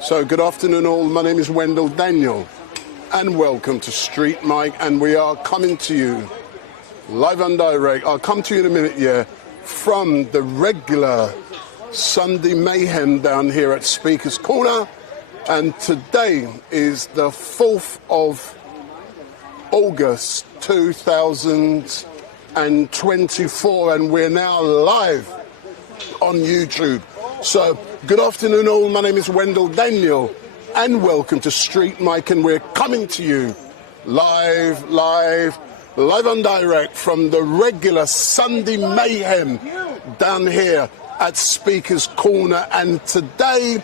So good afternoon all, my name is Wendell Daniel and welcome to StreetMic, and we are coming to you live and direct. I'll come to you in a minute, from the regular Sunday mayhem down here at Speaker's Corner, and today is the 4th of August 2024 and we're now live on YouTube. So good afternoon all, my name is Wendell Daniel and welcome to StreetMic, and we're coming to you live and direct from the regular Sunday mayhem down here at Speaker's Corner. And today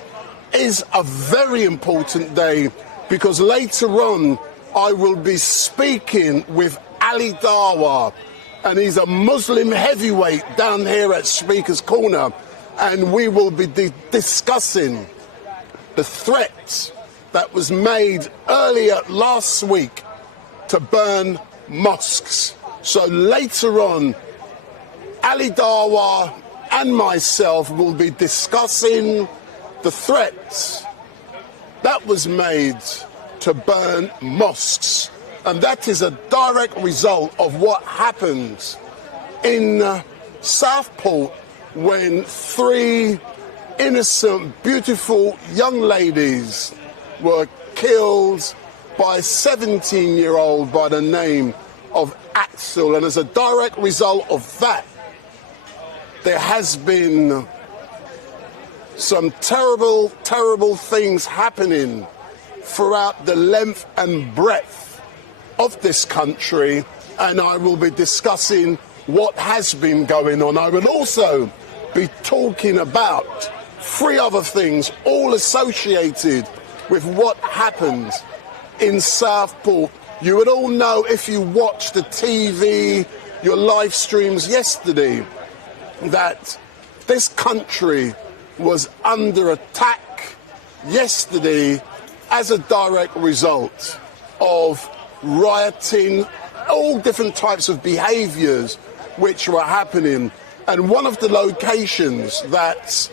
is a very important day because later on I will be speaking with Ali Dawa, and he's a Muslim heavyweight down here at Speaker's Corner, and we will be discussing the threat that was made earlier last week to burn mosques. So later on, Ali Dawa and myself will be discussing the threat that was made to burn mosques. And that is a direct result of what happened in Southport when 3 innocent, beautiful young ladies were killed by a 17-year-old by the name of Axel. And as a direct result of that, there has been some terrible, terrible things happening throughout the length and breadth of this country, and I will be discussing what has been going on. I will also be talking about 3 other things, all associated with what happened in Southport. You would all know, if you watched the TV, your live streams yesterday, that this country was under attack yesterday as a direct result of rioting, all different types of behaviours which were happening. And one of the locations that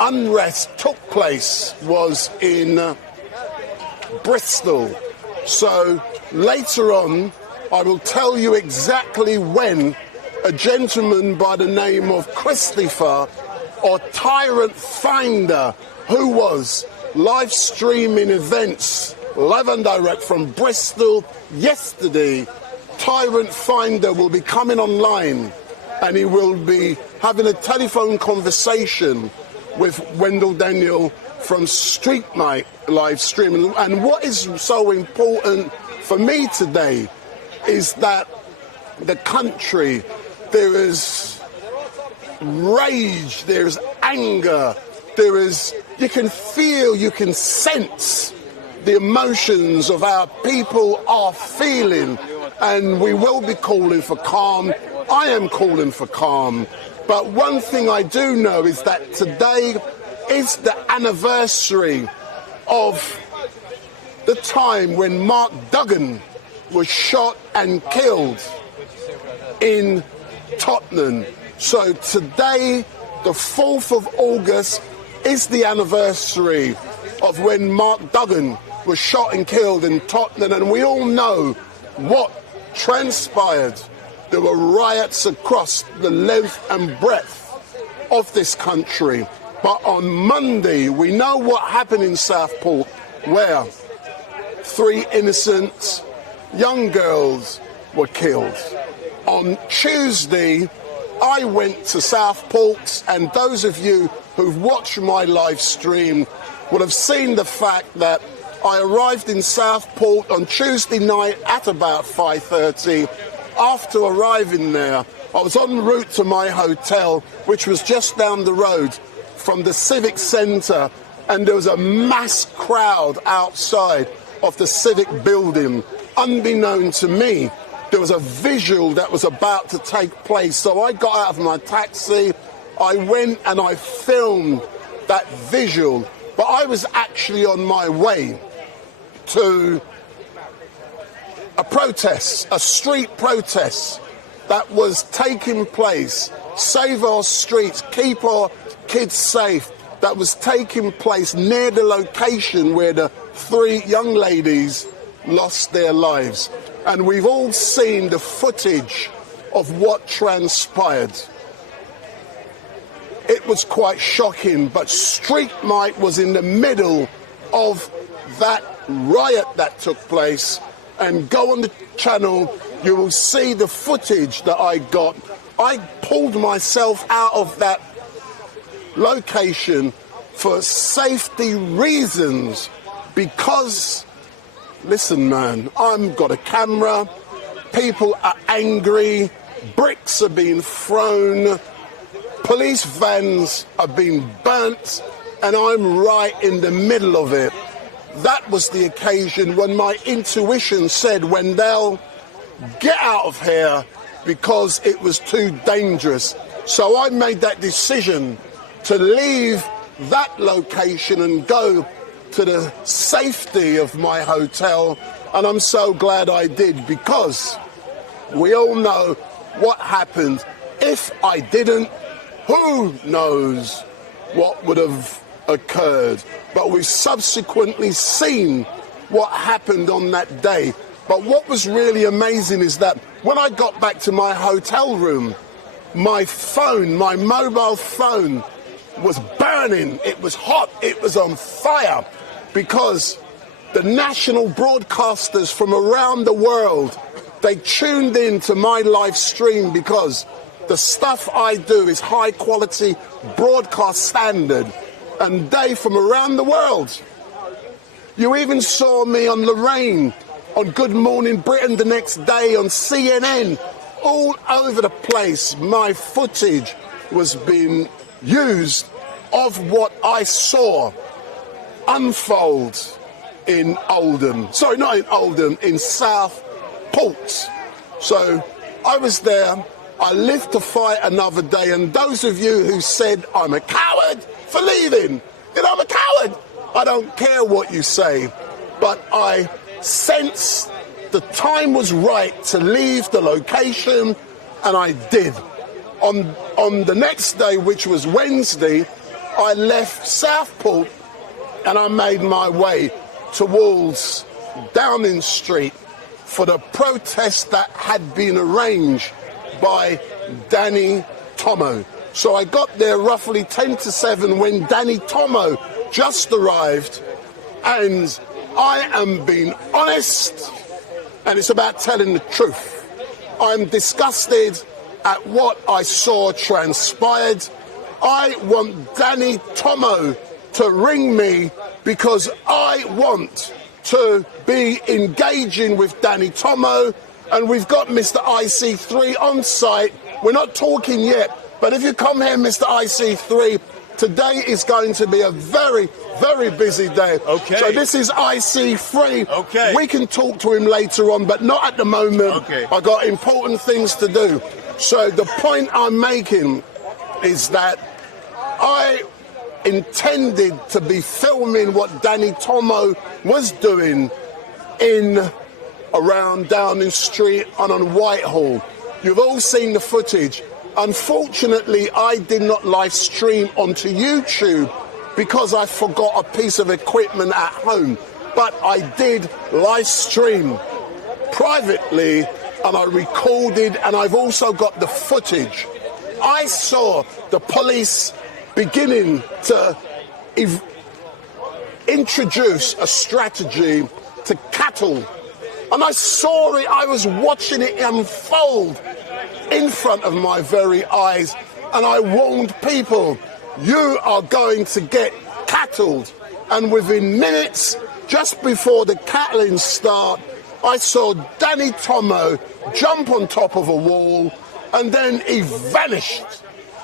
unrest took place was in Bristol. So later on, I will tell you exactly when a gentleman by the name of Christopher, or Tyrant Finder, who was live streaming events live and direct from Bristol yesterday, Tyrant Finder will be coming online and he will be having a telephone conversation with Wendell Daniel from StreetMic live streaming. And what is so important for me today is that the country, there is rage, there is anger, there is, you can feel, you can sense the emotions of our people are feeling, and we will be calling for calm. I am calling for calm. But one thing I do know is that today is the anniversary of the time when Mark Duggan was shot and killed in Tottenham. So today, the 4th of August, is the anniversary of when Mark Duggan was shot and killed in Tottenham, and we all know what transpired. There were riots across the length and breadth of this country. But on Monday, we know what happened in Southport, where 3 innocent young girls were killed. On Tuesday, I went to Southport, and those of you who've watched my live stream would have seen the fact that I arrived in Southport on Tuesday night at about 5:30. After arriving there, I was en route to my hotel, which was just down the road from the Civic Centre, and there was a mass crowd outside of the Civic building. Unbeknown to me, there was a visual that was about to take place. So I got out of my taxi, I went and I filmed that visual, but I was actually on my way to a protest, a street protest that was taking place. Save our streets, keep our kids safe, that was taking place near the location where the 3 young ladies lost their lives. And we've all seen the footage of what transpired. It was quite shocking, but StreetMic was in the middle of that riot that took place. And go on the channel, you will see the footage that I got. I pulled myself out of that location for safety reasons because, listen man, I've got a camera, people are angry, bricks are being thrown, police vans are being burnt, and I'm right in the middle of it. That was the occasion when my intuition said, Wendell, get out of here, because it was too dangerous. So I made that decision to leave that location and go to the safety of my hotel, and I'm so glad I did, because we all know what happened. If I didn't, who knows what would have occurred. But we've subsequently seen what happened on that day. But what was really amazing is that when I got back to my hotel room, my phone, my mobile phone, was burning. It was hot. It was on fire, because the national broadcasters from around the world, they tuned in to my live stream, because the stuff I do is high quality broadcast standard, and they from around the world. You even saw me on Lorraine, on Good Morning Britain the next day, on CNN, all over the place. My footage was being used of what I saw unfold in Oldham. Sorry, not in Oldham, in Southport. So I was there. I lived to fight another day. And those of you who said I'm a coward for leaving, then I'm a coward. I don't care what you say, but I sensed the time was right to leave the location, and I did. On the next day, which was Wednesday, I left Southport and I made my way towards Downing Street for the protest that had been arranged by Danny Tomo. So I got there roughly 10 to 7 when Danny Tomo just arrived, and I am being honest, and it's about telling the truth. I'm disgusted at what I saw transpired. I want Danny Tomo to ring me, because I want to be engaging with Danny Tomo, and we've got Mr. IC3 on site. We're not talking yet, but if you come here, Mr. IC3, today is going to be a very, very busy day. Okay. So this is IC3. Okay. We can talk to him later on, but not at the moment. Okay. I've got important things to do. So the point I'm making is that I intended to be filming what Danny Tomo was doing in around Downing Street and on Whitehall. You've all seen the footage. Unfortunately, I did not live stream onto YouTube because I forgot a piece of equipment at home. But I did live stream privately, and I recorded, and I've also got the footage. I saw the police beginning to introduce a strategy to cattle. And I saw it, I was watching it unfold in front of my very eyes. And I warned people, you are going to get cattled. And within minutes, just before the cattling start, I saw Danny Tomo jump on top of a wall, and then he vanished.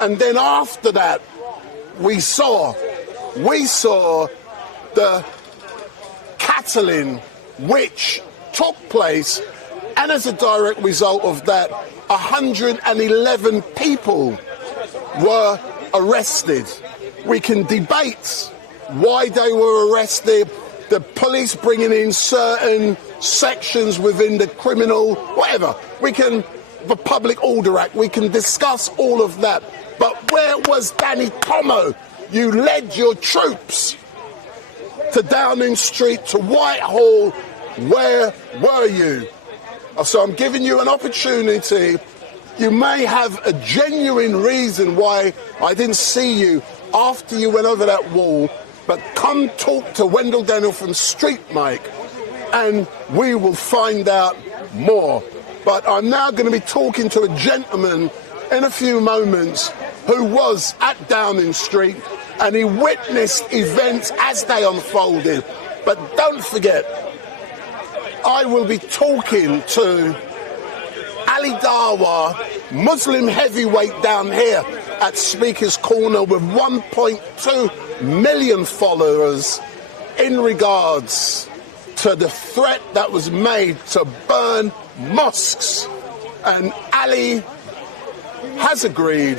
And then after that, we saw the cattling which took place, and as a direct result of that, 111 people were arrested. We can debate why they were arrested, the police bringing in certain sections within the criminal, whatever. We can, the Public Order Act, we can discuss all of that. But where was Danny Tomo? You led your troops to Downing Street, to Whitehall. Where were you? So I'm giving you an opportunity. You may have a genuine reason why I didn't see you after you went over that wall, but come talk to Wendell Daniel from StreetMic and we will find out more. But I'm now going to be talking to a gentleman in a few moments who was at Downing Street and he witnessed events as they unfolded. But don't forget, I will be talking to Ali Dawa, Muslim heavyweight down here at Speaker's Corner with 1.2 million followers in regards to the threat that was made to burn mosques. And Ali has agreed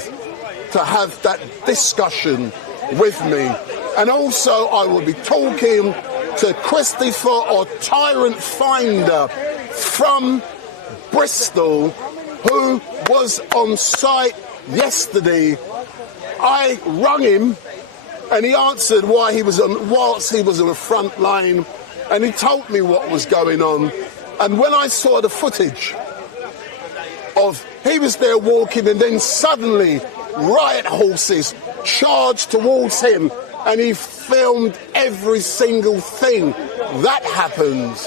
to have that discussion with me. And also I will be talking to Christopher, or Tyrant Finder, from Bristol, who was on site yesterday. I rung him and he answered whilst he was on the front line, and he told me what was going on. And when I saw the footage of he was there walking and then suddenly riot horses charged towards him, and he filmed every single thing that happened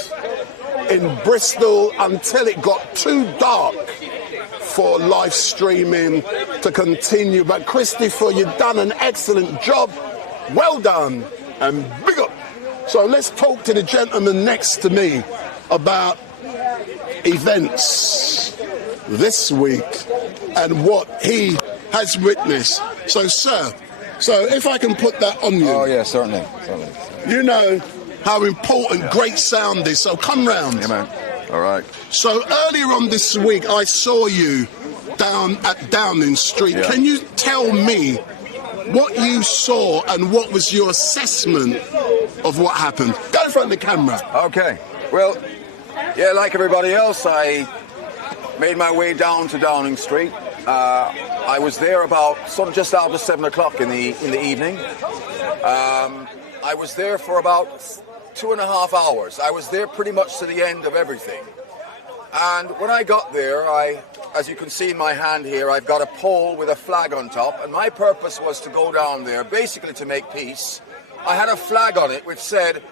in Bristol until it got too dark for live streaming to continue. But Christopher, you've done an excellent job. Well done and big up. So let's talk to the gentleman next to me about events this week and what he has witnessed. So, sir, if I can put that on you. Oh, yeah, certainly. You know how important great sound is, so come round. Yeah, man. All right. So earlier on this week, I saw you down at Downing Street. Yeah. Can you tell me what you saw and what was your assessment of what happened? Go in front of the camera. Okay. Well, yeah, like everybody else, I made my way down to Downing Street. I was there about sort of just after 7 o'clock in the evening. I was there for about 2.5 hours. I was there pretty much to the end of everything. And when I got there, as you can see in my hand here, I've got a pole with a flag on top. And my purpose was to go down there, basically to make peace. I had a flag on it which said,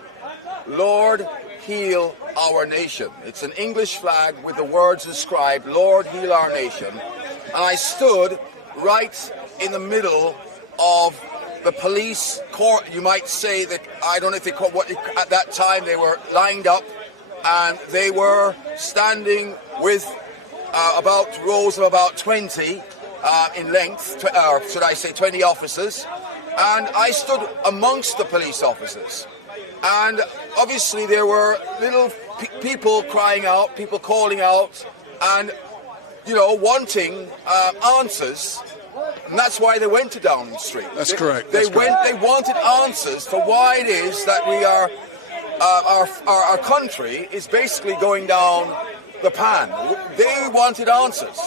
"Lord, heal our nation." It's an English flag with the words inscribed, "Lord, heal our nation." And I stood right in the middle of the police court. You might say that, I don't know if they call what at that time they were lined up, and they were standing with about rows of about 20 in length, or should I say 20 officers, and I stood amongst the police officers. And obviously there were little people crying out, people calling out, and wanting answers. And that's why they went to Downing Street. That's correct. They wanted answers for why it is that we are, our country is basically going down the pan. They wanted answers.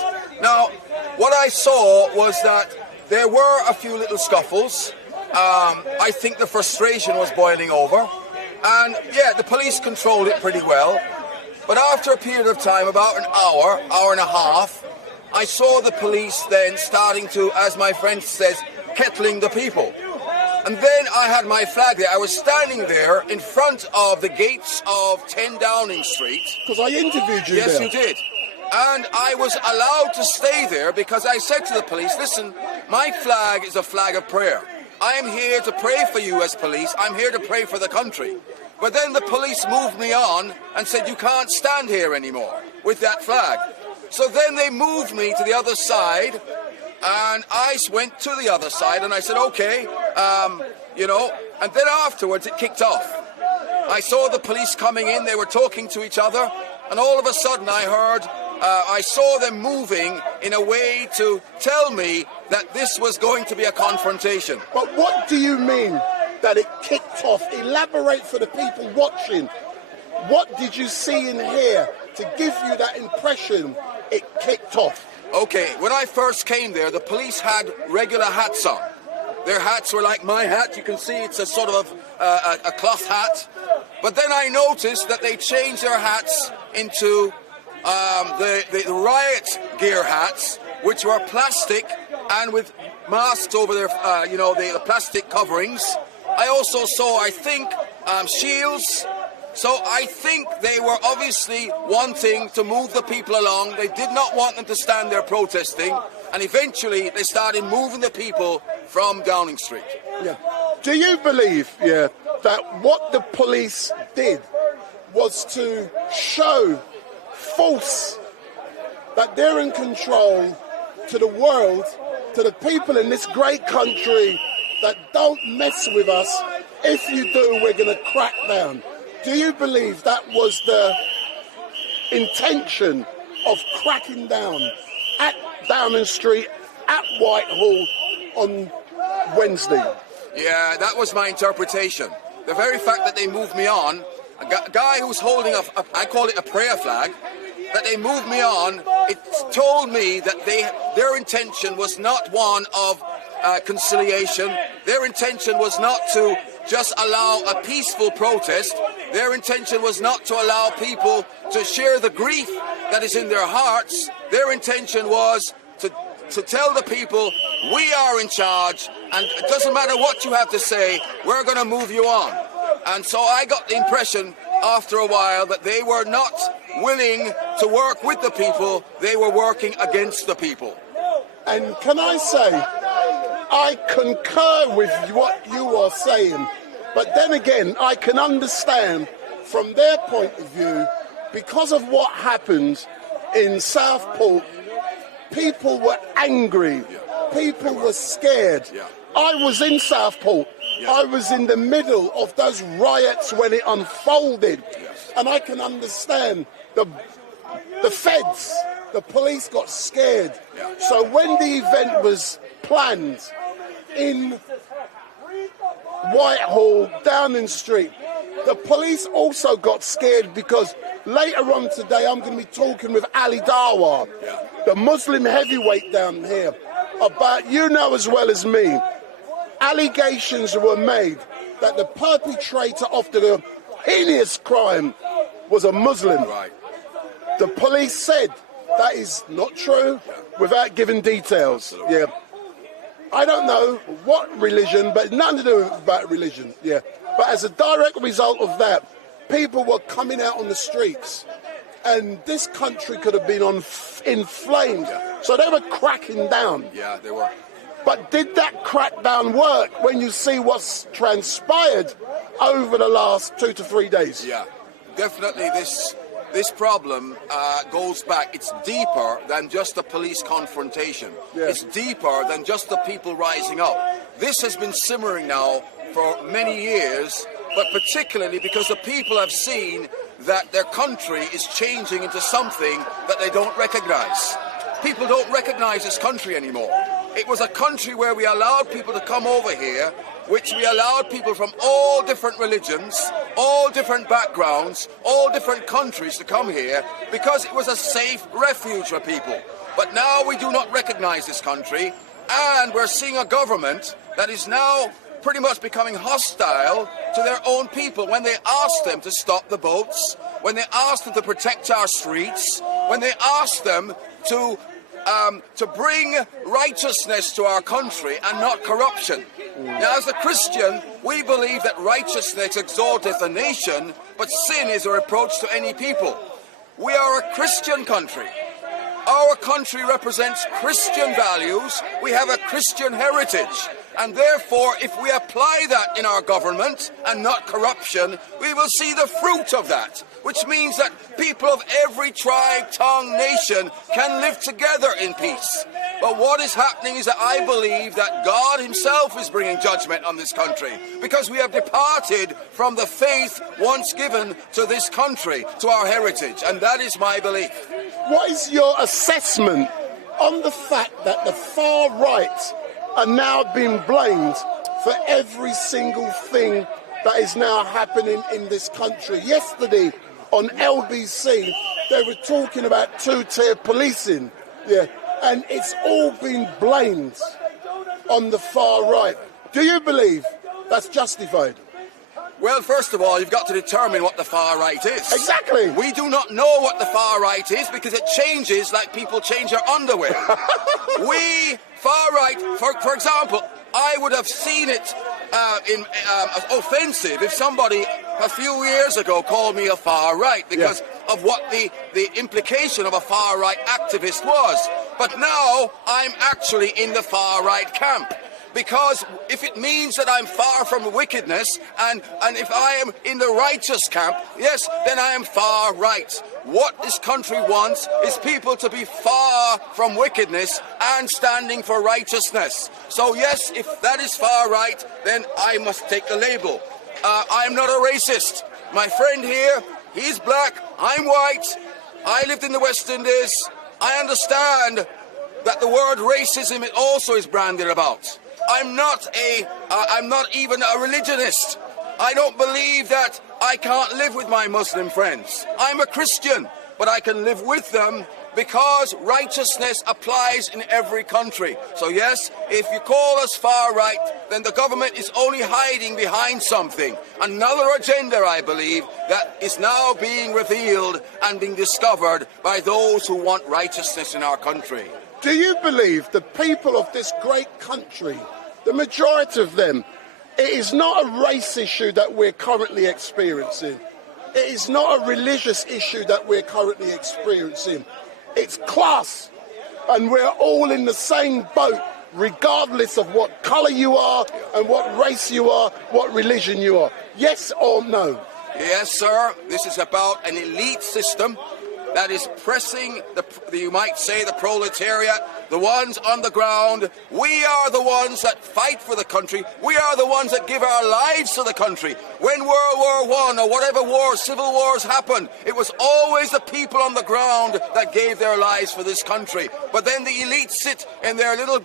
Now, what I saw was that there were a few little scuffles. I think the frustration was boiling over. And yeah, the police controlled it pretty well. But after a period of time, about an hour and a half, I saw the police then starting to, as my friend says, kettling the people. And then I had my flag there. I was standing there in front of the gates of 10 Downing Street. Because I interviewed you Yes, there. you did. And I was allowed to stay there because I said to the police, listen, my flag is a flag of prayer. I am here to pray for you as police. I'm here to pray for the country. But then the police moved me on and said, you can't stand here anymore with that flag. So then they moved me to the other side, and I went to the other side, and I said, okay, and then afterwards it kicked off. I saw the police coming in, they were talking to each other, and all of a sudden I saw them moving in a way to tell me that this was going to be a confrontation. But what do you mean that it kicked off? Elaborate for the people watching. What did you see in here to give you that impression it kicked off? Okay, when I first came there, the police had regular hats on. Their hats were like my hat. You can see it's a sort of a cloth hat. But then I noticed that they changed their hats into the riot gear hats, which were plastic and with masks over their, the plastic coverings. I also saw, I think, shields. So I think they were obviously wanting to move the people along. They did not want them to stand there protesting. And eventually they started moving the people from Downing Street. Yeah. Do you believe, that what the police did was to show force that they're in control to the world, to the people in this great country, that don't mess with us? If you do, we're going to crack down. Do you believe that was the intention of cracking down at Downing Street, at Whitehall on Wednesday? Yeah, that was my interpretation. The very fact that they moved me on, a guy who's holding I call it a prayer flag, that they moved me on, it told me that their intention was not one of conciliation. Their intention was not to just allow a peaceful protest. Their intention was not to allow people to share the grief that is in their hearts. Their intention was to tell the people, we are in charge, and it doesn't matter what you have to say, we're going to move you on. And so I got the impression after a while that they were not willing to work with the people, they were working against the people. And can I say, I concur with what you are saying, but then again, I can understand from their point of view, because of what happened in Southport, people were angry, people were scared. I was in Southport, I was in the middle of those riots when it unfolded, and I can understand the feds, the police got scared. So when the event was planned in Whitehall, Downing Street, the police also got scared, because later on today I'm going to be talking with Ali Dawa, the Muslim heavyweight down here, about, you know as well as me, allegations were made that the perpetrator of the heinous crime was a Muslim. The police said that is not true without giving details. I don't know what religion, but nothing to do about religion. But as a direct result of that, people were coming out on the streets, and this country could have been in flames. So they were cracking down. Yeah, they were. But did that crackdown work when you see what's transpired over the last 2 to 3 days? Yeah, definitely this problem goes back. It's deeper than just the police confrontation. It's deeper than just the people rising up. This has been simmering now for many years, but particularly because the people have seen that their country is changing into something that they don't recognize. People don't recognize this country anymore. It was a country where we allowed people to come over here, which we allowed people from all different religions, all different backgrounds, all different countries to come here, because it was a safe refuge for people. But now we do not recognize this country, and we're seeing a government that is now pretty much becoming hostile to their own people. When they ask them to stop the boats, when they ask them to protect our streets, when they ask them to bring righteousness to our country and not corruption. Now, as a Christian, we believe that righteousness exalteth a nation, but sin is a reproach to any people. We are a Christian country. Our country represents Christian values. We have a Christian heritage. And therefore, if we apply that in our government and not corruption, we will see the fruit of that, which means that people of every tribe, tongue, nation can live together in peace. But what is happening is that I believe that God himself is bringing judgment on this country, because we have departed from the faith once given to this country, to our heritage, and that is my belief. What is your assessment on the fact that the far right are now being blamed for every single thing that is now happening in this country? Yesterday on LBC, they were talking about two-tier policing, and it's all been blamed on the far right. Do you believe that's justified? Well, first of all, you've got to determine what the far right is. Exactly. We do not know what the far right is because it changes like people change their underwear. Far right, for example, I would have seen it offensive if somebody a few years ago called me a far right because of what the implication of a far right activist was. But now I'm actually in the far right camp. Because if it means that I'm far from wickedness, and if I am in the righteous camp, yes, then I am far right. What this country wants is people to be far from wickedness and standing for righteousness. So yes, if that is far right, then I must take the label. I'm not a racist. My friend here, he's black, I'm white, I lived in the West Indies. I understand that the word racism also is branded about. I'm not even a religionist. I don't believe that I can't live with my Muslim friends. I'm a Christian, but I can live with them because righteousness applies in every country. So yes, if you call us far right, then the government is only hiding behind something. Another agenda, I believe, that is now being revealed and being discovered by those who want righteousness in our country. Do you believe the people of this great country, the majority of them, it is not a race issue that we're currently experiencing. It is not a religious issue that we're currently experiencing. It's class. And we're all in the same boat, regardless of what colour you are and what race you are, what religion you are. Yes or no? Yes, sir. This is about an elite system that is pressing, you might say, the proletariat, the ones on the ground. We are the ones that fight for the country. We are the ones that give our lives to the country. When World War I or whatever wars, civil wars happened, it was always the people on the ground that gave their lives for this country. But then the elite sit in their little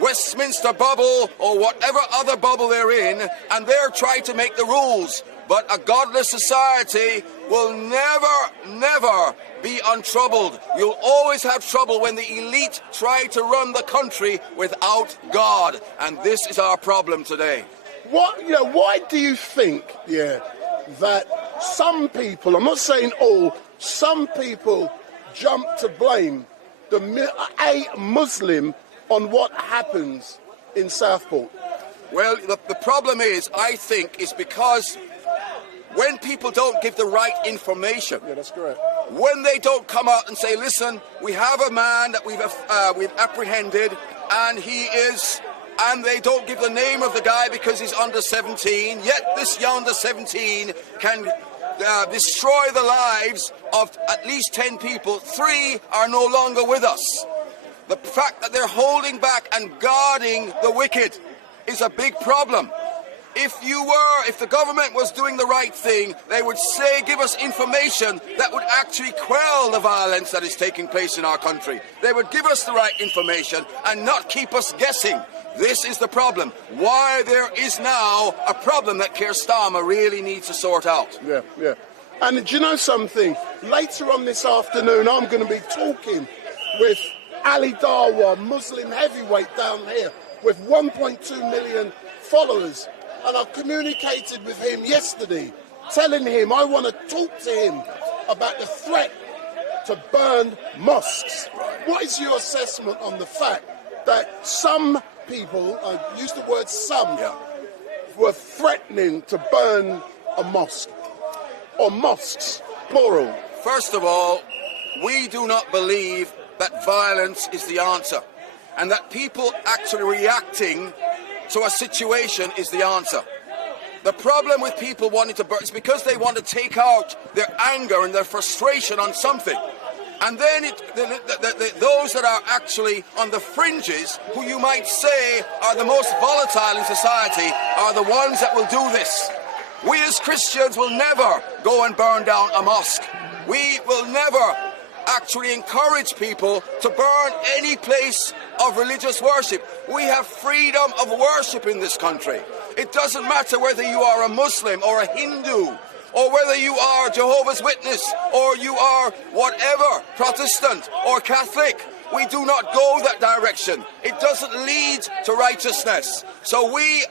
Westminster bubble or whatever other bubble they're in, and they're trying to make the rules. But a godless society will never be untroubled. You'll always have trouble when the elite try to run the country without God. And this is our problem today. Why do you think, that some people, I'm not saying all, some people jump to blame a Muslim on what happens in Southport? Well, the problem is, I think, is because when people don't give the right information, that's correct. When they don't come out and say, listen, we have a man that we've apprehended, and and they don't give the name of the guy because he's under 17, yet this under 17 can destroy the lives of at least 10 people. 3 are no longer with us. The fact that they're holding back and guarding the wicked is a big problem. If the government was doing the right thing, they would say, give us information that would actually quell the violence that is taking place in our country. They would give us the right information and not keep us guessing. This is the problem. Why there is now a problem that Keir Starmer really needs to sort out. Yeah. And do you know something? Later on this afternoon, I'm going to be talking with Ali Dawa, Muslim heavyweight down here, with 1.2 million followers. And I communicated with him yesterday, telling him I want to talk to him about the threat to burn mosques. What is your assessment on the fact that some people, I use the word some, were threatening to burn a mosque, or mosques, plural? First of all, we do not believe that violence is the answer, and that people actually reacting to a situation is the answer. The problem with people wanting to burn is because they want to take out their anger and their frustration on something. And then those that are actually on the fringes, who you might say are the most volatile in society, are the ones that will do this. We as Christians will never go and burn down a mosque. We will never actually encourage people to burn any place of religious worship. We have freedom of worship in this country. It doesn't matter whether you are a Muslim or a Hindu, or whether you are Jehovah's Witness, or you are whatever, Protestant or Catholic. We do not go that direction. It doesn't lead to righteousness. So we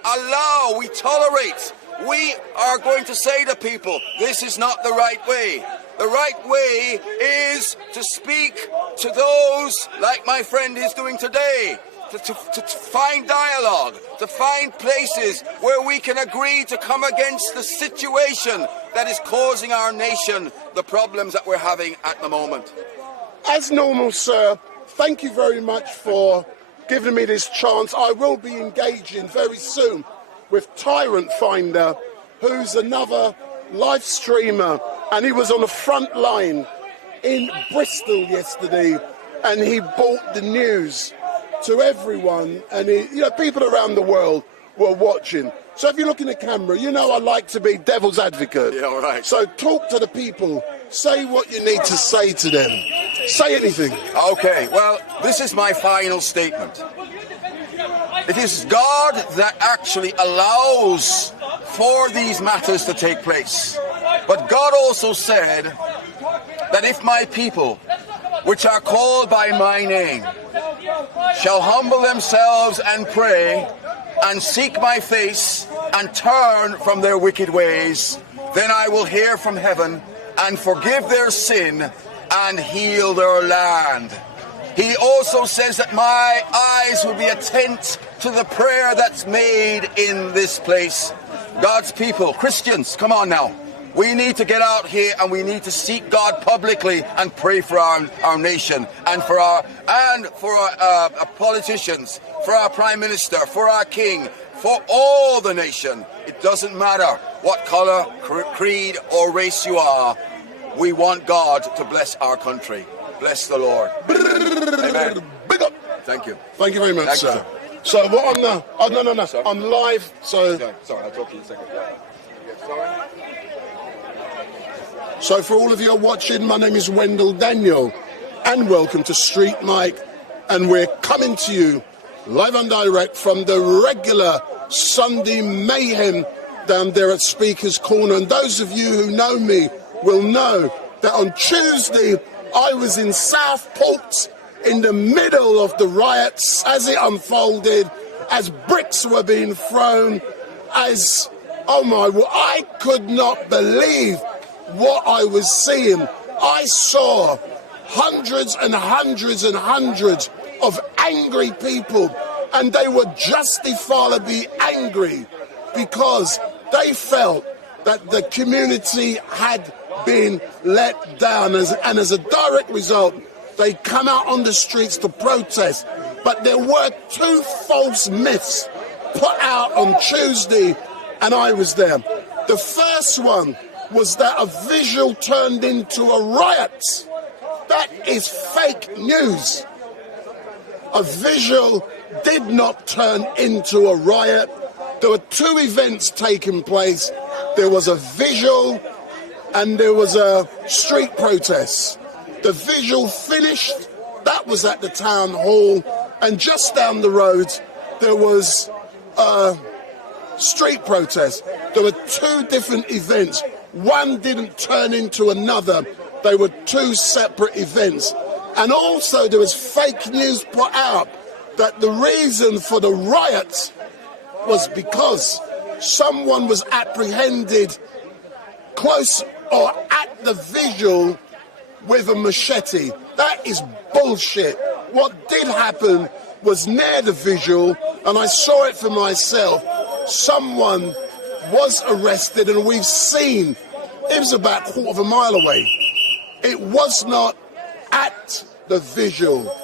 tolerate. We are going to say to people, this is not the right way. The right way is to speak to those like my friend is doing today, to find dialogue, to find places where we can agree to come against the situation that is causing our nation the problems that we're having at the moment. As normal, sir, thank you very much for giving me this chance. I will be engaging very soon with Tyrant Finder, who's another live streamer, and he was on the front line in Bristol yesterday, and he brought the news to everyone, and people around the world were watching. So if you look in the camera, you know I like to be devil's advocate. Yeah, all right. So talk to the people, say what you need to say to them. Say anything. Okay, well, this is my final statement. It is God that actually allows for these matters to take place. But God also said that if my people, which are called by my name, shall humble themselves and pray and seek my face and turn from their wicked ways, then I will hear from heaven and forgive their sin and heal their land. He also says that my eyes will be attent to the prayer that's made in this place. God's people, Christians, come on now. We need to get out here and we need to seek God publicly and pray for our nation and for our politicians, for our Prime Minister, for our King, for all the nation. It doesn't matter what color, creed or race you are. We want God to bless our country. Bless the Lord. Amen. Big up. Thank you. Thank you very much, Thank sir. you, sir. So what on the... Oh, no. Sorry. I'm live, so... Sorry, I'll talk to you in a second. Sorry. So for all of you watching, my name is Wendell Daniel, and welcome to StreetMic, and we're coming to you live and direct from the regular Sunday mayhem down there at Speaker's Corner. And those of you who know me will know that on Tuesday I was in Southport in the middle of the riots as it unfolded, as bricks were being thrown, as, I could not believe what I was seeing. I saw hundreds and hundreds and hundreds of angry people, and they were justifiably angry because they felt that the community had been let down, and as a direct result, they come out on the streets to protest. But there were two false myths put out on Tuesday, and I was there. The first one was that a visual turned into a riot. That is fake news. A visual did not turn into a riot. There were two events taking place. There was a visual and there was a street protest. The visual finished, that was at the town hall, and just down the road there was a street protest. There were two different events. One didn't turn into another. They were two separate events. And also there was fake news put out that the reason for the riot was because someone was apprehended close or at the visual with a machete. That is bullshit. What did happen was near the visual, and I saw it for myself, someone was arrested, and we've seen, it was about a quarter of a mile away. It was not at the visual.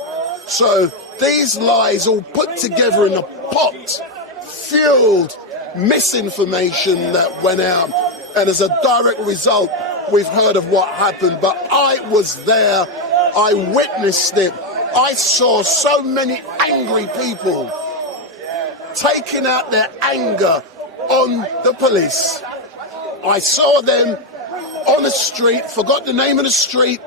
So these lies all put together in a pot fueled misinformation that went out, and as a direct result we've heard of what happened. But I was there, I witnessed it. I saw so many angry people taking out their anger on the police. I saw them on the street, forgot the name of the street.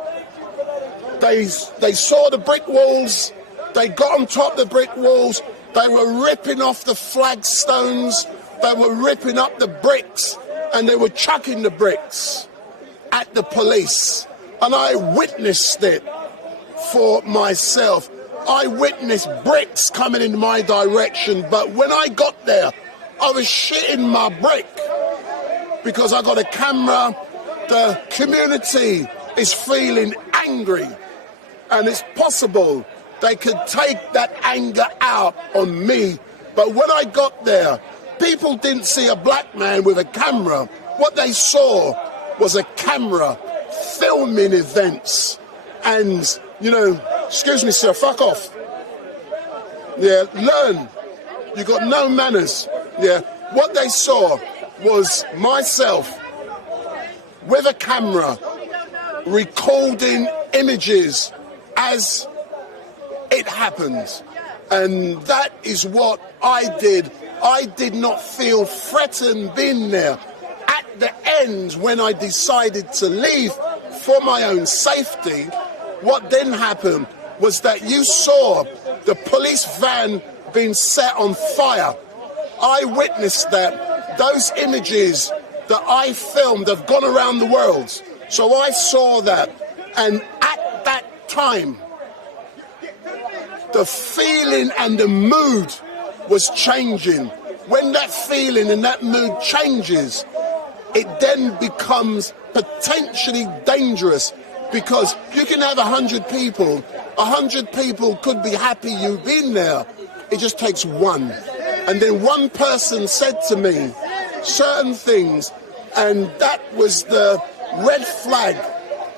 They saw the brick walls, they got on top of the brick walls, they were ripping off the flagstones, they were ripping up the bricks, and they were chucking the bricks at the police. And I witnessed it for myself. I witnessed bricks coming in my direction, but when I got there, I was shitting my brick because I got a camera. The community is feeling angry, and it's possible they could take that anger out on me. But when I got there, people didn't see a black man with a camera. What they saw was a camera filming events. And, you know, excuse me, sir, fuck off. Yeah, learn. You got no manners. Yeah, what they saw was myself with a camera recording images as it happened. And that is what I did. I did not feel threatened being there. At the end, when I decided to leave for my own safety, what then happened was that you saw the police van being set on fire. I witnessed that. Those images that I filmed have gone around the world. So I saw that. And at that time, the feeling and the mood was changing. When that feeling and that mood changes, it then becomes potentially dangerous, because you can have 100 people. 100 people could be happy you've been there. It just takes one. And then one person said to me certain things, and that was the red flag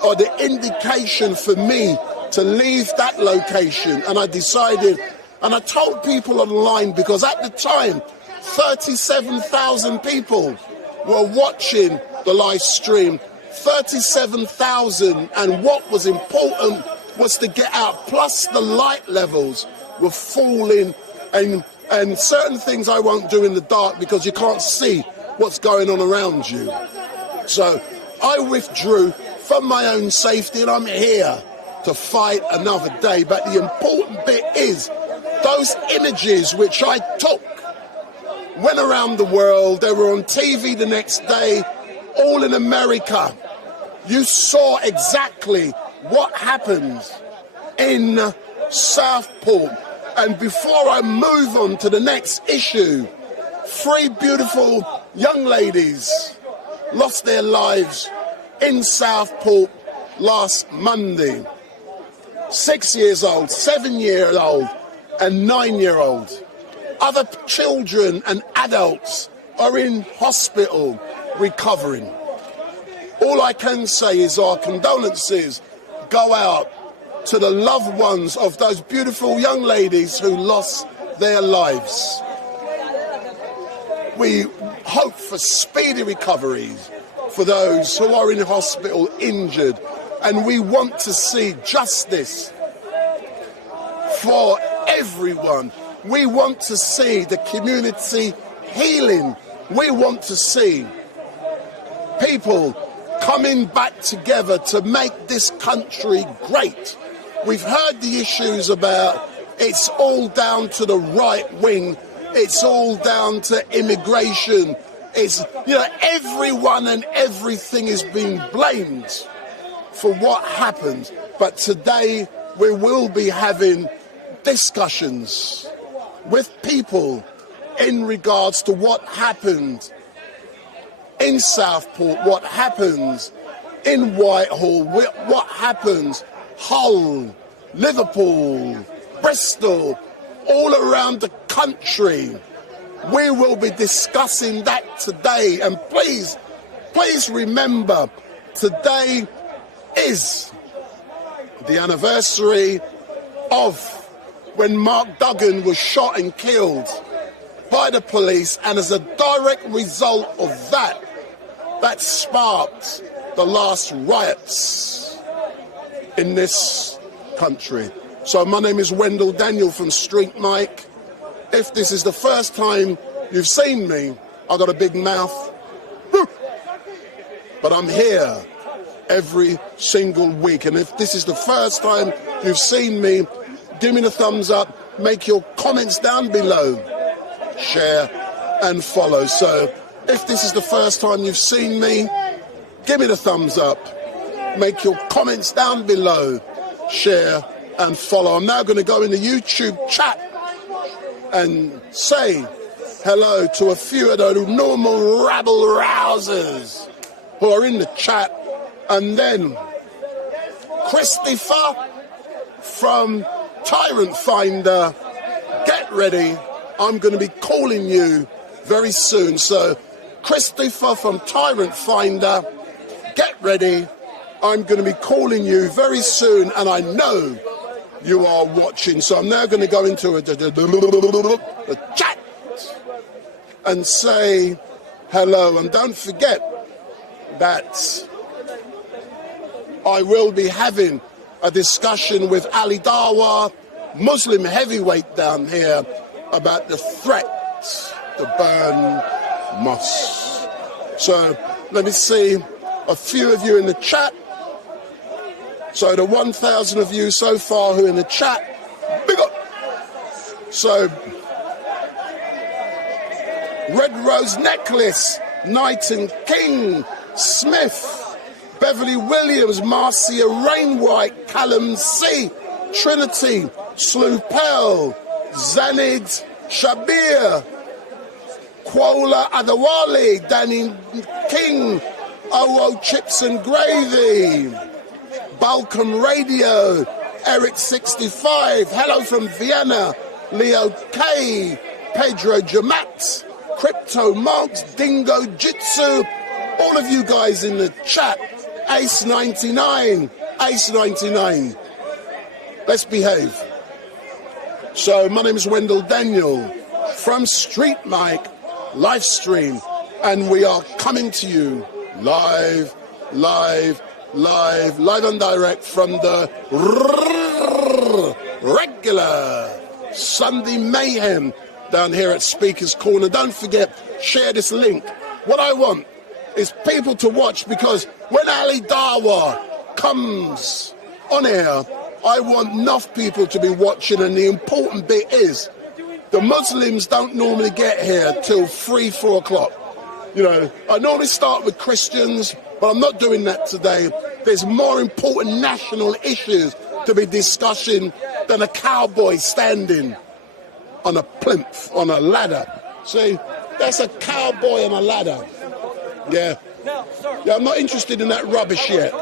or the indication for me to leave that location. And I decided, and I told people online, because at the time 37,000 people were watching the live stream. 37,000, and what was important was to get out, plus the light levels were falling, and certain things I won't do in the dark because you can't see what's going on around you. So I withdrew for my own safety, and I'm here to fight another day. But the important bit is those images which I took went around the world. They were on TV the next day, all in America. You saw exactly what happened in Southport. And before I move on to the next issue, 3 beautiful young ladies lost their lives in Southport last Monday. 6 years old, 7-year-old, and 9-year-old. Other children and adults are in hospital recovering. All I can say is our condolences go out to the loved ones of those beautiful young ladies who lost their lives. We hope for speedy recoveries for those who are in hospital injured, and we want to see justice for everyone. We want to see the community healing. We want to see people coming back together to make this country great. We've heard the issues about it's all down to the right wing, it's all down to immigration, it's, you know, everyone and everything is being blamed for what happened. But today we will be having discussions with people in regards to what happened in Southport, what happens in Whitehall, what happens Hull, Liverpool, Bristol, all around the country. We will be discussing that today. And please remember, today is the anniversary of when Mark Duggan was shot and killed by the police, and as a direct result of that, that sparked the last riots in this country. So my name is Wendell Daniel from StreetMic. If this is the first time you've seen me, I've got a big mouth, but I'm here every single week. And if this is the first time you've seen me, give me the thumbs up, make your comments down below, share and follow. So if this is the first time you've seen me, give me the thumbs up, make your comments down below, share and follow. I'm now going to go in the YouTube chat and say hello to a few of the normal rabble-rousers who are in the chat. And then Christopher from Tyrant Finder, get ready. I'm going to be calling you very soon. So Christopher from Tyrant Finder, get ready. I'm going to be calling you very soon, and I know you are watching. So I'm now going to go into a chat and say hello. And don't forget that I will be having a discussion with Ali Dawa, Muslim heavyweight down here, about the threat to burn mosques. So let me see a few of you in the chat. So the 1,000 of you so far who are in the chat, big up. So Red Rose Necklace, Knight and King, Smith, Beverly Williams, Marcia Rainwhite, Callum C, Trinity, Sloopel, Zanid Shabir, Kuala Adewale, Danny King, OO Chips and Gravy, Balkan Radio, Eric 65, hello from Vienna, Leo K, Pedro Jamat, Crypto Monks, Dingo Jitsu, all of you guys in the chat, Ace 99, Ace 99. Let's behave. So my name is Wendell Daniel from StreetMic, LiveStream, and we are coming to you live and direct from the regular Sunday mayhem down here at Speaker's Corner. Don't forget, share this link. What I want is people to watch, because when Ali Dawa comes on air, I want enough people to be watching, and the important bit is the Muslims don't normally get here till 3, 4 o'clock. You know, I normally start with Christians, but I'm not doing that today. There's more important national issues to be discussing than a cowboy standing on a plinth, on a ladder. See, that's a cowboy on a ladder. Yeah, I'm not interested in that rubbish yet.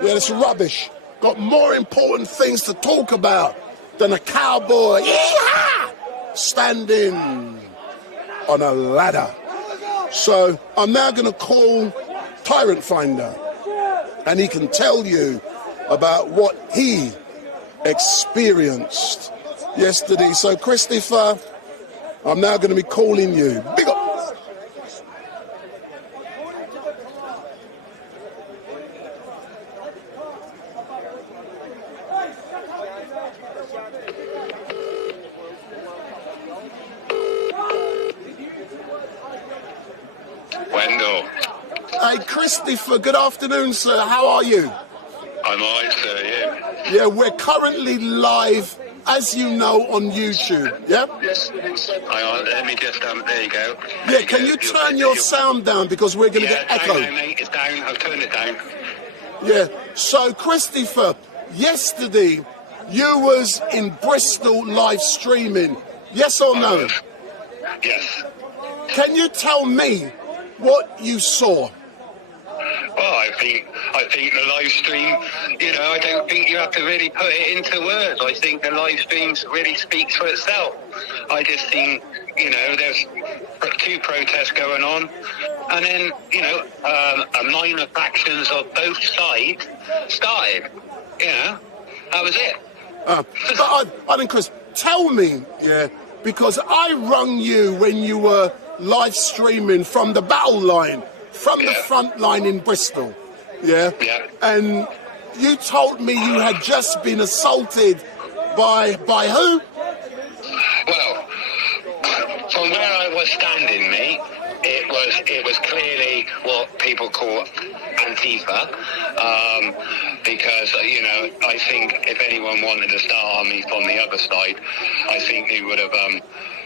Yeah, it's rubbish. Got more important things to talk about than a cowboy standing on a ladder. So I'm now going to call Tyrant Finder, and he can tell you about what he experienced yesterday. So Christopher, I'm now going to be calling you. Big up. Wendell. Hey, Christopher, good afternoon, sir. How are you? I'm all right, sir, yeah. Yeah, we're currently live, as you know, on YouTube, yeah? Yes. Hang on, let me just, there you go. Yeah, can you turn your sound down, because we're going to get echo. Yeah, mate, it's down. I've turned it down. Yeah, so Christopher, yesterday you was in Bristol live streaming, yes or no? Yes. Can you tell me what you saw? Well, I think the live stream, you know, I don't think you have to really put it into words. I think the live stream really speaks for itself. I just think, you know, there's 2 protests going on, and then, you know, minor factions of both sides started. You know, that was it. But I think, Chris, tell me, yeah, because I rung you when you were live streaming from the battle line, from the front line in Bristol, yeah? And you told me you had just been assaulted by who? Well, from where I was standing, mate, it was clearly what people call Antifa, because, you know, I think if anyone wanted to start on me from the other side, I think they would have,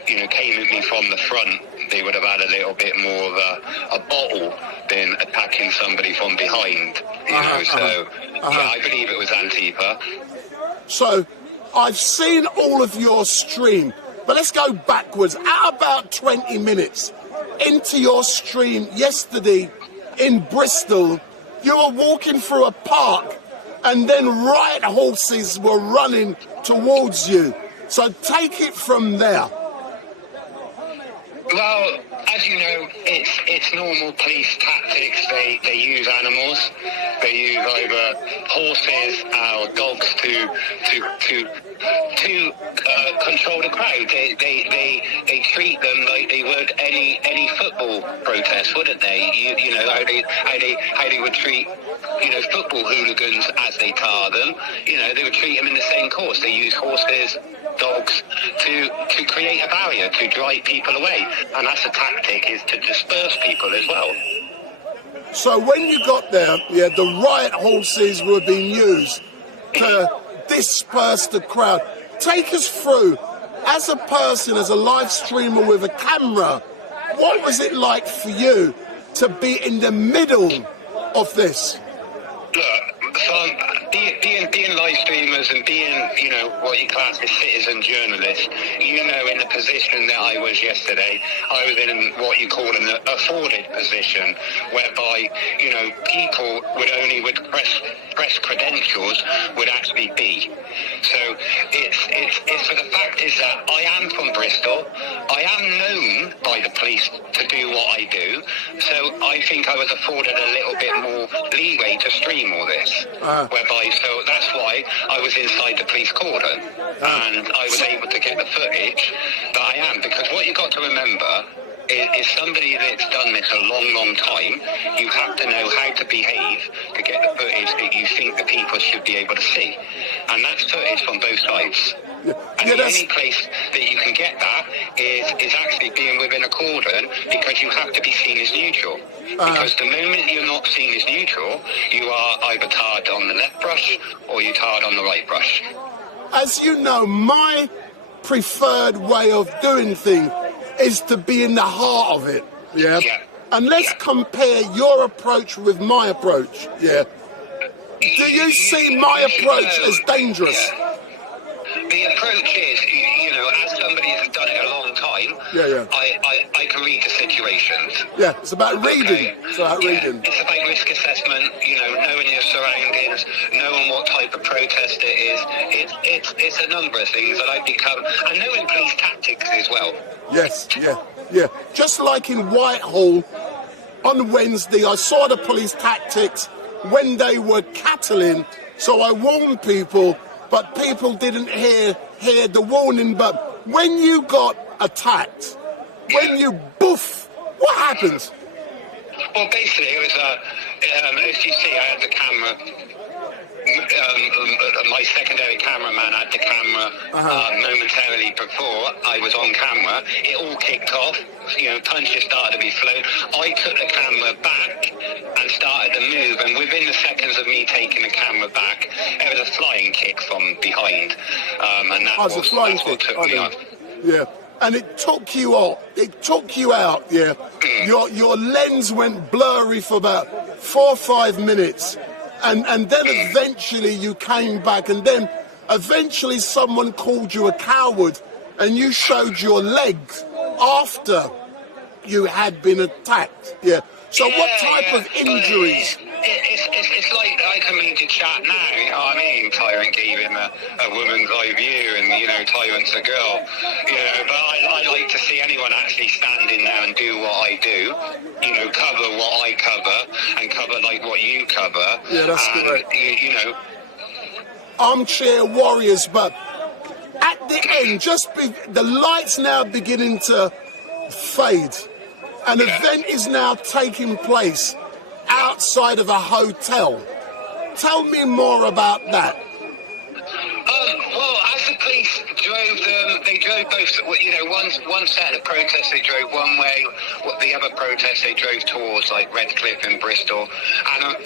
you know, came at me from the front. They would have had a little bit more of a bottle than attacking somebody from behind, you know, so, yeah, I believe it was Antifa. So, I've seen all of your stream, but let's go backwards. At about 20 minutes into your stream yesterday in Bristol, you were walking through a park and then riot horses were running towards you. So take it from there. Well, as you know, it's normal police tactics. They use animals. They use either horses or dogs to control the crowd. They treat them like they would any football protest, wouldn't they? You know how they would treat football hooligans as they tar them. They would treat them in the same course. They use horses, dogs to create a barrier, to drive people away. And that's a tactic, is to disperse people as well. So when you got there, the riot horses were being used to disperse the crowd. Take us through, as a person, as a live streamer with a camera, what was it like for you to be in the middle of this? Look, being live streamers and being, what you class as citizen journalists, in the position that I was yesterday, I was in what you call an afforded position, whereby, people with press credentials would actually be. So it's for the fact is that I am from Bristol. I am known by the police to do what I do. So I think I was afforded a little bit more leeway to stream all this, whereby, so that's why I was inside the police cordon, and I was able to get the footage that I am, because what you've got to remember is somebody that's done this a long, long time, you have to know how to behave to get the footage that you think the people should be able to see. And that's footage from both sides. And the only place that you can get that is actually being within a cordon, because you have to be seen as neutral. Because the moment you're not seen as neutral, you are either tarred on the left brush or you're tarred on the right brush. As you know, my preferred way of doing things is to be in the heart of it. Yeah. And let's compare your approach with my approach. Yeah. Do you see my approach as dangerous? The approach is, as somebody who's done it a long time, I can read the situations. Yeah, it's about reading. Okay. It's about reading. It's about risk assessment, knowing your surroundings, knowing what type of protest it is. It's a number of things that I've become, and knowing police tactics as well. Yes, yeah. Just like in Whitehall on Wednesday, I saw the police tactics when they were cattling, so I warned people, but people didn't hear the warning. But when you got attacked, when you boof, what happened? Well, basically, it was, as you see, I had the camera. My secondary cameraman had the camera momentarily before I was on camera. It all kicked off. Punches started to be flown. I took the camera back and started to move, and within the seconds of me taking the camera back, there was a flying kick from behind, and that's what took me off. Yeah. And it took you out. Yeah. Your lens went blurry for about 4 or 5 minutes. And then eventually you came back, and then eventually someone called you a coward, and you showed your legs after you had been attacked. Yeah. So what type of injuries? It's like I can read your chat now, you know what I mean? Tyrant gave him a woman's eye view, and, Tyrant's a girl. But I like to see anyone actually standing there and do what I do, cover what I cover, and cover like what you cover. Yeah, that's correct. Armchair warriors, but at the end, the light's now beginning to fade. An event is now taking place outside of a hotel. Tell me more about that. Well, as the police drove them, they drove both, one set of protests they drove one way, the other protests they drove towards, like Redcliffe and Bristol, and,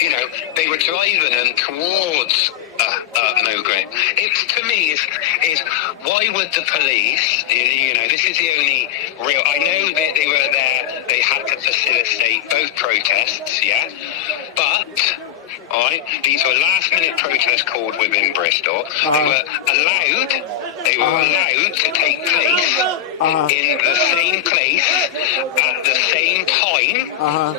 they were driving them towards Mogret. To me, is why would the police, this is the only real, I know that they were there, they had to facilitate both protests, yeah, but All right, these were last-minute protests called within Bristol. They were allowed to take place in the same place at the same time.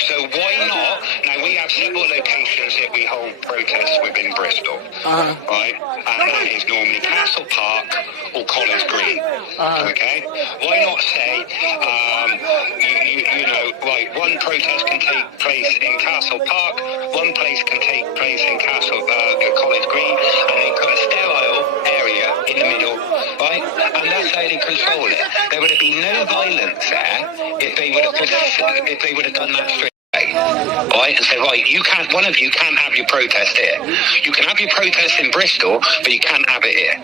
So why not? Now, we have several locations that we hold protests within Bristol, right? And that is normally Castle Park or College Green, okay? Why not say, you know, right, one protest can take place in Castle Park, one place can take place in College Green, and they put a sterile area in the middle, right? And that's how they control it. There would have been no violence there if they would have done that straight. Right, and say, right, you can't. One of you can't have your protest here. You can have your protest in Bristol, but you can't have it here.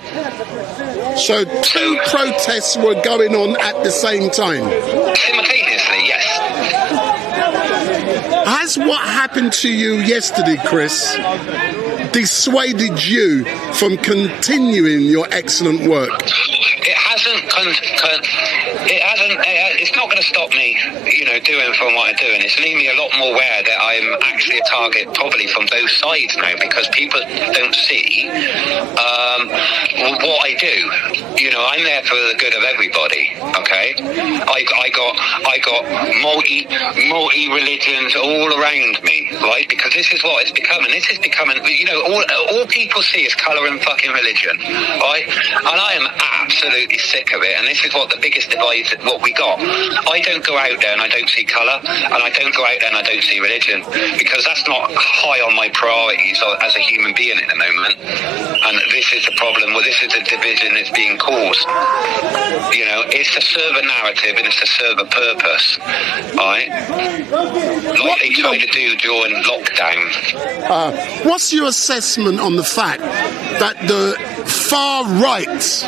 So two protests were going on at the same time? Simultaneously, yes. Has what happened to you yesterday, Chris, dissuaded you from continuing your excellent work? It hasn't. It's not going to stop me, you know, doing from what I'm doing. It's made me a lot more aware that I'm actually a target, probably from both sides now, because people don't see what I do. You know, I'm there for the good of everybody. Okay, I got multi religions all around me, right? Because this is what it's becoming. This is becoming. You know, all people see is colour and fucking religion, right? And I am absolutely sick of it. And this is what the biggest divide what we got. I don't go out there and I don't see colour, and I don't go out there and I don't see religion, because that's not high on my priorities as a human being at the moment. And this is the problem. Well, this is the division that's being caused. You know, it's to serve a narrative and it's to serve a purpose, right? Like they tried to do during lockdown. What's your assessment on the fact that the far right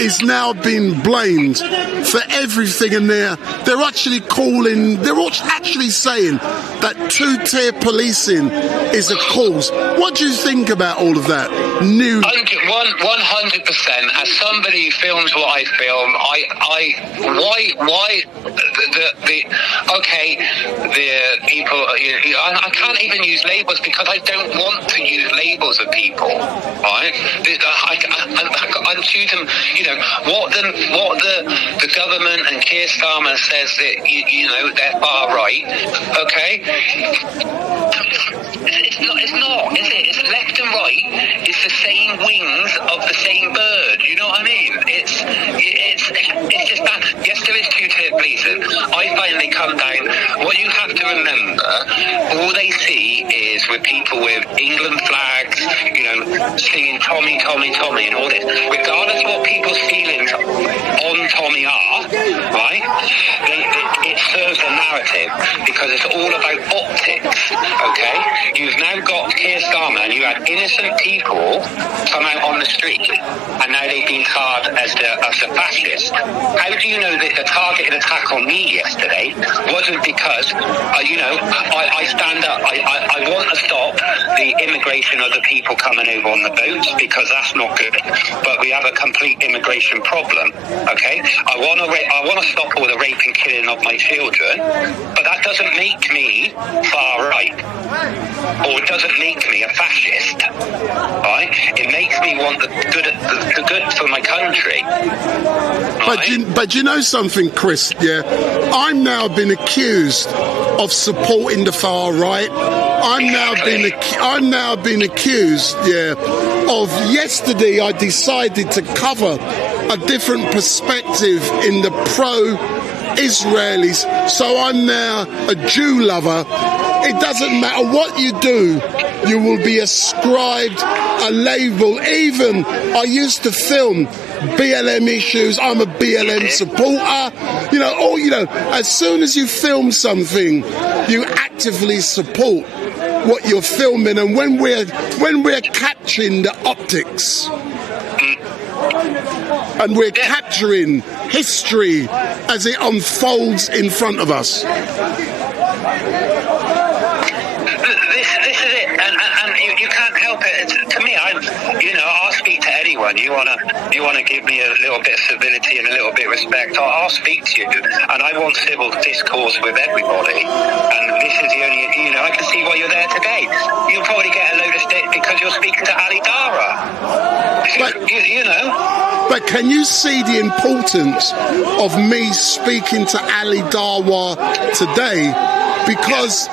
is now being blamed for everything, and they're actually saying that two-tier policing is a cause? What do you think about all of that? 100%. As somebody who films what I film, the people, I can't even use labels because I don't want to use labels of people, right? I'm choosing, you know, what the government and Keir Starmer says that, you know, they're far right, okay? It's not, is it? It's left and right. It's the same wings of the same bird. You know what I mean? It's just that. Yes, there is two-tier policing. I finally come down. What you have to remember, all they see is with people with England flags, you know, singing Tommy, Tommy, Tommy, and all this. Regardless of what people's feelings on Tommy are, right? It serves a narrative because it's all about optics. Okay, you've now got Keir Starmer, and you had innocent people come out on the street, and now they've been tarred as a fascist. How do you know that the targeted attack on me yesterday wasn't because, you know, I stand up, I want to stop the immigration of the people coming over on the boats, because that's not good. But we have a complete immigration problem. Okay, I want to stop all the rape and killing of my children, but that doesn't make me far right, or it doesn't make me a fascist. Right? It makes me want the good for my country. Right? But you know something, Chris? Yeah, I'm now been accused of supporting the far right. I'm now being accused, yeah, of yesterday I decided to cover a different perspective in the pro-Israelis, so I'm now a Jew lover. It doesn't matter what you do, you will be ascribed a label. Even I used to film BLM issues. I'm a BLM supporter. As soon as you film something, you actively support what you're filming. And when we're capturing the optics, and we're capturing history as it unfolds in front of us. This is it? And you can't help it. To me, I'll speak to anyone. You wanna give me a little bit of civility and a little bit of respect, I'll speak to you. And I want civil discourse with everybody. And this is the only, I can see why you're there today. You'll probably get a load of stick because you're speaking to Ali Dawa. But can you see the importance of me speaking to Ali Dawa today? Because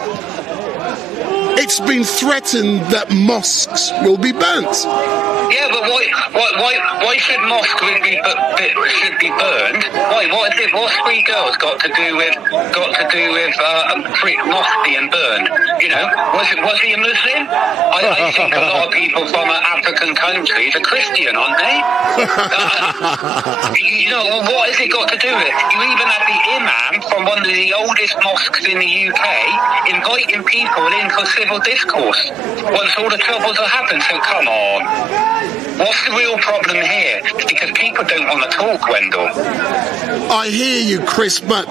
it's been threatened that mosques will be burnt. Yeah, but why should mosques should be burned? Why? What's three girls got to do with mosque being burned? Was he a Muslim? I think a lot of people from African countries are Christian, aren't they? What has it got to do with it? You even had the imam from one of the oldest mosques in the UK inviting people in for civil discourse once all the troubles have happened. So come on. What's the real problem here? Because people don't want to talk, Wendell. I hear you, Chris, but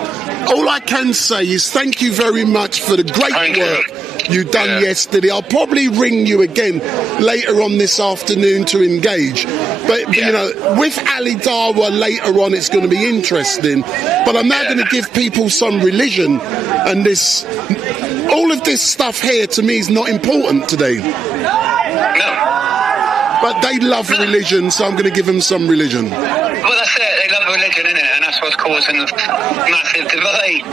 all I can say is thank you very much for the great work you done yesterday. I'll probably ring you again later on this afternoon to engage. But, with Ali Dawa later on, it's going to be interesting. But I'm now going to give people some religion, and all of this stuff here to me is not important today. No. But they love religion, so I'm going to give them some religion. Well, that's it. They love religion, innit? And that's what's causing the massive divide.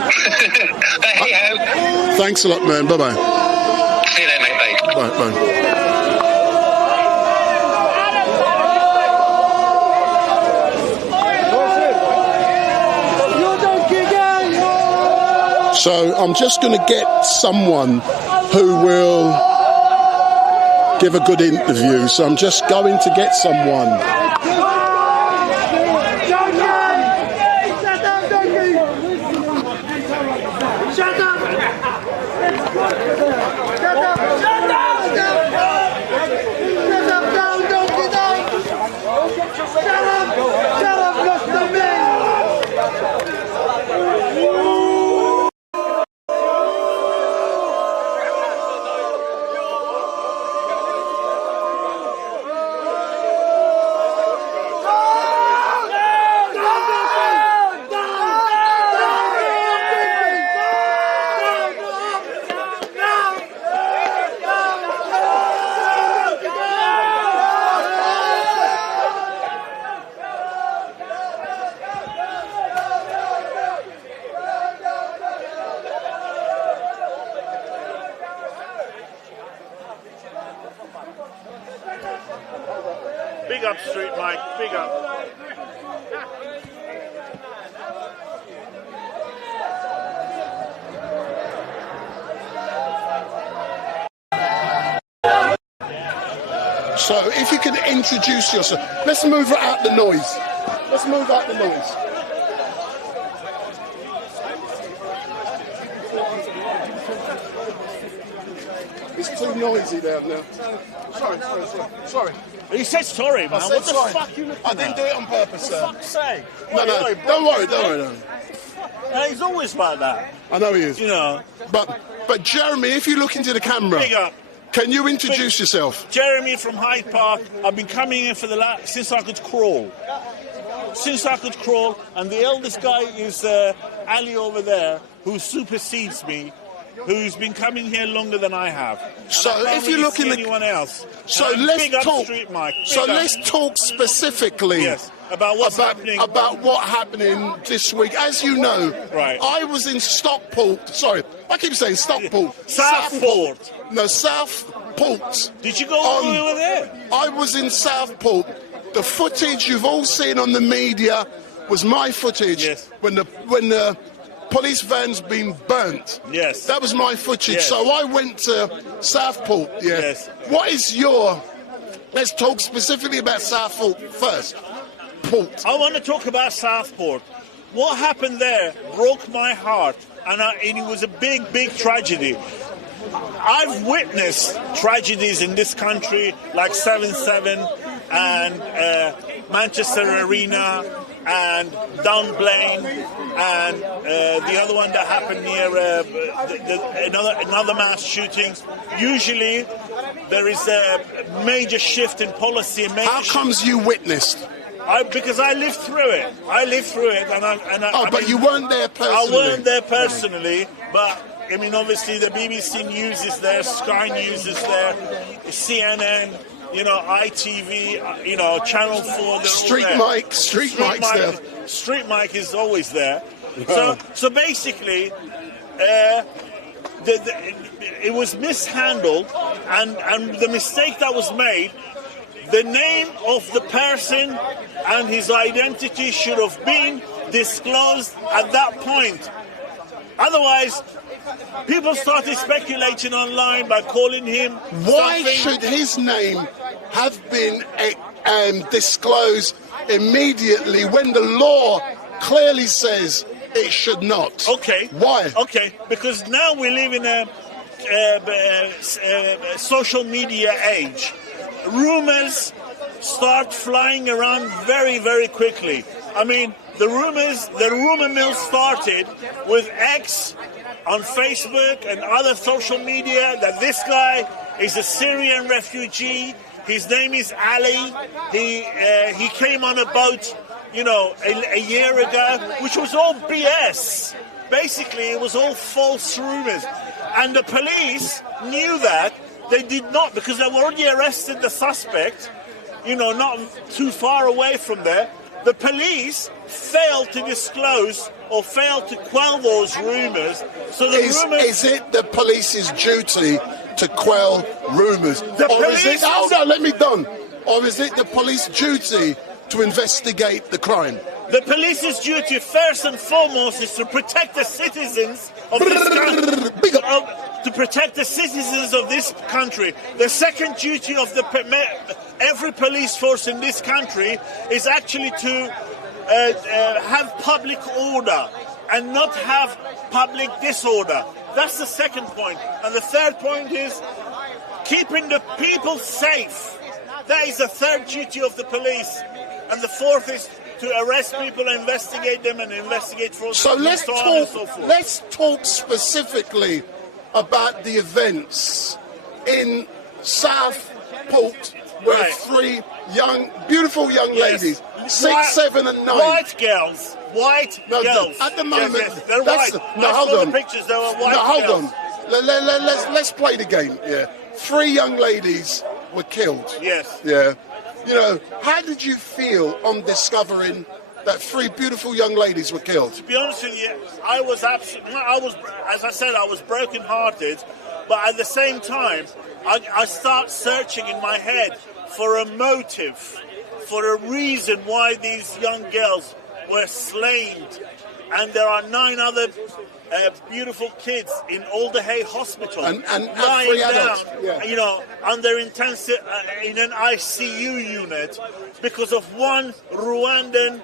But hey-ho. Thanks a lot, man. Bye-bye. See you later, mate. Bye. Bye. So I'm just going to get someone who will give a good interview. So I'm just going to get someone. Big up, StreetMic, big up. So if you can introduce yourself, let's move out the noise. Let's move out the noise. It's too noisy down there. Sorry. He said sorry, man. What the fuck you looking at? I didn't do it on purpose, sir. For fuck's sake. No, don't worry. He's always like that. I know he is. But Jeremy, if you look into the camera, Big up. Can you introduce yourself? Jeremy from Hyde Park. I've been coming in for since I could crawl. And the eldest guy is Ali over there, who supersedes me, who's been coming here longer than I have. So if you look in anyone else, so let's talk. So let's talk specifically. Yes, about what's happening. About what happening this week. As you know, right. I was in Stockport. Sorry, I keep saying Stockport. Southport. No, Southport. Did you go all the way over there? I was in Southport. The footage you've all seen on the media was my footage. Yes. When the police van's been burnt. Yes. That was my footage. Yes. So I went to Southport. Yeah. Yes. What is let's talk specifically about Southport first. I want to talk about Southport. What happened there broke my heart, and it was a big, big tragedy. I've witnessed tragedies in this country like 7/7 and Manchester Arena and Dunblane, and the other one that happened near another mass shooting. Usually there is a major shift in policy. How comes you witnessed? Because I lived through it. But you weren't there personally. I weren't there personally, but I mean, obviously the BBC News is there, Sky News is there, CNN, ITV, Channel 4. StreetMic's there. StreetMic is always there. So basically, it was mishandled, and the mistake that was made, the name of the person and his identity should have been disclosed at that point. Otherwise, people started speculating online by calling him. Why should his name have been disclosed immediately when the law clearly says it should not? Okay. Why? Okay, because now we live in a social media age. Rumors start flying around very, very quickly. I mean, the rumor mill started with X on Facebook and other social media that this guy is a Syrian refugee. His name is Ali. He came on a boat, a year ago, which was all BS. Basically, it was all false rumors. And the police knew that. They did not, because they already arrested the suspect, not too far away from there. The police failed to disclose or failed to quell those rumors. So is it the police's duty to quell rumors? Hold on, let me done. Or is it the police's duty to investigate the crime? The police's duty, first and foremost, is to protect the citizens of this country. To protect the citizens of this country. The second duty of every police force in this country is actually to have public order and not have public disorder. That's the second point. And the third point is keeping the people safe. That is the third duty of the police. And the fourth is to arrest people, investigate them, and investigate fraud. So let's talk specifically about the events in Southport, where three beautiful young ladies, 6, 7, and 9. White girls. At the moment, yes, they're white. Hold on. The pictures, they were white hold on. Let's play the game. Yeah, 3 young ladies were killed. Yes. Yeah. How did you feel on discovering that 3 beautiful young ladies were killed? To be honest with you, I was, as I said, I was broken-hearted, but at the same time, I start searching in my head for a motive, for a reason why these young girls were slain, and there are 9 other beautiful kids in Alderhay Hospital and lying 3 down, adults. under intensive in an ICU unit because of one Rwandan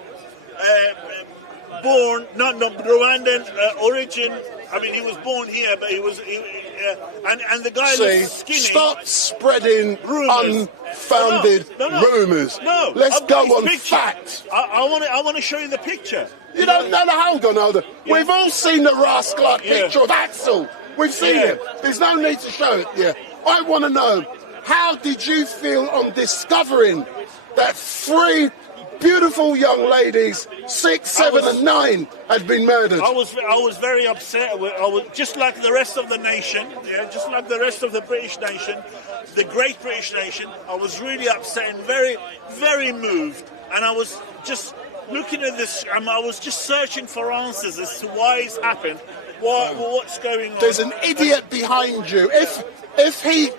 Rwandan origin. I mean, he was born here, but he was, and the guy looks skinny. Stop spreading unfounded rumours. No, let's go on picture. facts. I want to show you the picture. You don't know. Hold on. Yeah. We've all seen the rascal picture of Axel. We've seen it. There's no need to show it. Yeah. I want to know, how did you feel on discovering that 3 beautiful young ladies, 6, 7, and 9, had been murdered? I was very upset. I was just like the rest of the nation. Yeah, just like the rest of the British nation, the great British nation. I was really upset and very, very moved. And I was just looking at this. I was just searching for answers as to why it's happened. What's going on? There's an idiot behind you. If he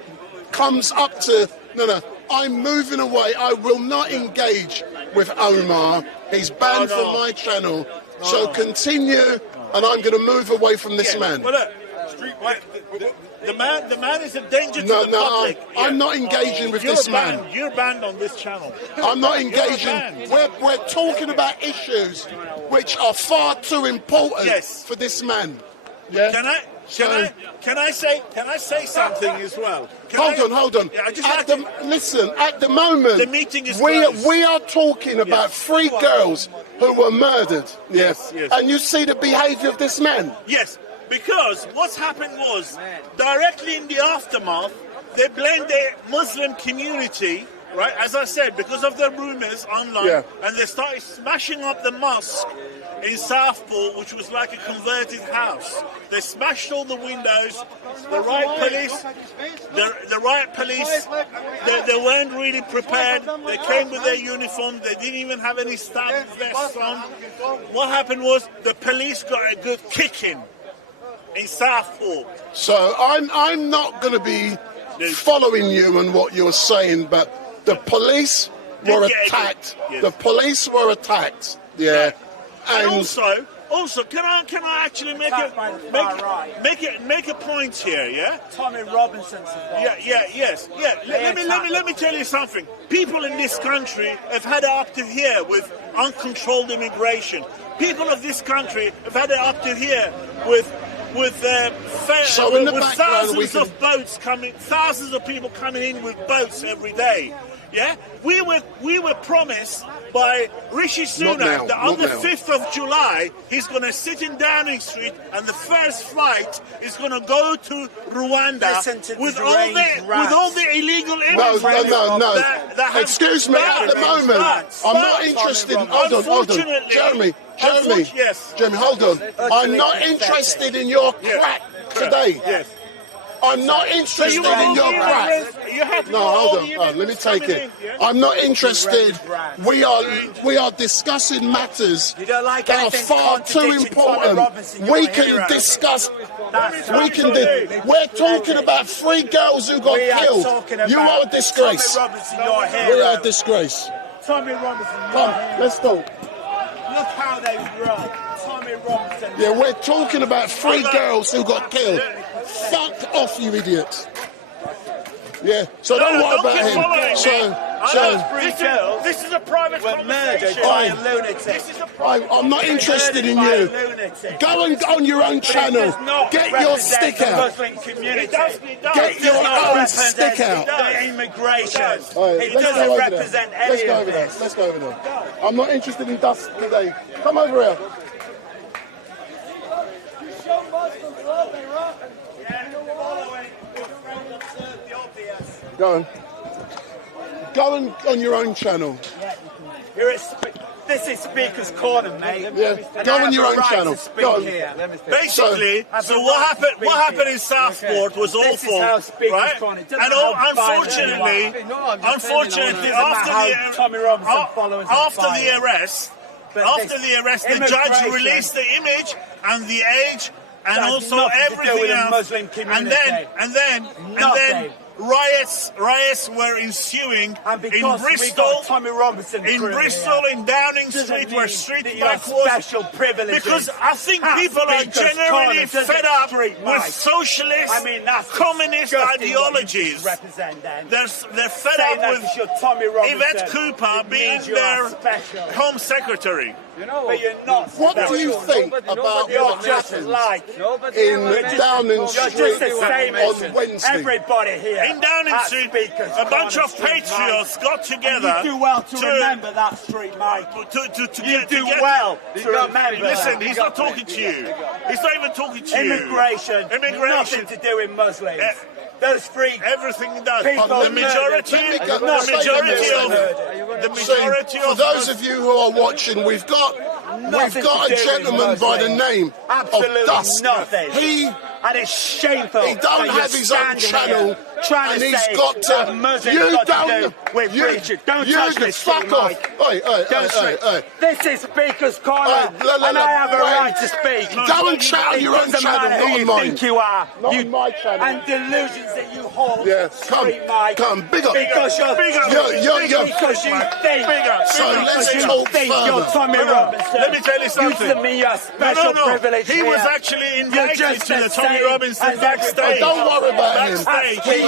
comes up to I'm moving away. I will not engage with Omar. He's banned from my channel. So continue, and I'm going to move away from this man. Well, look, the man is a danger to the public. I'm not engaging with this man. You're banned on this channel. I'm not engaging. We're talking about issues which are far too important for this man. Yeah. Can I say something as well? Hold on. Yeah, Listen, at the moment, the meeting is we closed. are talking about 3 girls who were murdered. Yes. And you see the behaviour of this man. Yes, because what's happened was, directly in the aftermath, they blamed the Muslim community, right, as I said, because of the rumours online, and they started smashing up the mosque in Southport, which was like a converted house. They smashed all the windows. The riot police, they weren't really prepared. They came with their uniform. They didn't even have any stab vests on. What happened was the police got a good kicking in Southport. So I'm not going to be following you and what you're saying, but the police were attacked. The police were attacked. Yeah. And also, can I actually make a point here? Yeah. Tommy Robinson's involved. Yes. Let me tell you something. People in this country have had it up to here with uncontrolled immigration. People of this country have had it up to here with thousands of boats coming, thousands of people coming in with boats every day. Yeah, we were promised by Rishi Sunak that on the 5th of July he's going to sit in Downing Street and the first flight is going to go to Rwanda with all the illegal immigrants. No. Excuse me. At the moment, I'm not interested. Hold on, Jeremy, hold on. I'm not interested in your crack today. Yes. I'm not interested in your crack. No, hold on. Let me take it. I'm not interested. We are discussing matters that are far too important. We can discuss. We're talking about 3 girls who got killed. You are a disgrace. We are a disgrace. Tommy Robinson. Come, let's talk. Look how they run. Tommy Robinson. Yeah, we're talking about 3 girls who got killed. Fuck off, you idiots. Yeah, so don't worry about him. This is a private conversation. By a lunatic. I'm not interested in you. Go and on your own channel. Get your stick out. Get your own stick out. Immigration. It doesn't represent any of this. Let's go over there. I'm not interested in dust today. Come over here. Go on your own channel. This is Speaker's Corner, mate. Yeah. Go on your own channel. Go on. Basically, so what happened in Southport was awful, right? And unfortunately, after the arrest, the judge released the image and the age and also everything else, and then riots were ensuing in Bristol, in Downing Street, where StreetMic was. Because I think people are generally fed up with socialist, communist ideologies. They're fed up with Yvette Cooper being their Home Secretary. What do you think about what happened in Downing Street on Wednesday? Everybody here. In Downing Street, a bunch of patriots got together. You do well to remember that, StreetMic. You do well to remember. Listen, he's not talking to you. He's not even talking to you. Immigration. Nothing to do with Muslims. Those freaks. Everything he does. The majority of those of you who are watching, we've got a gentleman by the name of Dust. And it's shameful. He don't have his own channel, and he's got to. You don't. Fuck off. This is Speaker's Corner, and I have a right to speak. Go and chat on your own channel, not on mine. Think you are. Not on my channel. And delusions that you hold. Yeah, come, big up. Because you think. So let's talk further. You're Tommy Robinson. Let me tell you something. You to me your special privilege. He was actually invited to the Tommy Robinson backstage. Don't worry about him.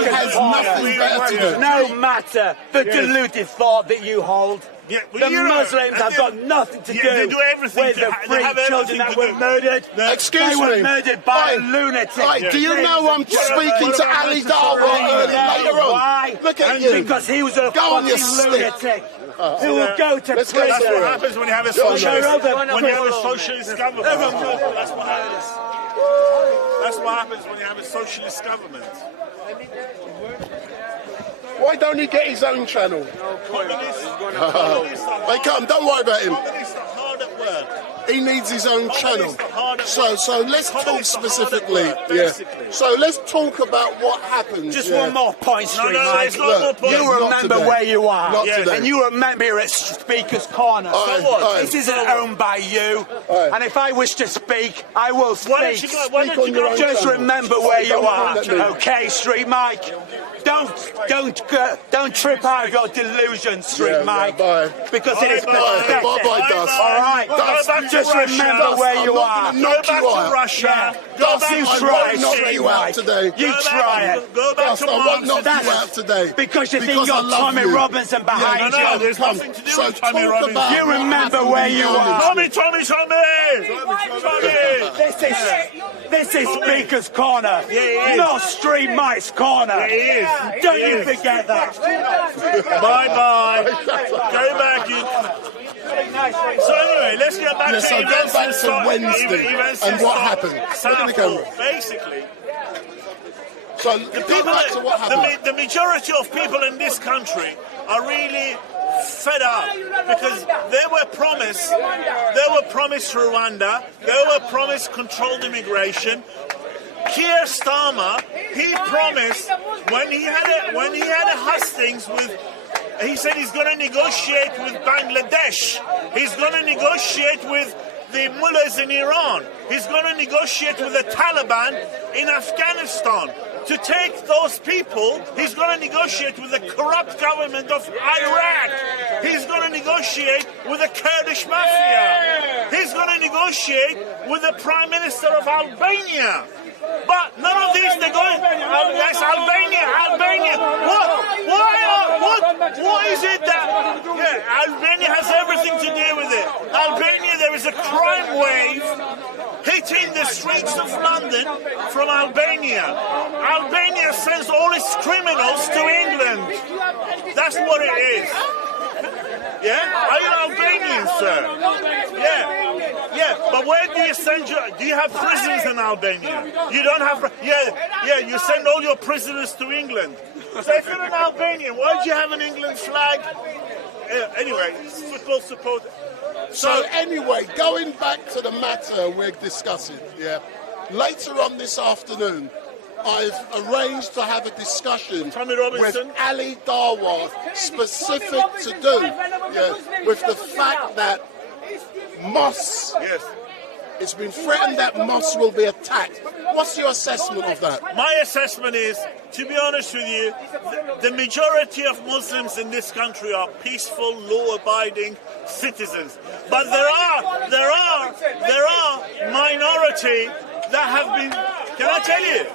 He has nothing better to do. No matter the deluded thought that you hold. Yeah, well, the Muslims have got nothing to do with the three children that were murdered. Excuse they me. were murdered by a lunatic. Do you know I'm speaking to Ali Dawa later on? Why? Look at you. Because he was a fucking lunatic who will go to prison. That's what happens when you have a socialist government. That's what happens when you have a socialist government. Why don't he get his own channel? They come, don't worry about him. He needs his own channel. So let's talk specifically. Yeah. So let's talk about what happened. Just one more point, StreetMic. You remember where you are. And you remember you're at Speaker's Corner. This isn't owned by you. And if I wish to speak, I will speak. Just remember where you are. Okay, StreetMic? Don't trip out of your delusions, StreetMic. Because it is pathetic. All right? Just remember where you are. Go back to Russia. Go back to StreetMic. You try it. Go back to Moscow. Because you think you're Tommy Robinson behind you. There's nothing to do with Tommy Robinson. You remember where you are. Tommy! This is Speaker's Corner, not StreetMic's Corner. Don't you forget that. Bye-bye. Go back, you... So anyway, let's get back to events to Wednesday and what happened. Basically, so the majority of people in this country are really fed up because they were promised Rwanda, they were promised controlled immigration. Keir Starmer, he promised when he had a hustings with. He said he's going to negotiate with Bangladesh. He's going to negotiate with the mullahs in Iran. He's going to negotiate with the Taliban in Afghanistan. To take those people, he's going to negotiate with the corrupt government of Iraq. He's going to negotiate with the Kurdish mafia. He's going to negotiate with the Prime Minister of Albania. But none of these, they're going, that's Albania. What is it that, Albania has everything to do with it. Albania, there is a crime wave hitting the streets of London from Albania. Albania sends all its criminals to England. That's what it is. Yeah? Are you Albanian, sir? Yeah. But where do you send do you have prisons in Albania? You don't have... Yeah, you send all your prisoners to England. So if you're an Albanian, why do you have an England flag? Anyway, football support. So anyway, going back to the matter we're discussing, later on this afternoon, I've arranged to have a discussion with Ali Dawa specific to do with the fact that mosques, it's been threatened that mosques will be attacked. What's your assessment of that? My assessment is, to be honest with you, the majority of Muslims in this country are peaceful, law-abiding citizens. But there are minority that have been. Can I tell you?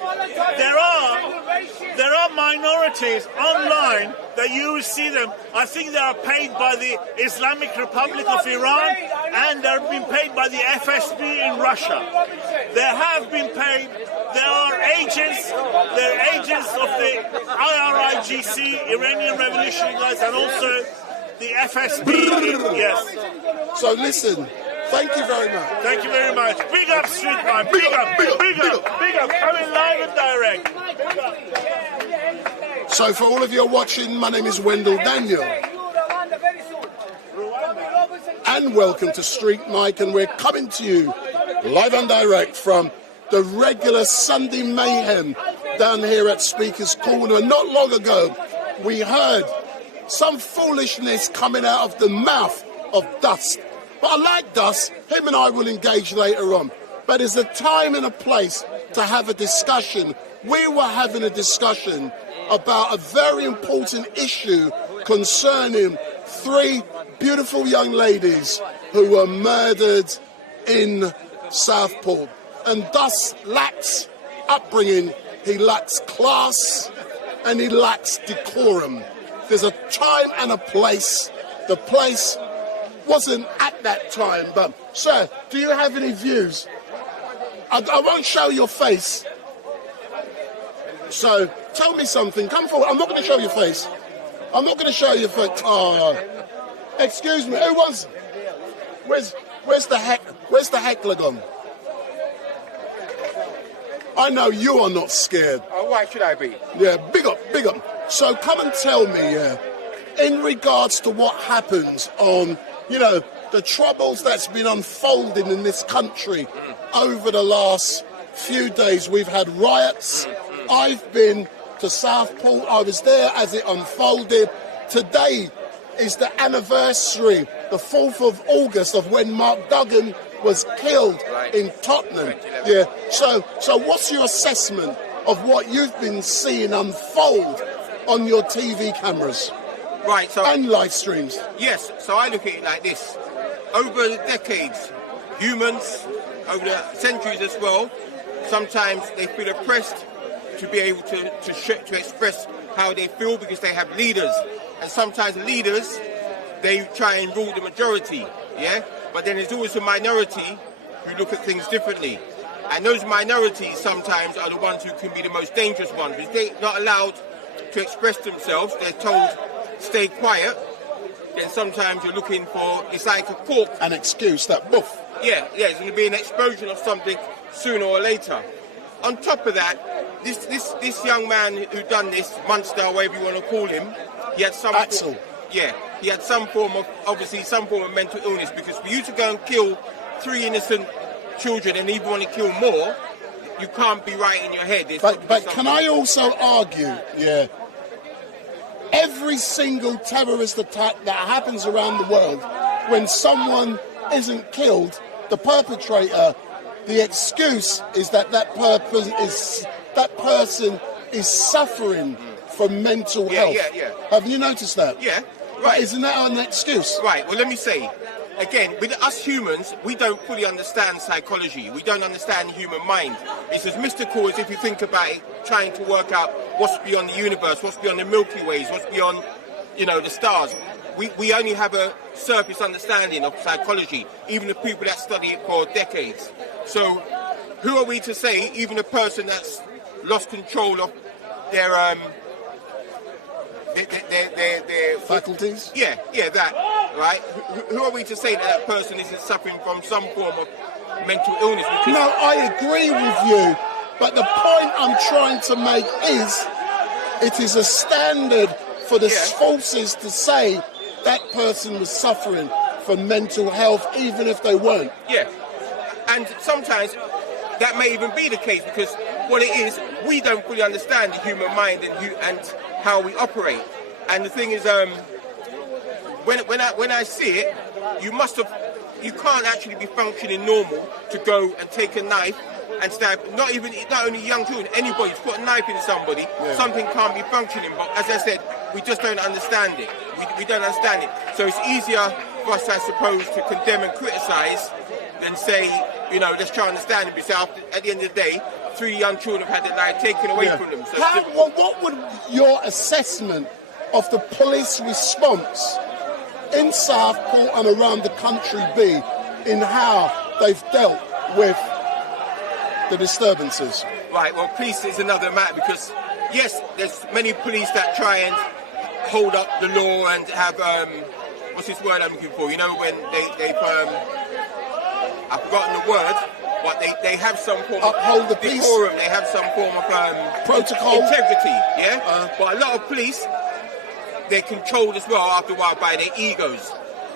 There are minorities online that you will see them. I think they are paid by the Islamic Republic of Iran and they're being paid by the FSB in Russia. They have been paid. There are agents. They're agents of the IRIGC, Iranian Revolutionary Guards, and also the FSB. Yes. So listen. Thank you very much. Thank you very much. Big up, StreetMic. Big up. Coming live and direct. Big up. So for all of you watching, my name is Wendell Daniel. And welcome to StreetMic, and we're coming to you live and direct from the regular Sunday mayhem down here at Speaker's Corner. And not long ago, we heard some foolishness coming out of the mouth of Dust. But I like Dust. Him and I will engage later on. But there's a time and a place to have a discussion. We were having a discussion about a very important issue concerning 3 beautiful young ladies who were murdered in Southport. And Dust lacks upbringing, he lacks class, and he lacks decorum. There's a time and a place the place wasn't at that time. But, sir, do you have any views? I won't show your face. So, tell me something. Come forward. I'm not going to show your face. I'm not going to show your face. Oh, excuse me. Who wants... Where's the heckler gone? I know you are not scared. Oh, why should I be? Yeah, big up, big up. So come and tell me, in regards to what happens on, you know, the troubles that's been unfolding in this country over the last few days. We've had riots. I've been to Southport. I was there as it unfolded. Today is the anniversary, the 4th of August, of when Mark Duggan was killed in Tottenham. Yeah. So what's your assessment of what you've been seeing unfold on your TV cameras? Right. So and live streams. Yes. So I look at it like this: over the decades, humans, over the centuries as well, sometimes they feel oppressed to be able to express how they feel because they have leaders, and sometimes leaders, they try and rule the majority. Yeah. But then there's always a minority who look at things differently. And those minorities sometimes are the ones who can be the most dangerous ones. Because they're not allowed to express themselves. They're told, stay quiet. Then sometimes you're looking for, it's like a cork. An excuse, that boof. Yeah, it's going to be an explosion of something sooner or later. On top of that, this young man who done this, Munster, whatever you want to call him, he had some... Axel. He had some form of mental illness, because for you to go and kill 3 innocent children and even want to kill more, you can't be right in your head. But can I also argue, every single terrorist attack that happens around the world, when someone isn't killed, the perpetrator, the excuse is that that person is suffering from mental health. Have you noticed that? Yeah. Right. Right. Isn't that an excuse? Right, well, let me say, again, with us humans, we don't fully understand psychology. We don't understand the human mind. It's as mystical as, if you think about it, trying to work out what's beyond the universe, what's beyond the Milky Ways, what's beyond, the stars. We only have a surface understanding of psychology, even the people that study it for decades. So who are we to say, even a person that's lost control of their faculties? Yeah, that, right? Who are we to say that person isn't suffering from some form of mental illness? Because no, I agree with you, but the point I'm trying to make is, it is a standard for the forces to say that person was suffering from mental health, even if they weren't. Yeah, and sometimes that may even be the case, because what it is, we don't fully understand the human mind and how we operate. And the thing is, when I see it, you can't actually be functioning normal to go and take a knife and stab, not only young children, anybody, to put a knife in somebody, something can't be functioning. But as I said, we just don't understand it. We don't understand it. So it's easier for us, I suppose, to condemn and criticise than say, let's try and understand it. Because at the end of the day, 3 young children have had their life taken away from them. So what would your assessment of the police response in Southport and around the country be in how they've dealt with the disturbances? Right, well, police is another matter, because, yes, there's many police that try and hold up the law and have, what's this word I'm looking for? When they've I've forgotten the word, but they have some form uphold the of peace. Decorum, they have some form of protocol, integrity, but a lot of police, they're controlled as well after a while by their egos.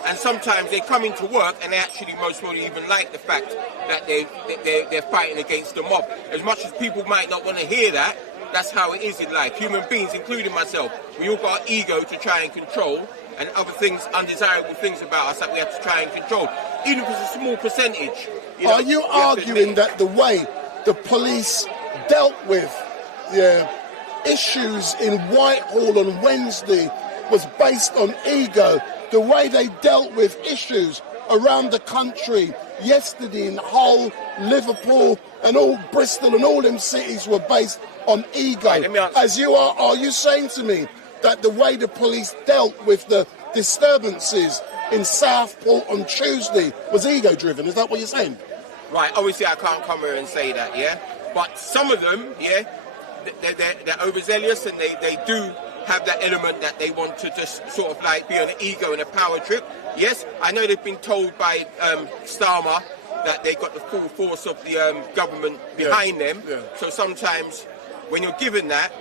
And sometimes they come into work and they actually most probably even like the fact that they're fighting against the mob. As much as people might not want to hear that, that's how it is in life. Human beings, including myself, we all got an ego to try and control, and other things, undesirable things about us that we have to try and control, even if it's a small percentage. Are you arguing that the way the police dealt with issues in Whitehall on Wednesday was based on ego? The way they dealt with issues around the country yesterday in Hull, Liverpool, and all Bristol and all them cities were based on ego? Right, are you saying to me that the way the police dealt with the disturbances in Southport on Tuesday was ego-driven. Is that what you're saying? Right, obviously I can't come here and say that, yeah? But some of them, yeah, they're overzealous, and they do have that element that they want to just sort of like be on an ego and a power trip. Yes, I know they've been told by Starmer that they got the full force of the government behind them. Yeah. So sometimes when you're given that,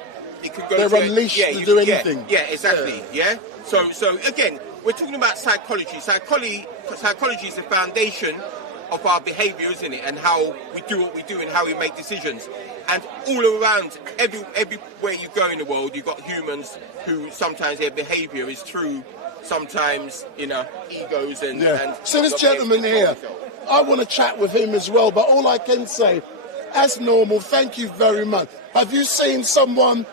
it can go they're unleashed to do anything. Yeah, exactly. Yeah. So again, we're talking about psychology. Psychology is the foundation of our behaviour, isn't it? And how we do what we do and how we make decisions. And all around, everywhere you go in the world, you've got humans who sometimes their behaviour is through sometimes, egos and... Yeah. And so this gentleman here, I want to chat with him as well, but all I can say, as normal, thank you very much. Have you seen someone...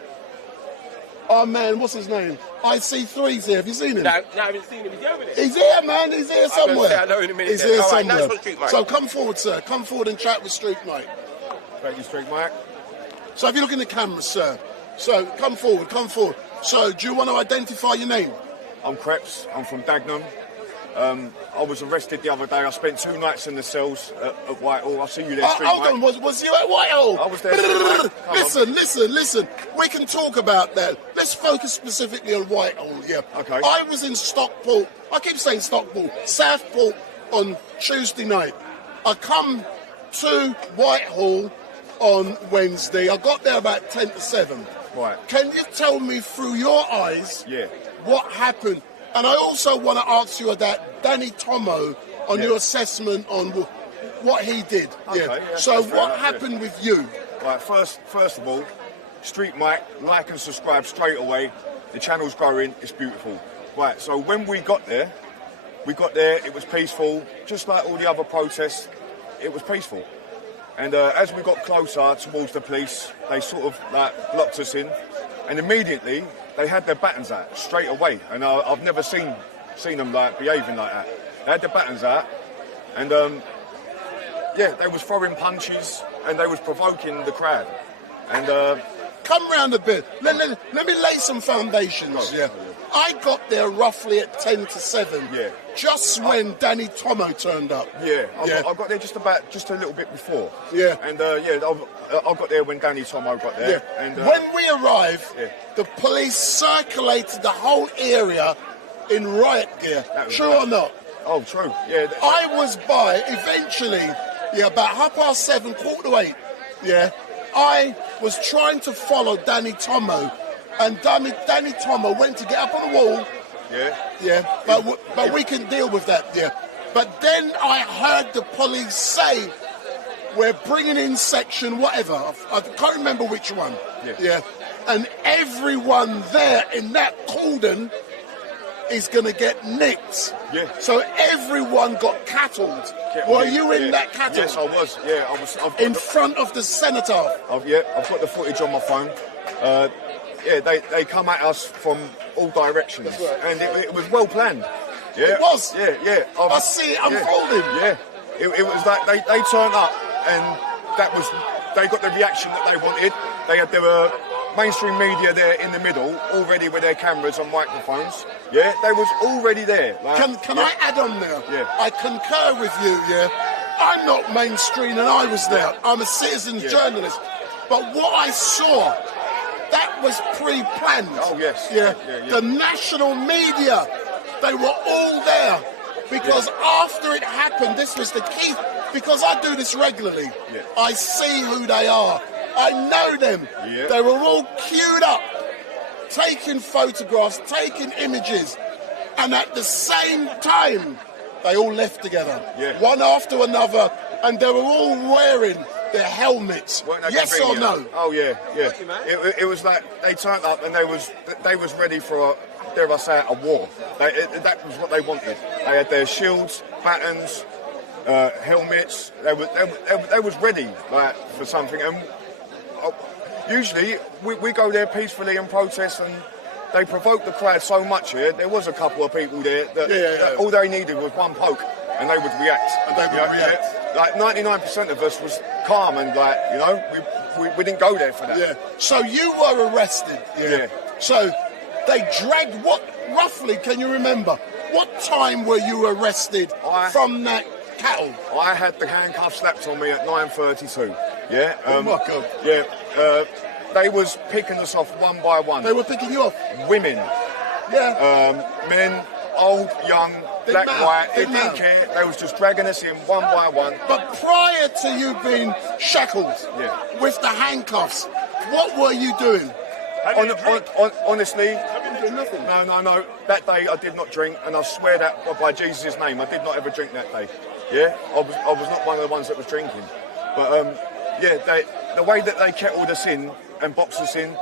Oh man, what's his name? IC3's here. Have you seen him? No, I haven't seen him. He's over there. He's here, man. He's here somewhere. I know in a minute. He's here all somewhere. Right, nice one, so come forward, sir. Come forward and chat with StreetMic. Thank you, StreetMic. So if you look in the camera, sir. So come forward, come forward. So do you want to identify your name? I'm Krebs. I'm from Dagenham. I was arrested the other day. I spent 2 nights in the cells at Whitehall. I'll see you there, StreetMic. Hold on, was you at Whitehall? I was there. Listen. We can talk about that. Let's focus specifically on Whitehall, yeah. Okay. I was in Stockport. I keep saying Stockport. Southport on Tuesday night. I come to Whitehall on Wednesday. I got there about 10 to 7. Right. Can you tell me through your eyes what happened? And I also want to ask you about Danny Tomo on your assessment on what he did. Okay, yeah. So what happened with you? Right, first of all, StreetMic, like and subscribe straight away. The channel's growing, it's beautiful. Right, so when we got there, it was peaceful, just like all the other protests, it was peaceful. And as we got closer towards the police, they sort of like blocked us in, and immediately they had their batons out straight away. And I've never seen them like behaving like that. They had their batons out, and they was throwing punches and they was provoking the crowd. And come round a bit. Let me lay some foundations. Yeah. I got there roughly at 10 to 7. Yeah. Just when Danny Tomo turned up. Yeah. I got there just a little bit before. Yeah. And I got there when Danny Tomo got there. Yeah. And when we arrived, the police circulated the whole area in riot gear. True or not? Oh, true. Yeah. I was by eventually. About 7:30, 7:45. Yeah. I was trying to follow Danny Tomo, and Danny Tomo went to get up on the wall. Yeah. But we can deal with that. Yeah. But then I heard the police say, "We're bringing in section whatever." I can't remember which one. Yeah. And everyone there in that cordon is going to get nicked. Yeah. So everyone got cattled. Were you in that cattle? Yes, I was. Yeah, I was. In front of the cenotaph. I've got the footage on my phone. They come at us from all directions, and it was well planned. Yeah, it was. Yeah. I see it unfolding. Yeah. It was like they turned up, and they got the reaction that they wanted. They had their mainstream media there in the middle, already with their cameras and microphones. Yeah, they was already there. Like, can I add on there? Yeah. I concur with you, I'm not mainstream and I was there. I'm a citizen journalist. But what I saw, that was pre-planned. Oh, yes. Yeah. The national media, they were all there. Because after it happened, this was the key. Because I do this regularly. Yeah. I see who they are. I know them. Yeah. They were all queued up, taking photographs, taking images, and at the same time, they all left together, one after another, and they were all wearing their helmets. Yes or no? Oh yeah. It was like they turned up and they was ready for a war. That was what they wanted. They had their shields, batons, helmets. They was ready for something. And usually we go there peacefully and protest, and they provoke the crowd so much here. There was a couple of people there that all they needed was one poke, and they would react. Like 99% of us was calm, and we didn't go there for that. Yeah. So you were arrested. Yeah. So they dragged, what, roughly, can you remember, what time were you arrested from that cattle? I had the handcuffs slapped on me at 9:32. Yeah. Oh my God. Yeah. They was picking us off one by one. They were picking you off? Women. Yeah. Men, old, young, black, white, they didn't care. They was just dragging us in one by one. But prior to you being shackled with the handcuffs, what were you doing? Honestly, nothing. No. That day I did not drink, and I swear that by Jesus' name, I did not ever drink that day. Yeah, I was not one of the ones that was drinking. But the way that they kettled us in and boxed us in,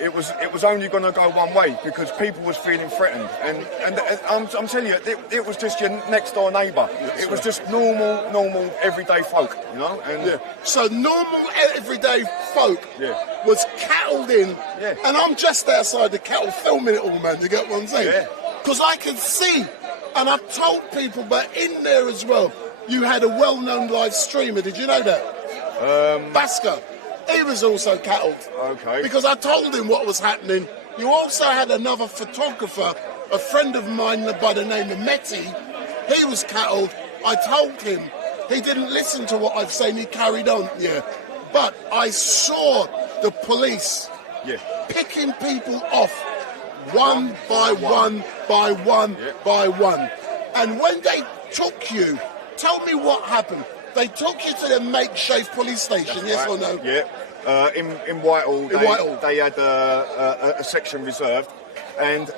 it was only going to go one way because people was feeling threatened. And I'm telling you, it was just your next door neighbour. It was just normal everyday folk, you know. And so normal everyday folk was cattled in, and I'm just outside the cattle filming it all, man. You get what I'm saying? Because I can see, and I've told people, but in there as well, you had a well-known live streamer. Did you know that? Basker. He was also cattled. Okay. Because I told him what was happening. You also had another photographer, a friend of mine by the name of Metty. He was cattled. I told him. He didn't listen to what I've said. He carried on. Yeah. But I saw the police picking people off one by one by one by one. And when they took you, tell me what happened. They took you to the makeshift police station, yes or no? Yeah. In Whitehall, they had a section reserved, and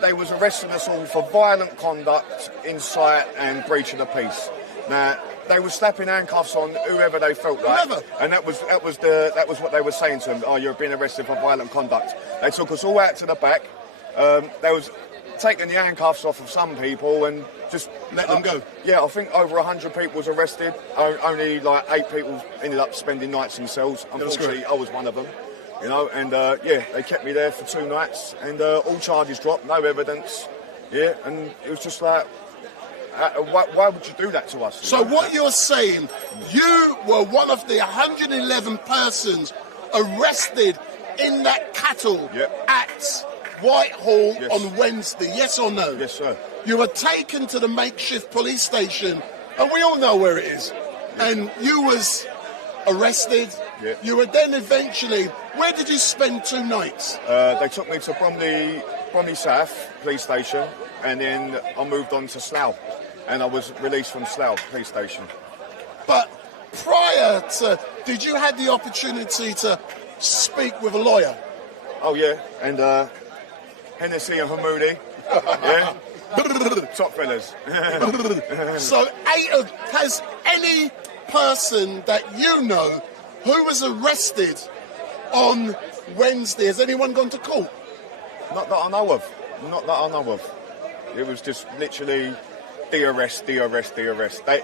they was arresting us all for violent conduct, incite, and breach of the peace. Now they were slapping handcuffs on whoever they felt like, and that was what they were saying to them. Oh, you're being arrested for violent conduct. They took us all out to the back. They was taking the handcuffs off of some people and just let them go. Yeah, I think over 100 people was arrested. Only like 8 people ended up spending nights themselves. Unfortunately, I was one of them. You know, and they kept me there for 2 nights, and all charges dropped, no evidence. Yeah, and it was just like, why would you do that to us? So what you're saying, you were one of the 111 persons arrested in that cattle at Whitehall on Wednesday, yes or no? Yes, sir. You were taken to the makeshift police station, and we all know where it is. And you was arrested. You were then eventually, where did you spend 2 nights? They took me to Bromley South police station, and then I moved on to Slough, and I was released from Slough police station. But prior to, did you have the opportunity to speak with a lawyer? Oh yeah, and Hennessy and Hamoudi, top fellas. So has any person that you know who was arrested on Wednesday, has anyone gone to court? Not that I know of. It was just literally the arrest. I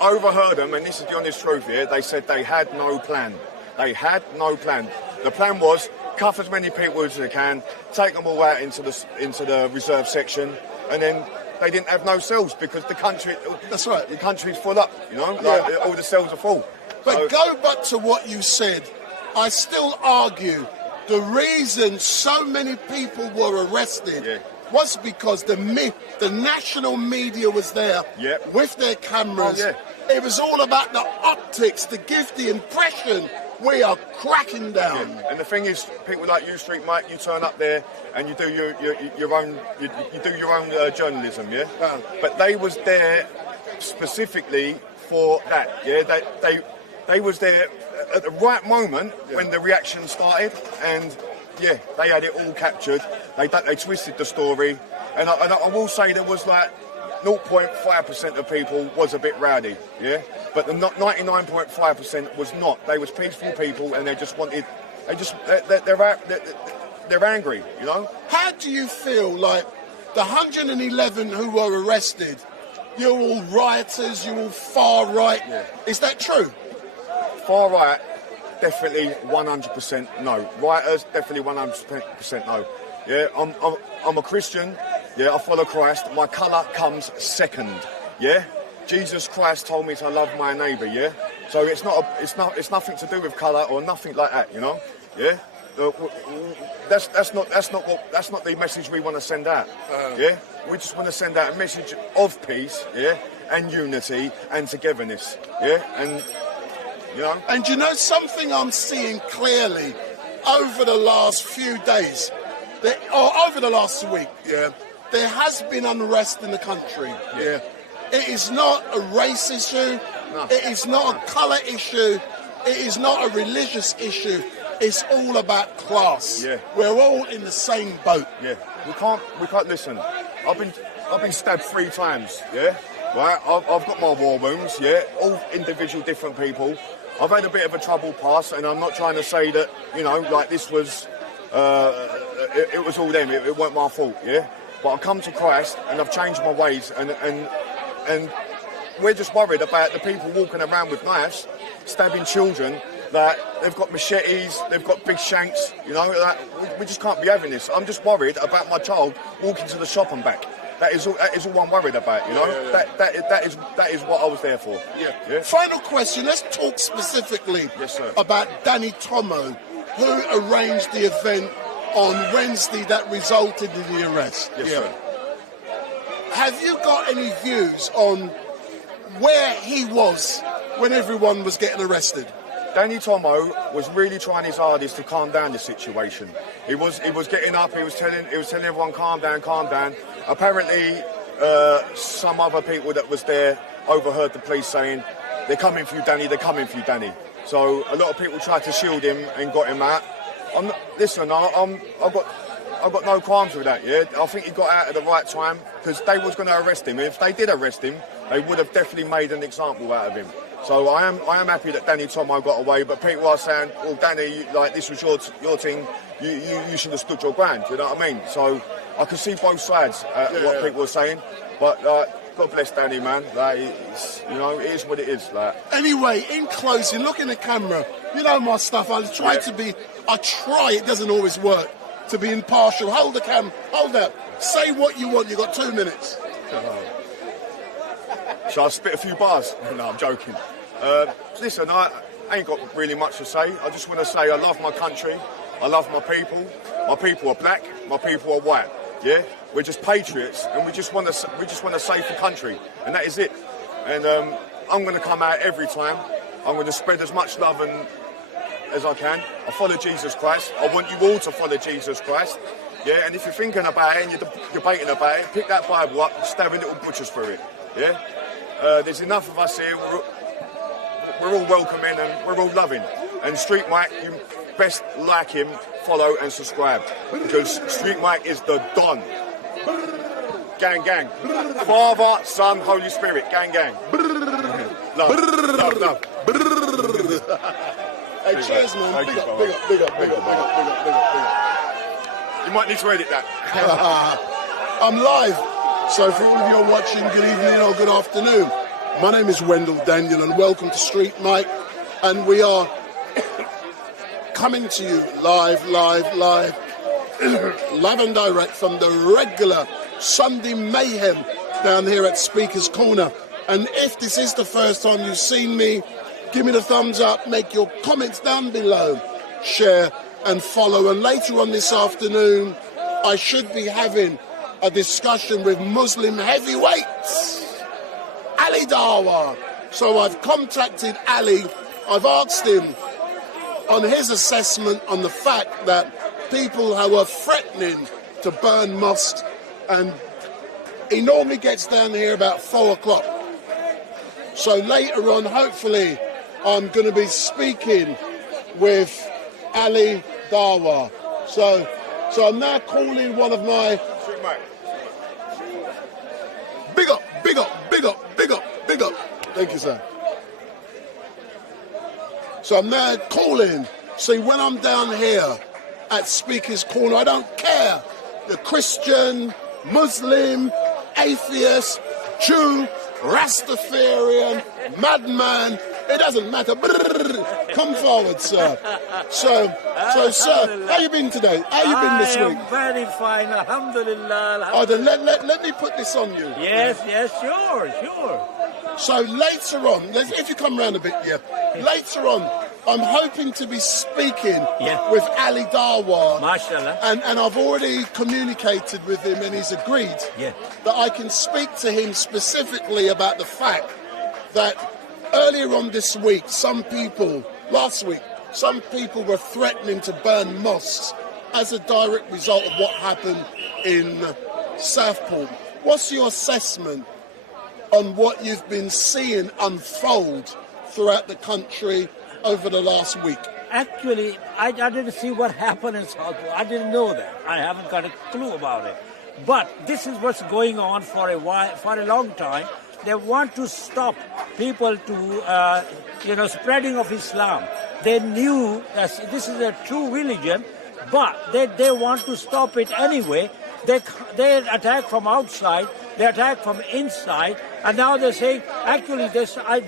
overheard them, and this is the honest truth here, they said they had no plan. The plan was cuff as many people as they can, take them all out into the reserve section, and then they didn't have no cells because the country. That's right. The country's full up, you know. All the cells are full. But go back to what you said. I still argue the reason so many people were arrested was because the national media was there with their cameras. It was all about the optics to give the impression we are cracking down. And the thing is, people like you, StreetMic, you turn up there and you do your own journalism, But they was there specifically for that, They was there at the right moment when the reaction started, and they had it all captured. They twisted the story, and I will say there was like 0.5% of people was a bit rowdy, but the 99.5% was not. They was peaceful people, and they're angry, you know. How do you feel like the 111 who were arrested? You're all rioters. You're all far right. Is that true? Far right, definitely 100% no. Rioters, definitely 100% no. I'm a Christian. I follow Christ. My colour comes second. Jesus Christ told me to love my neighbour. So it's nothing to do with colour or nothing like that. You know. That's not the message we want to send out. Yeah, we just want to send out a message of peace, yeah, and unity and togetherness, yeah, and you know. And you know something I'm seeing clearly over the last few days, or over the last week, yeah, there has been unrest in the country. Yeah, it is not a race issue. No. It is not a colour issue. It is not a religious issue. It's all about class. Yeah. We're all in the same boat. Yeah. We can't listen. I've been stabbed 3 times, yeah? Right? I've got my war wounds, yeah? All individual different people. I've had a bit of a troubled past, and I'm not trying to say that, you know, like this was it was all them, it weren't my fault, yeah? But I've come to Christ and I've changed my ways, and we're just worried about the people walking around with knives, stabbing children. That they've got machetes, they've got big shanks, you know, we just can't be having this. I'm just worried about my child walking to the shop and back. That is all I'm worried about, you know. That is what I was there for. Yeah. Final question, let's talk specifically about Danny Tomo, who arranged the event on Wednesday that resulted in the arrest. Yes, sir. Have you got any views on where he was when everyone was getting arrested? Danny Tomo was really trying his hardest to calm down the situation. He was getting up. He was telling everyone, calm down. Apparently, some other people that was there overheard the police saying, "They're coming for you, Danny. They're coming for you, Danny." So a lot of people tried to shield him and got him out. I've got no qualms with that. Yeah, I think he got out at the right time because they was going to arrest him. If they did arrest him, they would have definitely made an example out of him. So I am happy that Danny Tomo got away, but people are saying, well, Danny, like this was your thing, you should have stood your ground, you know what I mean? So I can see both sides what people are saying, but God bless Danny, man. Like, you know, it is what it is. Like. Anyway, in closing, look in the camera. You know my stuff. I try, it doesn't always work, to be impartial. Hold the cam, hold up. Say what you want, you got 2 minutes. Shall I spit a few bars? No, I'm joking. Listen, I ain't got really much to say. I just want to say I love my country. I love my people. My people are black. My people are white. Yeah, we're just patriots, and we just want a safer country, and that is it. And I'm going to come out every time. I'm going to spread as much love as I can. I follow Jesus Christ. I want you all to follow Jesus Christ. Yeah, and if you're thinking about it and you're debating about it, pick that Bible up, stabbing little butchers through it. Yeah. There's enough of us here. We're all welcoming and we're all loving. And StreetMic, you best like him, follow and subscribe because StreetMic is the Don. Gang, gang. Father, Son, Holy Spirit. Gang, gang. Love. Hey, cheers, man. Big up. You might need to edit that. I'm live. So for all of you watching, good evening or good afternoon. My name is Wendell Daniel and welcome to StreetMic. And we are coming to you live and direct from the regular Sunday mayhem down here at Speaker's Corner. And if this is the first time you've seen me, give me the thumbs up, make your comments down below, share and follow. And later on this afternoon, I should be having a discussion with Muslim heavyweights, Ali Dawa. So I've contacted Ali. I've asked him on his assessment on the fact that people who are threatening to burn mosques, and he normally gets down here about 4 o'clock. So later on, hopefully, I'm going to be speaking with Ali Dawa. So I'm now calling one of my... Big up. Thank you, sir. So I'm now calling. See, when I'm down here at Speaker's Corner, I don't care. The Christian, Muslim, atheist, Jew, Rastafarian, madman, it doesn't matter. Come forward, sir. So, sir, how you been today? How you been this week? I am very fine, alhamdulillah. Oh, then let me put this on you. Yes, sure. So later on, if you come round a bit, yeah. Later on, I'm hoping to be speaking with Ali Dawa. MashaAllah. And I've already communicated with him and he's agreed that I can speak to him specifically about the fact that earlier on this week, last week, some people were threatening to burn mosques as a direct result of what happened in Southport. What's your assessment on what you've been seeing unfold throughout the country over the last week? Actually, I didn't see what happened in Southport. I didn't know that. I haven't got a clue about it. But this is what's going on for a while, for a long time. They want to stop people to, spreading of Islam. They knew that this is a true religion, but they want to stop it anyway. They attack from outside, they attack from inside, and now they're saying, actually,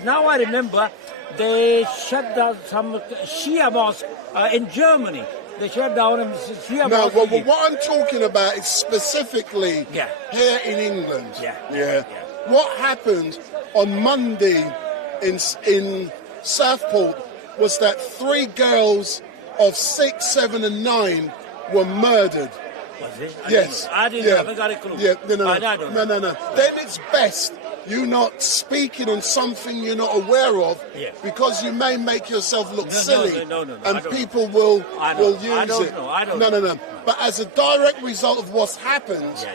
now I remember, they shut down some Shia mosque in Germany. They shut down a Shia mosque. No, well, what I'm talking about is specifically here in England. Yeah. What happened on Monday in Southport was that 3 girls of 6, 7 and 9 were murdered. Was it? Yes. I haven't got a clue. Yeah, no. I don't know. Then it's best you not speaking on something you're not aware of, because you may make yourself look silly, and people will use it. I don't know. No. But as a direct result of what's happened,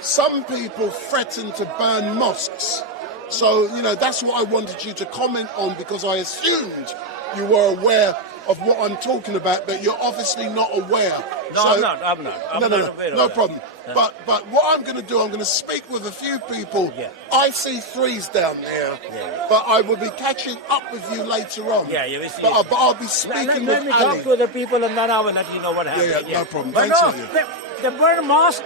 some people threaten to burn mosques. So, that's what I wanted you to comment on, because I assumed you were aware of what I'm talking about, but you're obviously not aware. No, I'm not. I'm not aware no of problem. That. But what I'm going to do, I'm going to speak with a few people. I see 3s down there, but I will be catching up with you later on. Yeah, you will see. But I'll be speaking let with me Ali. talk to the people, and then I will let you know what happened. No problem. But Thanks, they burn mosque.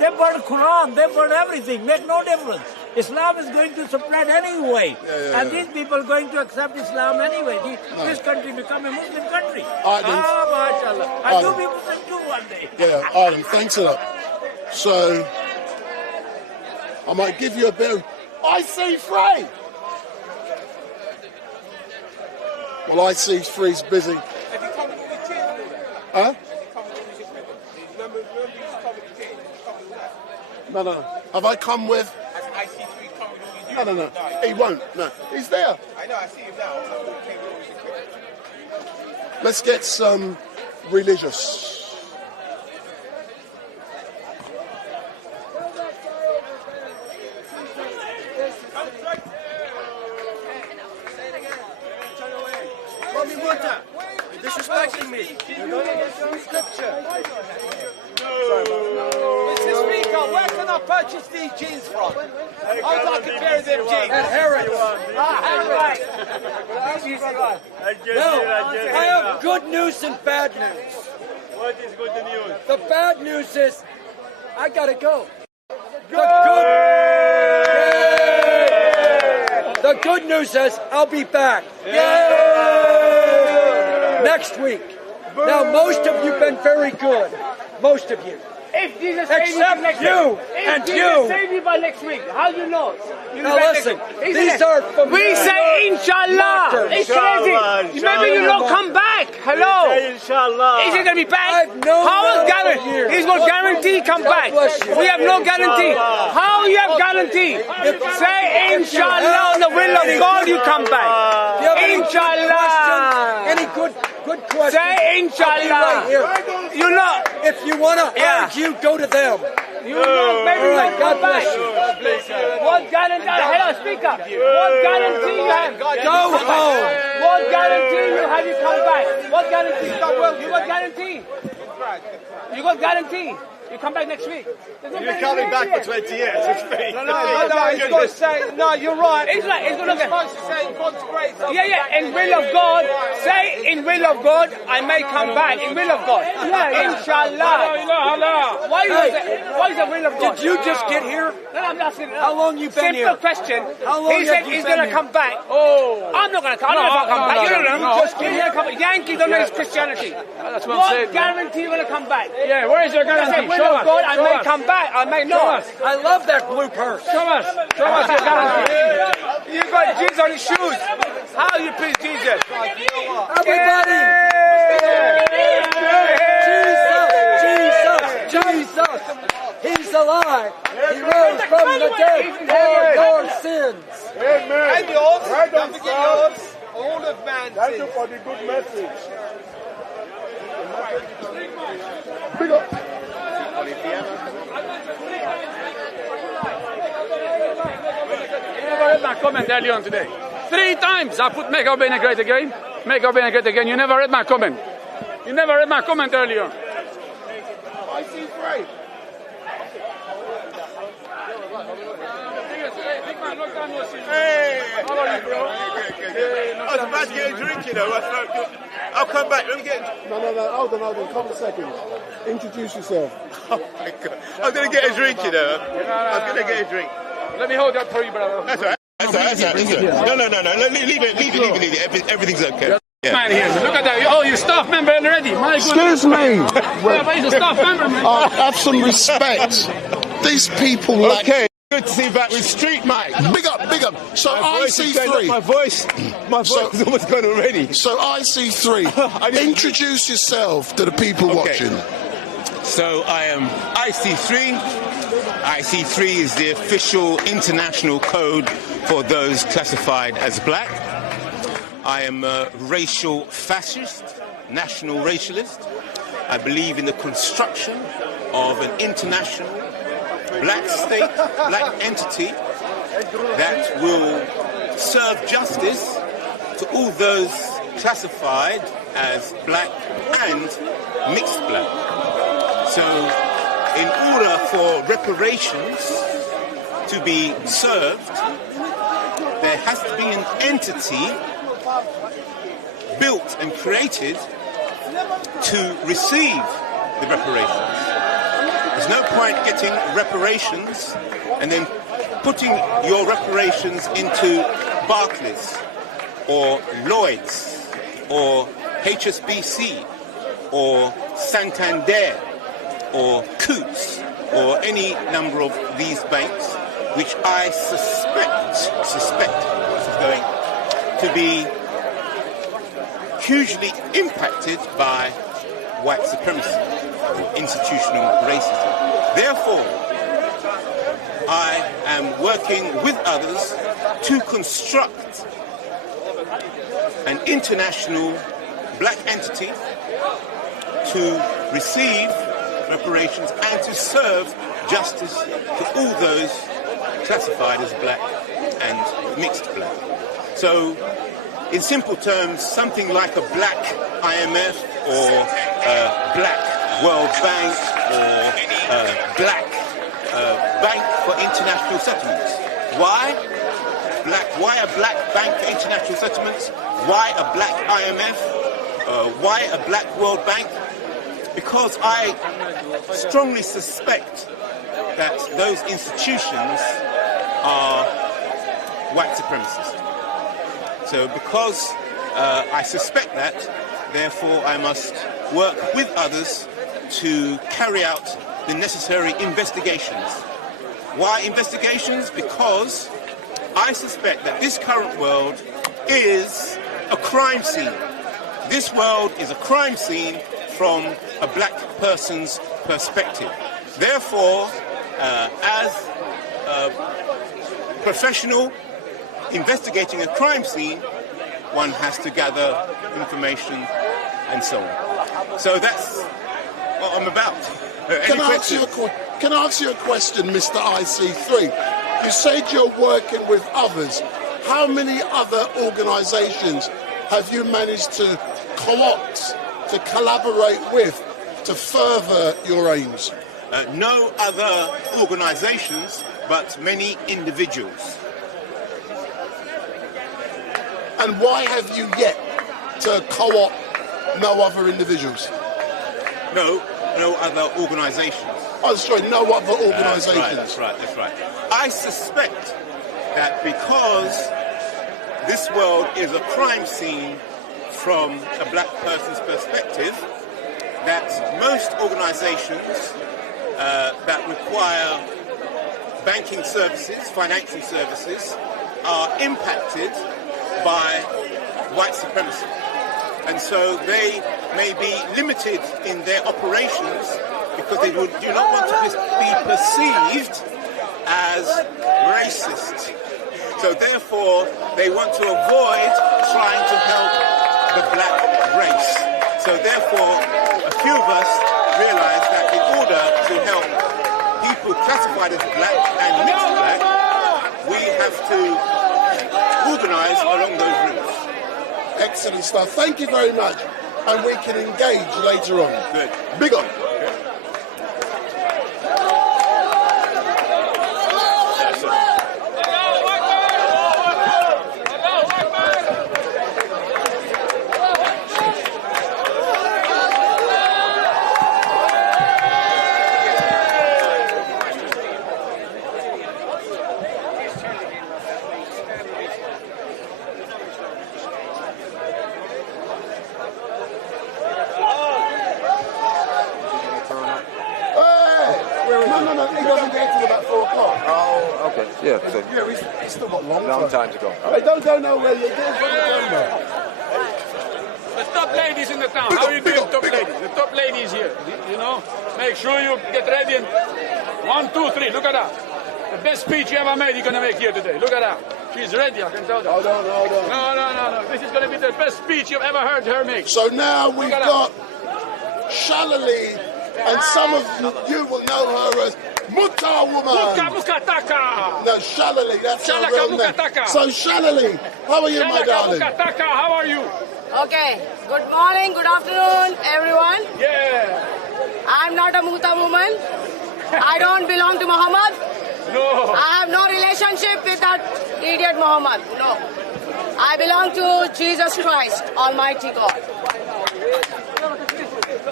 They burn Quran. They burn everything. Make no difference. Islam is going to spread anyway, and these people are going to accept Islam anyway. This country become a Muslim country. MashaAllah. I do be Muslim too one day. Yeah, Adam, thanks a lot. So, I might give you a bit of... I see 3! Well, I see 3's busy. Huh? No. Have I come with... No. He won't. No. He's there. I know, I see him now. Let's get some religious. You're disrespecting me. You're going against your own scripture. Mr. Speaker, where can I purchase these jeans from? I'd like a pair of them jeans. At Harrods. I have good news and bad news. What is good news? The bad news is I gotta go. The good news is I'll be back. Next week. Now, most of you have been very good. Most of you. If Jesus except you and you. Save you by next week. How you know? Now listen, these are from we say Inshallah. It's crazy. Maybe you don't come back. Hello. Inshallah. Is he going to be back? How is guarantee? He's going to guarantee come back. We have no guarantee. How you have guarantee? Say Inshallah on the will of God you come back. Inshallah. Any good question? Say Inshallah. Right you know. If you want to argue, go to them. You know, maybe you right, God bless you. What guarantee? Hello, speaker. What guarantee you have? Go home. What guarantee you have you come back? What guarantee? You got guarantee? You got guarantee? You come back next week. You're coming back for 20 years. No, he's going to say, no, you're right. It's right. He's going to say God's grace. In will of God. Say, in will of God, I may come back. In will of God. Inshallah. Why is the will of God? Did you just get here? No, I'm not saying. How long you been here? Simple question. How long he said he's going to come back. Oh. I'm not going to come. I'm not going to come back. You don't know. He's going to come back. Yankee don't know his Christianity. That's what I'm saying. What guarantee you're going to come back? Yeah, where is your guarantee? Will of God, I may come back. I may not. I love that blue purse. Show us your guarantee. You got jeans on his shoes. How you preach Jesus? Everybody! Jesus! He's alive! He rose from the dead for your sins! Amen. And yours. Right Don't on, forget sir. yours. All of man's Thank you sins. for the good message. Big up. You never read my comment earlier on today. 3 times I put make Albania great again. Make Albania great again. You never read my comment. You never read my comment earlier on. I see three. Hey! How are you, bro? I was about to get a drink, you know. I'll come back. Let me get. No, hold on, couple of seconds. Introduce yourself. Oh my God! I was going to get a drink, you know. I was going to get a drink. Let me hold that for you, brother. That's all right. That's all right. That's all right. No. Leave it. Everything's okay. Yeah. Man here. Look at that. Oh, you're staff member already. My Excuse me. Yeah, but he's a staff member, man. Have some respect. These people Okay. Good to see you back with StreetMic. Big up. So I see three. My voice is almost gone already. So I see three. Introduce yourself to the people watching. So I am IC3. IC3 is the official international code for those classified as black. I am a racial fascist, national racialist. I believe in the construction of an international black state, black entity that will serve justice to all those classified as black and mixed black. So in order for reparations to be served, there has to be an entity built and created to receive the reparations. There's no point getting reparations and then putting your reparations into Barclays or Lloyds or HSBC or Santander or Coots or any number of these banks, which I suspect this is going to be hugely impacted by white supremacy or institutional racism. Therefore, I am working with others to construct an international black entity to receive reparations and to serve justice to all those classified as black and mixed black. So, in simple terms, something like a black IMF or a black World Bank or a black Bank for International Settlements. Why? Why a black Bank for International Settlements? Why a black IMF? Why a black World Bank? Because I strongly suspect that those institutions are white supremacists. So because I suspect that, therefore I must work with others to carry out the necessary investigations. Why investigations? Because I suspect that this current world is a crime scene. This world is a crime scene from a black person's perspective. Therefore, as a professional investigating a crime scene, one has to gather information and so on. So that's what I'm about. Can I ask you a question, Mr. IC3? You said you're working with others. How many other organisations have you managed to co-opt, to collaborate with, to further your aims? No other organisations, but many individuals. And why have you yet to co-opt no other individuals? No other organisations. Oh, sorry, no other organisations. That's right. I suspect that because this world is a crime scene from a black person's perspective, that most organisations that require banking services, financial services, are impacted by white supremacy. And so they may be limited in their operations because they do not want to be perceived as racist. So therefore, they want to avoid trying to help the black race. So therefore, a few of us realize that in order to help people classified as black and mixed black, we have to organize along those routes. Excellent stuff. Thank you very much. And we can engage later on. Good. Big on. No, he doesn't get till about 4 o'clock. Oh, okay. Yeah, so Yeah, he's still got long time to go. Hey, don't go nowhere yet. The top ladies in the town. How are you doing, top ladies? The top lady is here. You know, make sure you get ready. And 1, 2, 3. Look at that. The best speech you ever made, you're gonna make here today. Look at that. She's ready. I can tell that. Hold on. No. This is gonna be the best speech you've ever heard her make. So now we've got Shalali, and some of you will know her as Mutta Woman. Mukataka. No, Shalali, that's her Shalaka real name. Mukataka. So Shalali, how are you, my darling? Mukataka, how are you? Okay, good morning, good afternoon, everyone. Yeah. I'm not a Muta woman. I don't belong to Muhammad. No. I have no relationship with that idiot Muhammad. No. I belong to Jesus Christ, Almighty God.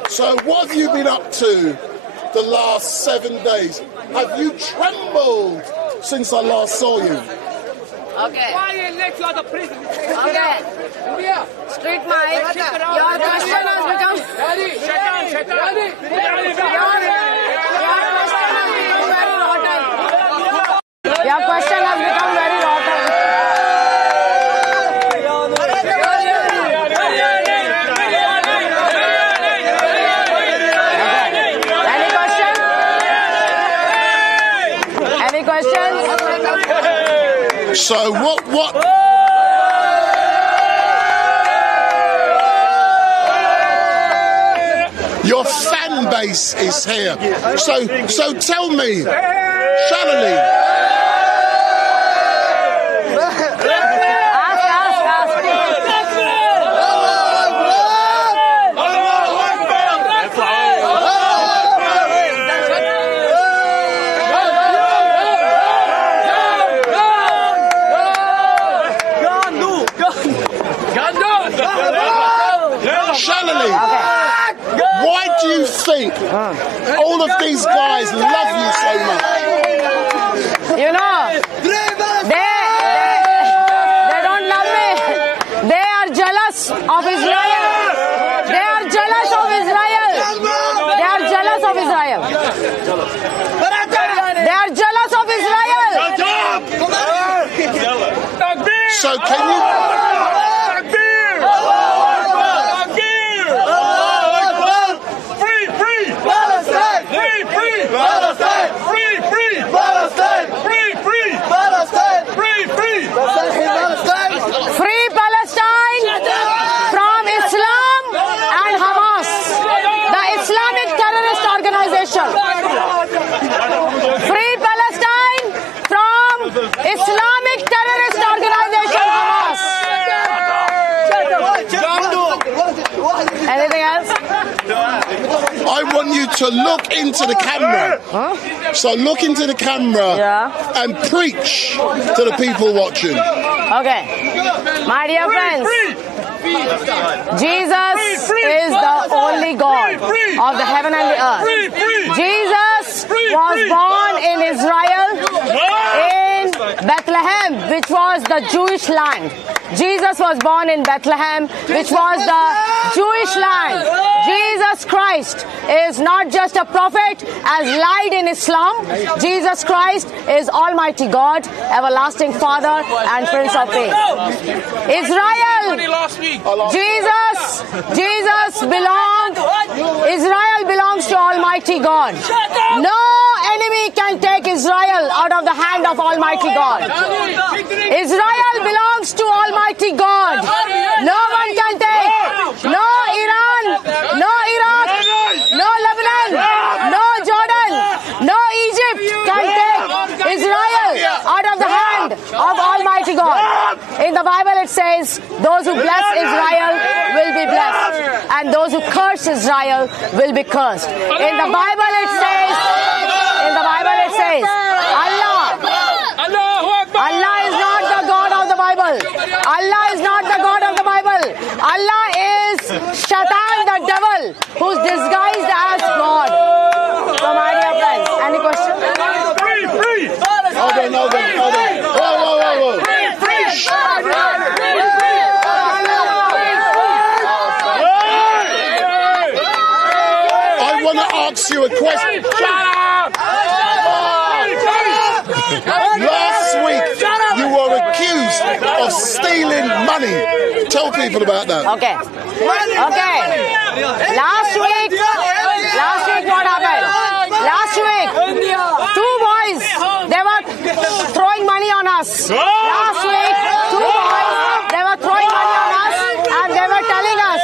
So what have you been up to the last 7 days? Have you trembled since I last saw you? Okay. Why you let you out of prison? Okay. StreetMic, your question has become... Shut down. Your question has become very rotten. Any questions? So what? Your fan base is here. So tell me, Shalali. Shalali, why do you think all of these guys love you so much? You know, they don't love me. They are jealous of Israel. They are jealous of Israel. They are jealous of Israel. They are jealous of Israel. So can you... Free Palestine from Islam and Hamas, the Islamic terrorist organization. Free Palestine from Islamic terrorist organization Hamas. Anything else? I want you to look into the camera. So look into the camera and preach to the people watching. Okay. My dear friends, Jesus is the only God of the heaven and the earth. Jesus was born in Israel, in Bethlehem, which was was the Jewish land. Jesus was born in Bethlehem, which was the Jewish land. Jesus Christ is not just a prophet as lied in Islam. Jesus Christ is Almighty God, everlasting Father and Prince of Peace. Israel belongs to Almighty God. No enemy can take Israel out of the hand of Almighty God. Israel belongs to Almighty God. No one can take. No Iran, no Iraq, no Lebanon, no Jordan, no Egypt can take Israel out of the hand of Almighty God. In the Bible it says, those who bless Israel will be blessed, and those who curse Israel will be cursed. In the Bible it says, Allah is not the God of the Bible. Allah is not the God of the Bible. Allah is Shaitan, the devil, who's disguised as God. So my dear friends, any questions? Hold on. Whoa. I want to ask you a question. Shut up! Last week, you were accused of stealing money. Tell people about that. Okay. Last week, what happened? Last week, two boys, they were throwing money on us. Last week, two boys, they were throwing money on us, and they were telling us,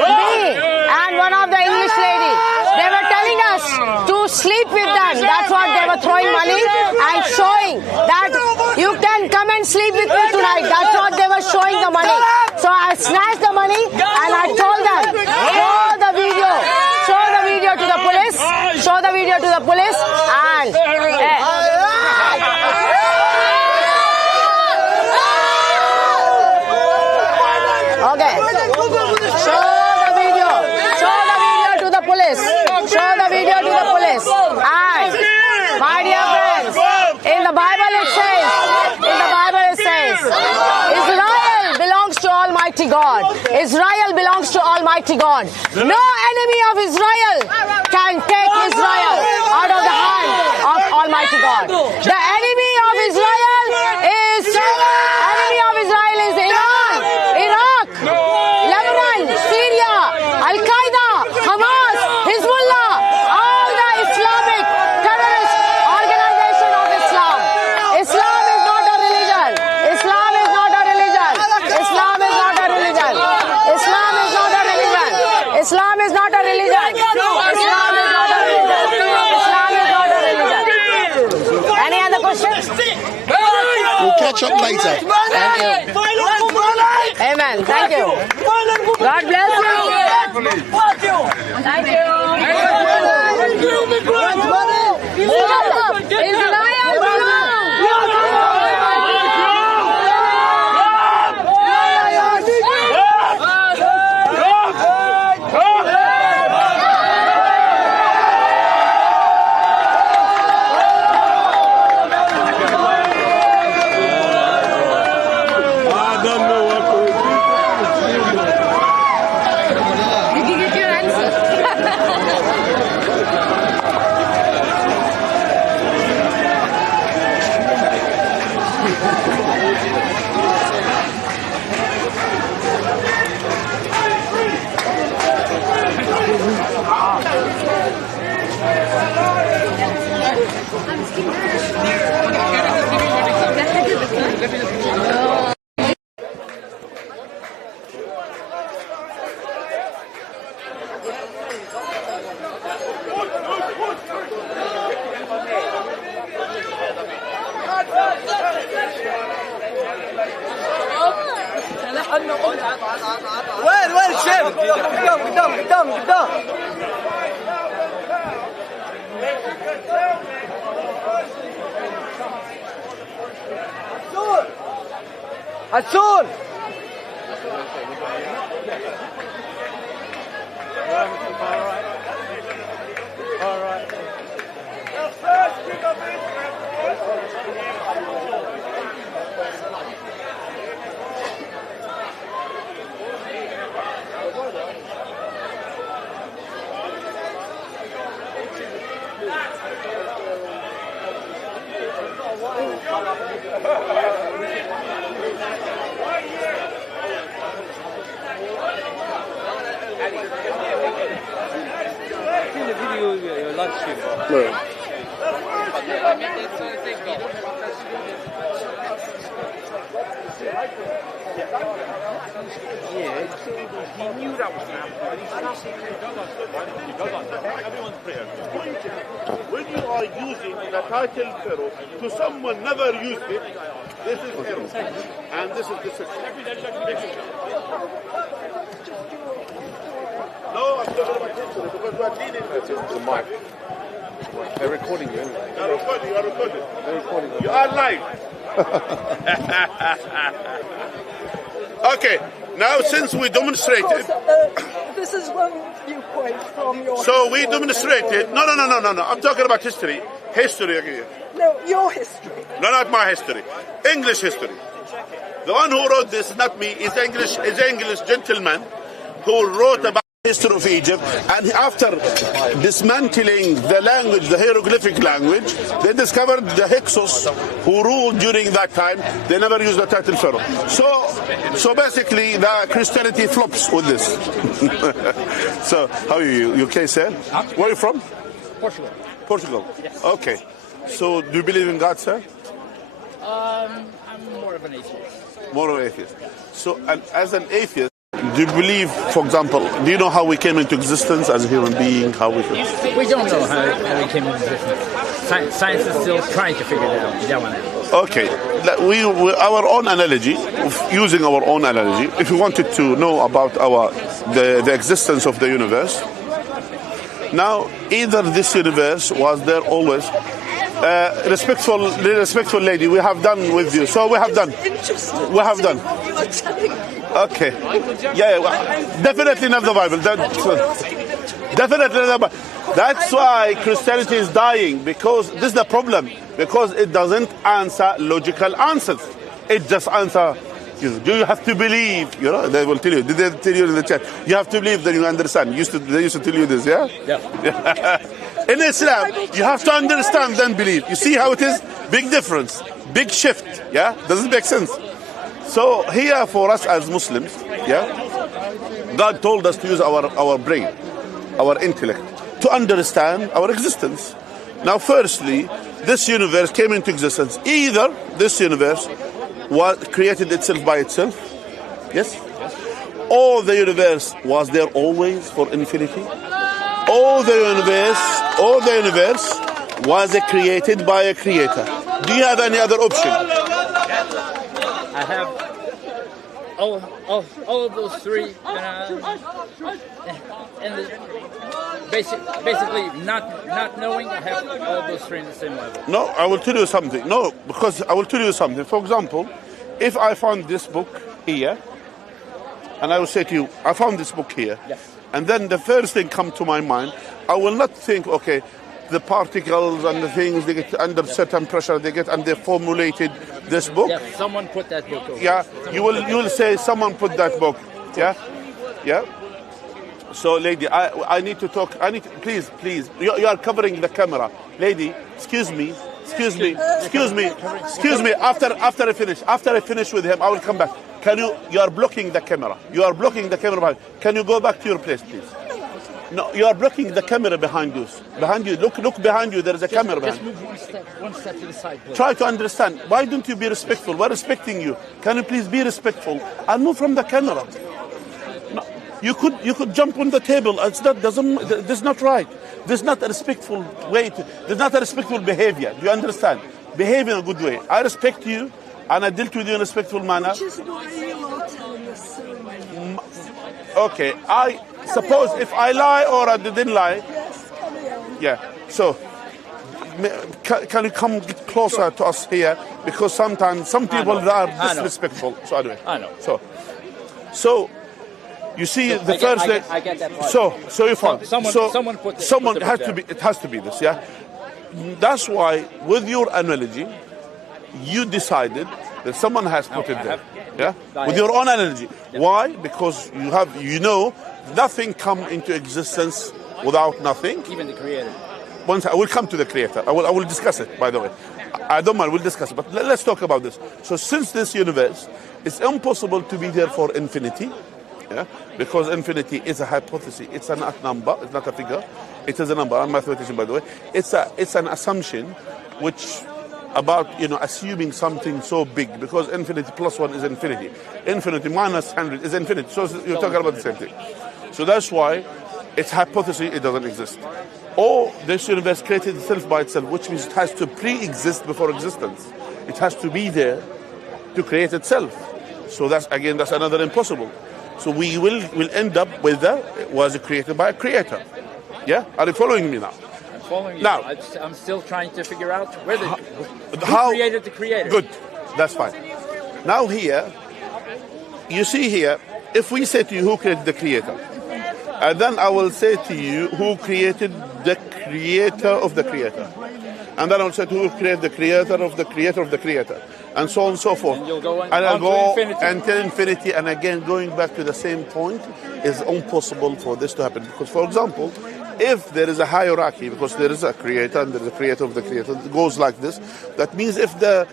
me and one of the English lady, they were telling us to sleep with them. That's what they were throwing money and showing that you can come and sleep with me tonight. That's what they were showing the money. So I snatched the money and I told them, show the video to the police, and okay, show the video to the police, and my dear friends, in the Bible it says, Israel belongs to Almighty God. Israel belongs to Almighty God. No enemy of Israel can take Israel out of the hand of Almighty God. The enemy of Israel is Iran, Iraq, Lebanon, Syria, Al-Qaeda, Hamas, Hezbollah, all the Islamic terrorist organization of Islam. Islam is not a religion. Islam is not a religion. Islam is not a religion. Islam is not a religion. Islam is not a religion. Islam is not a religion. Islam is not a religion. Any other questions? We'll catch up later. Thank you. Amen. Thank you. God bless you. Thank you. وين الشيخ؟ قدام حسون He knew that was going to happen. Everyone's prayer. When you are using the title Pharaoh to someone never used it, this is error. And this is deception. No, I'm talking about history because we are dealing with the mic. They're recording you. They're recording. You are recording. They're recording. You are live. Okay. Now, since we demonstrated, this is one viewpoint from your. So we demonstrated. No. I'm talking about history. History again. No, your history. No, not my history. English history. The one who wrote this, not me, is English gentleman who wrote about the history of Egypt. And after dismantling the language, the hieroglyphic language, they discovered the Hyksos who ruled during that time. They never used the title Pharaoh. So basically, the Christianity flops with this. So, how are you? You okay, sir? Where are you from? Portugal. Portugal? Yes. Okay. So, do you believe in God, sir? I'm more of an atheist. More of an atheist. So, and as an atheist, do you believe, for example, do you know how we came into existence as a human being? How we We don't know how we came into existence. Science is still trying to figure it out. Okay. Our own analogy, using our own analogy, if we wanted to know about the existence of the universe, now either this universe was there always. Respectful lady, we have done with you. So we have done. We have done. Okay. Yeah, definitely not the Bible. Definitely not the Bible. That's why Christianity is dying, because this is the problem. Because it doesn't answer logical answers. It just answers. Do you have to believe? You know, they will tell you. Did they tell you in the chat? You have to believe, then you understand. They used to tell you this, yeah? Yeah. In Islam, you have to understand, then believe. You see how it is? Big difference. Big shift, yeah? Does it make sense? So here for us as Muslims, yeah, God told us to use our brain, our intellect, to understand our existence. Now, firstly, this universe came into existence. Either this universe created itself by itself, yes, or the universe was there always for infinity, or the universe was created by a creator. Do you have any other option? I have all of those three, and basically not knowing. I have all of those three in the same level. No, I will tell you something. No, because I will tell you something. For example, if I found this book here, and I will say to you, I found this book here, yes. And then the first thing come to my mind, I will not think, okay, the particles and the things, they get under certain pressure, and they formulated this book. Yeah, someone put that book over. Yeah, you will say someone put that book. Yeah, yeah. So, lady, I need to talk. Please. You are covering the camera, lady. Excuse me. After I finish with him, I will come back. You are blocking the camera. You are blocking the camera behind. Can you go back to your place, please? No, you are blocking the camera behind you. Look behind you. There is a camera behind you. Just move one step to the side, please. Try to understand. Why don't you be respectful? We're respecting you. Can you please be respectful and move from the camera? No, you could jump on the table. That's not right. This is not a respectful way. There's not a respectful behavior. Do you understand? Behave in a good way. I respect you, and I dealt with you in a respectful manner. Which is why you are telling us so many. Okay, I suppose if I lie or I didn't lie. Yes, carry on. Yeah. So, can you come get closer to us here? Because sometimes some people are disrespectful. So anyway. I know. So. You see, the first thing. I get that part. So you find someone put the has to be. It has to be this, yeah. That's why, with your analogy, you decided that someone has put it there, yeah. With your own analogy, why? Because nothing come into existence without nothing. Even the creator. Once I will come to the creator. I will discuss it. By the way, I don't mind, we'll discuss it, but let's talk about this. So since this universe is impossible to be there for infinity, yeah, because infinity is a hypothesis, it's not a number, it's not a figure, it is a number. I'm a mathematician, by the way. It's an assumption which about, assuming something so big, because infinity plus 1 is infinity. Infinity minus 100 is infinity. So you're talking about the same thing. So that's why it's hypothesis, it doesn't exist. Or this universe created itself by itself, which means it has to pre-exist before existence. It has to be there to create itself. So that's another impossible. So we'll end up with was created by a creator. Yeah? Are you following me now? I'm following you. Now, I'm still trying to figure out who created the creator. Good. That's fine. Now here, you see here, if we say to you who created the creator, and then I will say to you who created the creator of the creator. And then I'll say who created the creator of the creator of the creator. And so on and so forth. And you'll go and I'll go infinity. until infinity. And again, going back to the same point, is impossible for this to happen. Because, for example, if there is a hierarchy, because there is a creator and there is a creator of the creator, it goes like this. That means if the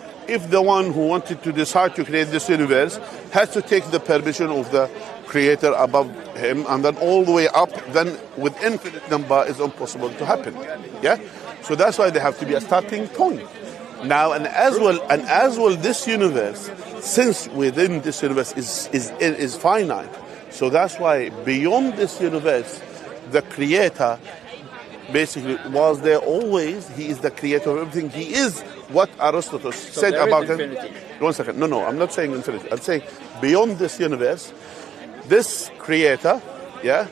one who wanted to decide to create this universe has to take the permission of the creator above him, and then all the way up, then with infinite number is impossible to happen. Yeah? So that's why there have to be a starting point. Now, and as well, this universe, since within this universe is finite, so that's why beyond this universe, the creator basically was there always. He is the creator of everything. He is what Aristotle said about him. 1 second. No, I'm not saying infinity. I'm saying beyond this universe, this creator, yeah,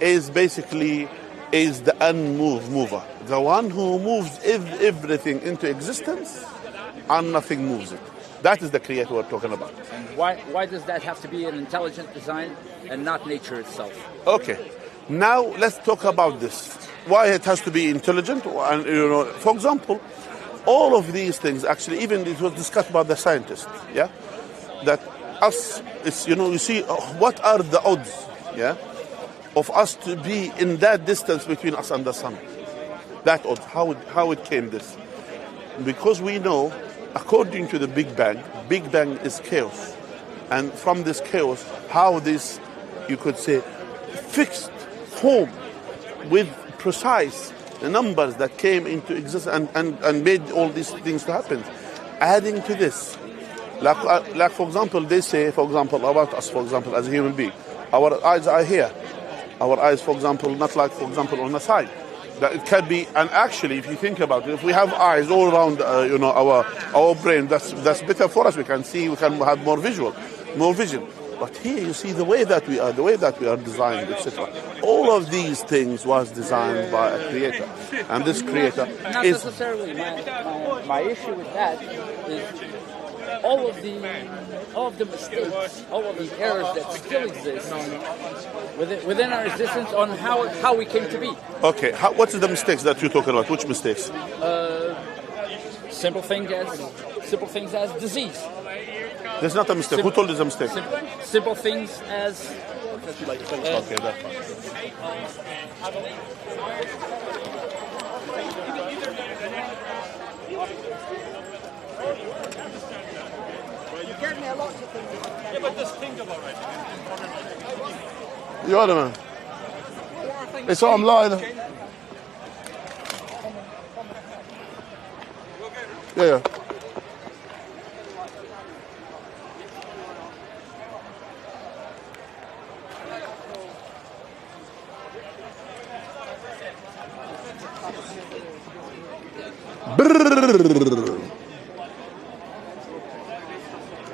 is basically the unmoved mover. The one who moves everything into existence and nothing moves it. That is the creator we're talking about. And why does that have to be an intelligent design and not nature itself? Okay. Now let's talk about this. Why it has to be intelligent? And for example, all of these things actually, even it was discussed about the scientists, yeah, that us, it's, you see, what are the odds, yeah, of us to be in that distance between us and the sun? That odds, how it came this? Because we know, according to the Big Bang is chaos, and from this chaos, how this, you could say, fixed form with precise numbers that came into existence and made all these things to happen. Adding to this, like for example, they say, for example, about us, for example, as a human being, our eyes are here. Our eyes, for example, not like, for example, on the side. That it can be, and actually, if you think about it, if we have eyes all around, our brain, that's better for us. We can see, we can have more vision. But here you see the way that we are designed, etc. All of these things was designed by a creator, and this creator not is necessarily. My issue with that is all of the mistakes, all of the errors that still exist within our existence on how we came to be. Okay, what are the mistakes that you're talking about? Which mistakes? Simple things as disease. There's not a mistake. Who told you it's a mistake? Simple things as. Okay, that's fine. You gave me a lot to think about. Yeah, but just think about it. You are the man. It's on line. Yeah.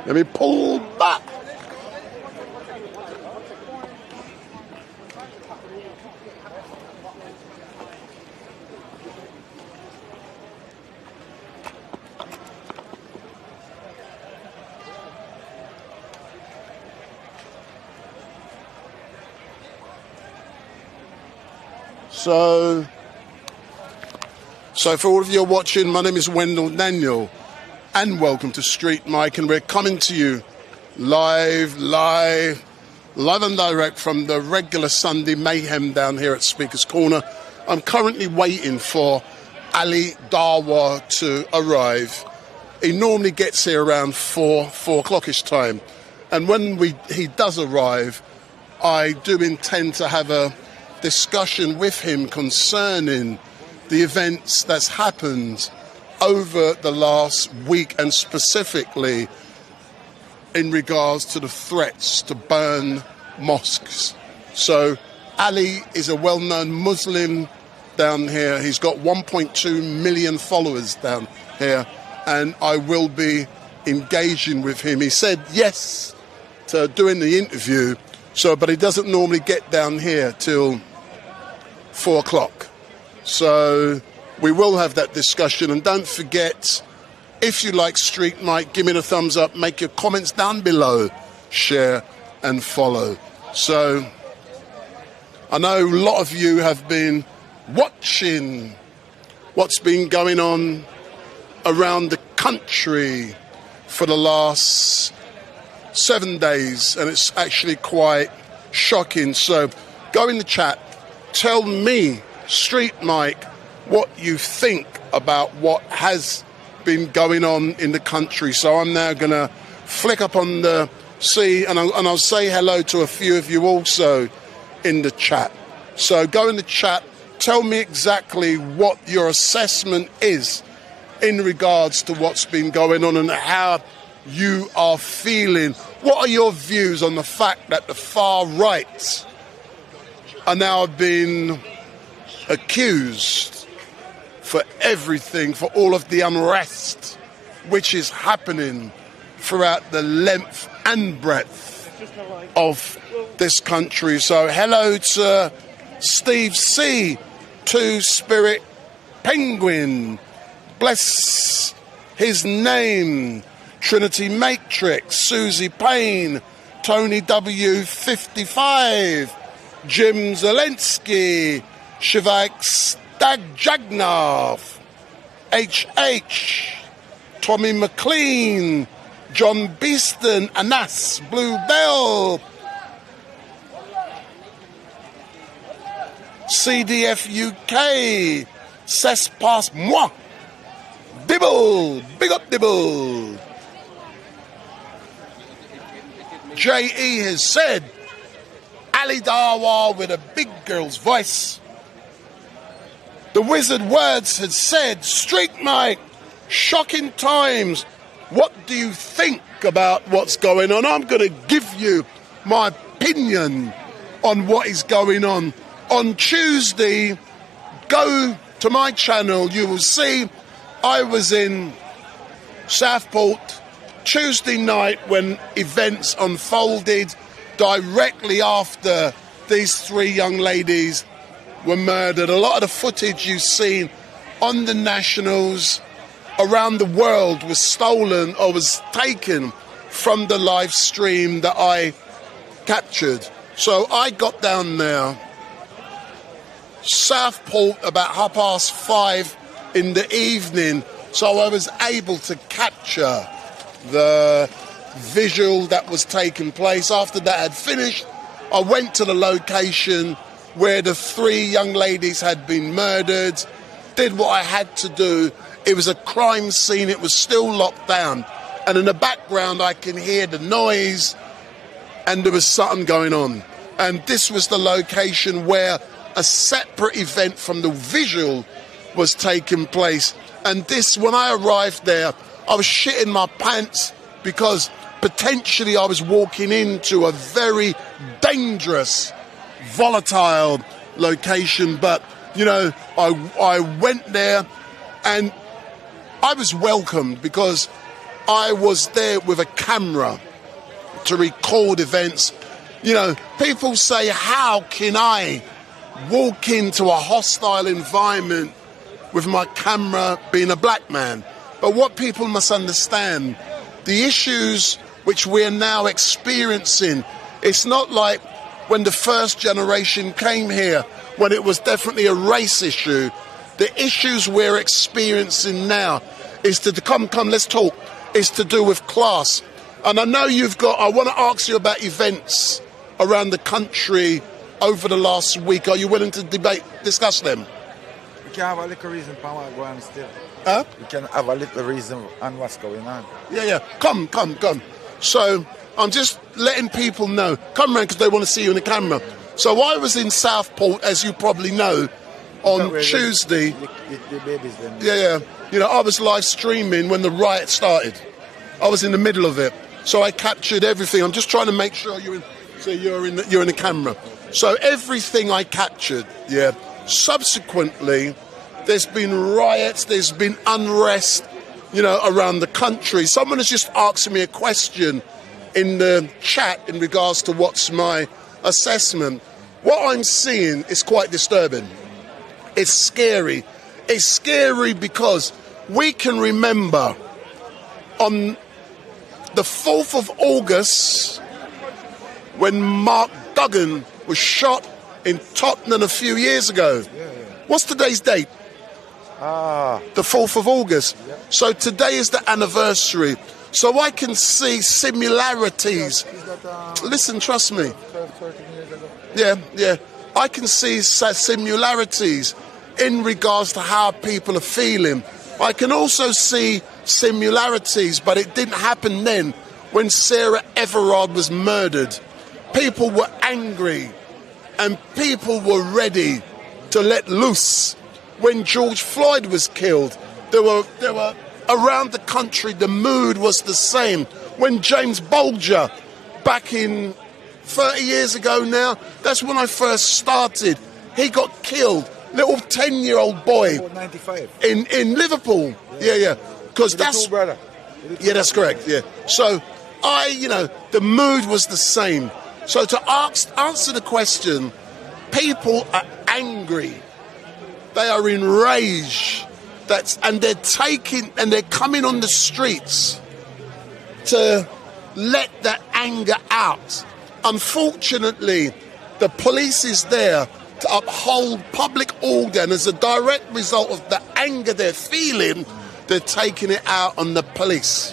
Let me pull back. So for all of you watching, my name is Wendell Daniel, and welcome to StreetMic, and we're coming to you live and direct from the regular Sunday mayhem down here at Speaker's Corner. I'm currently waiting for Ali Dawa to arrive. He normally gets here around 4 o'clockish time. And when he does arrive, I do intend to have a discussion with him concerning the events that's happened over the last week, and specifically in regards to the threats to burn mosques. So Ali is a well-known Muslim down here. He's got 1.2 million followers down here, and I will be engaging with him. He said yes to doing the interview, but he doesn't normally get down here till 4 o'clock. So we will have that discussion. And don't forget, if you like StreetMic, give me the thumbs up, make your comments down below, share and follow. So I know a lot of you have been watching what's been going on around the country for the last 7 days, and it's actually quite shocking. So go in the chat, tell me, StreetMic, what you think about what has been going on in the country. So I'm now going to flick up on the and I'll say hello to a few of you also in the chat. So go in the chat, tell me exactly what your assessment is in regards to what's been going on and how you are feeling. What are your views on the fact that the far right are now being accused for everything, for all of the unrest which is happening throughout the length and breadth of this country? So hello to Steve C, Two Spirit Penguin, bless his name, Trinity Matrix, Susie Payne, Tony W 55, Jim Zelensky, Shivak Stagjagnov, HH, Tommy McLean, John Beeston, Anas, Blue Bell, CDF UK, C'est Pas Moi, Dibble, big up Dibble. J.E. has said, Ali Dawa with a big girl's voice. The Wizard Words had said, StreetMic, shocking times. What do you think about what's going on? I'm going to give you my opinion on what is going on. On Tuesday, go to my channel. You will see I was in Southport Tuesday night when events unfolded directly after these 3 young ladies were murdered. A lot of the footage you've seen on the nationals around the world was stolen or was taken from the live stream that I captured. So I got down there, Southport, about 5:30 in the evening, so I was able to capture the visual that was taking place. After that had finished, I went to the location where the 3 young ladies had been murdered, did what I had to do. It was a crime scene, it was still locked down, and in the background I can hear the noise and there was something going on. And this was the location where a separate event from the visual was taking place. And this, when I arrived there, I was shitting my pants because potentially I was walking into a very dangerous, volatile location. But, you know, I went there and I was welcomed because I was there with a camera to record events. You know, people say, how can I walk into a hostile environment with my camera being a black man? But what people must understand, the issues which we're now experiencing, it's not like when the first generation came here, when it was definitely a race issue. The issues we're experiencing now is let's talk, is to do with class. And I know I want to ask you about events around the country over the last week. Are you willing to discuss them? can have a little reason for what's going on still. Huh? We can have a little reason on what's going on. Yeah. Come. So I'm just letting people know. Come round because they want to see you in the camera. So I was in Southport, as you probably know, on Tuesday. The babies then. Yeah. You know, I was live streaming when the riot started. I was in the middle of it, so I captured everything. I'm just trying to make sure you're in the camera. So everything I captured. Yeah. Subsequently, there's been riots. There's been unrest. You know, around the country. Someone has just asked me a question in the chat in regards to what's my assessment. What I'm seeing is quite disturbing. It's scary. It's scary because we can remember on the 4th of August when Mark Duggan was shot in Tottenham a few years ago. What's today's date? The 4th of August. So today is the anniversary. So I can see similarities. Listen, trust me. 12, 13 years ago. Yeah. I can see similarities in regards to how people are feeling. I can also see similarities, but it didn't happen then when Sarah Everard was murdered. People were angry and people were ready to let loose. When George Floyd was killed, there were around the country, the mood was the same. When James Bolger, back in 30 years ago now, that's when I first started. He got killed, little 10-year-old boy 95. in Liverpool. Yeah. Because that's brother. Yeah, that's correct. Yeah. So the mood was the same. So to answer the question, people are angry. They are enraged. And they're coming on the streets to let that anger out. Unfortunately, the police is there to uphold public order, and as a direct result of the anger they're feeling, they're taking it out on the police.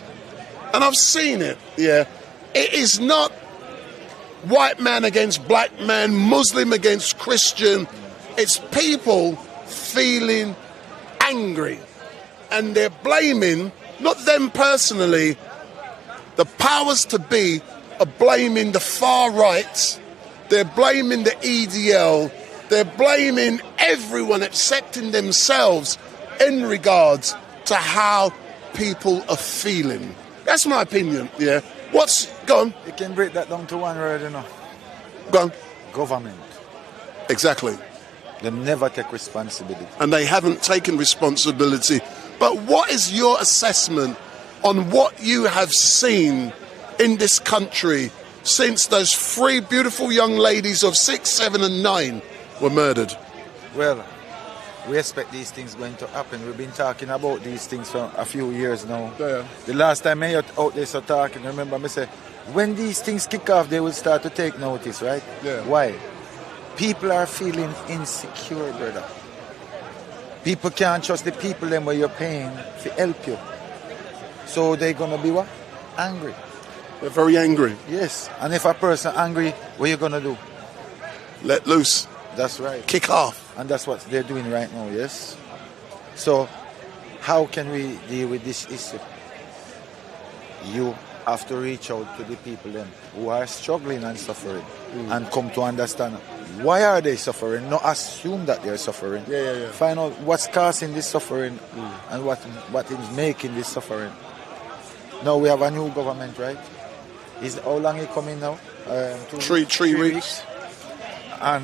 And I've seen it, yeah. It is not white man against black man, Muslim against Christian. It's people feeling angry, and they're blaming, not them personally, the powers to be are blaming the far right, they're blaming the EDL, they're blaming everyone excepting themselves in regards to how people are feeling. That's my opinion, yeah. Go on. You can break that down to one word, you know. Go on. Government. Exactly. They never take responsibility. And they haven't taken responsibility. But what is your assessment on what you have seen in this country since those 3 beautiful young ladies of 6, 7 and 9 were murdered? Well, we expect these things going to happen. We've been talking about these things for a few years now. Yeah. The last time I out there talking, remember me say, when these things kick off, they will start to take notice, right? Yeah. Why? People are feeling insecure, brother. People can't trust the people them where you're paying to help you. So they're going to be what? Angry. They're very angry. Yes. And if a person angry, what are you going to do? Let loose. That's right. Kick off. And that's what they're doing right now, yes? So how can we deal with this issue? You have to reach out to the people then who are struggling and suffering and come to understand why are they suffering, not assume that they're suffering. Yeah. Find out what's causing this suffering and what is making this suffering. Now we have a new government, right? How long is it coming now? 3 weeks. And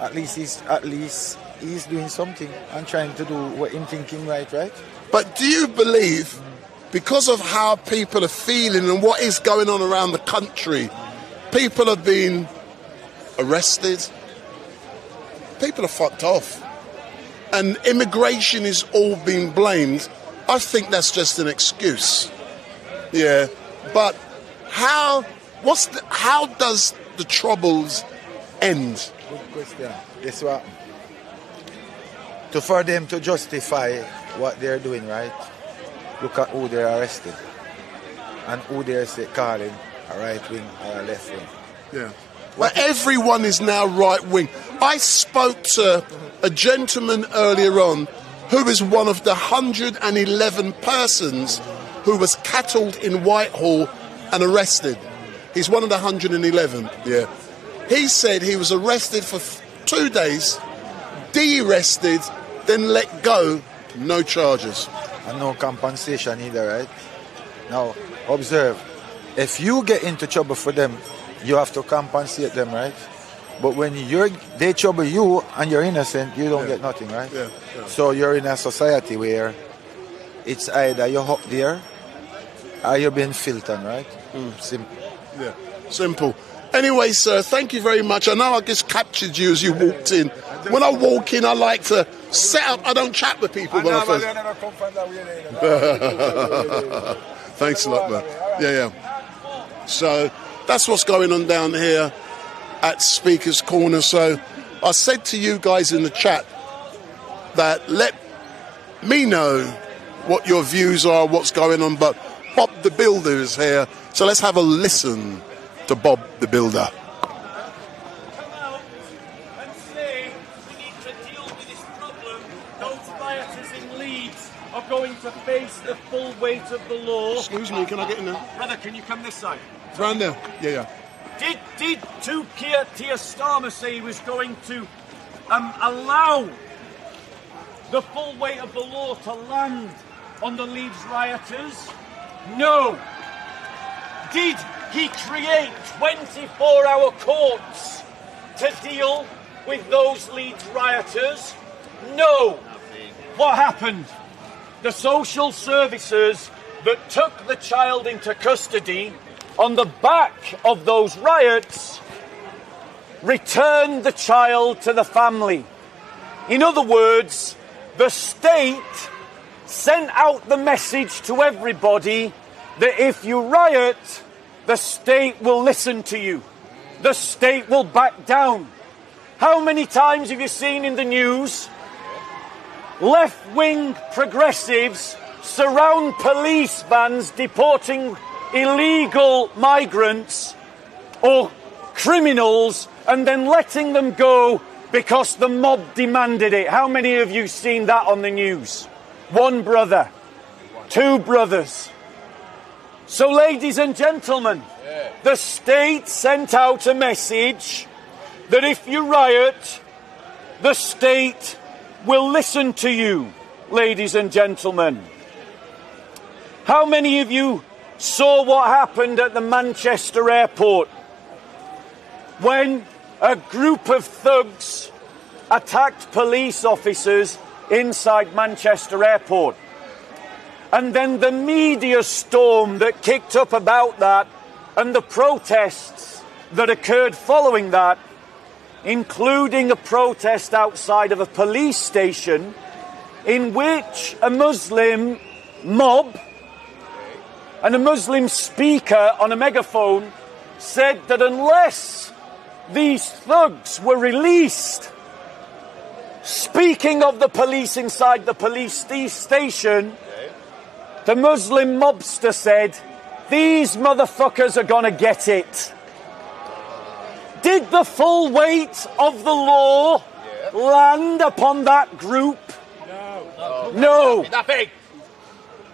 at least he's doing something and trying to do what he's thinking right? But do you believe, because of how people are feeling and what is going on around the country, people are being arrested, people are fucked off, and immigration is all being blamed? I think that's just an excuse. Yeah, but how does the troubles end? Good question. Guess what? For them to justify what they're doing, right? Look at who they're arrested and who they're calling a right wing or a left wing. Yeah. But everyone is now right wing. I spoke to a gentleman earlier on who is one of the 111 persons who was cattled in Whitehall and arrested. He's one of the 111, yeah. He said he was arrested for 2 days, de-arrested, then let go, no charges. And no compensation either, right? Now, observe, if you get into trouble for them, you have to compensate them, right? But when they trouble you and you're innocent, you don't get nothing, right? Yeah. So you're in a society where it's either you're up there or you're being filtered, right? Simple. Yeah, simple. Anyway, sir, thank you very much. I know I just captured you as you walked in. When I walk in, I like to set up. I don't chat with people when I first... Thanks a lot, man. Yeah. So that's what's going on down here at Speaker's Corner. So I said to you guys in the chat that let me know what your views are, what's going on. But Bob the Builder is here. So let's have a listen to Bob the Builder. Going to face the full weight of the law. Excuse me, can I get in there? Brother, can you come this side? Round there. Yeah. Did Keir Starmer say he was going to allow the full weight of the law to land on the Leeds rioters? No. Did he create 24-hour courts to deal with those Leeds rioters? No. What happened? The social services that took the child into custody on the back of those riots returned the child to the family. In other words, the state sent out the message to everybody that if you riot, the state will listen to you. The state will back down. How many times have you seen in the news left-wing progressives surround police vans deporting illegal migrants or criminals and then letting them go because the mob demanded it? How many of you seen that on the news? One brother, two brothers. So, ladies and gentlemen, the state sent out a message that if you riot, the state will listen to you, ladies and gentlemen. How many of you saw what happened at the Manchester airport when a group of thugs attacked police officers inside Manchester airport? And then the media storm that kicked up about that and the protests that occurred following that, including a protest outside of a police station in which a Muslim mob and a Muslim speaker on a megaphone said that unless these thugs were released, speaking of the police inside the police station, the Muslim mobster said, "These motherfuckers are gonna get it." Did the full weight of the law land upon that group? No.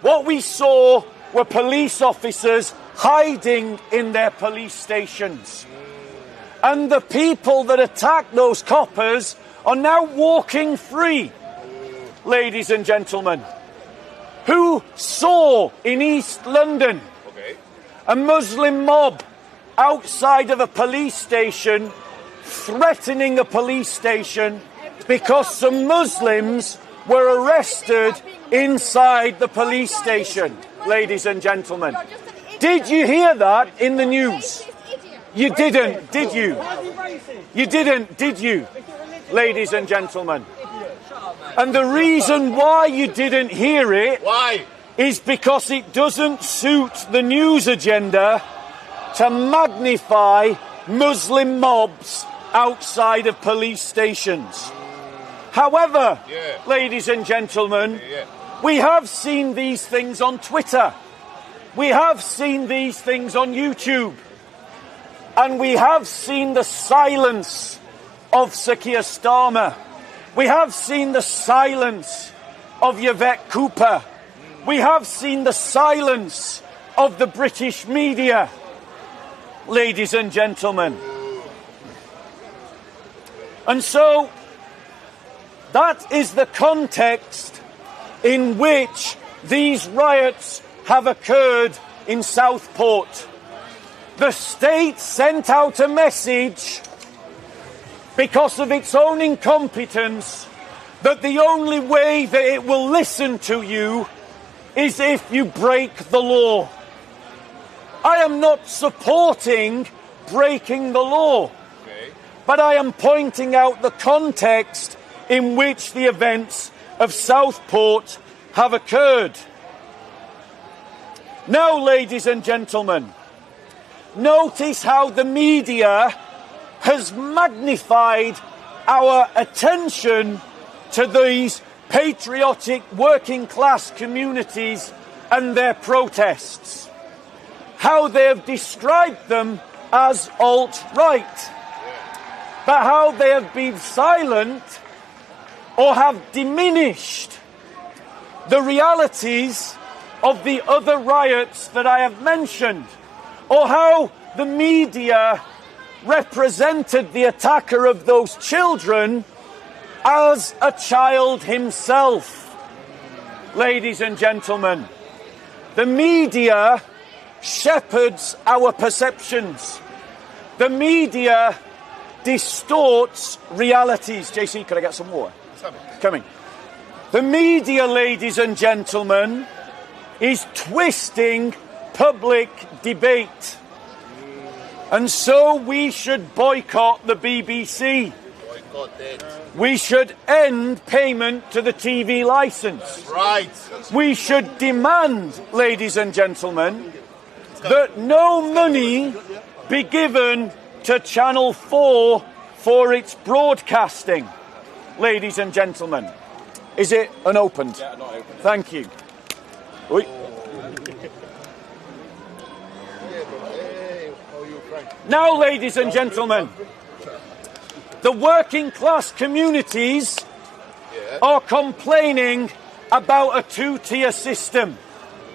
What we saw were police officers hiding in their police stations. And the people that attacked those coppers are now walking free, ladies and gentlemen. Who saw in East London a Muslim mob outside of a police station threatening a police station because some Muslims were arrested inside the police station, ladies and gentlemen? Did you hear that in the news? You didn't, did you? You didn't, did you, ladies and gentlemen? And the reason why you didn't hear it is because it doesn't suit the news agenda to magnify Muslim mobs outside of police stations. However, ladies and gentlemen, we have seen these things on Twitter. We have seen these things on YouTube. And we have seen the silence of Sir Keir Starmer. We have seen the silence of Yvette Cooper. We have seen the silence of the British media, ladies and gentlemen. And so, that is the context in which these riots have occurred in Southport. The state sent out a message because of its own incompetence that the only way that it will listen to you is if you break the law. I am not supporting breaking the law, but I am pointing out the context in which the events of Southport have occurred. Now, ladies and gentlemen, notice how the media has magnified our attention to these patriotic working class communities and their protests. How they have described them as alt-right, but how they have been silent or have diminished the realities of the other riots that I have mentioned, or how the media represented the attacker of those children as a child himself. Ladies and gentlemen, the media shepherds our perceptions. The media distorts realities. JC, could I get some water? Coming. The media, ladies and gentlemen, is twisting public debate. And so we should boycott the BBC. We should end payment to the TV licence. Right. We should demand, ladies and gentlemen, that no money be given to Channel 4 for its broadcasting. Ladies and gentlemen, is it unopened? Yeah, not open. Thank you. Oi. Now, ladies and gentlemen, the working class communities are complaining about a two-tier system.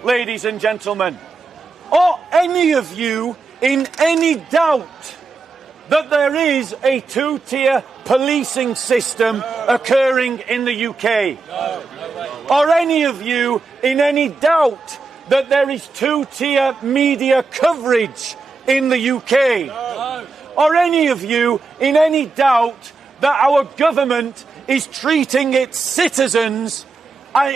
Ladies and gentlemen, are any of you in any doubt that there is a two-tier policing system occurring in the UK? Are any of you in any doubt that there is two-tier media coverage in the UK? Are any of you in any doubt that our government is treating its citizens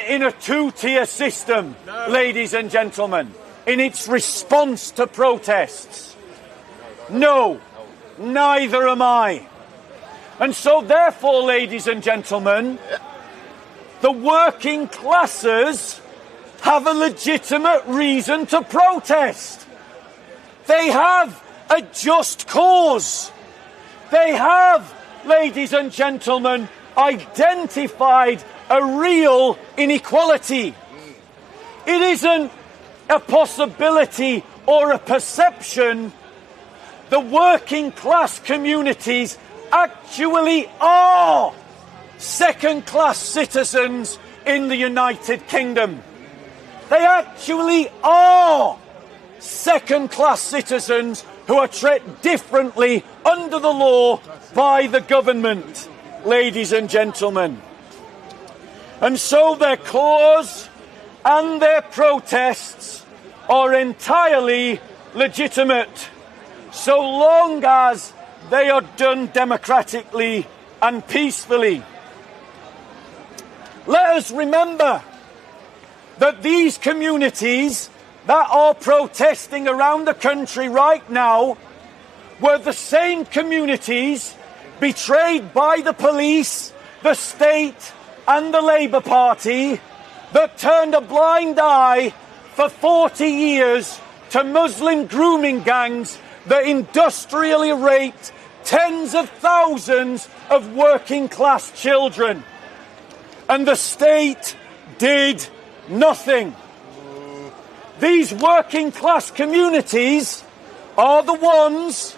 in a two-tier system, ladies and gentlemen, in its response to protests? No, neither am I. And so therefore, ladies and gentlemen, the working classes have a legitimate reason to protest. They have a just cause. They have, ladies and gentlemen, identified a real inequality. It isn't a possibility or a perception. The working class communities actually are second-class citizens in the United Kingdom. They actually are second-class citizens who are treated differently under the law by the government, ladies and gentlemen. And so their cause and their protests are entirely legitimate, so long as they are done democratically and peacefully. Let us remember that these communities that are protesting around the country right now were the same communities betrayed by the police, the state and the Labour Party that turned a blind eye for 40 years to Muslim grooming gangs that industrially raped tens of thousands of working class children. And the state did nothing. These working class communities are the ones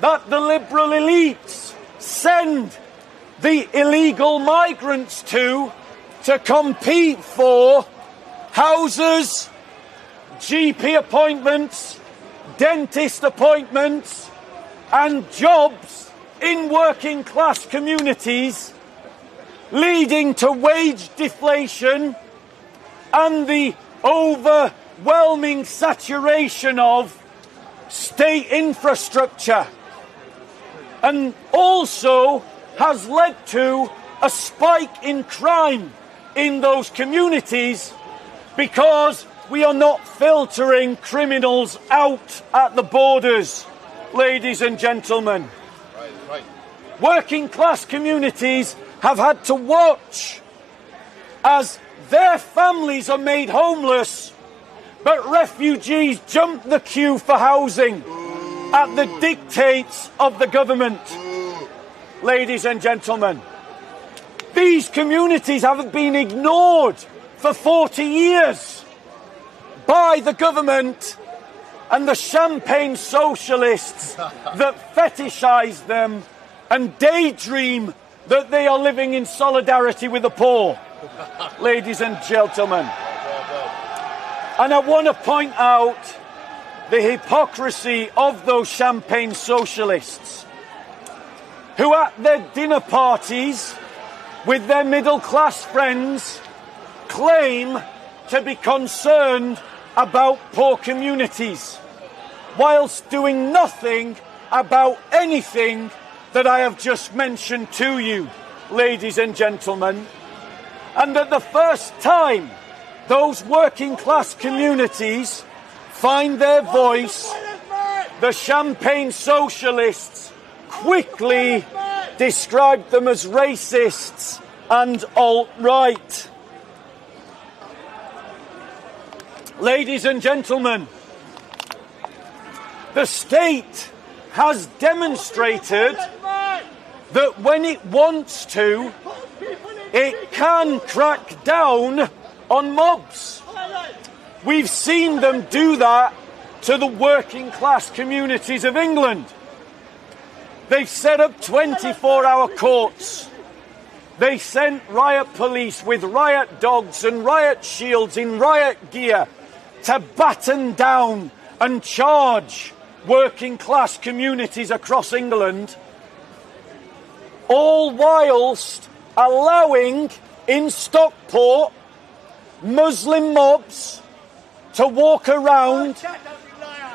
that the liberal elites send the illegal migrants to compete for houses, GP appointments, dentist appointments, and jobs in working class communities, leading to wage deflation and the overwhelming saturation of state infrastructure, and also has led to a spike in crime in those communities because we are not filtering criminals out at the borders, ladies and gentlemen. Right. Working class communities have had to watch as their families are made homeless, but refugees jump the queue for housing at the dictates of the government. Ladies and gentlemen, these communities have been ignored for 40 years by the government and the champagne socialists that fetishise them and daydream that they are living in solidarity with the poor. Ladies and gentlemen, and I want to point out the hypocrisy of those champagne socialists who at their dinner parties with their middle-class friends claim to be concerned about poor communities, whilst doing nothing about anything that I have just mentioned to you, ladies and gentlemen. And at the first time those working-class communities find their voice, the champagne socialists quickly describe them as racists and alt-right. Ladies and gentlemen, the state has demonstrated that when it wants to, it can crack down on mobs. We've seen them do that to the working class communities of England. They've set up 24-hour courts. They sent riot police with riot dogs and riot shields in riot gear to batten down and charge working class communities across England, all whilst allowing in Stockport Muslim mobs to walk around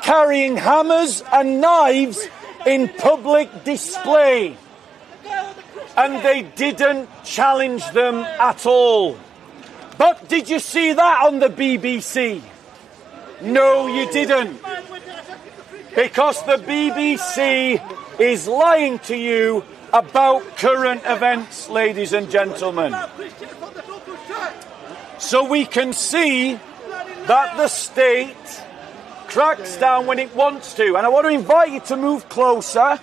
carrying hammers and knives in public display. And they didn't challenge them at all. But did you see that on the BBC? No, you didn't. Because the BBC is lying to you about current events, ladies and gentlemen. So we can see that the state cracks down when it wants to. And I want to invite you to move closer.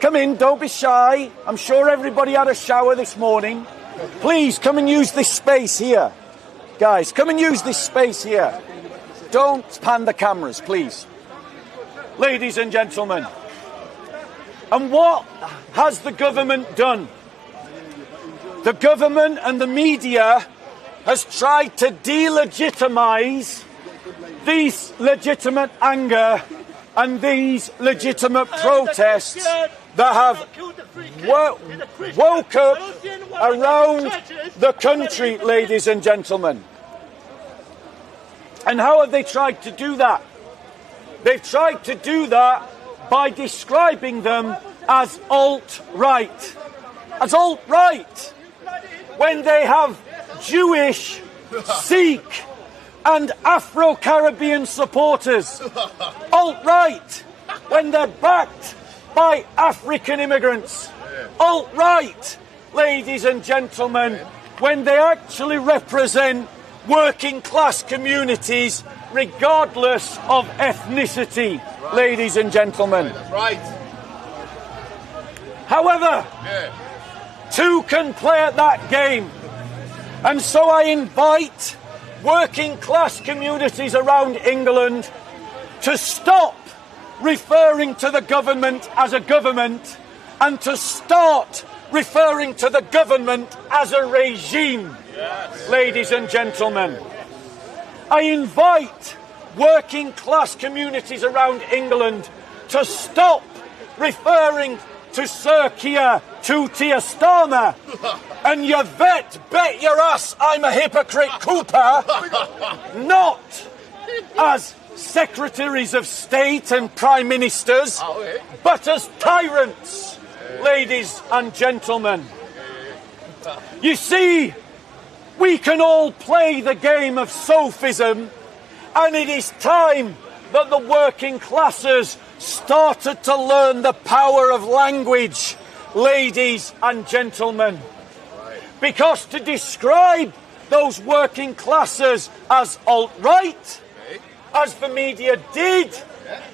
Come in, don't be shy. I'm sure everybody had a shower this morning. Please, come and use this space here. Guys, come and use this space here. Don't pan the cameras, please. Ladies and gentlemen. And what has the government done? The government and the media has tried to delegitimise these legitimate anger and these legitimate protests that have woke up around the country, ladies and gentlemen. And how have they tried to do that? They've tried to do that by describing them as alt-right. As alt-right, when they have Jewish, Sikh and Afro-Caribbean supporters. Alt-right, when they're backed by African immigrants. Alt-right, ladies and gentlemen, when they actually represent working class communities regardless of ethnicity, ladies and gentlemen. Right. However, two can play at that game. And so I invite working class communities around England to stop referring to the government as a government and to start referring to the government as a regime, ladies and gentlemen. I invite working class communities around England to stop referring to Sir Keir Starmer and you bet your ass I'm a hypocrite Cooper, not as secretaries of state and prime ministers, but as tyrants, ladies and gentlemen. You see, we can all play the game of sophism, and it is time that the working classes started to learn the power of language, ladies and gentlemen. Because to describe those working classes as alt-right, as the media did,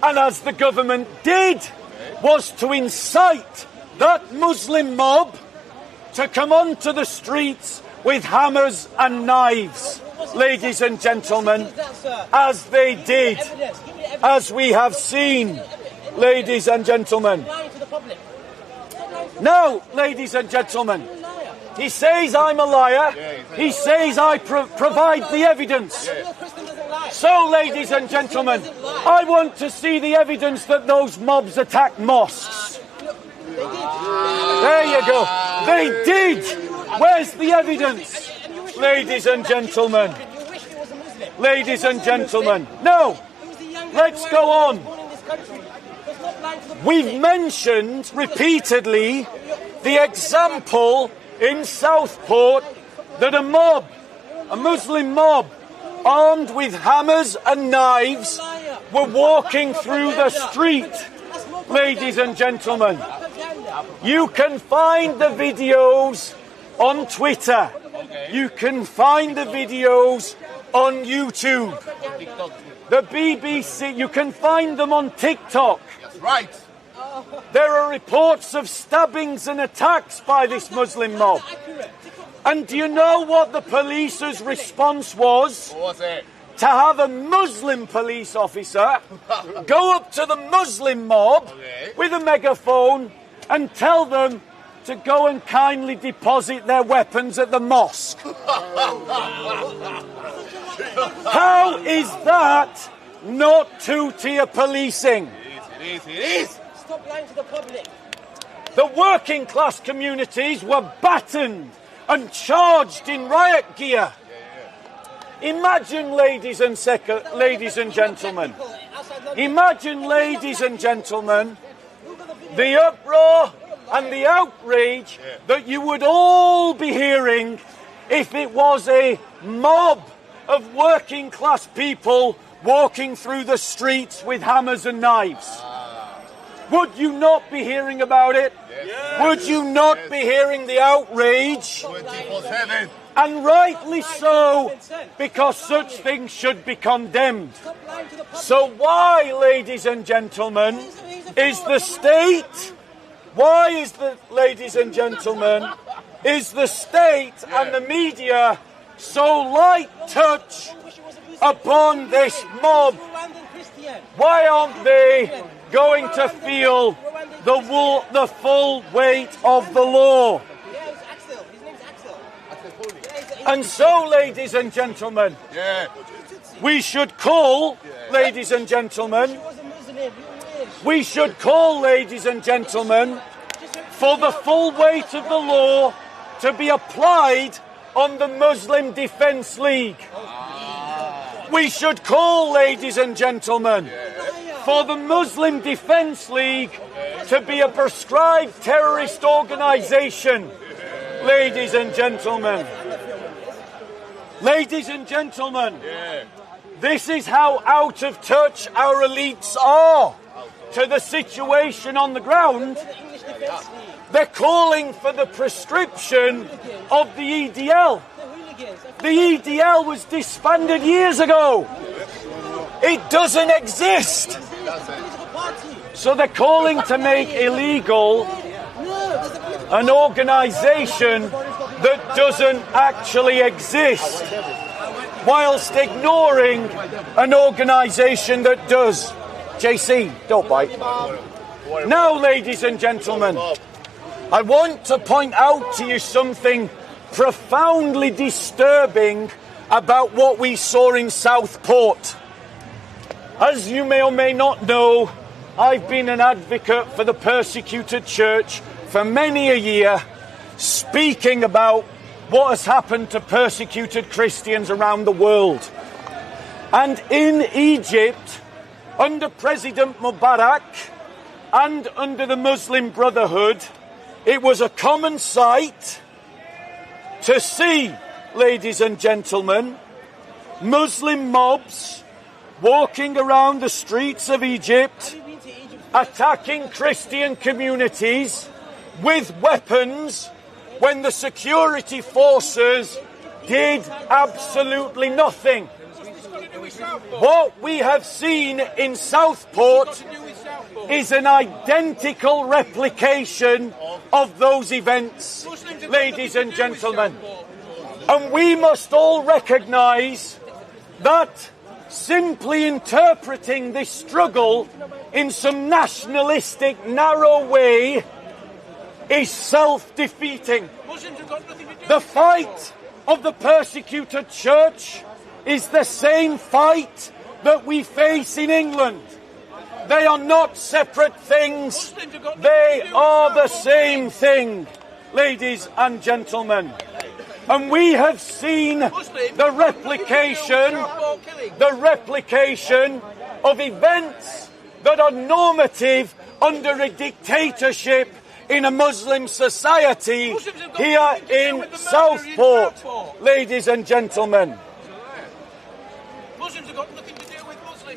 and as the government did, was to incite that Muslim mob to come onto the streets with hammers and knives, ladies and gentlemen, as they did, as we have seen, ladies and gentlemen. Now, ladies and gentlemen, he says I'm a liar, he says I provide the evidence. So, ladies and gentlemen, I want to see the evidence that those mobs attacked mosques. There you go. They did. Where's the evidence? Ladies and gentlemen. Ladies and gentlemen. No. Let's go on. We've mentioned repeatedly the example in Southport that a Muslim mob, armed with hammers and knives, were walking through the street. Ladies and gentlemen, you can find the videos on Twitter. You can find the videos on YouTube. The BBC, you can find them on TikTok. That's right. There are reports of stabbings and attacks by this Muslim mob. And do you know what the police's response was? What was it? To have a Muslim police officer go up to the Muslim mob with a megaphone and tell them to go and kindly deposit their weapons at the mosque. How is that not two-tier policing? It is. Stop lying to the public. The working class communities were battened and charged in riot gear. Imagine, ladies and gentlemen, the uproar and the outrage that you would all be hearing if it was a mob of working class people walking through the streets with hammers and knives. Would you not be hearing about it? Yes. Would you not be hearing the outrage? 24/7. And rightly so, because such things should be condemned. So why, ladies and gentlemen, is the state, ladies and gentlemen, is the state and the media so light touch upon this mob? Why aren't they going to feel the full weight of the law? And so, ladies and gentlemen, we should call, ladies and gentlemen, for the full weight of the law to be applied on the Muslim Defence League. We should call, ladies and gentlemen, for the Muslim Defence League to be a prescribed terrorist organisation. Ladies and gentlemen. Ladies and gentlemen, this is how out of touch our elites are to the situation on the ground. They're calling for the prescription of the EDL. The EDL was disbanded years ago. It doesn't exist. So they're calling to make illegal an organisation that doesn't actually exist, whilst ignoring an organisation that does. JC, don't bite. Now, ladies and gentlemen, I want to point out to you something profoundly disturbing about what we saw in Southport. As you may or may not know, I've been an advocate for the persecuted church for many a year, speaking about what has happened to persecuted Christians around the world. And in Egypt, under President Mubarak and under the Muslim Brotherhood, it was a common sight to see, ladies and gentlemen, Muslim mobs walking around the streets of Egypt, attacking Christian communities with weapons when the security forces did absolutely nothing. What we have seen in Southport is an identical replication of those events, ladies and gentlemen. And we must all recognise that simply interpreting this struggle in some nationalistic, narrow way is self-defeating. The fight of the persecuted church is the same fight that we face in England. They are not separate things. They are the same thing, ladies and gentlemen. And we have seen the replication of events that are normative under a dictatorship in a Muslim society here in Southport, ladies and gentlemen.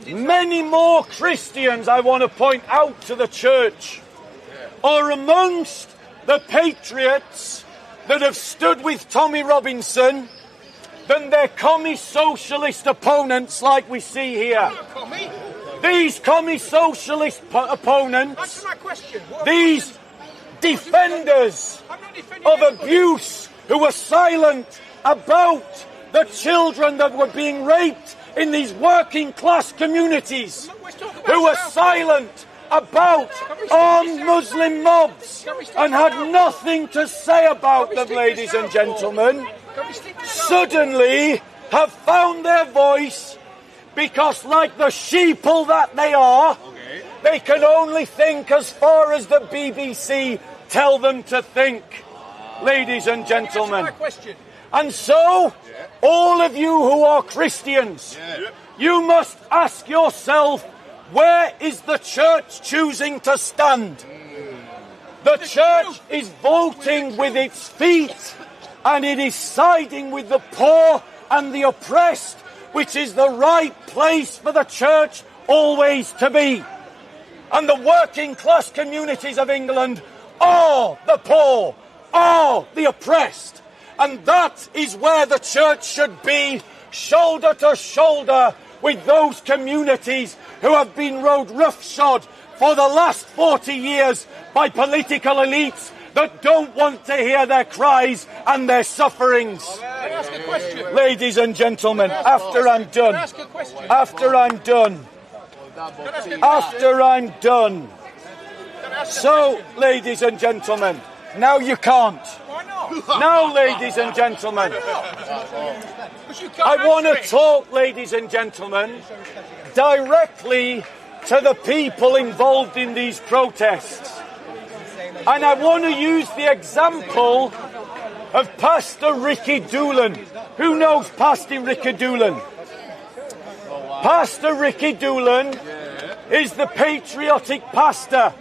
Many more Christians, I want to point out to the church, are amongst the patriots that have stood with Tommy Robinson than their commie socialist opponents like we see here. These commie socialist opponents, these defenders of abuse who were silent about the children that were being raped in these working class communities, who were silent about armed Muslim mobs and had nothing to say about them, ladies and gentlemen, suddenly have found their voice because, like the sheeple that they are, they can only think as far as the BBC tell them to think, ladies and gentlemen. And so, all of you who are Christians, you must ask yourself, where is the church choosing to stand? The church is voting with its feet, and it is siding with the poor and the oppressed, which is the right place for the church always to be. And the working class communities of England are the poor, are the oppressed. And that is where the church should be, shoulder to shoulder with those communities who have been rode roughshod for the last 40 years by political elites that don't want to hear their cries and their sufferings. Ladies and gentlemen, after I'm done, so, ladies and gentlemen, now you can't. Now, ladies and gentlemen, I want to talk, ladies and gentlemen, directly to the people involved in these protests. And I want to use the example of Pastor Ricky Doolan. Who knows Pastor Ricky Doolan? Pastor Ricky Doolan is the patriotic pastor.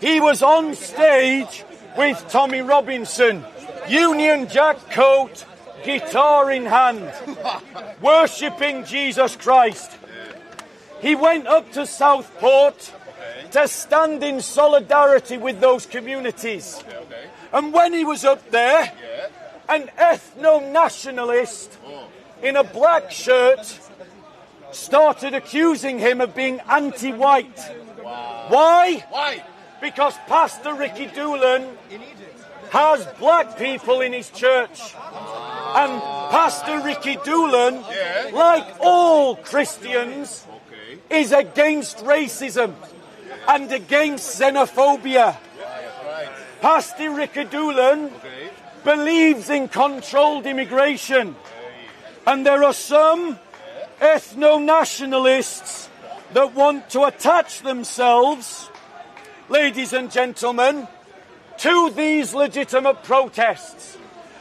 He was on stage with Tommy Robinson, Union Jack coat, guitar in hand, worshipping Jesus Christ. He went up to Southport to stand in solidarity with those communities. And when he was up there, an ethno-nationalist in a black shirt started accusing him of being anti-white. Why? Because Pastor Ricky Doolan has black people in his church. And Pastor Ricky Doolan, like all Christians, is against racism and against xenophobia. Pasty Rickadulan believes in controlled immigration. And there are some ethno-nationalists that want to attach themselves, ladies and gentlemen, to these legitimate protests.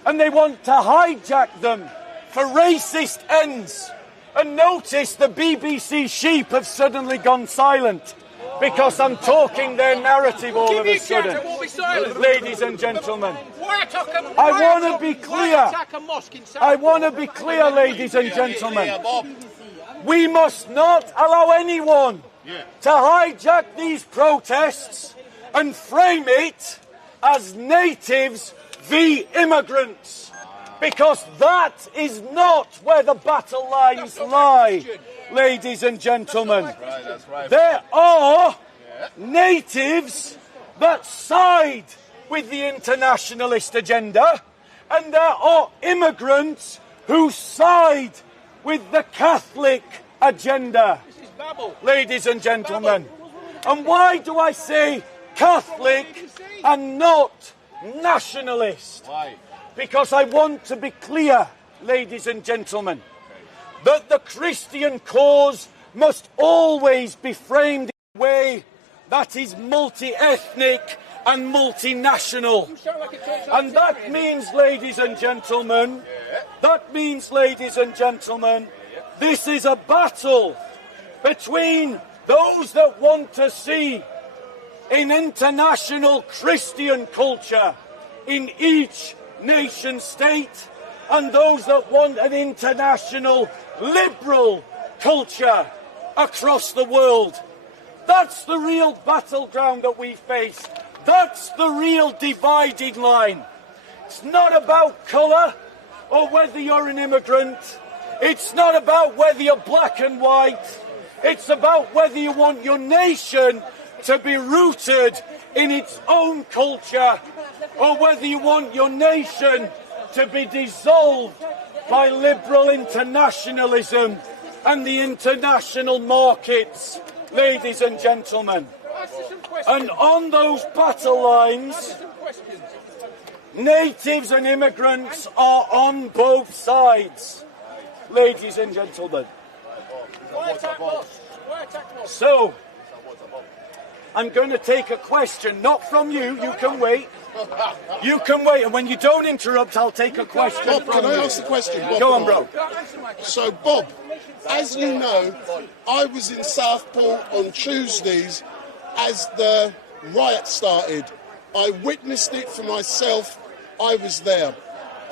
And they want to hijack them for racist ends. And notice the BBC sheep have suddenly gone silent because I'm talking their narrative all of a sudden. Ladies and gentlemen, I want to be clear. I want to be clear, ladies and gentlemen. We must not allow anyone to hijack these protests and frame it as natives v immigrants. Because that is not where the battle lines lie, ladies and gentlemen. There are natives that side with the internationalist agenda, and there are immigrants who side with the Catholic agenda, ladies and gentlemen. And why do I say Catholic and not nationalist? Why? Because I want to be clear, ladies and gentlemen, that the Christian cause must always be framed in a way that is multi-ethnic and multinational. And that means, ladies and gentlemen, this is a battle between those that want to see an international Christian culture in each nation state and those that want an international liberal culture across the world. That's the real battleground that we face. That's the real dividing line. It's not about colour or whether you're an immigrant. It's not about whether you're black and white. It's about whether you want your nation to be rooted in its own culture or whether you want your nation to be dissolved by liberal internationalism and the international markets, ladies and gentlemen. And on those battle lines, natives and immigrants are on both sides, ladies and gentlemen. So, I'm going to take a question, not from you, you can wait. You can wait, and when you don't interrupt, I'll take a question. Bob, can I ask the question? Bob, go on, bro. So, Bob, as you know, I was in Southport on Tuesdays as the riot started. I witnessed it for myself. I was there.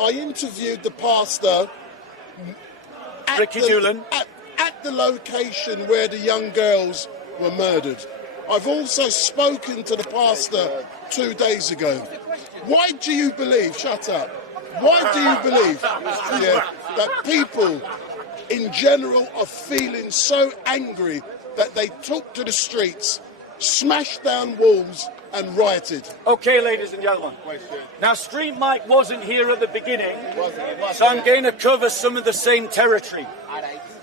I interviewed the pastor at the location where the young girls were murdered. I've also spoken to the pastor 2 days ago. Why do you believe, shut up, why do you believe that people in general are feeling so angry that they took to the streets, smashed down walls and rioted? Okay, ladies and gentlemen. Now, StreetMic wasn't here at the beginning, so I'm going to cover some of the same territory.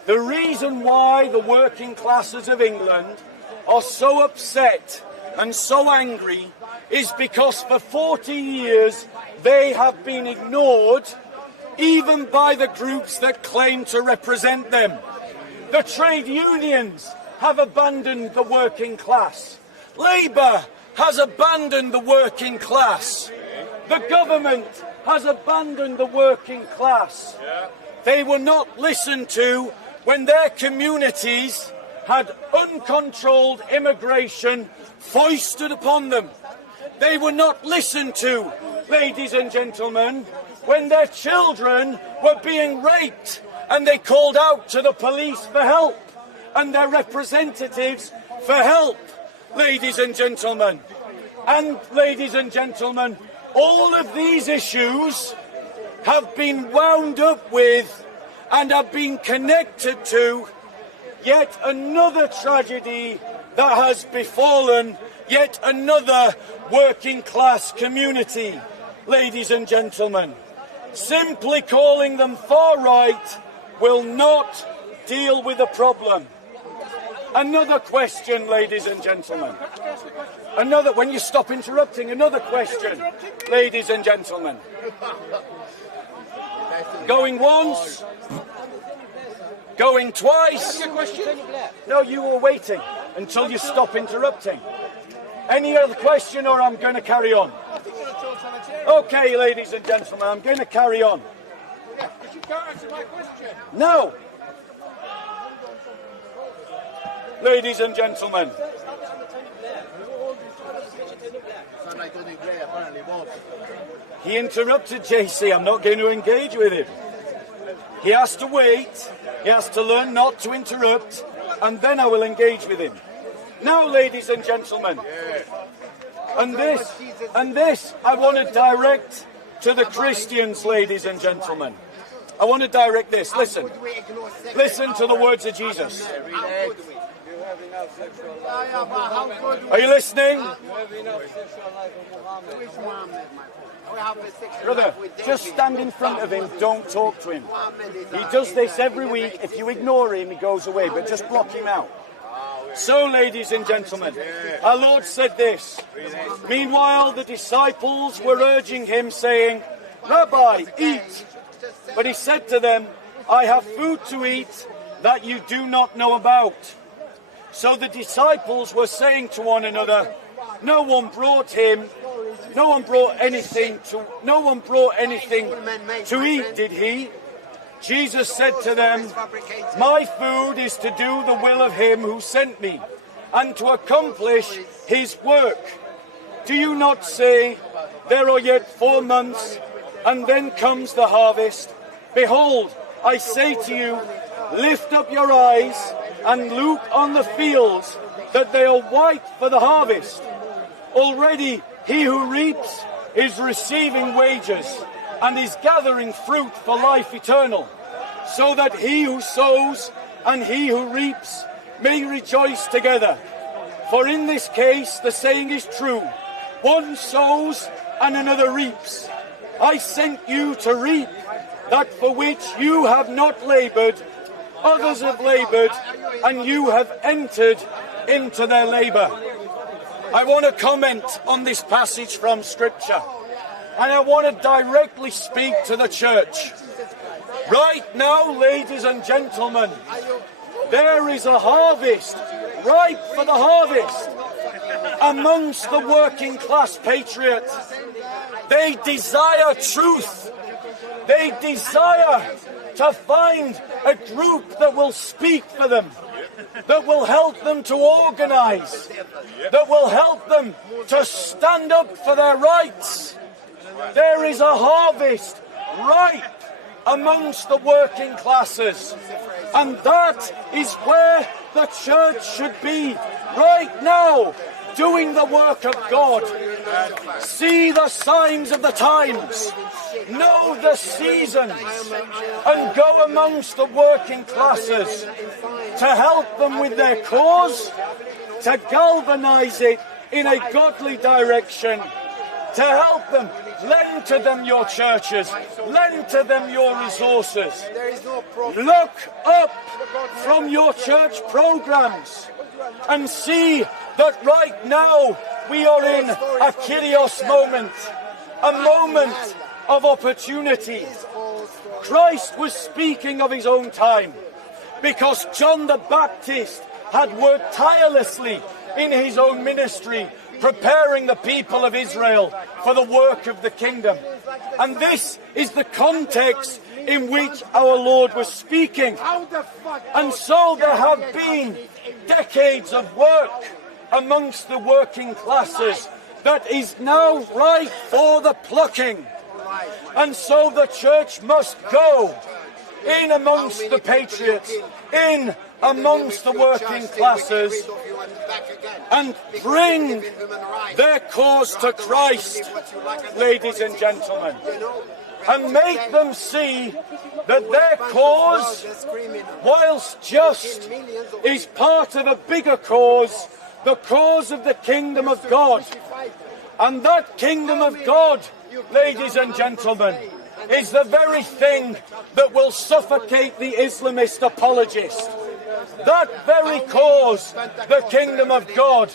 The reason why the working classes of England are so upset and so angry is because for 40 years they have been ignored, even by the groups that claim to represent them. The trade unions have abandoned the working class. Labour has abandoned the working class. The government has abandoned the working class. They were not listened to when their communities had uncontrolled immigration foisted upon them. They were not listened to, ladies and gentlemen, when their children were being raped and they called out to the police for help and their representatives for help, ladies and gentlemen. And, ladies and gentlemen, all of these issues have been wound up with and have been connected to yet another tragedy that has befallen yet another working class community, ladies and gentlemen. Simply calling them far right will not deal with the problem. Another question, ladies and gentlemen. Another, when you stop interrupting, another question, ladies and gentlemen. Going once, going twice. No, you were waiting until you stop interrupting. Any other question, or I'm going to carry on? Okay, ladies and gentlemen, I'm going to carry on. But you can't answer my question. No. Ladies and gentlemen. He interrupted JC. I'm not going to engage with him. He has to wait. He has to learn not to interrupt, and then I will engage with him. Now, ladies and gentlemen, and this I want to direct to the Christians, ladies and gentlemen. I want to direct this. Listen. Listen to the words of Jesus. Are you listening? Brother, just stand in front of him, don't talk to him. He does this every week. If you ignore him, he goes away, but just block him out. So, ladies and gentlemen, our Lord said this. Meanwhile, the disciples were urging him, saying, Rabbi, eat. But he said to them, I have food to eat that you do not know about. So the disciples were saying to one another, no one brought anything to eat, did he? Jesus said to them, my food is to do the will of him who sent me, and to accomplish his work. Do you not say, there are yet 4 months, and then comes the harvest? Behold, I say to you, lift up your eyes and look on the fields, that they are white for the harvest. Already he who reaps is receiving wages, and is gathering fruit for life eternal, so that he who sows and he who reaps may rejoice together. For in this case the saying is true, one sows and another reaps. I sent you to reap that for which you have not laboured. Others have laboured, and you have entered into their labour. I want to comment on this passage from Scripture, and I want to directly speak to the church. Right now, ladies and gentlemen, there is a harvest, ripe for the harvest, amongst the working class patriots. They desire truth. They desire to find a group that will speak for them, that will help them to organise, that will help them to stand up for their rights. There is a harvest ripe amongst the working classes, and that is where the church should be right now, doing the work of God. See the signs of the times, know the seasons, and go amongst the working classes to help them with their cause, to galvanise it in a godly direction, to help them. Lend to them your churches, lend to them your resources. Look up from your church programmes and see that right now we are in a Kyrios moment, a moment of opportunity. Christ was speaking of his own time because John the Baptist had worked tirelessly in his own ministry, preparing the people of Israel for the work of the kingdom. And this is the context in which our Lord was speaking. And so there have been decades of work amongst the working classes that is now ripe for the plucking. And so the church must go in amongst the patriots, in amongst the working classes, and bring their cause to Christ, ladies and gentlemen, and make them see that their cause, whilst just, is part of a bigger cause, the cause of the kingdom of God. And that kingdom of God, ladies and gentlemen, is the very thing that will suffocate the Islamist apologist. That very cause, the kingdom of God,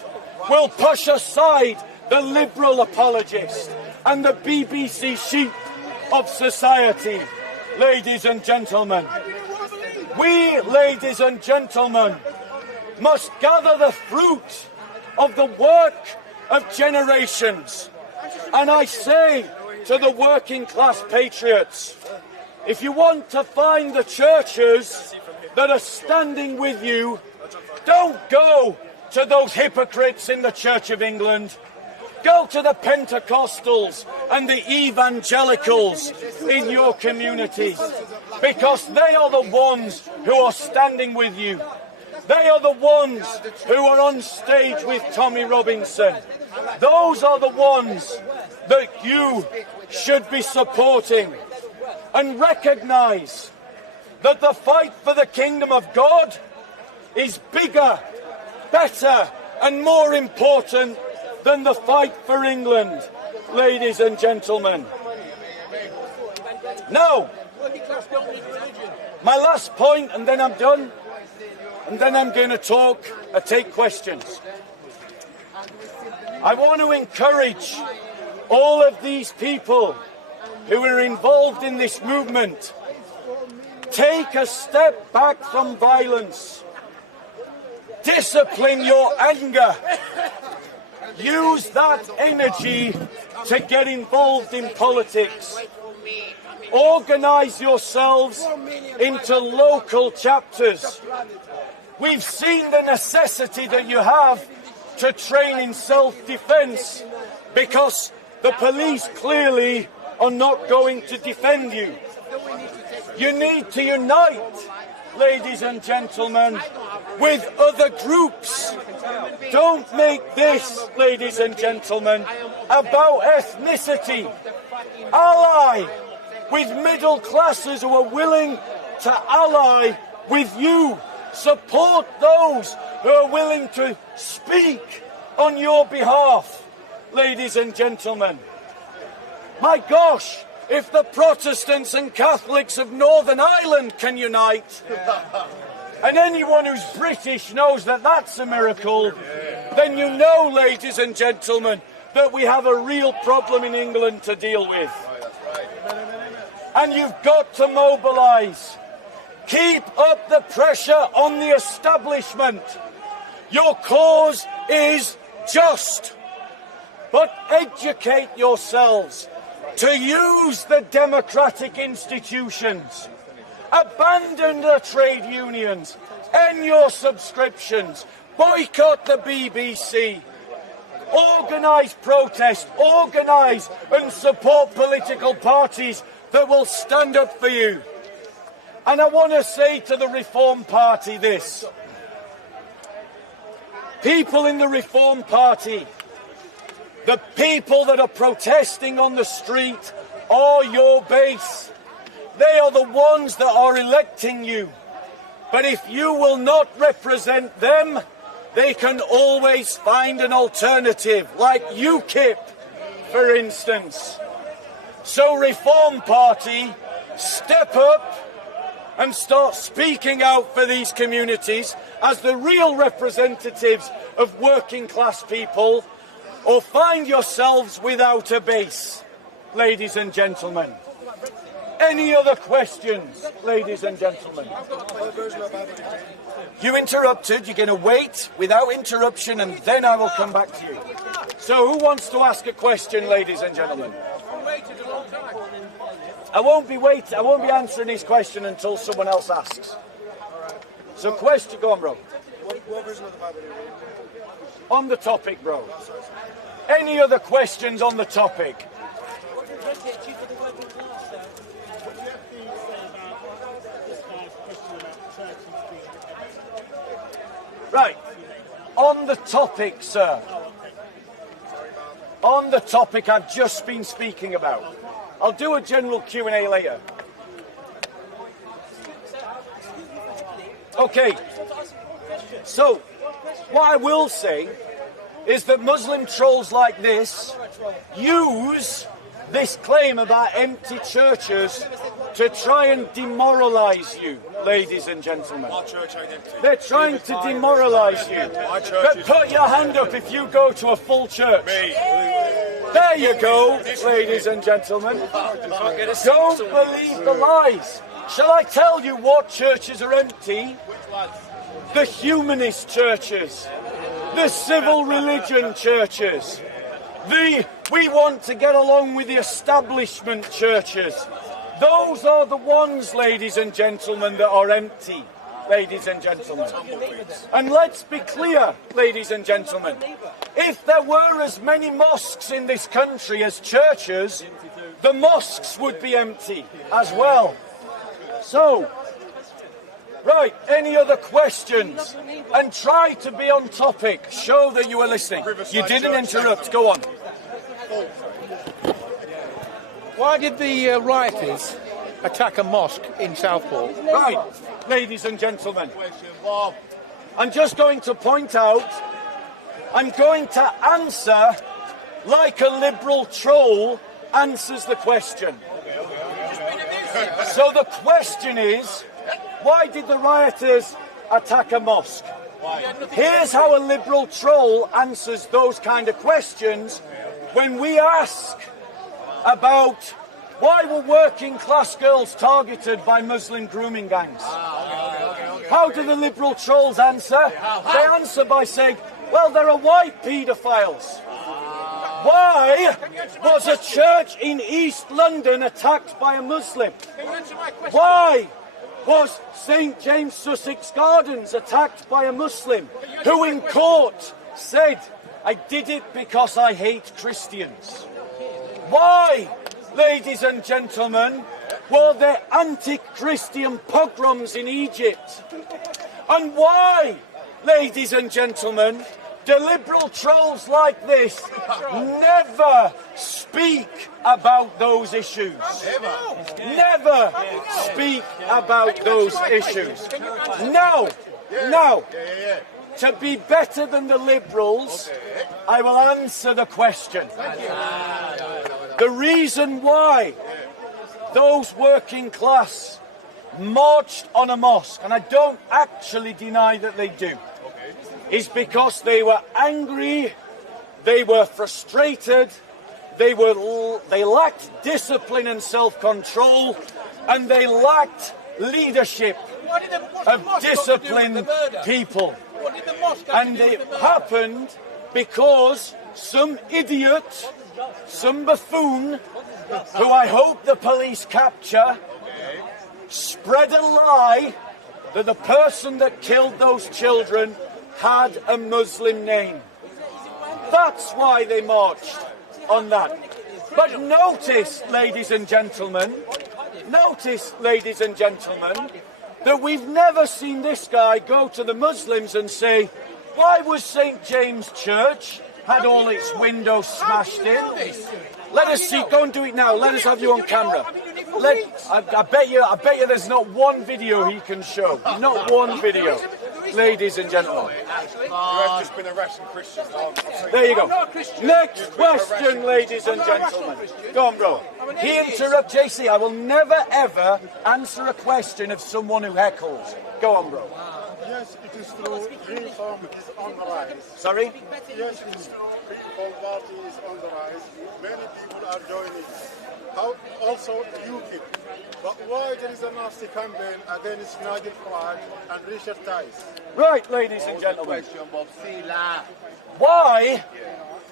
will push aside the liberal apologist and the BBC sheep of society. Ladies and gentlemen, we, ladies and gentlemen, must gather the fruit of the work of generations. And I say to the working class patriots, if you want to find the churches that are standing with you, don't go to those hypocrites in the Church of England. Go to the Pentecostals and the evangelicals in your communities, because they are the ones who are standing with you. They are the ones who are on stage with Tommy Robinson. Those are the ones that you should be supporting. And recognise that the fight for the kingdom of God is bigger, better and more important than the fight for England, ladies and gentlemen. Now, my last point, and then I'm done, and then I'm going to take questions. I want to encourage all of these people who are involved in this movement, take a step back from violence. Discipline your anger. Use that energy to get involved in politics. Organise yourselves into local chapters. We've seen the necessity that you have to train in self-defence, because the police clearly are not going to defend you. You need to unite, ladies and gentlemen, with other groups. Don't make this, ladies and gentlemen, about ethnicity. Ally with middle classes who are willing to ally with you. Support those who are willing to speak on your behalf, ladies and gentlemen. My gosh, if the Protestants and Catholics of Northern Ireland can unite, and anyone who's British knows that that's a miracle, then you know, ladies and gentlemen, that we have a real problem in England to deal with. And you've got to mobilise. Keep up the pressure on the establishment. Your cause is just. But educate yourselves to use the democratic institutions. Abandon the trade unions. End your subscriptions. Boycott the BBC. Organise protest. Organise and support political parties that will stand up for you. And I want to say to the Reform Party this. People in the Reform Party, the people that are protesting on the street are your base. They are the ones that are electing you. But if you will not represent them, they can always find an alternative, like UKIP, for instance. So, Reform Party, step up and start speaking out for these communities as the real representatives of working class people, or find yourselves without a base, ladies and gentlemen. Any other questions, ladies and gentlemen? You interrupted, you're going to wait without interruption, and then I will come back to you. So who wants to ask a question, ladies and gentlemen? I won't be answering his question until someone else asks. So question, go on, bro. On the topic, bro. Any other questions on the topic? Right. On the topic, sir. On the topic I've just been speaking about. I'll do a general Q&A later. Okay. So, what I will say is that Muslim trolls like this use this claim about empty churches to try and demoralise you, ladies and gentlemen. My church ain't empty. They're trying to demoralise you. My church But is put your hand up if you go to a full church. There you go, ladies and gentlemen. Don't believe the lies. Shall I tell you what churches are empty? The humanist churches. The civil religion churches. We want to get along with the establishment churches. Those are the ones, ladies and gentlemen, that are empty, ladies and gentlemen. And let's be clear, ladies and gentlemen, if there were as many mosques in this country as churches, the mosques would be empty as well. So, right, any other questions? And try to be on topic. Show that you are listening. You didn't interrupt. Go on. Why did the rioters attack a mosque in Southport? Right, ladies and gentlemen. I'm just going to point out, I'm going to answer like a liberal troll answers the question. So the question is, why did the rioters attack a mosque? Here's how a liberal troll answers those kind of questions when we ask about why were working class girls targeted by Muslim grooming gangs. How do the liberal trolls answer? They answer by saying, well, there are white paedophiles. Why was a church in East London attacked by a Muslim? Why was St James Sussex Gardens attacked by a Muslim who in court said, I did it because I hate Christians? Why, ladies and gentlemen, were there anti-Christian pogroms in Egypt? And why, ladies and gentlemen, do liberal trolls like this never speak about those issues? Never speak about those issues. Now, to be better than the liberals, I will answer the question. The reason why those working class marched on a mosque, and I don't actually deny that they do, is because they were angry, they were frustrated, they lacked discipline and self-control, and they lacked leadership of disciplined people. And it happened because some idiot, some buffoon, who I hope the police capture, spread a lie that the person that killed those children had a Muslim name. That's why they marched on that. But notice, ladies and gentlemen, that we've never seen this guy go to the Muslims and say, why was St. James Church had all its windows smashed in? Let us see, go and do it now. Let us have you on camera. I bet you there's not one video he can show. Not one video. Ladies and gentlemen. You have just been harassing Christians. There you go. Next question, ladies and gentlemen. Go on, bro. He interrupts JC. I will never, ever answer a question of someone who heckles. Go on, bro. Yes, it is true. Reform is on the rise. Sorry? Yes, it is true. Reform party is on the rise. Many people are joining. How also UKIP. But why there is a nasty campaign against Nigel Farage and Richard Tice? Right, ladies and gentlemen. Why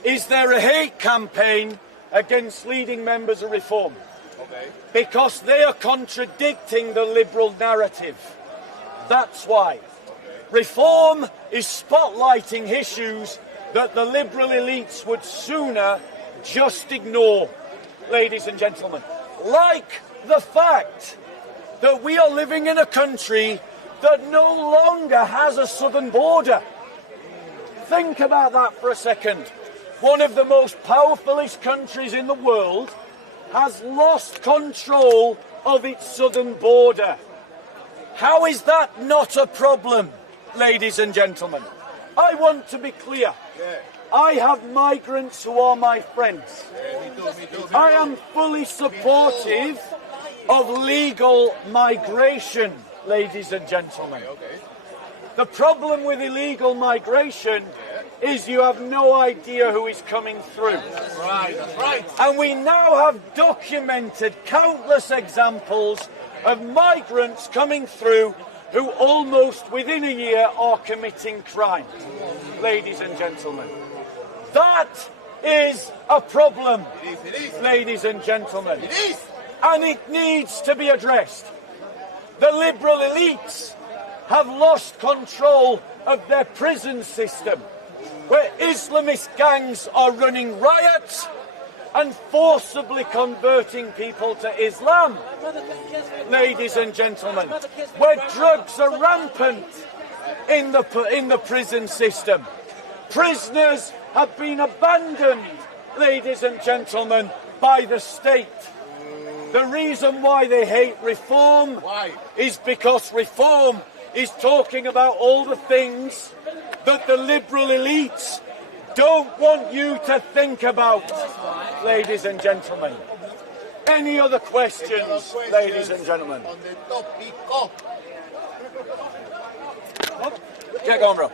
is there a hate campaign against leading members of Reform? Because they are contradicting the liberal narrative. That's why. Reform is spotlighting issues that the liberal elites would sooner just ignore, ladies and gentlemen. Like the fact that we are living in a country that no longer has a southern border. Think about that for a second. One of the most powerfulest countries in the world has lost control of its southern border. How is that not a problem, ladies and gentlemen? I want to be clear. I have migrants who are my friends. I am fully supportive of legal migration, ladies and gentlemen. The problem with illegal migration is you have no idea who is coming through. That's right. And we now have documented countless examples of migrants coming through who almost within a year are committing crime, ladies and gentlemen. That is a problem, ladies and gentlemen. It is. And it needs to be addressed. The liberal elites have lost control of their prison system, where Islamist gangs are running riots and forcibly converting people to Islam, ladies and gentlemen, where drugs are rampant in the prison system. Prisoners have been abandoned, ladies and gentlemen, by the state. The reason why they hate reform is because reform is talking about all the things that the liberal elites don't want you to think about, ladies and gentlemen. Any other questions, ladies and gentlemen? On the topic of... Get going, bro.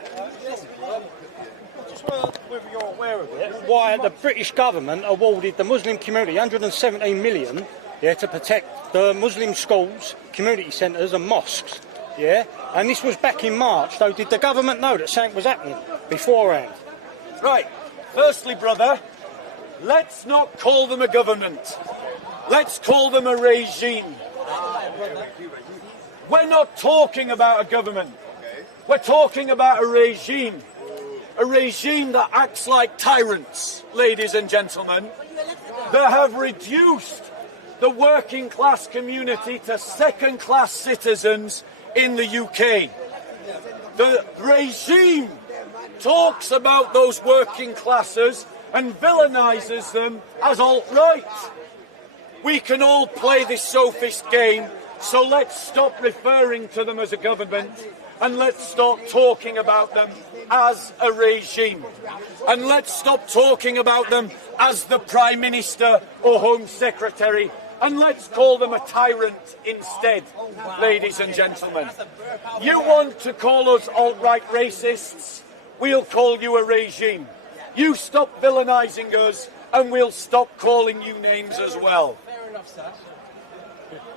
Just whether you're aware of it, why the British government awarded the Muslim community 117 million, to protect the Muslim schools, community centres and mosques, and this was back in March. So did the government know that something was happening beforehand? Right, firstly, brother, let's not call them a government. Let's call them a regime. We're not talking about a government. We're talking about a regime that acts like tyrants, ladies and gentlemen, that have reduced the working class community to second-class citizens in the UK. The regime talks about those working classes and villainises them as alt-right. We can all play this sophist game, so let's stop referring to them as a government and let's start talking about them as a regime. And let's stop talking about them as the Prime Minister or Home Secretary, and let's call them a tyrant instead, ladies and gentlemen. You want to call us alt-right racists? We'll call you a regime. You stop villainising us and we'll stop calling you names as well.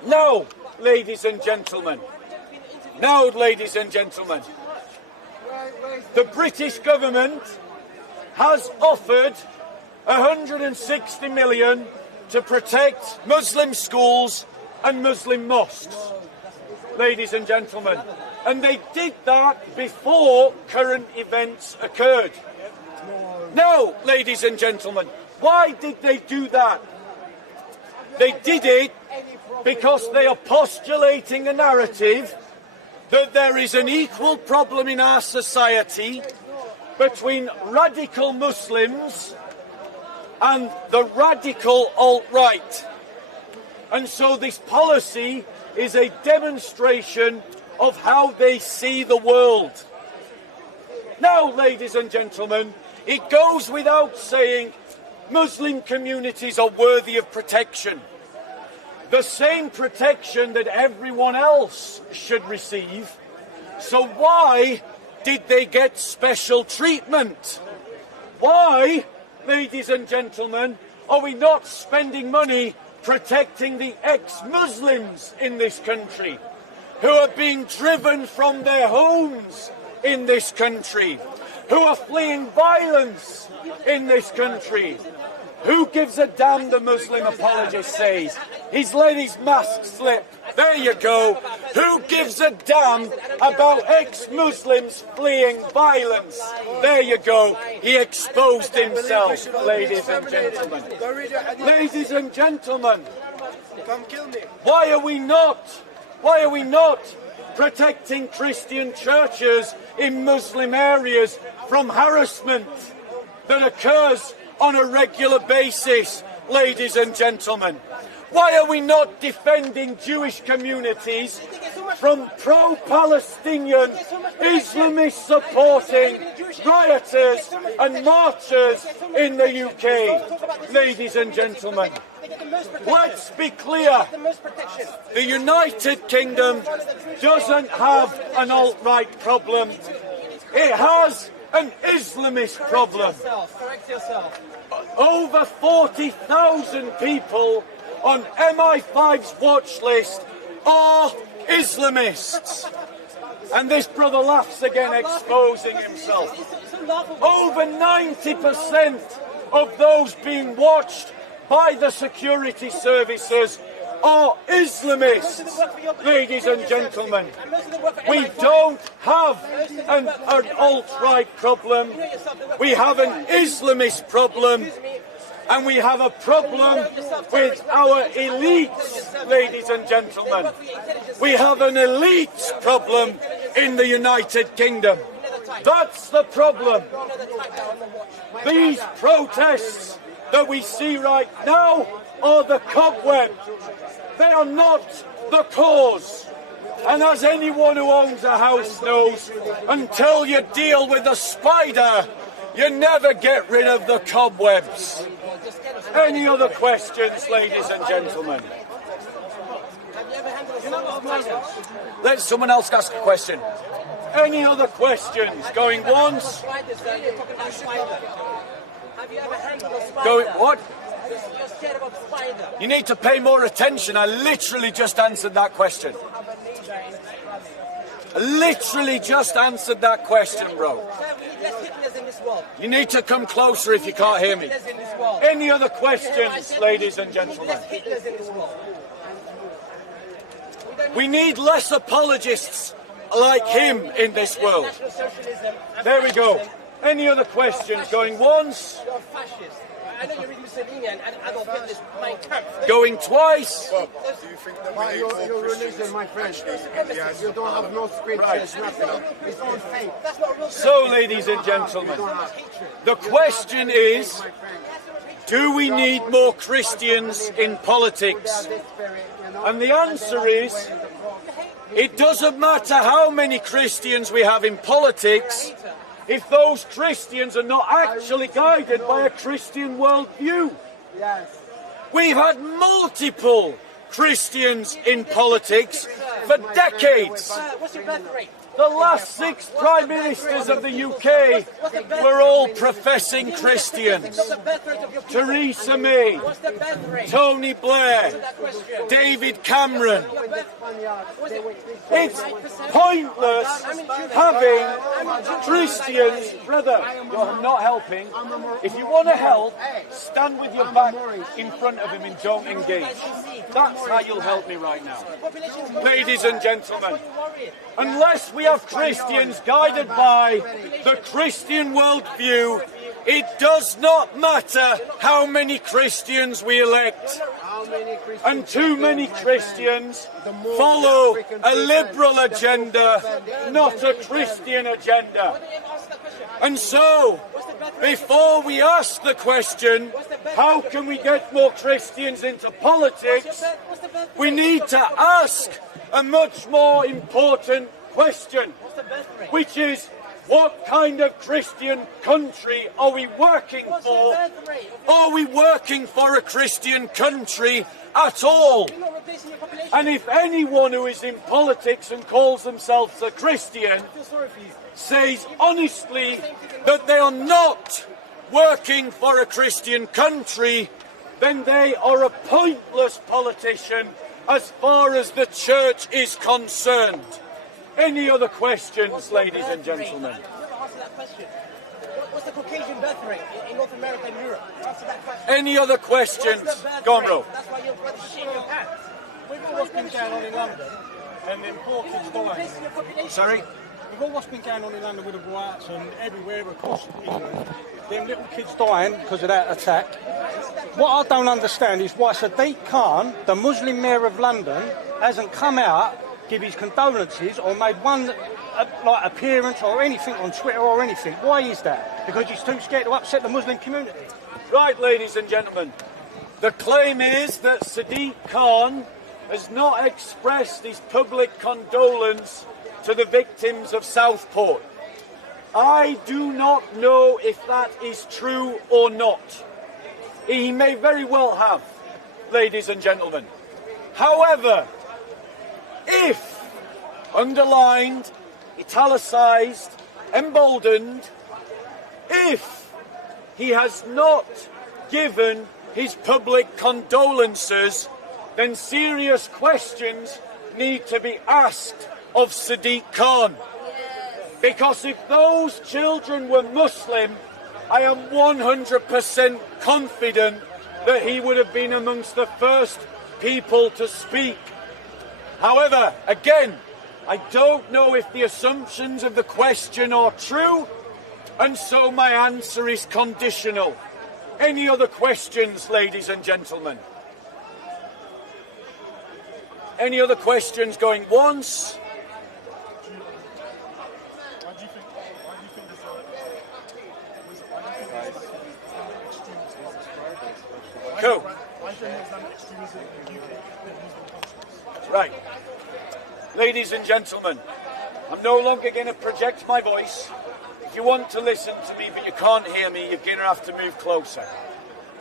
Now, ladies and gentlemen, the British government has offered 160 million to protect Muslim schools and Muslim mosques, ladies and gentlemen. And they did that before current events occurred. Now, ladies and gentlemen, why did they do that? They did it because they are postulating a narrative that there is an equal problem in our society between radical Muslims and the radical alt-right. And so this policy is a demonstration of how they see the world. Now, ladies and gentlemen, it goes without saying Muslim communities are worthy of protection. The same protection that everyone else should receive. So why did they get special treatment? Why, ladies and gentlemen, are we not spending money protecting the ex-Muslims in this country who are being driven from their homes in this country, who are fleeing violence in this country? Who gives a damn, the Muslim apologist says. He's let his mask slip. There you go. Who gives a damn about ex-Muslims fleeing violence? There you go. He exposed himself, ladies and gentlemen. Ladies and gentlemen, why are we not protecting Christian churches in Muslim areas from harassment that occurs on a regular basis, ladies and gentlemen? Why are we not defending Jewish communities from pro-Palestinian Islamist supporting rioters and marchers in the UK? Ladies and gentlemen, let's be clear. The United Kingdom doesn't have an alt-right problem. It has an Islamist problem. Over 40,000 people on MI5's watch list are Islamists. And this brother laughs again, exposing himself. Over 90% of those being watched by the security services are Islamists. Ladies and gentlemen, we don't have an alt-right problem. We have an Islamist problem. And we have a problem with our elites, ladies and gentlemen. We have an elites problem in the United Kingdom. That's the problem. These protests that we see right now are the cobweb. They are not the cause. And as anyone who owns a house knows, until you deal with the spider, you never get rid of the cobwebs. Any other questions, ladies and gentlemen? Let someone else ask a question. Any other questions? Going once? Going what? You need to pay more attention. I literally just answered that question. Literally just answered that question, bro. You need to come closer if you can't hear me. Any other questions, ladies and gentlemen? We need less apologists like him in this world. There we go. Any other questions? Going once? I know you read Mussolini and Adolf Hitler's Mein Kampf. Going twice? Well, do you think that your religion, my friend, you don't have no scriptures, nothing. It's all fake. So, ladies and gentlemen, the question is, do we need more Christians in politics? And the answer is, it doesn't matter how many Christians we have in politics if those Christians are not actually guided by a Christian worldview. We've had multiple Christians in politics for decades. What's your birth rate? The last 6 prime ministers of the UK were all professing Christians. Theresa May, Tony Blair, David Cameron. It's pointless having Christians. Brother, you're not helping. If you want to help, stand with your back in front of him and don't engage. That's how you'll help me right now. Ladies and gentlemen, unless we have Christians guided by the Christian worldview, it does not matter how many Christians we elect. And too many Christians follow a liberal agenda, not a Christian agenda. And so, before we ask the question, how can we get more Christians into politics, we need to ask a much more important question, which is, what kind of Christian country are we working for? Are we working for a Christian country at all? And if anyone who is in politics and calls themselves a Christian says honestly that they are not working for a Christian country, then they are a pointless politician as far as the church is concerned. Any other questions, ladies and gentlemen? What's the Caucasian birth rate in North America and Europe? Answer that question. Any other questions? Go on, bro. That's why you're shitting your pants. With all what's been going on in London and the poor kids dying. Sorry? With all what's been going on in London with the riots and everywhere across England, them little kids dying because of that attack. What I don't understand is why Sadiq Khan, the Muslim mayor of London, hasn't come out, give his condolences or made one appearance or anything on Twitter or anything. Why is that? Because he's too scared to upset the Muslim community. Right, ladies and gentlemen. The claim is that Sadiq Khan has not expressed his public condolence to the victims of Southport. I do not know if that is true or not. He may very well have, ladies and gentlemen. However, if underlined, italicised, emboldened, if he has not given his public condolences, then serious questions need to be asked of Sadiq Khan. Because if those children were Muslim, I am 100% confident that he would have been amongst the first people to speak. However, again, I don't know if the assumptions of the question are true, and so my answer is conditional. Any other questions, ladies and gentlemen? Any other questions going once? Cool. Right. Ladies and gentlemen, I'm no longer going to project my voice. If you want to listen to me but you can't hear me, you're going to have to move closer.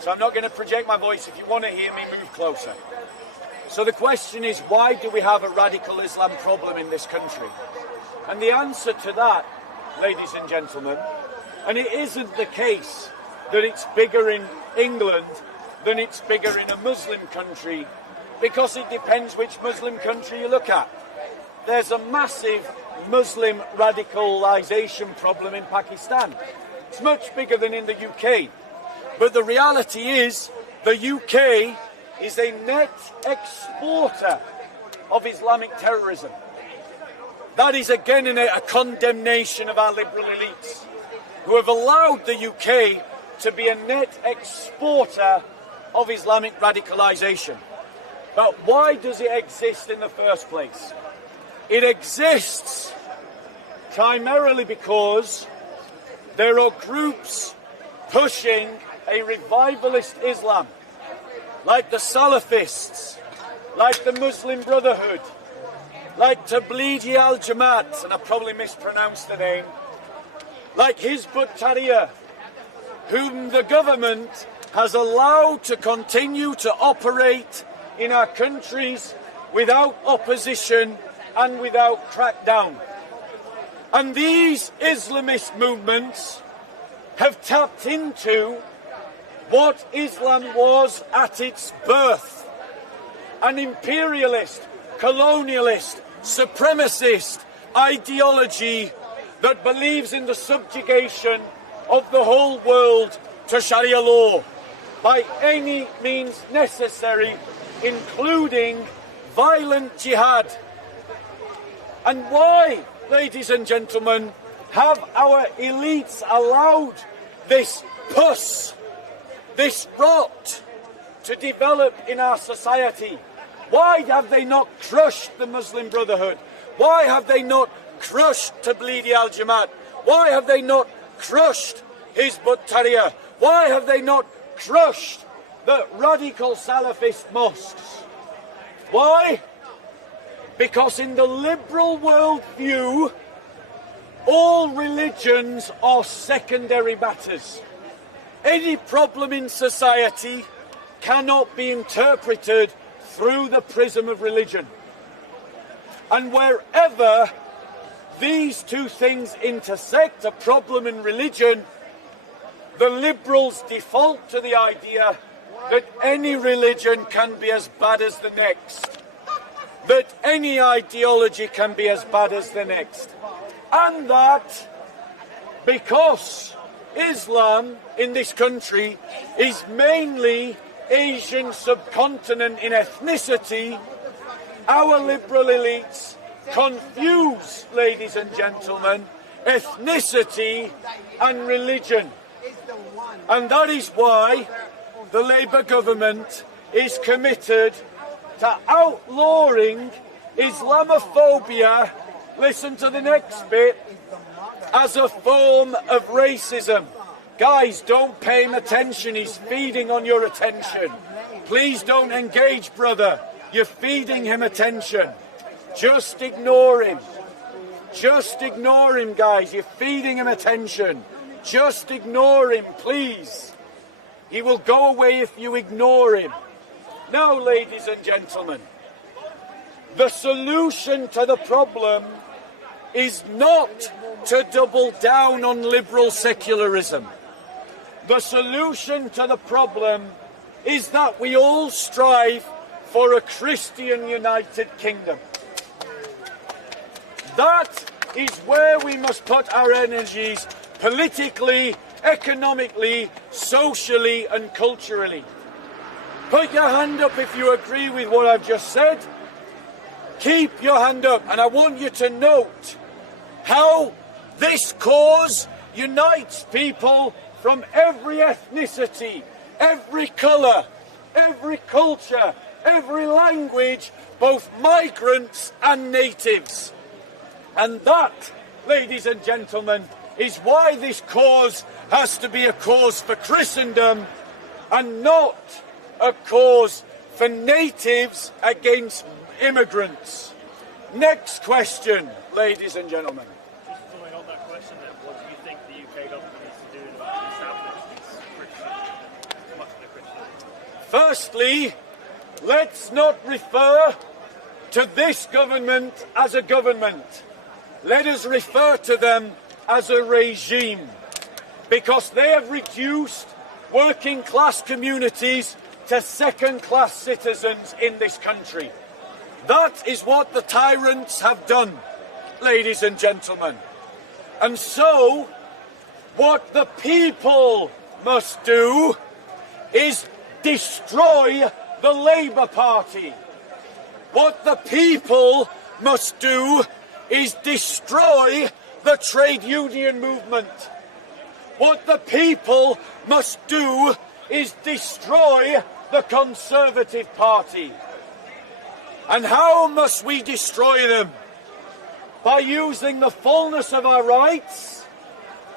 So I'm not going to project my voice. If you want to hear me, move closer. So the question is, why do we have a radical Islam problem in this country? And the answer to that, ladies and gentlemen, and it isn't the case that it's bigger in England than it's bigger in a Muslim country, because it depends which Muslim country you look at. There's a massive Muslim radicalisation problem in Pakistan. It's much bigger than in the UK. But the reality is, the UK is a net exporter of Islamic terrorism. That is again a condemnation of our liberal elites, who have allowed the UK to be a net exporter of Islamic radicalisation. But why does it exist in the first place? It exists primarily because there are groups pushing a revivalist Islam, like the Salafists, like the Muslim Brotherhood, like Tablighi al-Jamaat, and I probably mispronounced the name, like Hizb ut-Tahrir, whom the government has allowed to continue to operate in our countries without opposition and without crackdown. And these Islamist movements have tapped into what Islam was at its birth: an imperialist, colonialist, supremacist ideology that believes in the subjugation of the whole world to Sharia law by any means necessary, including violent jihad. And why, ladies and gentlemen, have our elites allowed this pus, this rot, to develop in our society? Why have they not crushed the Muslim Brotherhood? Why have they not crushed Tablighi al-Jamaat? Why have they not crushed Hizb ut-Tahrir? Why have they not crushed the radical Salafist mosques? Why? Because in the liberal worldview, all religions are secondary matters. Any problem in society cannot be interpreted through the prism of religion. And wherever these two things intersect, a problem in religion, the liberals default to the idea that any religion can be as bad as the next, that any ideology can be as bad as the next, and that because Islam in this country is mainly Asian subcontinent in ethnicity, our liberal elites confuse, ladies and gentlemen, ethnicity and religion. And that is why the Labour government is committed to outlawing Islamophobia, listen to the next bit, as a form of racism. Guys, don't pay him attention, he's feeding on your attention. Please don't engage, brother. You're feeding him attention. Just ignore him. Just ignore him, guys. You're feeding him attention. Just ignore him, please. He will go away if you ignore him. Now, ladies and gentlemen, the solution to the problem is not to double down on liberal secularism. The solution to the problem is that we all strive for a Christian United Kingdom. That is where we must put our energies politically, economically, socially and culturally. Put your hand up if you agree with what I've just said. Keep your hand up, and I want you to note how this cause unites people from every ethnicity, every colour, every culture, every language, both migrants and natives. And that, ladies and gentlemen, is why this cause has to be a cause for Christendom and not a cause for natives against immigrants. Next question, ladies and gentlemen. Just following on that question then, what do you think the UK government needs to do in order to establish these Christian, much of the Christian? Firstly, let's not refer to this government as a government. Let us refer to them as a regime, because they have reduced working class communities to second-class citizens in this country. That is what the tyrants have done, ladies and gentlemen. And so, what the people must do is destroy the Labour Party. What the people must do is destroy the trade union movement. What the people must do is destroy the Conservative Party. And how must we destroy them? By using the fullness of our rights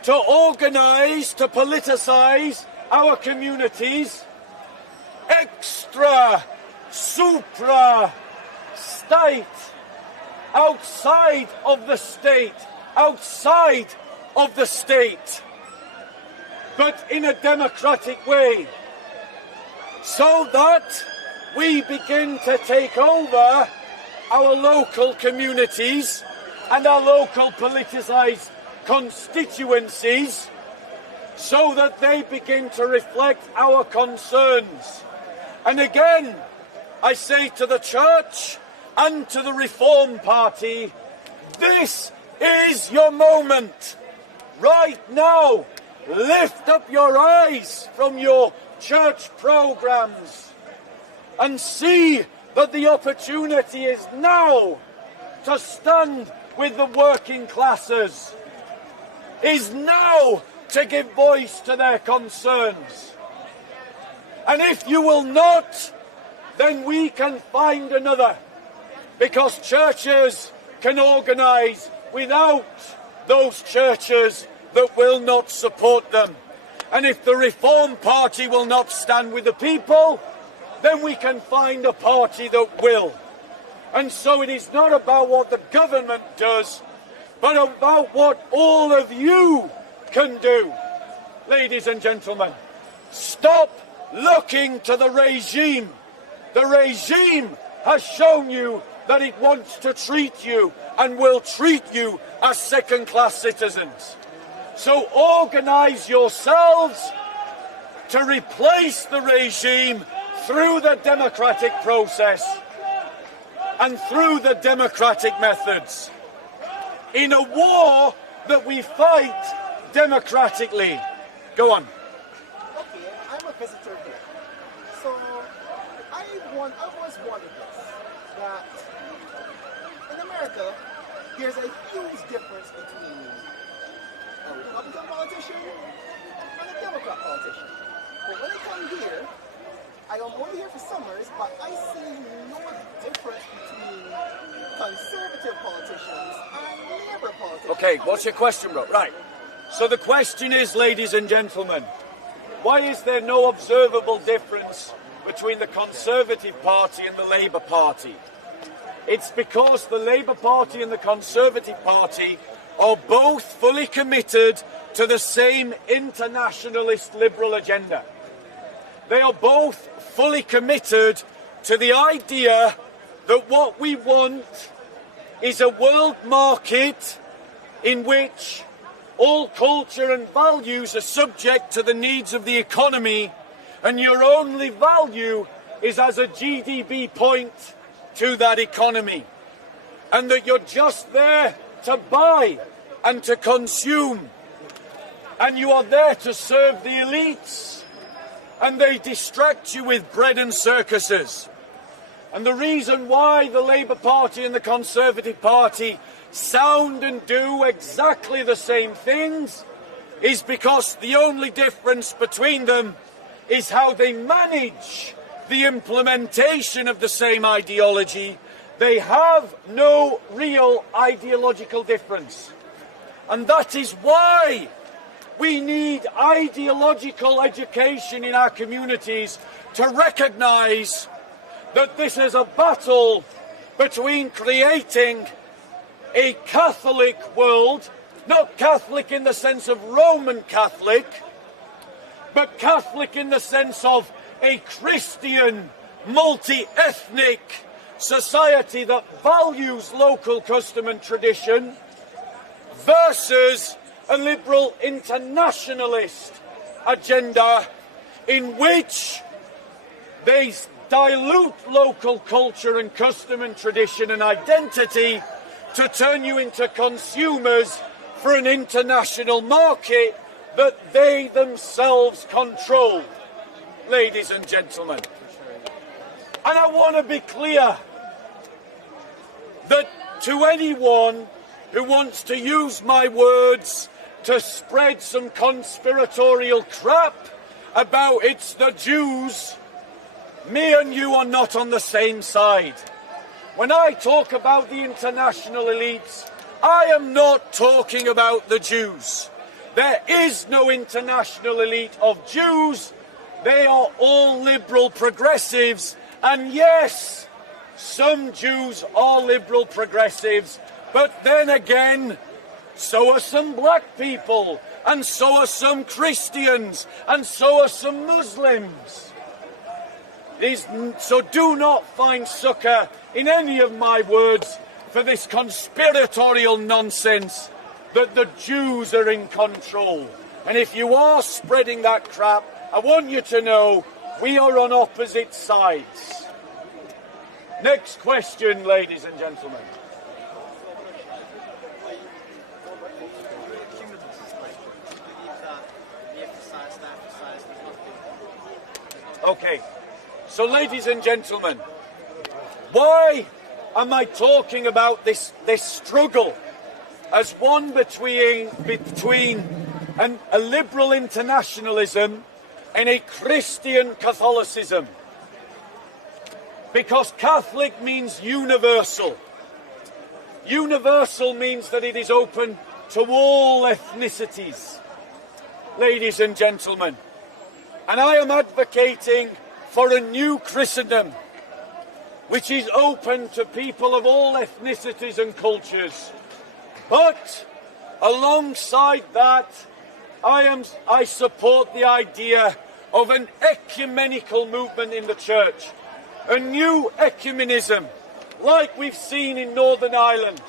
to organise, to politicise our communities, extra, supra, state, outside of the state, outside of the state, but in a democratic way, so that we begin to take over our local communities and our local politicised constituencies, so that they begin to reflect our concerns. And again, I say to the Church and to the Reform Party, this is your moment. Right now, lift up your eyes from your church programmes and see that the opportunity is now to stand with the working classes, is now to give voice to their concerns. And if you will not, then we can find another, because churches can organise without those churches that will not support them. And if the Reform Party will not stand with the people, then we can find a party that will. And so it is not about what the government does, but about what all of you can do. Ladies and gentlemen, stop looking to the regime. The regime has shown you that it wants to treat you and will treat you as second-class citizens. So organise yourselves to replace the regime through the democratic process and through the democratic methods, in a war that we fight democratically. Go on. Okay, I'm a visitor here. So I was wondering this, that in America, there's a huge difference between a Republican politician and a Democrat politician. But when I come here, I am only here for summers, but I see no difference between conservative politicians and Labour politicians. Okay, what's your question, bro? Right. So the question is, ladies and gentlemen, why is there no observable difference between the Conservative Party and the Labour Party. It's because the Labour Party and the Conservative Party are both fully committed to the same internationalist liberal agenda. They are both fully committed to the idea that what we want is a world market in which all culture and values are subject to the needs of the economy, and your only value is as a GDP point to that economy, and that you're just there to buy and to consume, and you are there to serve the elites, and they distract you with bread and circuses. And the reason why the Labour Party and the Conservative Party sound and do exactly the same things is because the only difference between them is how they manage the implementation of the same ideology. They have no real ideological difference. And that is why we need ideological education in our communities to recognise that this is a battle between creating a Catholic world, not Catholic in the sense of Roman Catholic, but Catholic in the sense of a Christian, multi-ethnic society that values local custom and tradition, versus a liberal internationalist agenda in which they dilute local culture and custom and tradition and identity to turn you into consumers for an international market that they themselves control, ladies and gentlemen. And I want to be clear that to anyone who wants to use my words to spread some conspiratorial crap about it's the Jews, me and you are not on the same side. When I talk about the international elites, I am not talking about the Jews. There is no international elite of Jews. They are all liberal progressives. And yes, some Jews are liberal progressives, but then again, so are some black people, and so are some Christians, and so are some Muslims. So do not find succor in any of my words for this conspiratorial nonsense that the Jews are in control. And if you are spreading that crap, I want you to know we are on opposite sides. Next question, ladies and gentlemen. Okay, so ladies and gentlemen, why am I talking about this struggle as one between a liberal internationalism and a Christian Catholicism? Because Catholic means universal. Universal means that it is open to all ethnicities, ladies and gentlemen. And I am advocating for a new Christendom, which is open to people of all ethnicities and cultures. But alongside that, I support the idea of an ecumenical movement in the church, a new ecumenism, like we've seen in Northern Ireland,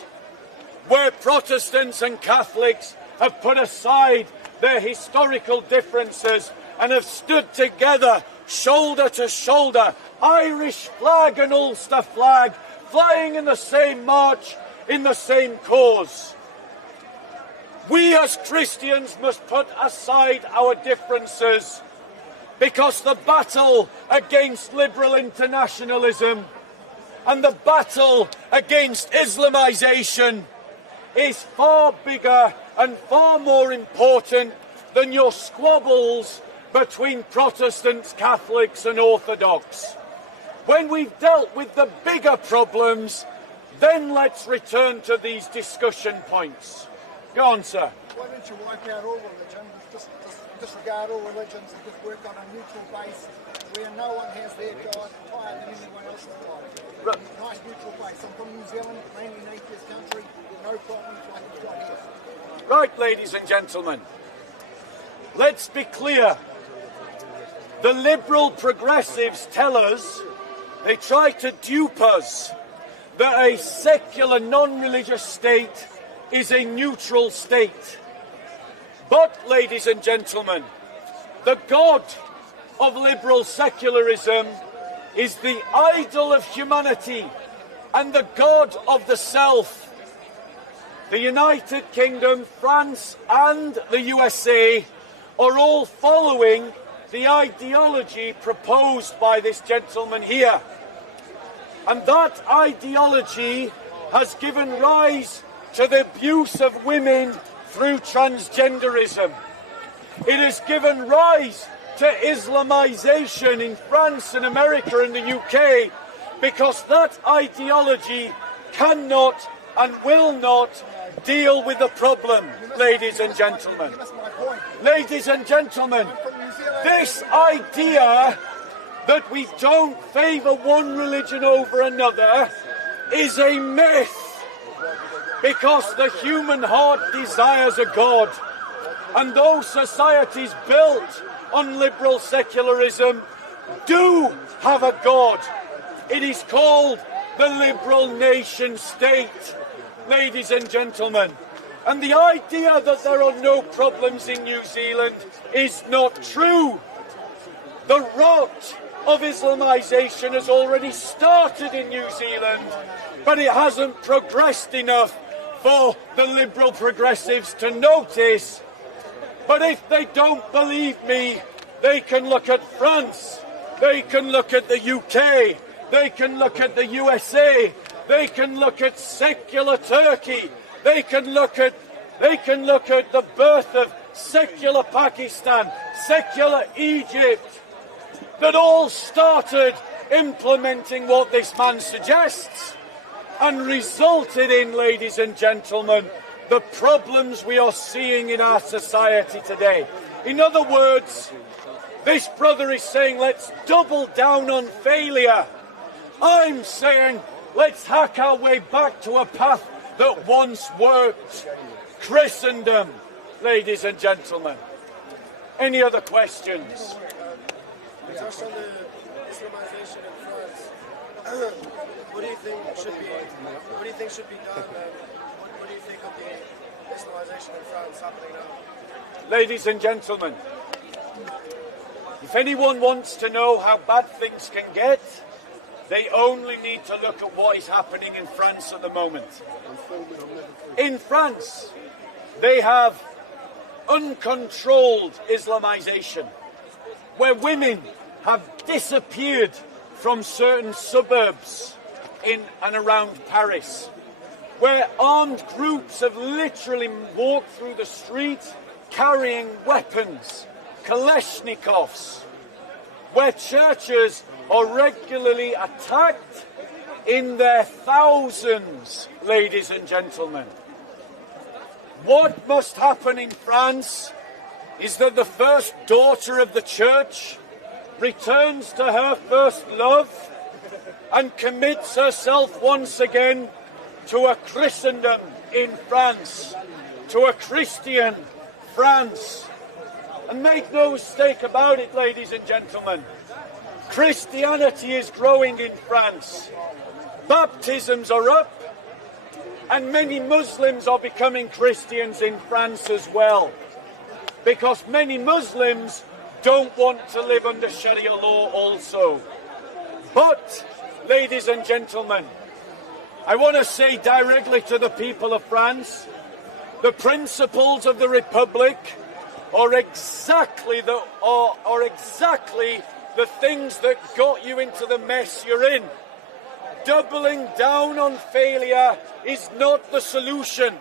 where Protestants and Catholics have put aside their historical differences and have stood together, shoulder to shoulder, Irish flag and Ulster flag, flying in the same march, in the same cause. We as Christians must put aside our differences, because the battle against liberal internationalism and the battle against Islamisation is far bigger and far more important than your squabbles between Protestants, Catholics and Orthodox. When we've dealt with the bigger problems, then let's return to these discussion points. Go on, sir. Why don't you wipe out all religion, just disregard all religions and just work on a neutral base where no one has their God higher than anyone else's God? Nice neutral base. I'm from New Zealand, mainly an atheist country, no problems like we've got here. Right, ladies and gentlemen, let's be clear. The liberal progressives tell us, they try to dupe us, that a secular, non-religious state is a neutral state. But, ladies and gentlemen, the God of liberal secularism is the idol of humanity and the God of the self. The United Kingdom, France and the USA are all following the ideology proposed by this gentleman here. And that ideology has given rise to the abuse of women through transgenderism. It has given rise to Islamization in France and America and the UK because that ideology cannot and will not deal with the problem, ladies and gentlemen. Ladies and gentlemen, this idea that we don't favour one religion over another is a myth. Because the human heart desires a God. And those societies built on liberal secularism do have a God. It is called the liberal nation state, ladies and gentlemen. And the idea that there are no problems in New Zealand is not true. The rot of Islamization has already started in New Zealand, but it hasn't progressed enough for the liberal progressives to notice. But if they don't believe me, they can look at France, they can look at the UK, they can look at the USA, they can look at secular Turkey, they can look at the birth of secular Pakistan, secular Egypt, that all started implementing what this man suggests and resulted in, ladies and gentlemen, the problems we are seeing in our society today. In other words, this brother is saying, let's double down on failure. I'm saying, let's hack our way back to a path that once worked. Christendom, ladies and gentlemen. Any other questions? We touched on the Islamization in France. What do you think should be done? What do you think of the Islamization in France happening now? Ladies and gentlemen, if anyone wants to know how bad things can get, they only need to look at what is happening in France at the moment. In France, they have uncontrolled Islamization, where women have disappeared from certain suburbs in and around Paris, where armed groups have literally walked through the street carrying weapons, Kalashnikovs, where churches are regularly attacked in their thousands, ladies and gentlemen. What must happen in France is that the first daughter of the church returns to her first love and commits herself once again to a Christendom in France, to a Christian France. And make no mistake about it, ladies and gentlemen, Christianity is growing in France. Baptisms are up, and many Muslims are becoming Christians in France as well, because many Muslims don't want to live under Sharia law also. But, ladies and gentlemen, I want to say directly to the people of France, the principles of the Republic are exactly the things that got you into the mess you're in. Doubling down on failure is not the solution.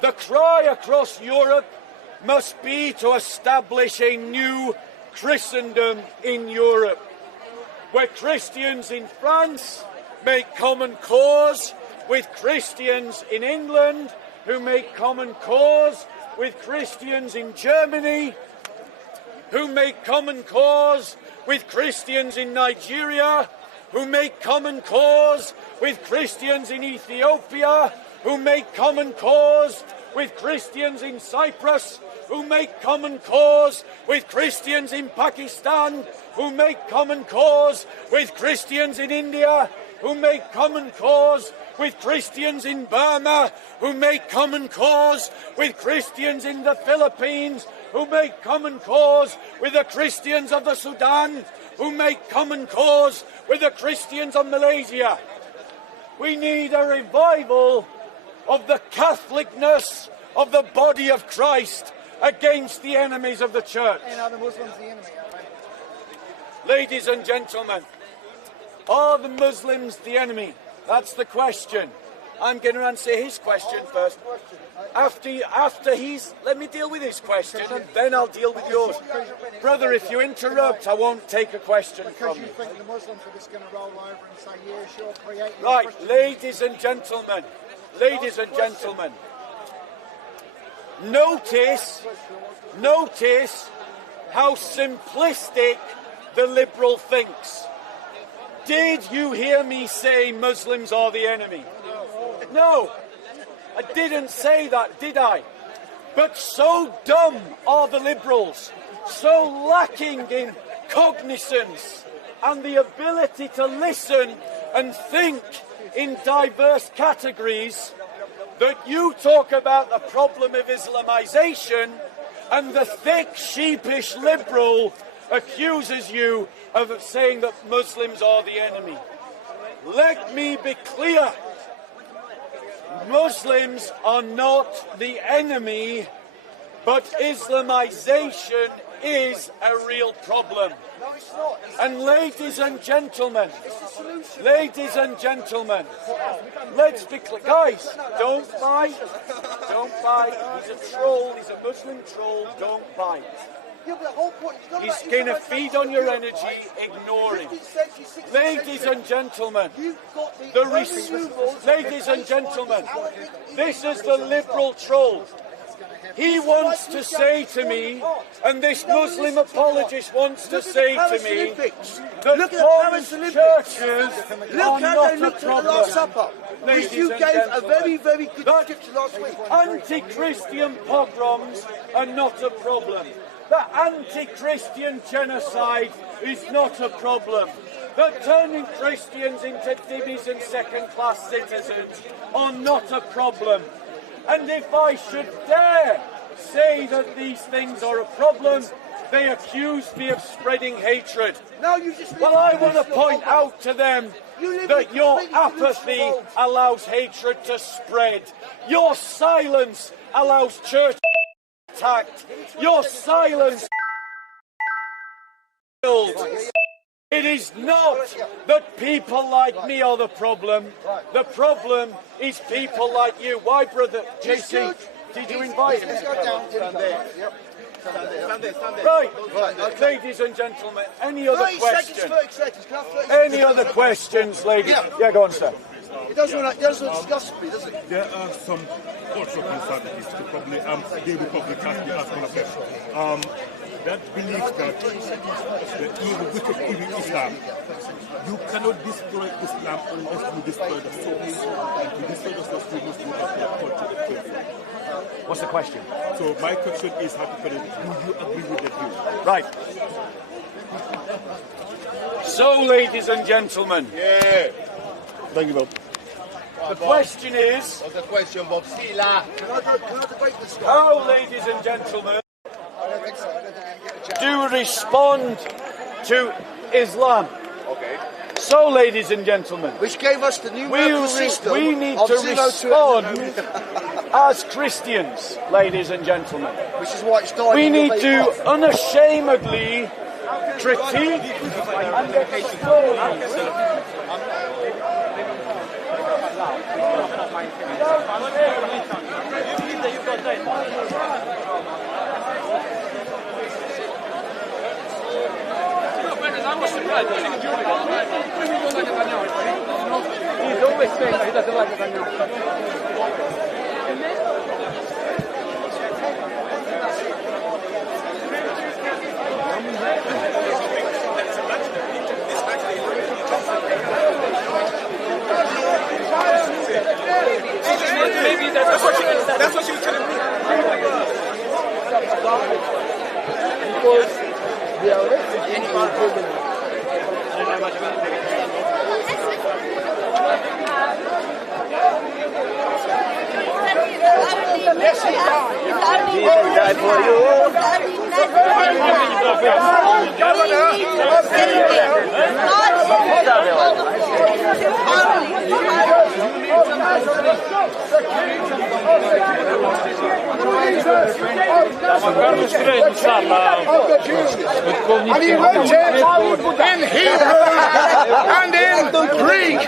The cry across Europe must be to establish a new Christendom in Europe, where Christians in France make common cause with Christians in England, who make common cause with Christians in Germany, who make common cause with Christians in Nigeria, who make common cause with Christians in Ethiopia, who make common cause with Christians in Cyprus, who make common cause with Christians in Pakistan, who make common cause with Christians in India, who make common cause with Christians in Burma, who make common cause with Christians in the Philippines, who make common cause with the Christians of the Sudan, who make common cause with the Christians of Malaysia. We need a revival of the Catholicness of the body of Christ against the enemies of the church. Are the Muslims the enemy? Ladies and gentlemen, are the Muslims the enemy? That's the question. I'm going to answer his question first. After he's... Let me deal with his question and then I'll deal with yours. Brother, if you interrupt, I won't take a question from you. Because you think the Muslims are just going to roll over and say, yes, you're creating... Right, ladies and gentlemen, notice how simplistic the liberal thinks. Did you hear me say Muslims are the enemy? No, I didn't say that, did I? But so dumb are the liberals, so lacking in cognizance and the ability to listen and think in diverse categories, that you talk about the problem of Islamization and the thick, sheepish liberal accuses you of saying that Muslims are the enemy. Let me be clear. Muslims are not the enemy, but Islamization is a real problem. No, it's not. And ladies and gentlemen, let's be clear. Guys, don't bite. Don't bite. He's a troll. He's a Muslim troll. Don't bite. Yeah, but the whole point, He's going to feed on your energy. Ignore him. Ladies and gentlemen, ladies and gentlemen, this is the liberal troll. He wants to say to me, and this Muslim apologist wants to say to me, that Paul's churches are not a problem. Which you gave a very, very good description last week. Anti-Christian pogroms are not a problem. The anti-Christian genocide is not a problem. The turning Christians into divvies and second-class citizens are not a problem. And if I should dare say that these things are a problem, they accuse me of spreading hatred. Well, I want to point out to them that your apathy allows hatred to spread. Your silence allows church attacked. Your silence killed. It is not that people like me are the problem. The problem is people like you. Why, brother? JC, did you invite him? Right, ladies and gentlemen, any other questions? Any other questions, ladies? Yeah, go on, sir. It doesn't disgust me, does it? There are some cultural conservatives to probably they will probably cast me as one of them. That believes that the evil, wicked, evil Islam, you cannot destroy Islam unless you destroy the source. And to destroy the source, you must look at their culture that came from. What's the question? So my question is, how to put it, do you agree with that view? Right. So, ladies and gentlemen. Yeah. Thank you, Bob. The question is... What's the question, Bob? How, ladies and gentlemen, do respond to Islam? Okay. So, ladies and gentlemen, which gave us the new system. We need to respond as Christians, ladies and gentlemen. Which is why it started. We need to unashamedly critique and expose. He's always saying that he doesn't like Netanyahu. for you. And he wrote it in Hebrew and in Greek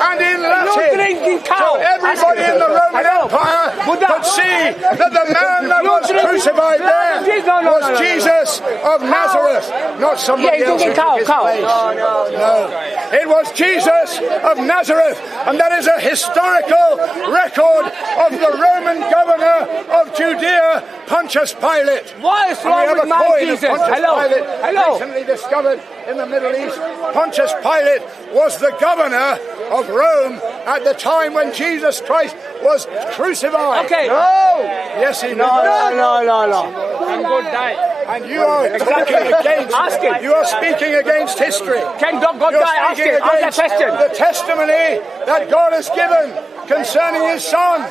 and in Latin. So everybody in the Roman Empire could see that the man that was crucified there was Jesus of Nazareth, not somebody else who took his place. No, it was Jesus of Nazareth, and that is a historical record of the Roman governor of Judea, Pontius Pilate. What is wrong with my Jesus? Hello. Recently discovered in the Middle East. Pontius Pilate was the governor of Rome at the time when Jesus Christ was crucified. Okay. No. Yes, he No. Can God die? And you are talking against. Ask him. You are speaking against history. Can God die? Ask him. Ask that question. The testimony that God has given concerning His Son.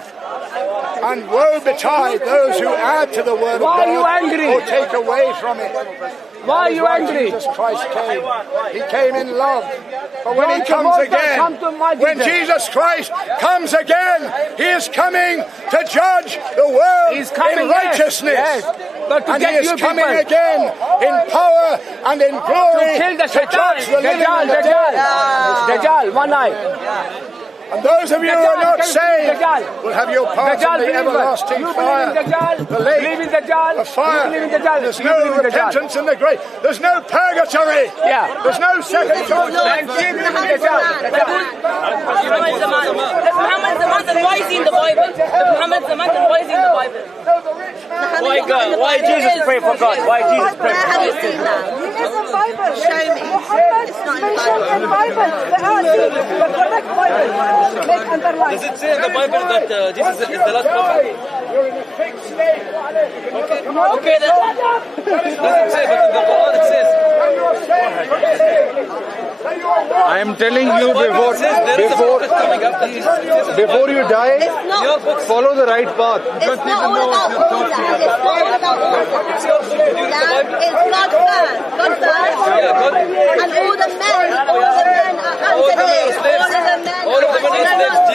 And woe betide those who add to the word of God Why are you angry? or take away from it. Why are you angry? Jesus Christ came. He came in love. But when He comes again, when Jesus Christ comes again, He is coming to judge the world in righteousness. Yes. But And He is coming again in power and in glory to kill the to judge the living and the dead. Dajjal, one eye. And those of you who are not saved will have your part in the everlasting fire. The lake, the fire. There's no repentance in the grave. There's no purgatory. There's no second chance. Muhammad's the man that why is he in the Bible? Muhammad's the man that why is he in the Bible? Why God? Why Jesus pray for God? Why Jesus pray for God? Have you seen that? It is the Bible. Show me. Muhammad It's not in mentioned the in Bible. Bible. The correct Bible. Make underline. Does it say in the Bible that Jesus is the last prophet? Okay, then. Doesn't say, but in the Quran it says. I am telling you before you die, follow the right path. It's not all about all that. It's not all about all that. It's God first. God first. And all the men are under him. All of the men are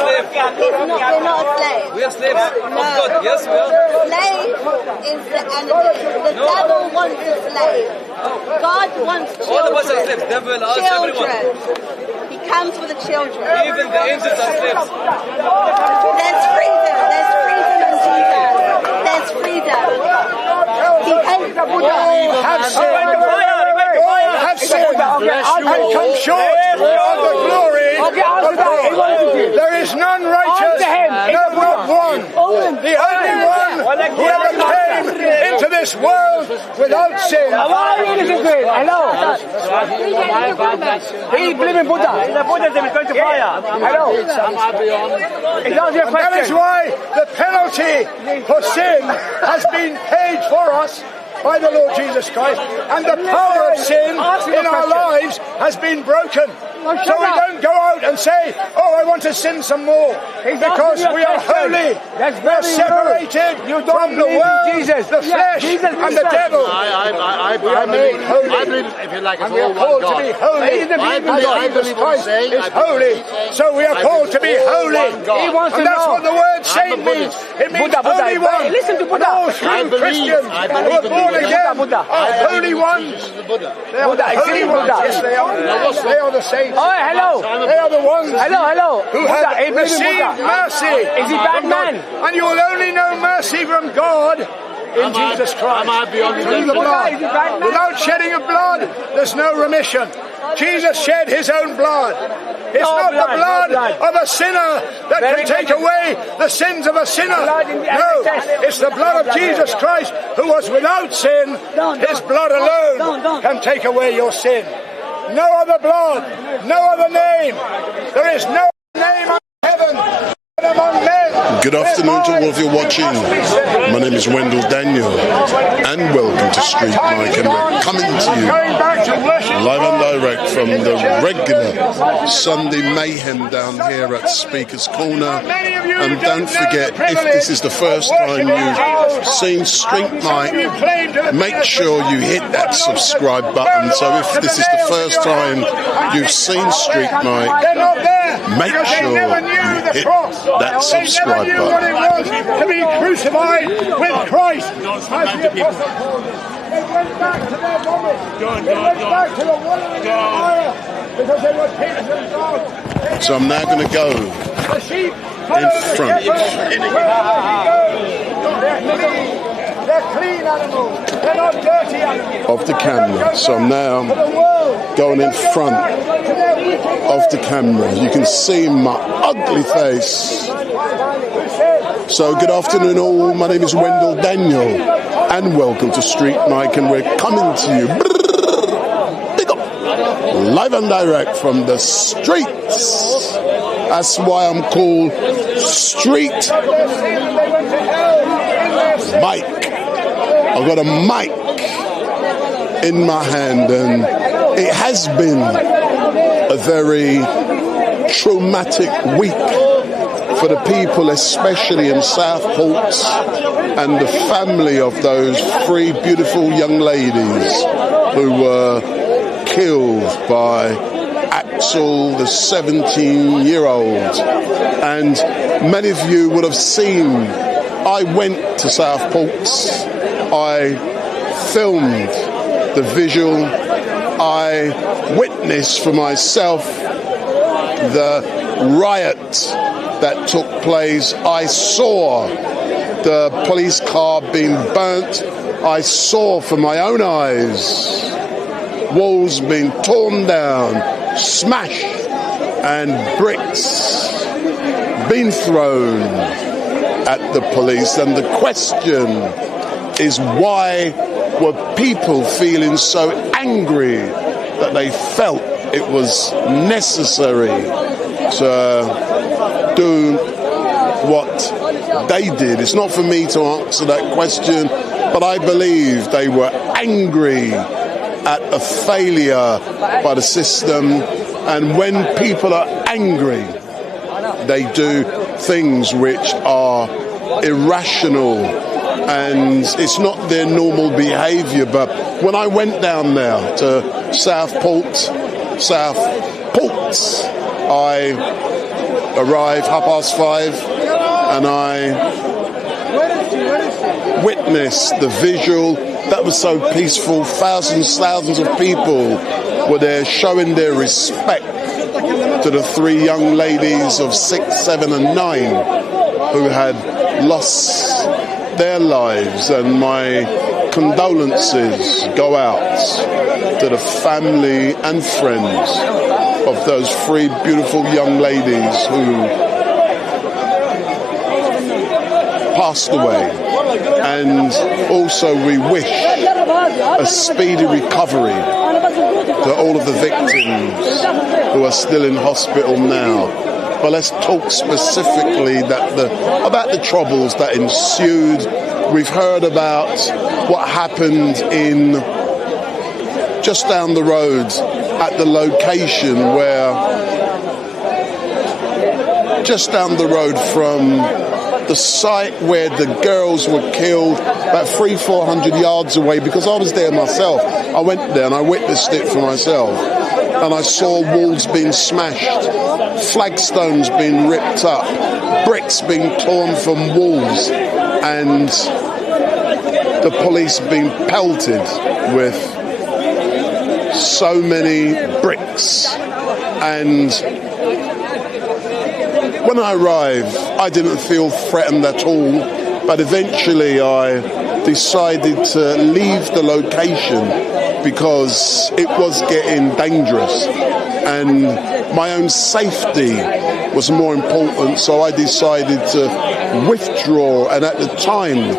slaves. They're not slaves. We are slaves of God. Yes, we are. Slave is the enemy. The devil wants a slave. God wants children. All of us are slaves. Devil, us, everyone. He comes for the children. Even the angels are slaves. There's freedom. There's freedom in Jesus. There's freedom. He hates the Buddha. All have sinned. All have sinned and come short of the glory of God. There is none righteous, no, not one. The only one who ever came into this world without sin. Hello. He believe in Buddha. The Buddha is going to fire. Hello. And that is why the penalty for sin has been paid for us by the Lord Jesus Christ, and the power of sin in our lives has been broken. So we don't go out and say, oh, I want to sin some more, because we are holy. We're separated from the world, the flesh, and the devil. We are made holy, and we are called to be holy. And Jesus Christ is holy, so we are called to be holy. And that's what the word saint means. It means holy one. And all true Christians who are born again are holy ones. They are the holy ones. Yes, they are. They are the saints. Oh, hello. They are the ones who have received mercy. Is he bad man? And you will only know mercy from God in Jesus Christ. Through the blood. Without shedding of blood, there's no remission. Jesus shed His own blood. It's not the blood of a sinner that can take away the sins of a sinner. No, it's the blood of Jesus Christ who was without sin. His blood alone can take away your sin. No other blood, no other name. There is no name under heaven Good afternoon to all of you watching. My name is Wendell Daniel and welcome to Street Mic, and we're coming to you live and direct from the regular Sunday mayhem down here at Speaker's Corner. And don't forget, if this is the first time you've seen Street Mic, make sure you hit that subscribe button. So if this is the first time you've seen Street Mic, make sure you hit that subscribe button. To be crucified with Christ. As the Apostle Paul did. They went back to their vomit. They went back to the wallowing in the fire because they were pigs and dogs. So I'm now going to go in front. They're clean animals. They're not dirty animals. Of the camera. So I'm now going in front of the camera. You can see my ugly face. So good afternoon all, my name is Wendell Daniel and welcome to Street Mic, and we're coming to you big up, live and direct from the streets. That's why I'm called Street Mic. I've got a mic in my hand, and it has been a very traumatic week for the people, especially in Southport, and the family of those three beautiful young ladies who were killed by Axel, the 17-year-old. And many of you would have seen, I went to Southport, I filmed the visual, I witnessed for myself the riot that took place. I saw the police car being burnt. I saw for my own eyes walls being torn down, smashed, and bricks being thrown at the police. And the question is, why were people feeling so angry that they felt it was necessary to do what they did? It's not for me to answer that question, but I believe they were angry at a failure by the system. And when people are angry, they do things which are irrational, and it's not their normal behaviour. But when I went down there to Southport, I arrived 5:30, and I witnessed the visual that was so peaceful. Thousands of people were there showing their respect to the three young ladies of 6, 7 and 9 who had lost their lives. And my condolences go out to the family and friends of those three beautiful young ladies who passed away. And also we wish a speedy recovery to all of the victims who are still in hospital now. But let's talk specifically about the troubles that ensued. We've heard about what happened in just down the road at the location where, just down the road from the site where the girls were killed, about 300-400 yards away, because I was there myself. I went there and I witnessed it for myself. And I saw walls being smashed, flagstones being ripped up, bricks being torn from walls, and the police being pelted with so many bricks. And when I arrived, I didn't feel threatened at all, but eventually I decided to leave the location because it was getting dangerous and my own safety was more important, so I decided to withdraw. And at the time,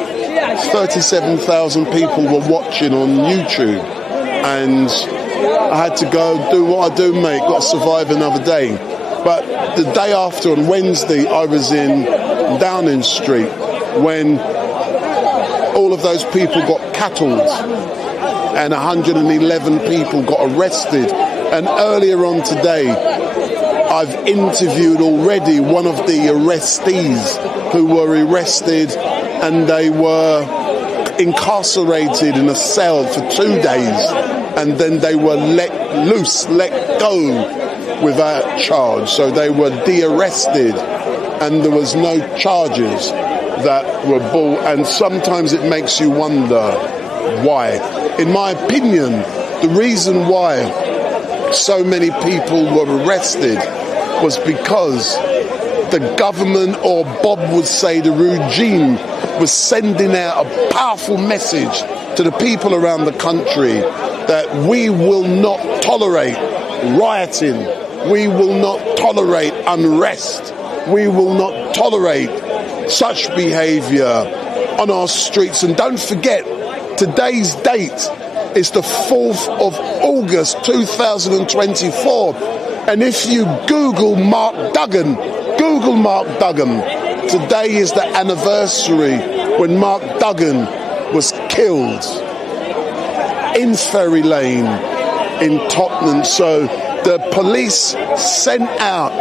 37,000 people were watching on YouTube, and I had to go do what I do, mate. Got to survive another day. But the day after, on Wednesday, I was in Downing Street when all of those people got cattled and 111 people got arrested. And earlier on today, I've interviewed already one of the arrestees who were arrested, and they were incarcerated in a cell for 2 days, and then they were let go without charge. So they were de-arrested, and there was no charges that were brought. And sometimes it makes you wonder why. In my opinion, the reason why so many people were arrested was because the government, or Bob would say the regime, was sending out a powerful message to the people around the country that we will not tolerate rioting, we will not tolerate unrest, we will not tolerate such behaviour on our streets. And don't forget, today's date is the 4th of August 2024. And if you Google Mark Duggan, today is the anniversary when Mark Duggan was killed in Ferry Lane in Tottenham. So the police sent out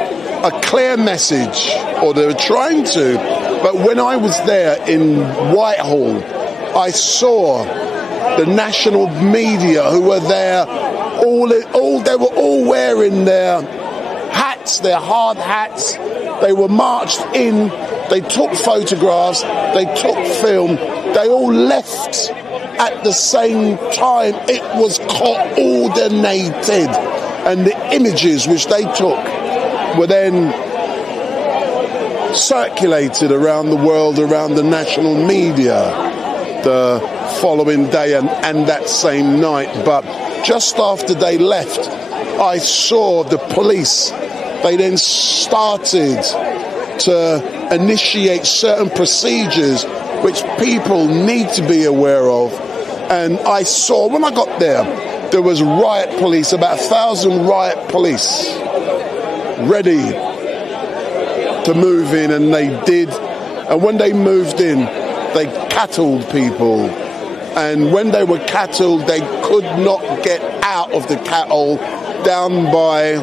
a clear message, or they were trying to, but when I was there in Whitehall, I saw the national media who were there, they were all wearing their hats, their hard hats. They were marched in, they took photographs, they took film, they all left at the same time. It was coordinated, and the images which they took were then circulated around the world, around the national media the following day and that same night. But just after they left, I saw the police. They then started to initiate certain procedures which people need to be aware of. And I saw, when I got there was riot police, about 1,000 riot police ready to move in, and they did. And when they moved in, they cattled people. And when they were cattled, they could not get out of the cattle down by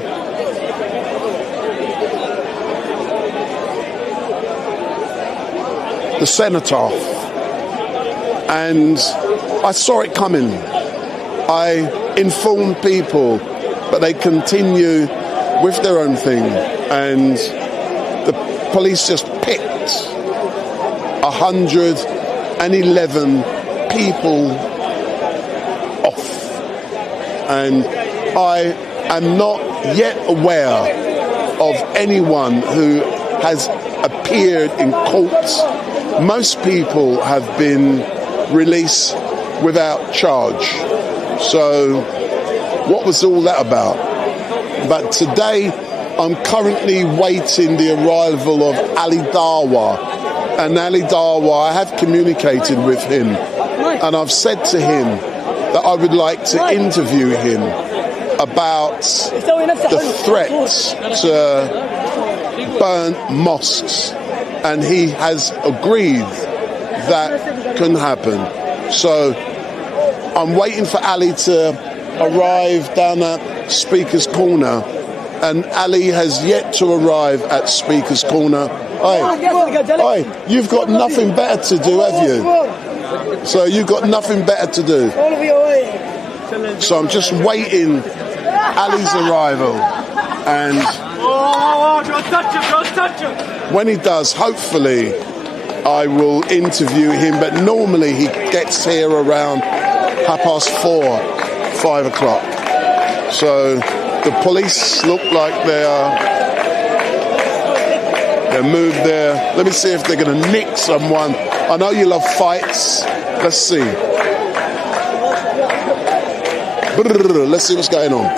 the cenotaph. And I saw it coming. I informed people, but they continue with their own thing. And the police just picked 111 people off. And I am not yet aware of anyone who has appeared in courts. Most people have been released without charge. So what was all that about? But today I'm currently waiting the arrival of Ali Dawa. And Ali Dawa, I have communicated with him, and I've said to him that I would like to interview him about the threats to burn mosques, and he has agreed that can happen. So I'm waiting for Ali to arrive down at Speaker's Corner, and Ali has yet to arrive at Speaker's Corner. Oi, you've got nothing better to do, have you? So you've got nothing better to do. So I'm just waiting Ali's arrival, and when he does, hopefully I will interview him. But normally he gets here around 4:30, 5 o'clock. So the police look like they're moved there. Let me see if they're going to nick someone. I know you love fights. Let's see. Let's see what's going on.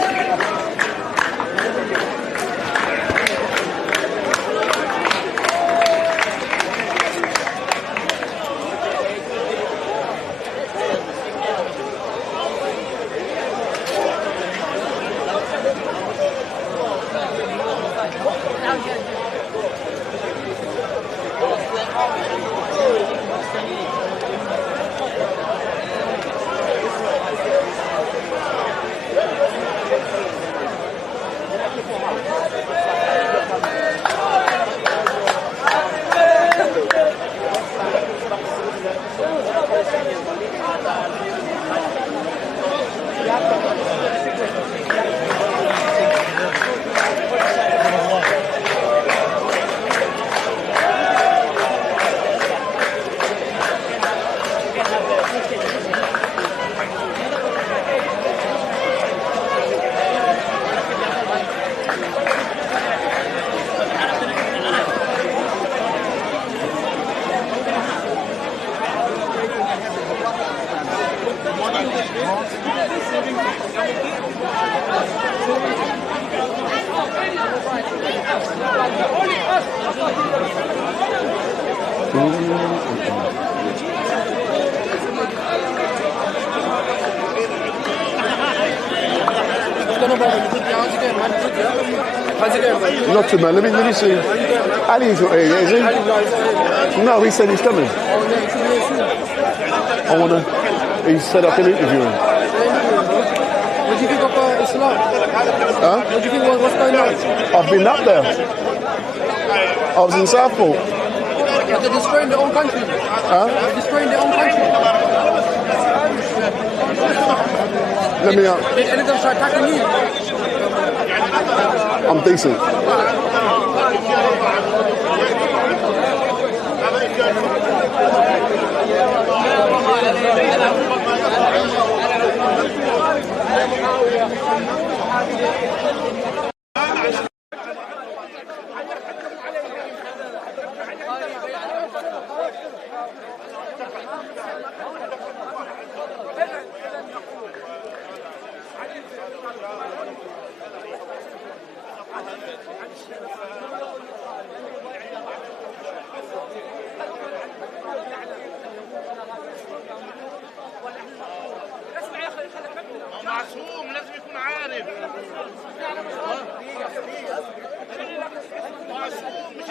Not too bad. Let me see. Ali's not here yet, is he? No, he said he's coming. I wanna. He said I can interview him. What do you think of Islam? Huh? What do you think? What's going on? I've been up there. I was in Southport. But they're destroying their own country. Huh? They're destroying their own country. Let me out. Did any of them try attacking you? I'm decent. معصوم لازم يكون عارف معصوم مش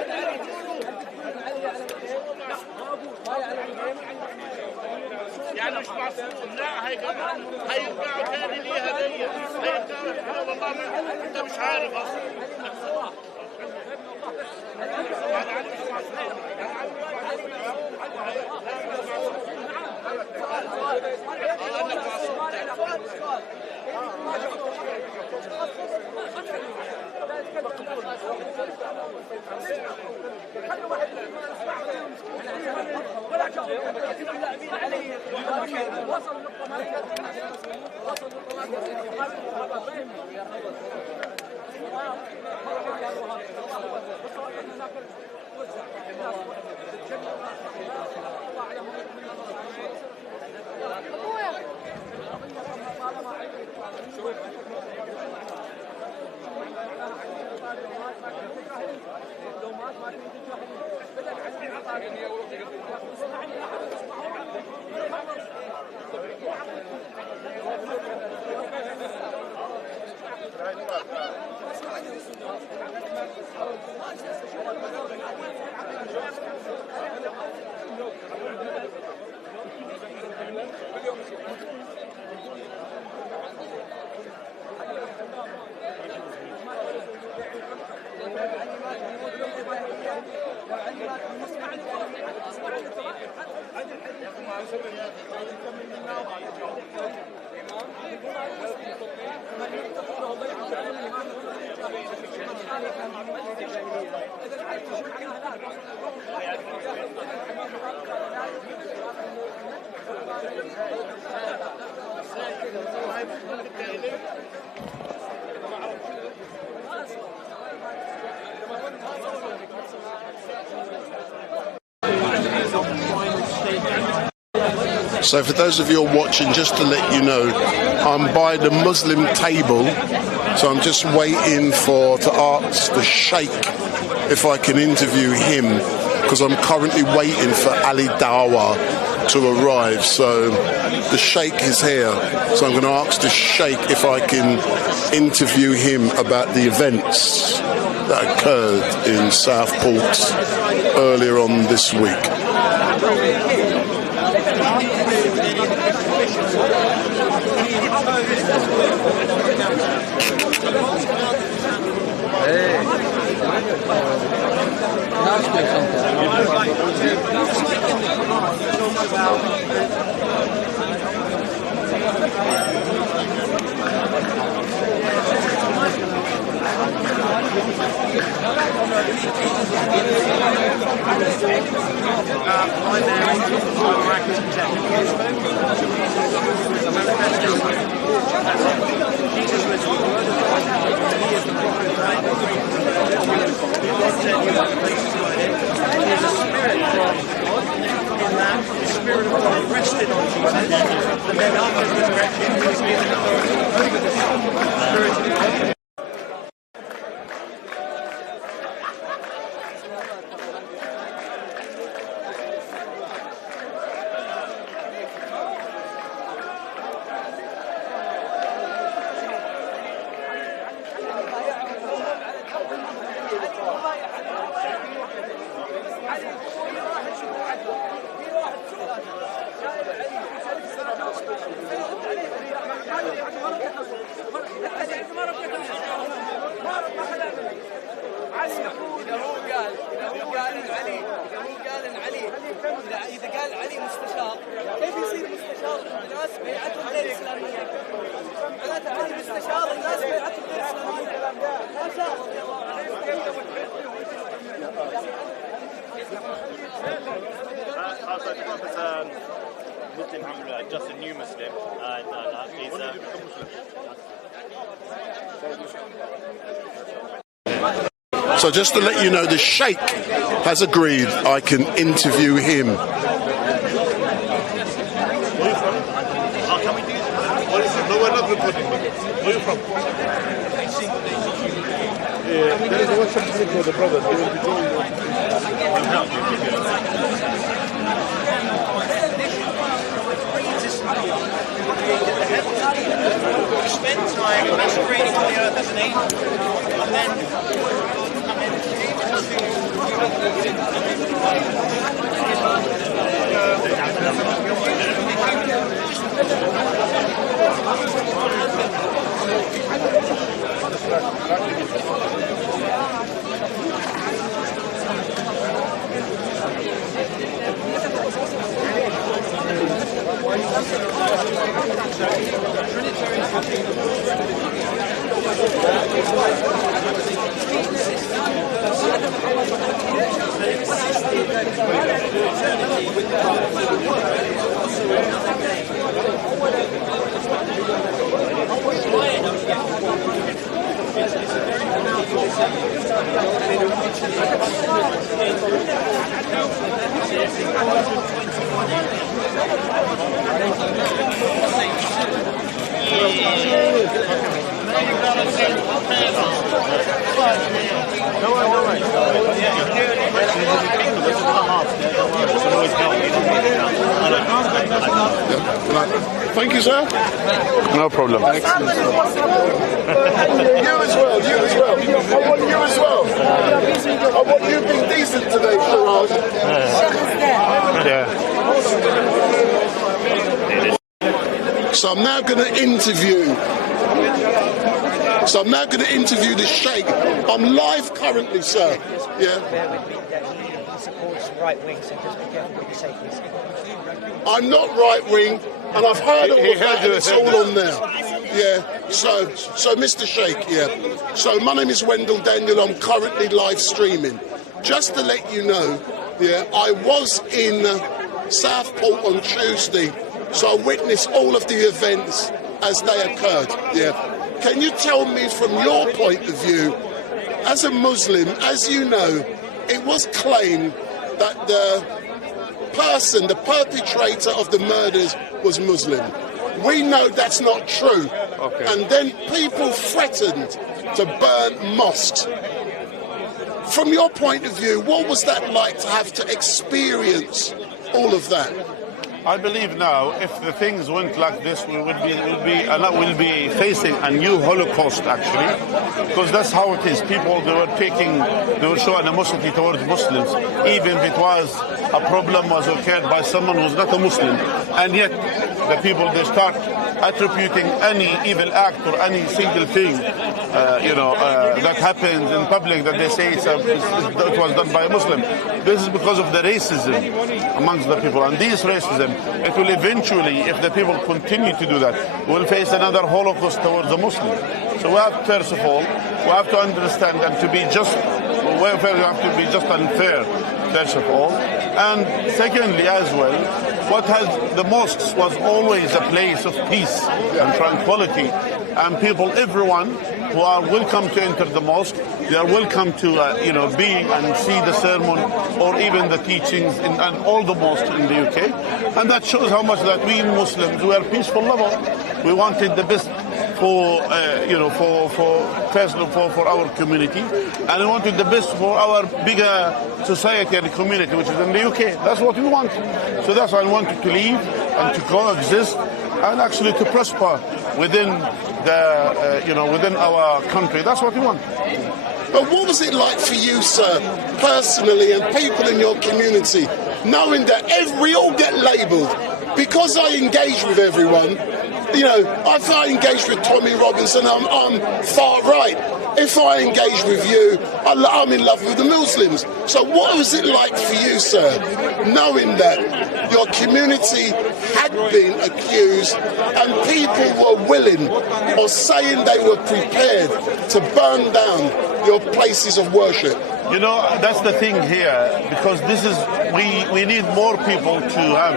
يعني مش معصوم لا هيرجعوا تاني ليها دي هيرجعوا والله انت مش عارف اصلا So for those of you who are watching, just to let you know, I'm by the Muslim table, so I'm just waiting to ask the Sheikh if I can interview him, because I'm currently waiting for Ali Dawa to arrive. So the Sheikh is here, so I'm going to ask the Sheikh if I can interview him about the events that occurred in Southport earlier on this week. Just a new Muslim. So just to let you know, the Sheikh has agreed I can interview him. Where are you from? There is a WhatsApp group for the brothers. They will be doing spend time masquerading on the earth as an angel, and then come in Thank you, sir. No problem. You as well, you as well. I want you as well. I want you being decent today, Sharaj. Yeah. So I'm now going to interview. the Sheikh. I'm live currently, sir. Yeah. Right wing, so just be careful what you say, please. I'm not right wing, and I've heard all of that, and it's all on there. Yeah, so Mr. Sheikh, yeah. So my name is Wendell Daniel, I'm currently live streaming. Just to let you know, yeah, I was in Southport on Tuesday, so I witnessed all of the events as they occurred, yeah. Can you tell me from your point of view, as a Muslim, as you know, it was claimed that the perpetrator of the murders was Muslim. We know that's not true. Okay. And then people threatened to burn mosques. From your point of view, what was that like to have to experience all of that? I believe now, if the things went like this, we will be facing a new Holocaust, actually, because that's how it is. People, they were showing animosity towards Muslims, even if it was a problem was occurred by someone who's not a Muslim, and yet the people, they start attributing any evil act or any single thing, that happens in public, that they say it was done by a Muslim. This is because of the racism amongst the people, and this racism, it will eventually, if the people continue to do that, will face another Holocaust towards the Muslims. So we have, first of all, we have to understand and to be just, we have to be just and fair, first of all. And secondly as well, the mosques was always a place of peace and tranquility, and people, everyone who are welcome to enter the mosque, they are welcome to be and see the sermon or even the teachings in all the mosques in the UK, and that shows how much that we Muslims, we are peaceful lovers. We wanted the best for our community, and we wanted the best for our bigger society and community, which is in the UK. That's what we want. So that's why I wanted to live and to coexist and actually to prosper within within our country. That's what we want. But what was it like for you, sir, personally, and people in your community, knowing that we all get labelled? Because I engage with everyone, if I engage with Tommy Robinson, I'm far right. If I engage with you, I'm in love with the Muslims. So what was it like for you, sir, knowing that your community had been accused and people were willing or saying they were prepared to burn down your places of worship? That's the thing here, because we need more people to have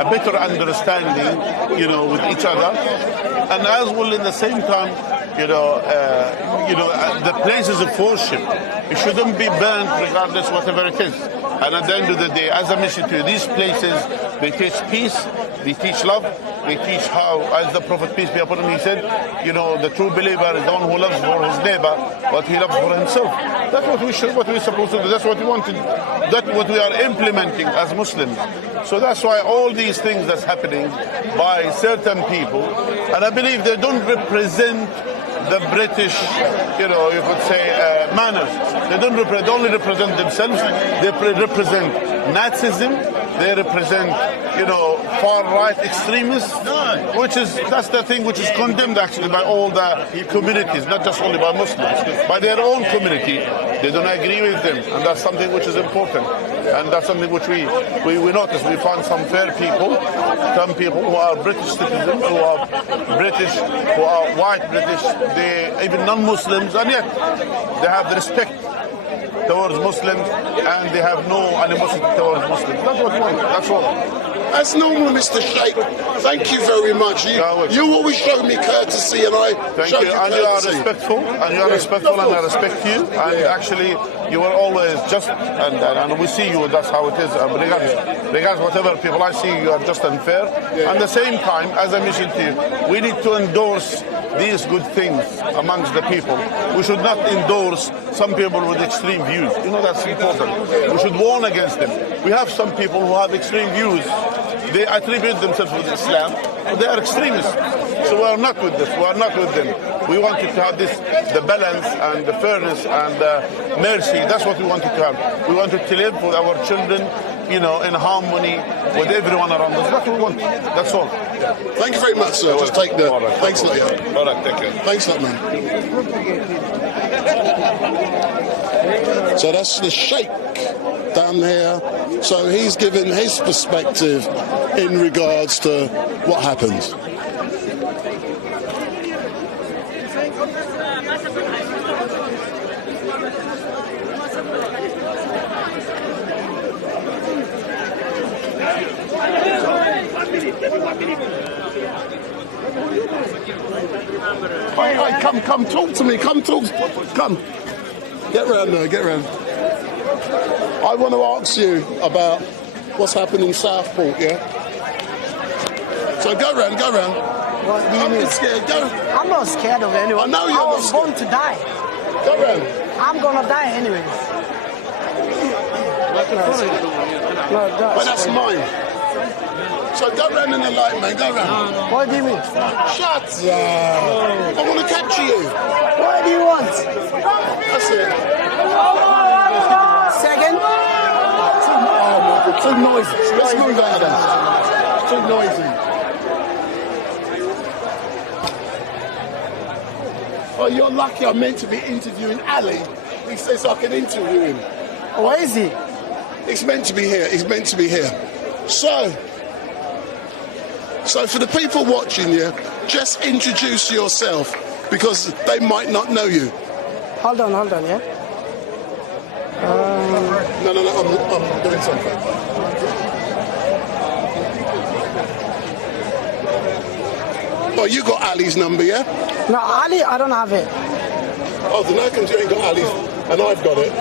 a better understanding, with each other, and as well in the same time, the places of worship, it shouldn't be burned regardless whatever it is. And at the end of the day, as I mentioned to you, these places, they teach peace, they teach love, they teach how, as the Prophet, peace be upon him, he said, the true believer is the one who loves for his neighbor what he loves for himself. That's what we're supposed to do. That's what we want to do. That's what we are implementing as Muslims. So that's why all these things that's happening by certain people, and I believe they don't represent the British, you could say, manners. They only represent themselves. They represent Nazism. They represent, far-right extremists, that's the thing which is condemned actually by all the communities, not just only by Muslims, by their own community. They don't agree with them, and that's something which is important. And that's something which we notice. We find some fair people, some people who are British citizens, who are British, who are white British, they even non-Muslims, and yet they have the respect towards Muslims, and they have no animosity towards Muslims. That's what we want. That's all. As normal, Mr. Sheikh, thank you very much. You always show me courtesy, and I thank you. And you are respectful, and I respect you. And actually, you are always just, and we see you. That's how it is. Regardless whatever people I see, you are just and fair. At the same time, as I mentioned to you, we need to endorse these good things amongst the people. We should not endorse some people with extreme views. That's important. We should warn against them. We have some people who have extreme views. They attribute themselves with Islam, but they are extremists. So we are not with this. We are not with them. We wanted to have the balance and the fairness and the mercy. That's what we wanted to have. We wanted to live with our children, in harmony with everyone around us. That's what we want. That's all. Thank you very much, sir. Just take the... Thanks a lot, yeah. All right, take care. Thanks a lot, man. So that's the Sheikh down there. So he's given his perspective in regards to what happens. Hey, come, talk to me. Come. Get round there, get round. I want to ask you about what's happened in Southport, yeah? So go round. What do you mean? Scared, go. I'm not scared of anyone. I know you're not scared. I was born to die. Go round. I'm gonna die anyways. But that's mine. So go round in the light, man. Go round. What do you mean? Shut. Yeah. I want to capture you. What do you want? That's it. Second? Oh my God, too noisy. Let's move out of this. Too noisy. Oh, you're lucky I'm meant to be interviewing Ali. He says I can interview him. Where is he? He's meant to be here. He's meant to be here. So for the people watching you, just introduce yourself because they might not know you. Hold on, yeah? No, I'm doing something. Oh, you got Ali's number, yeah? No, Ali, I don't have it. Oh, then how come you ain't got Ali's and I've got it?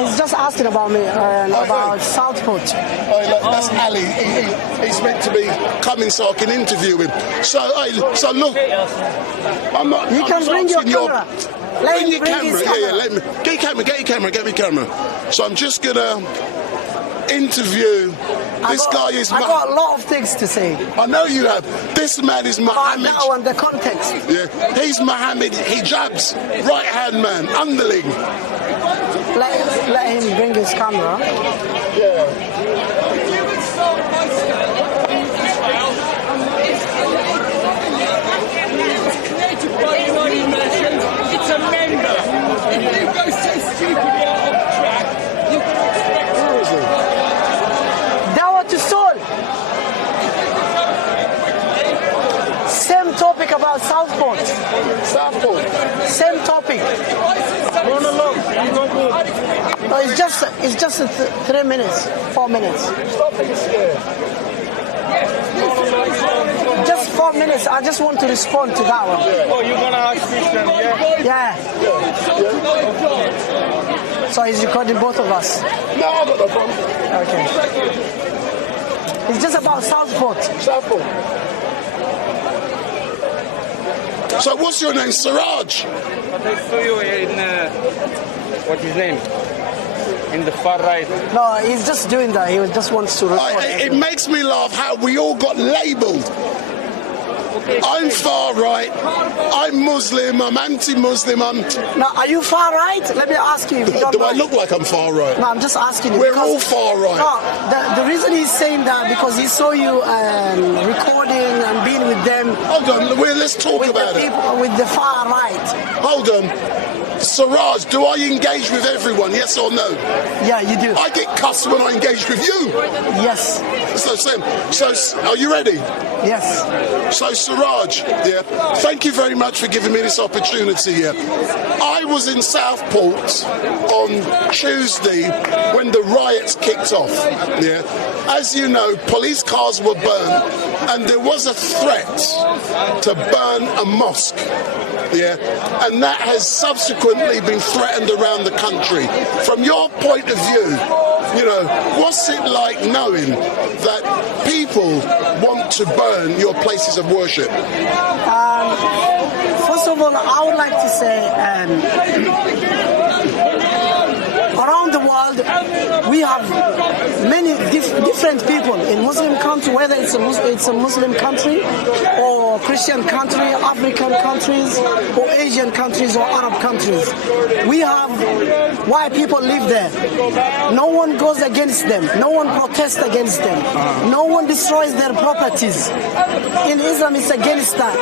He's just asking about me and about Southport. That's Ali. He's meant to be coming so I can interview him. So look, I'm not. You can bring your camera. Bring your camera. Yeah, let me. Get your camera. So I'm just gonna interview. This guy is. I got a lot of things to say. I know you have. This man is Muhammad. Now and the context. Yeah, he's Muhammad Hijab's right-hand man, underling. Let him bring his camera. Yeah. It's a member. If you go so stupidly off track, you can expect. Where is he? Dawa to soul. Same topic about Southport. Same topic. Run along. No, it's just 3 minutes, 4 minutes. Stop being scared. Just 4 minutes. I just want to respond to that one. Oh, you're gonna ask Christian, Yeah. So he's recording both of us. No, I've got no problem. Okay. It's just about Southport. So what's your name, Siraj? But I saw you in, what's his name? In the far right. No, he's just doing that. He just wants to record. It makes me laugh how we all got labelled. I'm far right, I'm Muslim, I'm anti-Muslim, Now, are you far right? Let me ask you. Do I look like I'm far right? No, I'm just asking you. We're all far right. No, the reason he's saying that because he saw you recording and being with them. Hold on, let's talk about it. People with the far right. Hold on. Siraj, do I engage with everyone, yes or no? Yeah, you do. I get cussed when I engage with you. Yes. So are you ready? Yes. So Siraj, yeah, thank you very much for giving me this opportunity here. I was in Southport on Tuesday when the riots kicked off. Yeah. As you know, police cars were burned and there was a threat to burn a mosque. Yeah, and that has subsequently been threatened around the country. From your point of view, you know, what's it like knowing that people want to burn your places of worship? First of all, I would like to say around the world, we have many different people in Muslim country, whether it's a Muslim country or Christian country, African countries, or Asian countries or Arab countries. We have white people live there. No one goes against them. No one protests against them. No one destroys their properties. In Islam, it's against that.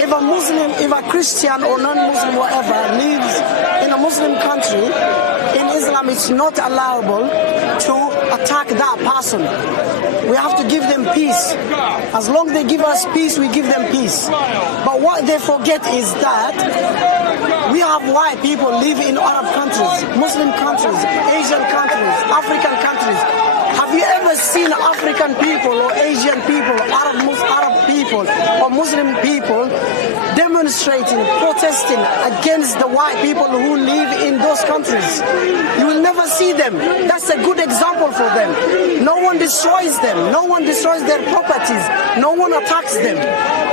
If a Muslim, if a Christian or non-Muslim, whatever, lives in a Muslim country, in Islam, it's not allowable to attack that person. We have to give them peace. As long as they give us peace, we give them peace. But what they forget is that we have white people live in Arab countries, Muslim countries, Asian countries, African countries. Have you ever seen African people or Asian people, Arab people or Muslim people demonstrating, protesting against the white people who live in those countries? You will never see them. That's a good example for them. No one one destroys them. No one destroys their properties. No one attacks them.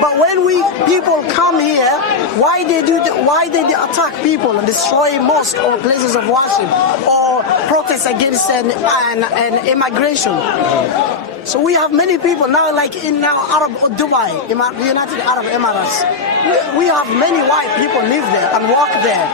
But when people come here, why they attack people and destroy mosques or places of worship or protest against an immigration? So we have many people now, like in Arab Dubai, the United Arab Emirates. We have many white people live there and work there.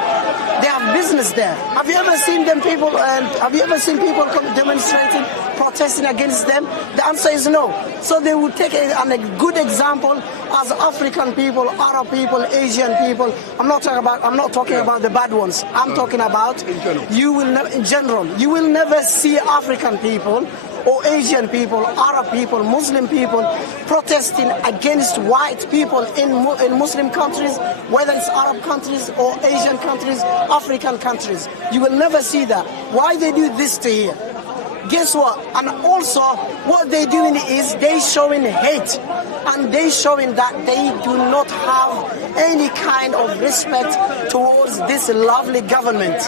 They have business there. Have you ever seen them people? Have you ever seen people demonstrating, protesting against them? The answer is no. So they would take a good example as African people, Arab people, Asian people. I'm not talking about the bad ones. I'm talking about in general. You will never see African people or Asian people, Arab people, Muslim people protesting against white people in Muslim countries, whether it's Arab countries or Asian countries, African countries. You will never see that. Why they do this to here? Guess what? And also, what they're doing is they showing hate, and they showing that they do not have any kind of respect towards this lovely government.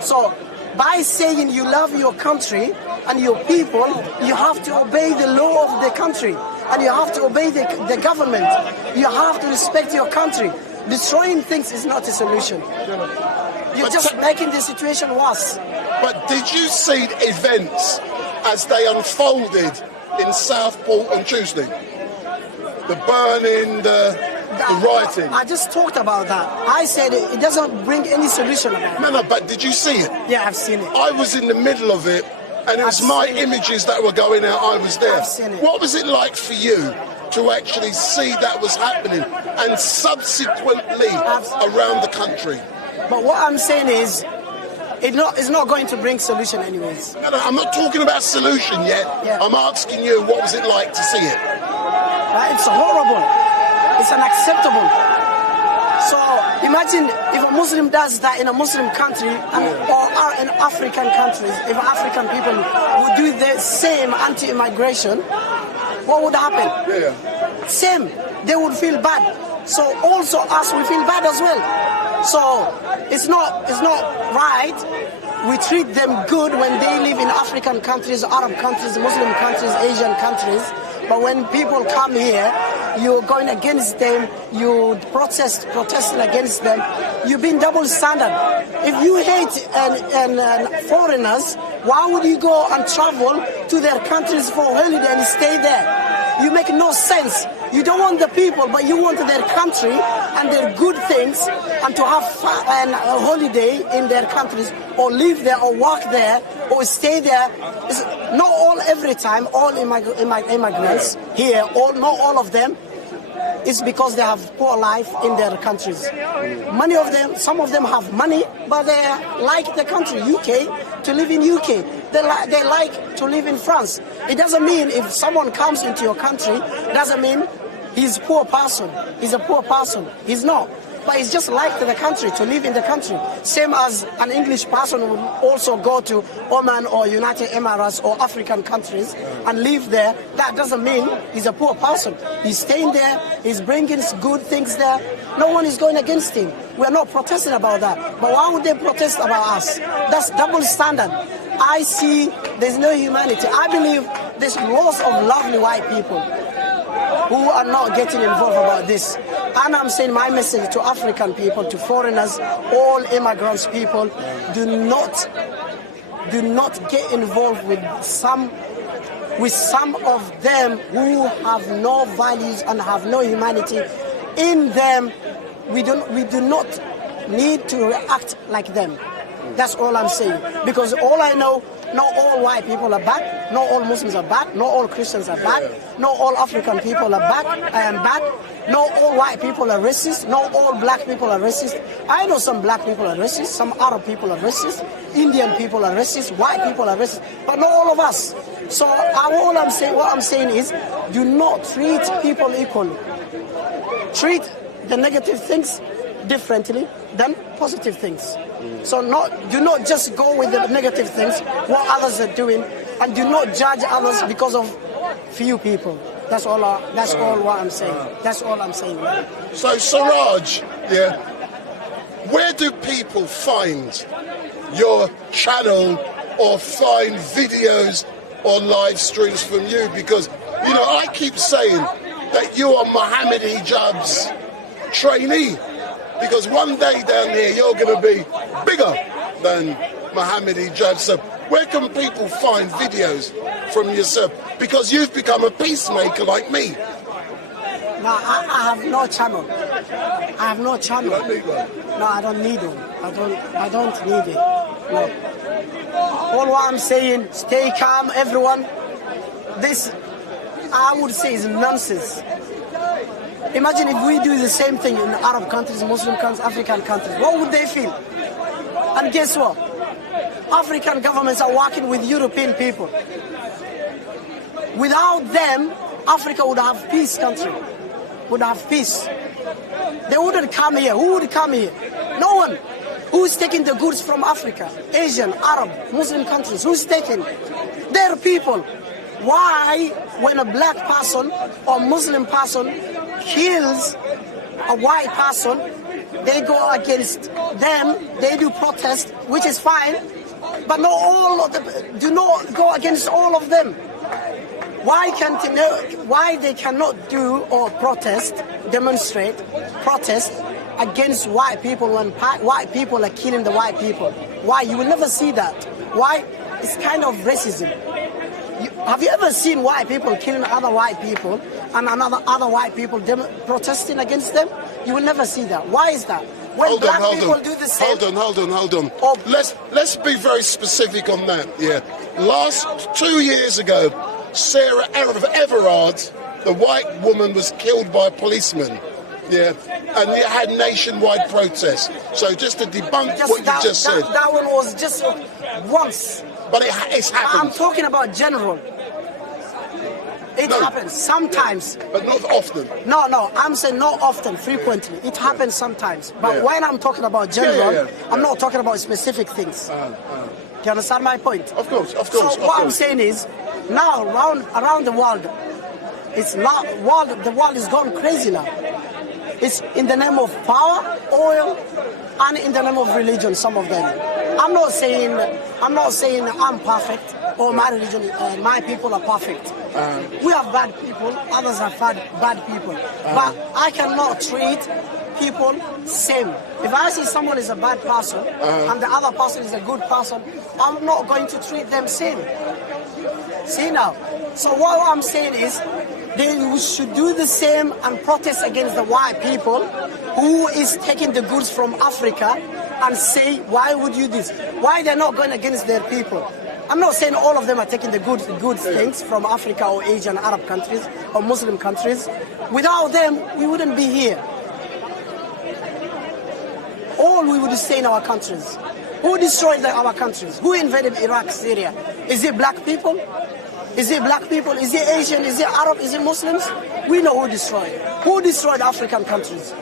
So, by saying you love your country and your people, you have to obey the law of the country, and you have to obey the government. You have to respect your country. Destroying things is not a solution. You're just making the situation worse. But did you see events as they unfolded in Southport on Tuesday? The burning, the rioting. I just talked about that. I said it doesn't bring any solution. No, but did you see it? Yeah, I've seen it. I was in the middle of it, and it was my images that were going out. I was there. I've seen it. What was it like for you to actually see that was happening, and subsequently around the country? But what I'm saying is, it's not going to bring solution anyways. No, I'm not talking about solution yet. Yeah. I'm asking you, what was it like to see it? It's horrible. It's unacceptable. So imagine if a Muslim does that in a Muslim country or in African countries, if African people would do the same anti-immigration, what would happen? Yeah. Same. They would feel bad. So also us, we feel bad as well. So it's not right. We treat them good when they live in African countries, Arab countries, Muslim countries, Asian countries. But when people come here, you're going against them, you protesting against them, you've been double standard. If you hate foreigners, why would you go and travel to their countries for holiday and stay there? You make no sense. You don't want the people, but you want their country and their good things, and to have a holiday in their countries, or live there, or work there, or stay there. It's not all every time, all immigrants here, not all of them, is because they have poor life in their countries. Many of them, some of them have money, but they like the country, UK, to live in UK. They like to live in France. It doesn't mean if someone comes into your country, doesn't mean he's a poor person. He's a poor person. He's not. But it's just like the country, to live in the country. Same as an English person would also go to Oman or United Emirates or African countries and live there. That doesn't mean he's a poor person. He's staying there, he's bringing good things there. No one is going against him. We're not protesting about that. But why would they protest about us? That's double standard. I see there's no humanity. I believe there's lots of lovely white people who are not getting involved about this. And I'm saying my message to African people, to foreigners, all immigrants people, do not get involved with some of them who have no values and have no humanity in them. We do not need to react like them. That's all I'm saying. Because all I know, not all white people are bad, not all Muslims are bad, not all Christians are bad, not all African people are bad, not all white people are racist, not all black people are racist. I know some black people are racist, some Arab people are racist, Indian people are racist, white people are racist, but not all of us. So what I'm saying is, do not treat people equally. Treat the negative things differently than positive things. So do not just go with the negative things, what others are doing, and do not judge others because of few people. That's all what I'm saying. That's all I'm saying. So Siraj, where do people find your channel or find videos or live streams from you, because, you know, I keep saying that you are Mohammed Hijab's trainee, because one day down here you're going to be bigger than Mohammed Hijab. So where can people find videos from yourself? Because you've become a peacemaker like me. No, I have no channel. I have no channel. You don't need one? No, I don't need one. I don't need it. No. All what I'm saying, stay calm, everyone. This, I would say, is nonsense. Imagine if we do the same thing in Arab countries, Muslim countries, African countries. What would they feel? And guess what? African governments are working with European people. Without them, Africa would have peace country. Would have peace. They wouldn't come here. Who would come here? No one. Who's taking the goods from Africa? Asian, Arab, Muslim countries. Who's taking? Their people. Why, when a black person or Muslim person kills a white person, they go against them, they do protest, which is fine, but not all of them, do not go against all of them. Why they cannot do or protest, demonstrate, protest against white people when white people are killing the white people? Why? You will never see that. Why? It's kind of racism. Have you ever seen white people killing other white people and other white people protesting against them? You will never see that. Why is that? When black people do the same... Hold on. Oh. Let's be very specific on that, yeah. Last 2 years ago, Sarah Everard, the white woman, was killed by a policeman. Yeah, and you had nationwide protests. So just to debunk what you just said. That one was just once. But it's happened. I'm talking about general. It happens sometimes. But not often. No, I'm saying not often, frequently. It happens sometimes. But when I'm talking about general, I'm not talking about specific things. Do you understand my point? Of course. So what I'm saying is, now around the world, the world is gone crazy now. It's in the name of power, oil, and in the name of religion, some of them. I'm not saying I'm perfect or my religion, my people are perfect. We have bad people, others have bad people. But I cannot treat people same. If I see someone is a bad person and the other person is a good person, I'm not going to treat them same. See now? So what I'm saying is, they should do the same and protest against the white people who is taking the goods from Africa and say, why would you do this? Why they're not going against their people? I'm not saying all of them are taking the good things from Africa or Asian Arab countries or Muslim countries. Without them, we wouldn't be here. All we would stay in our countries. Who destroyed our countries? Who invaded Iraq, Syria? Is it black people? Is it black people? Is it Asian? Is it Arab? Is it Muslims? We know who destroyed. Who destroyed African countries?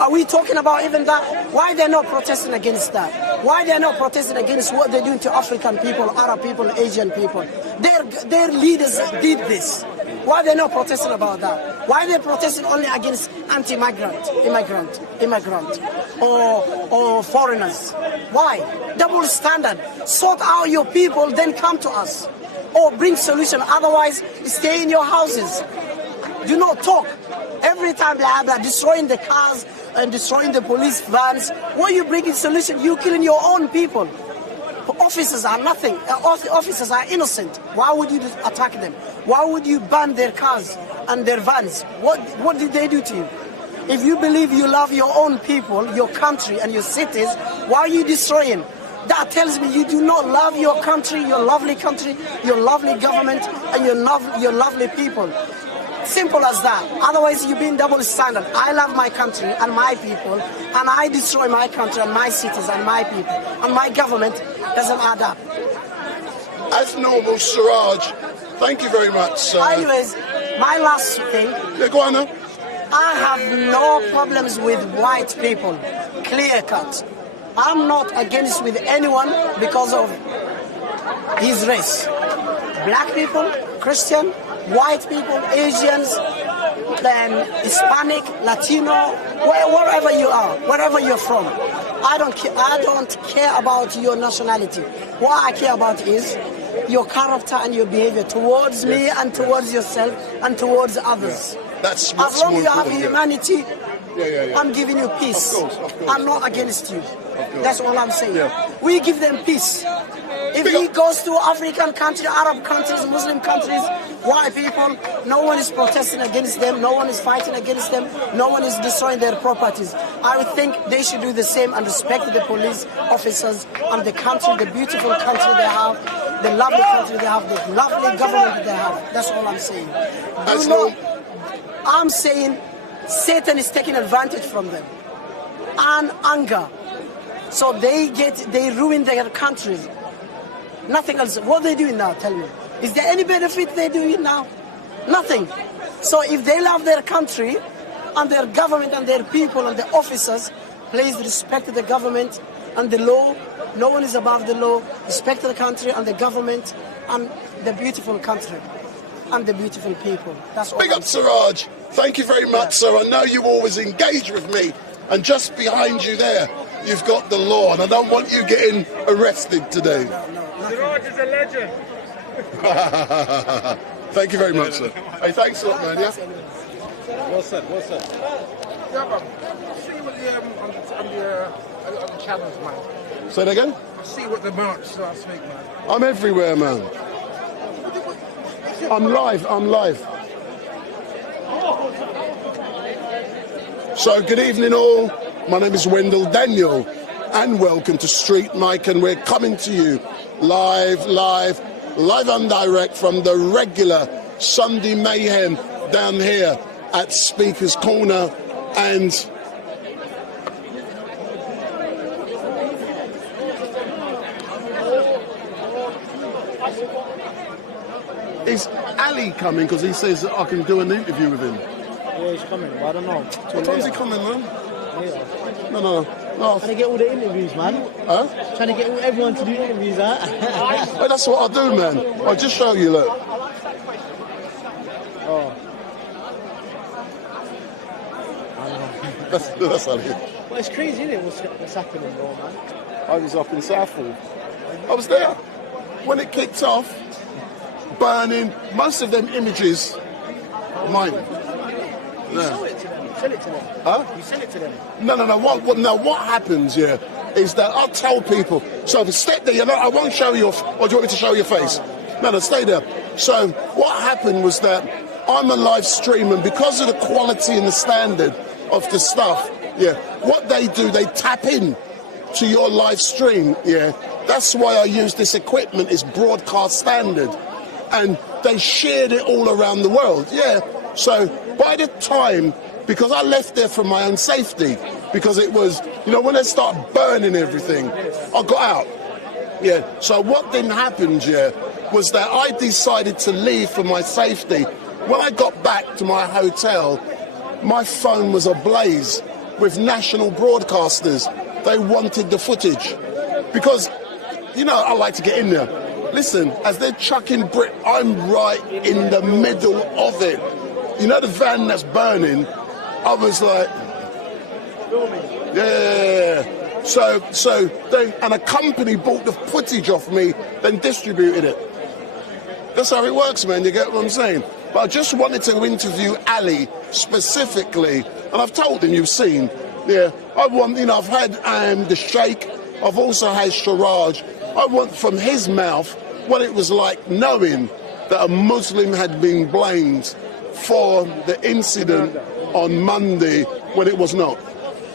Are we talking about even that? Why they're not protesting against that? Why they're not protesting against what they're doing to African people, Arab people, Asian people? Their leaders did this. Why they're not protesting about that? Why they're protesting only against immigrant, or foreigners? Why? Double standard. Sort out your people, then come to us. Or bring solution. Otherwise, stay in your houses. Do not talk. Every time they're destroying the cars and destroying the police vans, what you bringing solution? You killing your own people. Officers are nothing. Officers are innocent. Why would you attack them? Why would you ban their cars and their vans? What did they do to you? If you believe you love your own people, your country and your cities, why are you destroying? That tells me you do not love your country, your lovely government, and your lovely people. Simple as that. Otherwise, you're being double standard. I love my country and my people, and I destroy my country and my cities and my people, and my government doesn't add up. As normal, Siraj, thank you very much, sir. Anyways, my last thing. Yeah, go on now. I have no problems with white people. Clear cut. I'm not against with anyone because of his race. Black people, Christian, white people, Asians, then Hispanic, Latino, wherever you are, wherever you're from. I don't care about your nationality. What I care about is your character and your behavior towards me and towards yourself and towards others. That's as long as you have important, humanity, I'm giving you peace. Of course. I'm not against you. That's all I'm saying. We give them peace. If he goes to African countries, Arab countries, Muslim countries, white people, no one is protesting against them, no one is fighting against them, no one is destroying their properties. I would think they should do the same and respect the police officers and the country, the beautiful country they have, the lovely country they have, the lovely government they have. That's all I'm saying. I'm saying Satan is taking advantage from them and anger. So they ruin their countries. Nothing else. What are they doing now? Tell me. Is there any benefit they're doing now? Nothing. So if they love their country and their government and their people and the officers, please respect the government and the law. No one is above the law. Respect the country and the government and the beautiful country and the beautiful people. That's all. Big up, Siraj. Thank you very much, sir. I know you always engage with me. And just behind you there, you've got the law. And I don't want you getting arrested today. Siraj is a legend. Thank you very much, sir. Hey, thanks a lot, man, yeah? What's up? Yeah, but see what on the channels, man. Say that again? See what the march last week, man. I'm everywhere, man. I'm live. So, good evening all. My name is Wendell Daniel, and welcome to StreetMic, and we're coming to you live and direct from the regular Sunday mayhem down here at Speaker's Corner. And is Ali coming? Because he says that I can do an interview with him. Yeah, he's coming. I don't know. What time's he coming, man? Yeah. No. Trying to get all the interviews, man. Huh? Trying to get everyone to do interviews, huh? Well, that's what I do, man. I'll just show you, look. Oh. That's how it is. Well, it's crazy, isn't it, what's happening, though, man? I was up in Southport. I was there. When it kicked off, burning, most of them images, mine. You sell it to them. You sell it to them. Huh? You sell it to them. No. What happens, is that I'll tell people, so if you stay there, I won't show you, or do you want me to show your face? No, stay there. So what happened was that I'm a live stream, and because of the quality and the standard of the stuff, what they do, they tap in to your live stream, That's why I use this equipment, it's broadcast standard. And they shared it all around the world, So by the time, because I left there for my own safety, because it was, when they start burning everything, I got out. So what then happened, was that I decided to leave for my safety. When I got back to my hotel, my phone was ablaze with national broadcasters. They wanted the footage. Because, I like to get in there. Listen, as they're chucking Brit, I'm right in the middle of it. The van that's burning, I was like, So a company bought the footage off me, then distributed it. That's how it works, man, you get what I'm saying? But I just wanted to interview Ali specifically, and I've told him, you've seen, I've had the Sheikh, I've also had Siraj. I want from his mouth what it was like knowing that a Muslim had been blamed for the incident on Monday when it was not.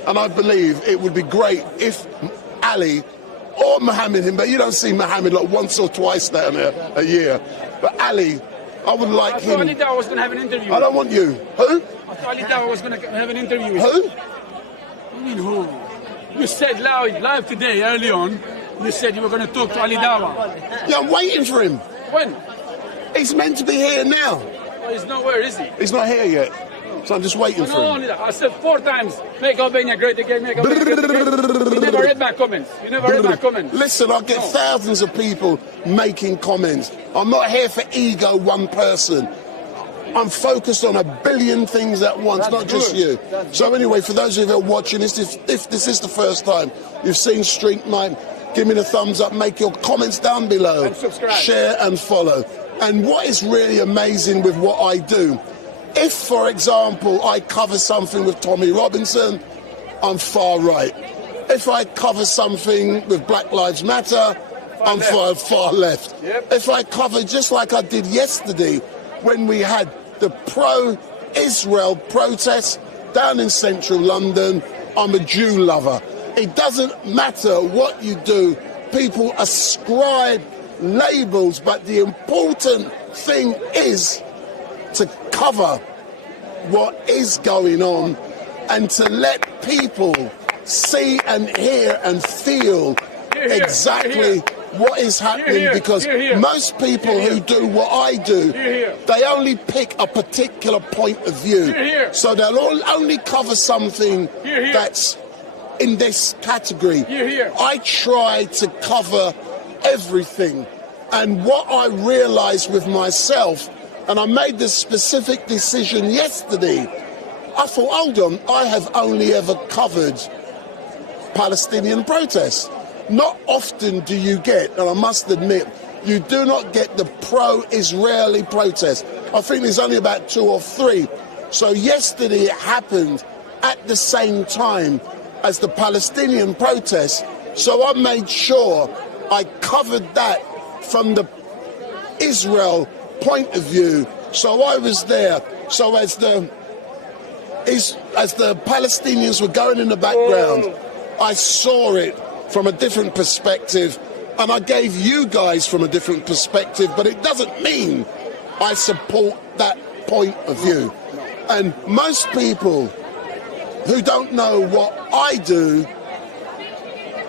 And I believe it would be great if Ali or Mohammed, but you don't see Mohammed like once or twice down there a year. But Ali, I would like him. Ali Dawa was going to have an interview. I don't want you. Who? I thought Ali Dawa was going to have an interview with Who? you. What do you mean who? You said live today, early on, you said you were going to talk to Ali Dawa. Yeah, I'm waiting for him. When? He's meant to be here now. Oh, he's nowhere, is he? He's not here yet. So I'm just waiting for him. Only that. I said 4 times, make Albania great again, make Albania great again. You never read my comments. Listen, I get thousands of people making comments. I'm not here for ego, one person. I'm focused on a billion things at once, not just you. So anyway, for those of you who are watching, if this is the first time you've seen StreetMic, Give me the thumbs up, make your comments down below, and subscribe. Share and follow. And what is really amazing with what I do, if, for example, I cover something with Tommy Robinson, I'm far right. If I cover something with Black Lives Matter, I'm far left. Yep. If I cover, just like I did yesterday, when we had the pro-Israel protests down in central London, I'm a Jew lover. It doesn't matter what you do. People ascribe labels, but the important thing is to cover what is going on and to let people see and hear and feel exactly what is happening, because most people who do what I do, they only pick a particular point of view. So they'll only cover something that's in this category. I try to cover everything. And what I realized with myself, and I made this specific decision yesterday, I thought, hold on, I have only ever covered Palestinian protests. Not often do you get, and I must admit, you do not get the pro-Israeli protests. I think there's only about 2 or 3. So yesterday it happened at the same time as the Palestinian protests. So I made sure I covered that from the Israel point of view. So I was there. So as the Palestinians were going in the background, I saw it from a different perspective, and I gave you guys from a different perspective, but it doesn't mean I support that point of view. And most people who don't know what I do,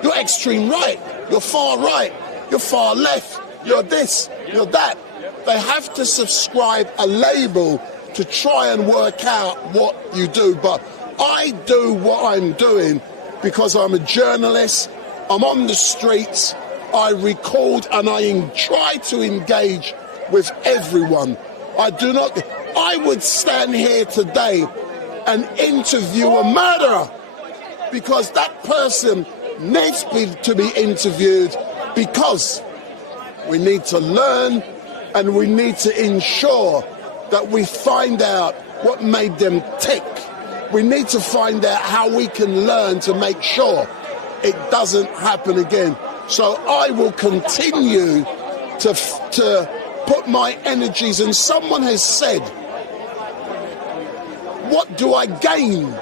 you're extreme right, you're far right, you're far left, you're this, you're that. They have to subscribe a label to try and work out what you do. But I do what I'm doing because I'm a journalist, I'm on the streets, I record and I try to engage with everyone. I would stand here today and interview a murderer because that person needs to be interviewed, because we need to learn and we need to ensure that we find out what made them tick. We need to find out how we can learn to make sure it doesn't happen again. So I will continue to put my energies, and someone has said, what do I gain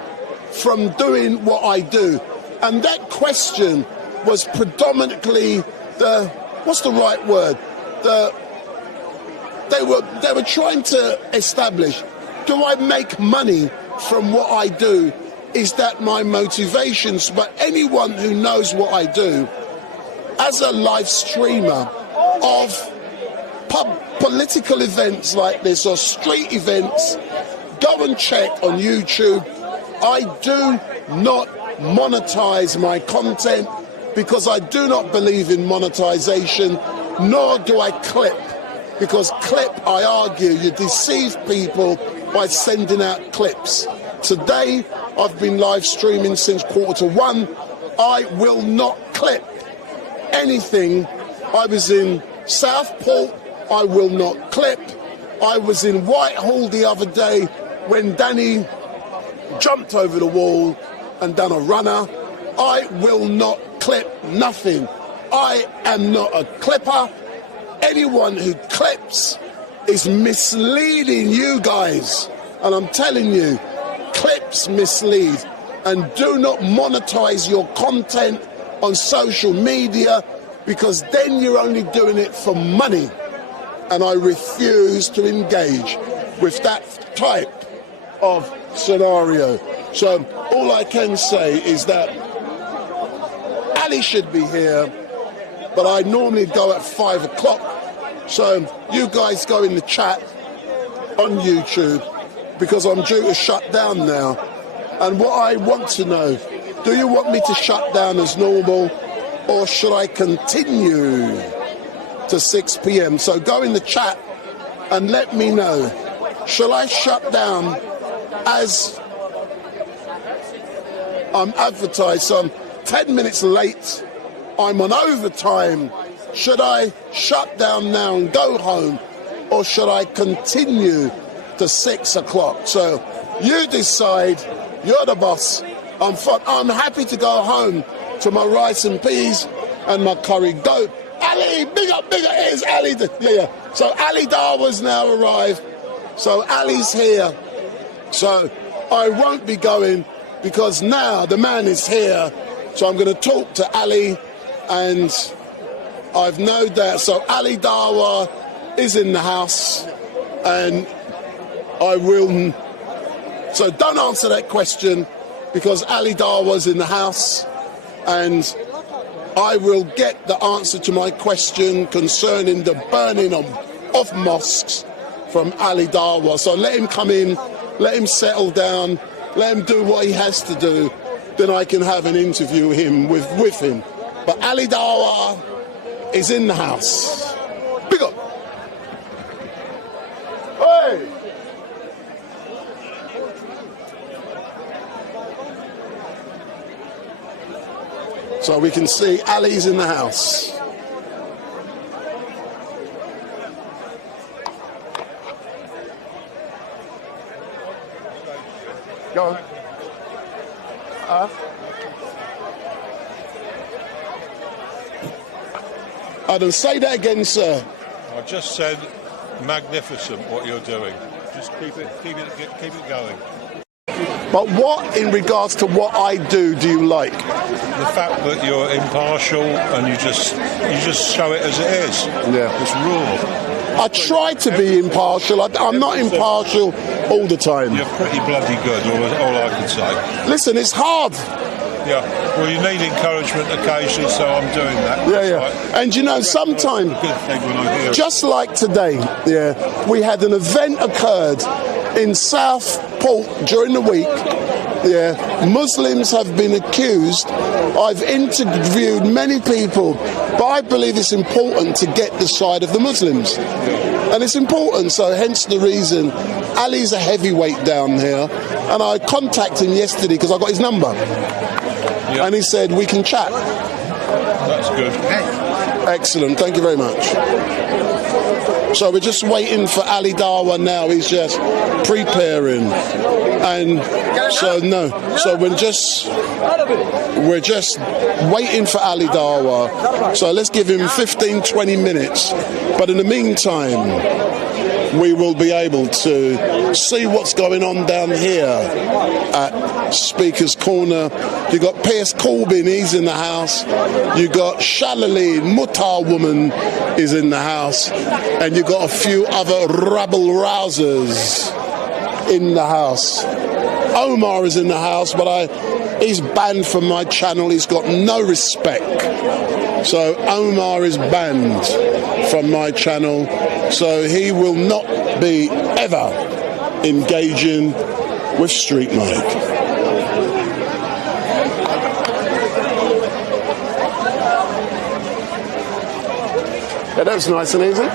from doing what I do? And that question was predominantly what's the right word? They were trying to establish, do I make money from what I do? Is that my motivations? But anyone who knows what I do, as a live streamer of political events like this or street events, go and check on YouTube. I do not monetize my content because I do not believe in monetization, nor do I clip. Because clip, I argue, you deceive people by sending out clips. Today, I've been live streaming since 1:15. I will not clip anything. I was in Southport, I will not clip. I was in Whitehall the other day when Danny jumped over the wall and done a runner. I will not clip nothing. I am not a clipper. Anyone who clips is misleading you guys. And I'm telling you, clips mislead. And do not monetize your content on social media, because then you're only doing it for money. And I refuse to engage with that type of scenario. So all I can say is that Ali should be here, but I normally go at 5 o'clock. So you guys go in the chat on YouTube, because I'm due to shut down now. And what I want to know, do you want me to shut down as normal, or should I continue to 6 p.m? So go in the chat and let me know. Shall I shut down as I'm advertised? So I'm 10 minutes late I'm on overtime. Should I shut down now and go home, or should I continue to 6 o'clock? So you decide. You're the boss. I'm happy to go home to my rice and peas and my curry goat. Ali, big up, here's Ali. Yeah. So Ali Dawa's now arrived. So Ali's here. So I won't be going because now the man is here. So I'm going to talk to Ali, and I've no doubt. So Ali Dawa is in the house, and I will. So don't answer that question because Ali Dawa's in the house, and I will get the answer to my question concerning the burning of mosques from Ali Dawa. So let him come in, let him settle down, let him do what he has to do, then I can have an interview with him. But Ali Dawa is in the house. Big up. Hey! So we can see Ali's in the house. Go on. I don't say that again, sir. I just said magnificent what you're doing. Just keep it going. But what, in regards to what I do you like? The fact that you're impartial and you just show it as it is. Yeah. It's raw. I try to be impartial. I'm not impartial all the time. You're pretty bloody good, all I can say. Listen, it's hard. Yeah, well, you need encouragement occasionally, so I'm doing that. Yeah. Right. And you know, sometimes, just like today, we had an event occurred in Southport during the week. Muslims have been accused. I've interviewed many people, but I believe it's important to get the side of the Muslims. And it's important, so hence the reason Ali's a heavyweight down here, and I contacted him yesterday because I got his number. And he said, we can chat. That's good. Excellent, thank you very much. So we're just waiting for Ali Dawa now. He's just preparing. And so we're just waiting for Ali Dawa. So let's give him 15-20 minutes. But in the meantime, we will be able to see what's going on down here at Speaker's Corner. You got Piers Corbyn, he's in the house. You got Shalali, Mutar woman is in the house. And you got a few other rabble-rousers in the house. Omar is in the house, but he's banned from my channel. He's got no respect. So Omar is banned from my channel. So he will not be ever engaging with StreetMic. Yeah, that was nice and easy.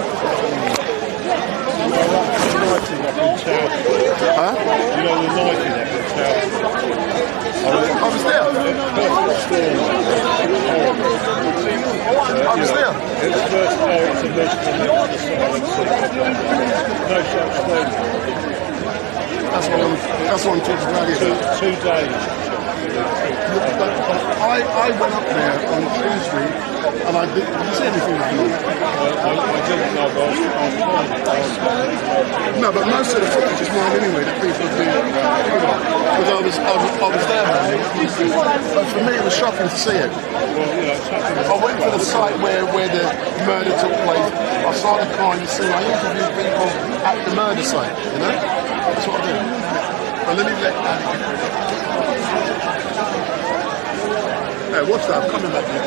Huh? You know the lighting up in South? I was there. I was there. It was first parents and no such thing. That's what I'm talking about here. 2 days. I went up there on Tuesday and I didn't. Did you see anything of you? I didn't know, but No, but most of the footage is mine anyway. That people do, because I was there, man. But for me, it was shocking to see it. I went to the site where the murder took place. I saw the crime scene. I interviewed people at the murder site. You know, that's what I do. But let me let Ali get rid. Hey, watch that. I'm coming back here.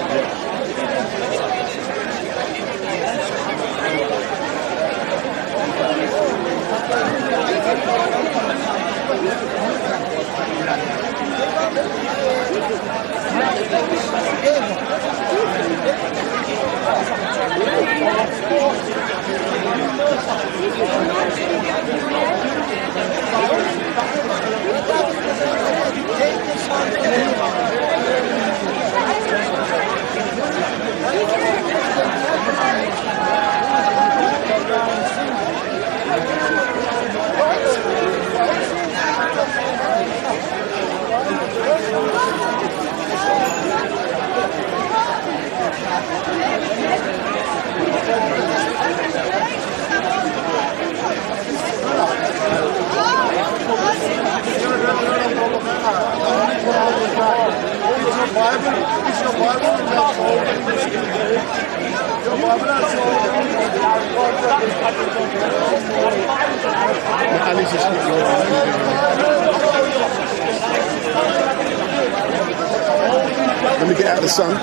Let me get out of the sun.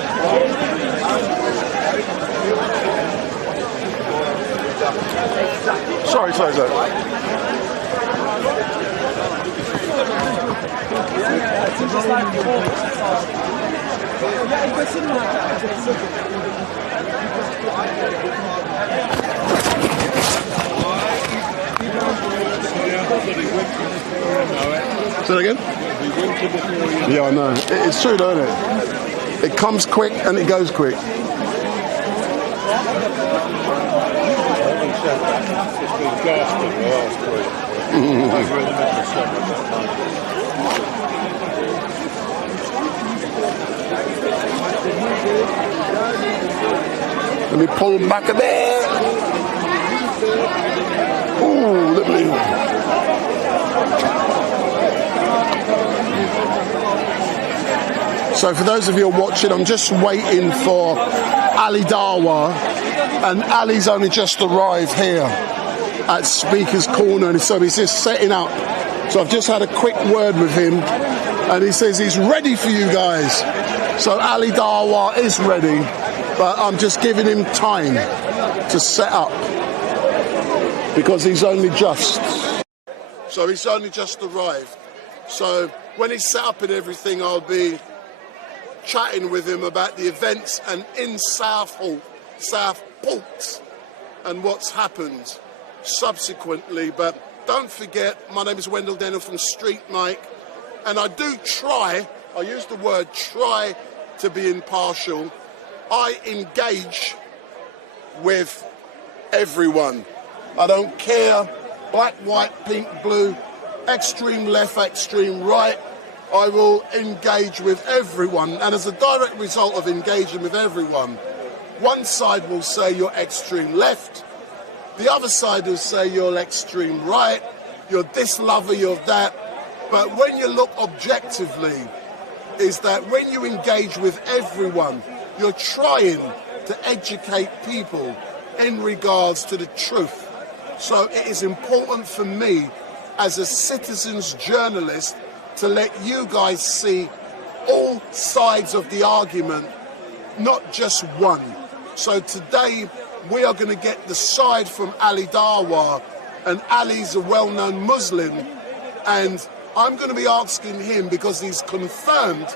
Sorry. Say that again? Yeah, I know. It's true, don't it? It comes quick and it goes quick. Let me pull back a bit. Ooh, let me. So for those of you who are watching, I'm just waiting for Ali Dawa, and Ali's only just arrived here at Speaker's Corner, and so he's just setting up. So I've just had a quick word with him, and he says he's ready for you guys. So Ali Dawa is ready, but I'm just giving him time to set up because he's only just. So he's only just arrived. So when he's set up and everything, I'll be chatting with him about the events and in Southport and what's happened subsequently. But don't forget, my name is Wendell Daniel from StreetMic, and I do try, I use the word try, to be impartial. I engage with everyone. I don't care, black, white, pink, blue, extreme left, extreme right. I will engage with everyone, and as a direct result of engaging with everyone, one side will say you're extreme left, the other side will say you're extreme right, you're this lover, you're that. But when you look objectively, is that when you engage with everyone, you're trying to educate people in regards to the truth. So it is important for me as a citizens journalist to let you guys see all sides of the argument, not just one. So today we are going to get the side from Ali Dawa, and Ali's a well-known Muslim, and I'm going to be asking him because he's confirmed,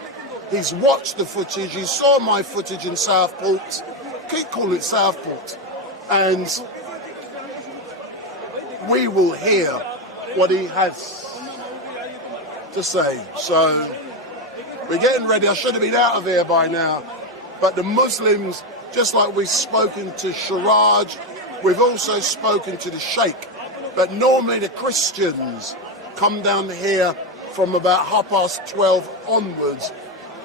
he's watched the footage, he saw my footage in Southport, keep calling it Southport, and we will hear what he has to say. So we're getting ready. I should have been out of here by now, but the Muslims, just like we've spoken to Sharaj, we've also spoken to the Sheikh, but normally the Christians come down here from about 12:30 onwards,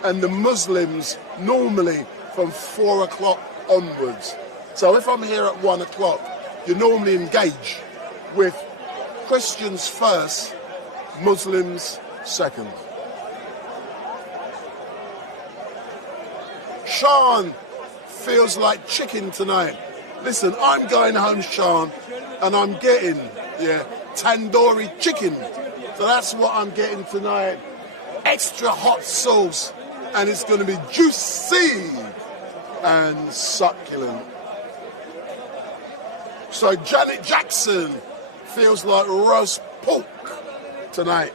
and the Muslims normally from 4 o'clock onwards. So if I'm here at 1 o'clock, you normally engage with Christians first, Muslims second. Sean feels like chicken tonight. Listen, I'm going home, Sean, and I'm getting, tandoori chicken. So that's what I'm getting tonight. Extra hot sauce, and it's going to be juicy and succulent. So Janet Jackson feels like roast pork tonight.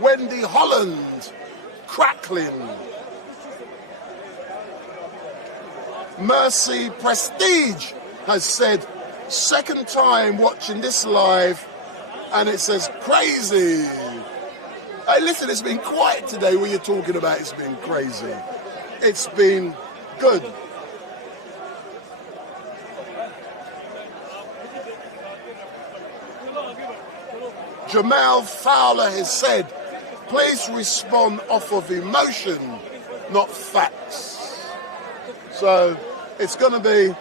Wendy Holland, crackling. Mercy Prestige has said, second time watching this live, and it says crazy. Hey, listen, it's been quiet today when you're talking about it's been crazy. It's been good. Jamal Fowler has said, please respond off of emotion, not facts. So it's going to be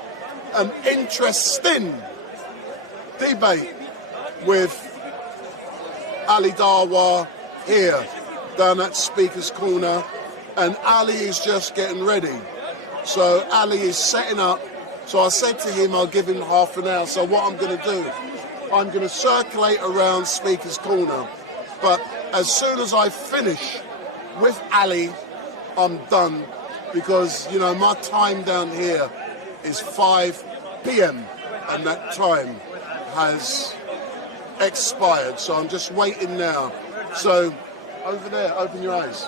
an interesting debate with Ali Dawa here down at Speaker's Corner, and Ali is just getting ready. So Ali is setting up. So I said to him I'll give him half an hour. So what I'm going to do, I'm going to circulate around Speaker's Corner. But as soon as I finish with Ali, I'm done, because, you know, my time down here is 5 p.m. and that time has expired. So I'm just waiting now. So over there, open your eyes.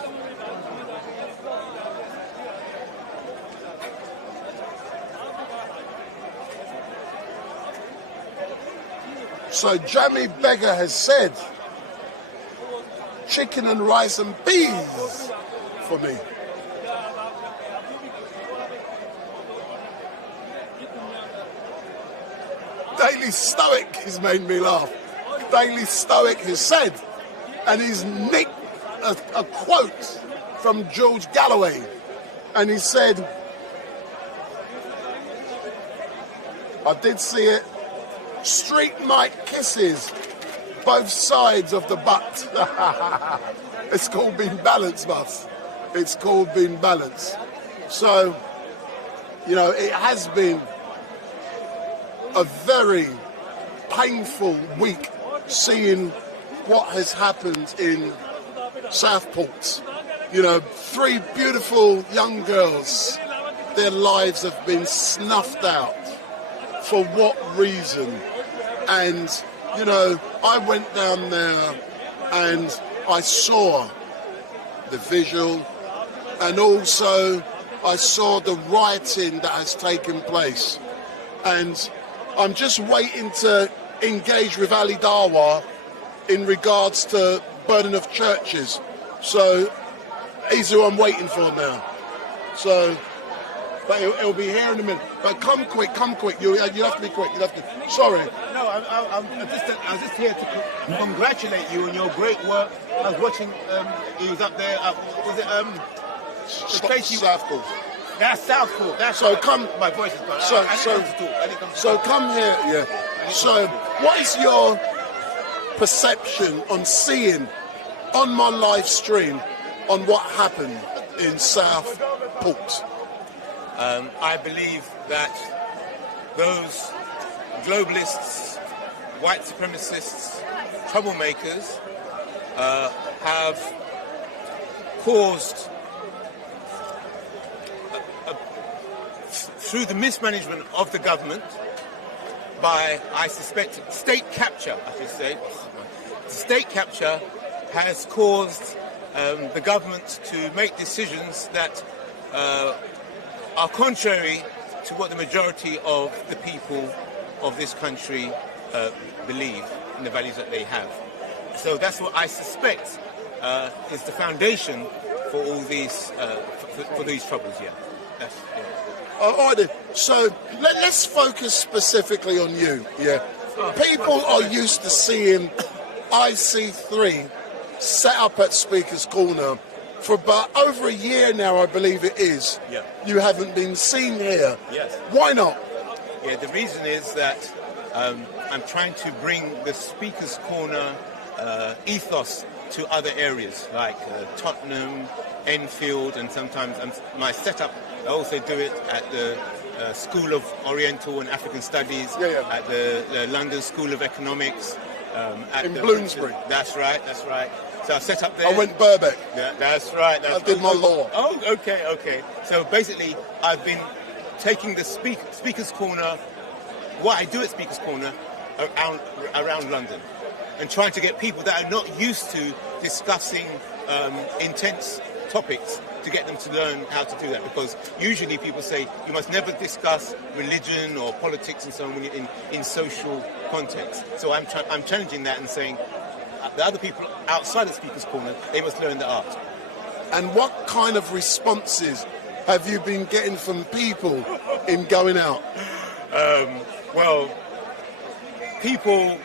So Jamie Beggar has said, chicken and rice and peas for me. Daily Stoic has made me laugh. Daily Stoic has said, and he's nicked a quote from George Galloway, and he said, I did see it, StreetMic kisses both sides of the butt. It's called being balanced, boss. It's called being balanced. So, you know, it has been a very painful week seeing what has happened in Southport. You know, 3 beautiful young girls, their lives have been snuffed out. For what reason? And, you know, I went down there and I saw the visual, and also I saw the rioting that has taken place. And I'm just waiting to engage with Ali Dawa in regards to burning of churches. So he's who I'm waiting for now. So, but it'll be here in a minute. But come quick, come quick. You have to be quick. You have to. Sorry. No, I was just here to congratulate you on your great work. I was watching. He was up there. Was it the place you? Southport. That's Southport. That's so right. Come. My voice is gone. So come here. Yeah. So what is your perception on seeing on my live stream on what happened in Southport? I believe that those globalists, white supremacists, troublemakers have caused, through the mismanagement of the government, by, I suspect, state capture, I should say. State capture has caused the government to make decisions that are contrary to what the majority of the people of this country believe in the values that they have. So that's what I suspect is the foundation for all these for these troubles. Yeah. All right, then. So let's focus specifically on you. Yeah. People are used to seeing IC3 set up at Speaker's Corner for about over a year now, I believe it is. Yeah. You haven't been seen here. Yes. Why not? Yeah, the reason is that I'm trying to bring the Speaker's Corner ethos to other areas like Tottenham, Enfield, and sometimes my setup, I also do it at the School of Oriental and African Studies, at the London School of Economics. In Bloomsbury. That's right, that's right. So I set up there. I went Birkbeck. Yeah, that's right. I did my law. Oh, okay. So basically, I've been taking the Speaker's Corner, what I do at Speaker's Corner, around London, and trying to get people that are not used to discussing intense topics to get them to learn how to do that. Because usually people say you must never discuss religion or politics and so on when you're in social context. So I'm challenging that and saying, the other people outside of Speaker's Corner, they must learn the art. And what kind of responses have you been getting from people in going out? Well, people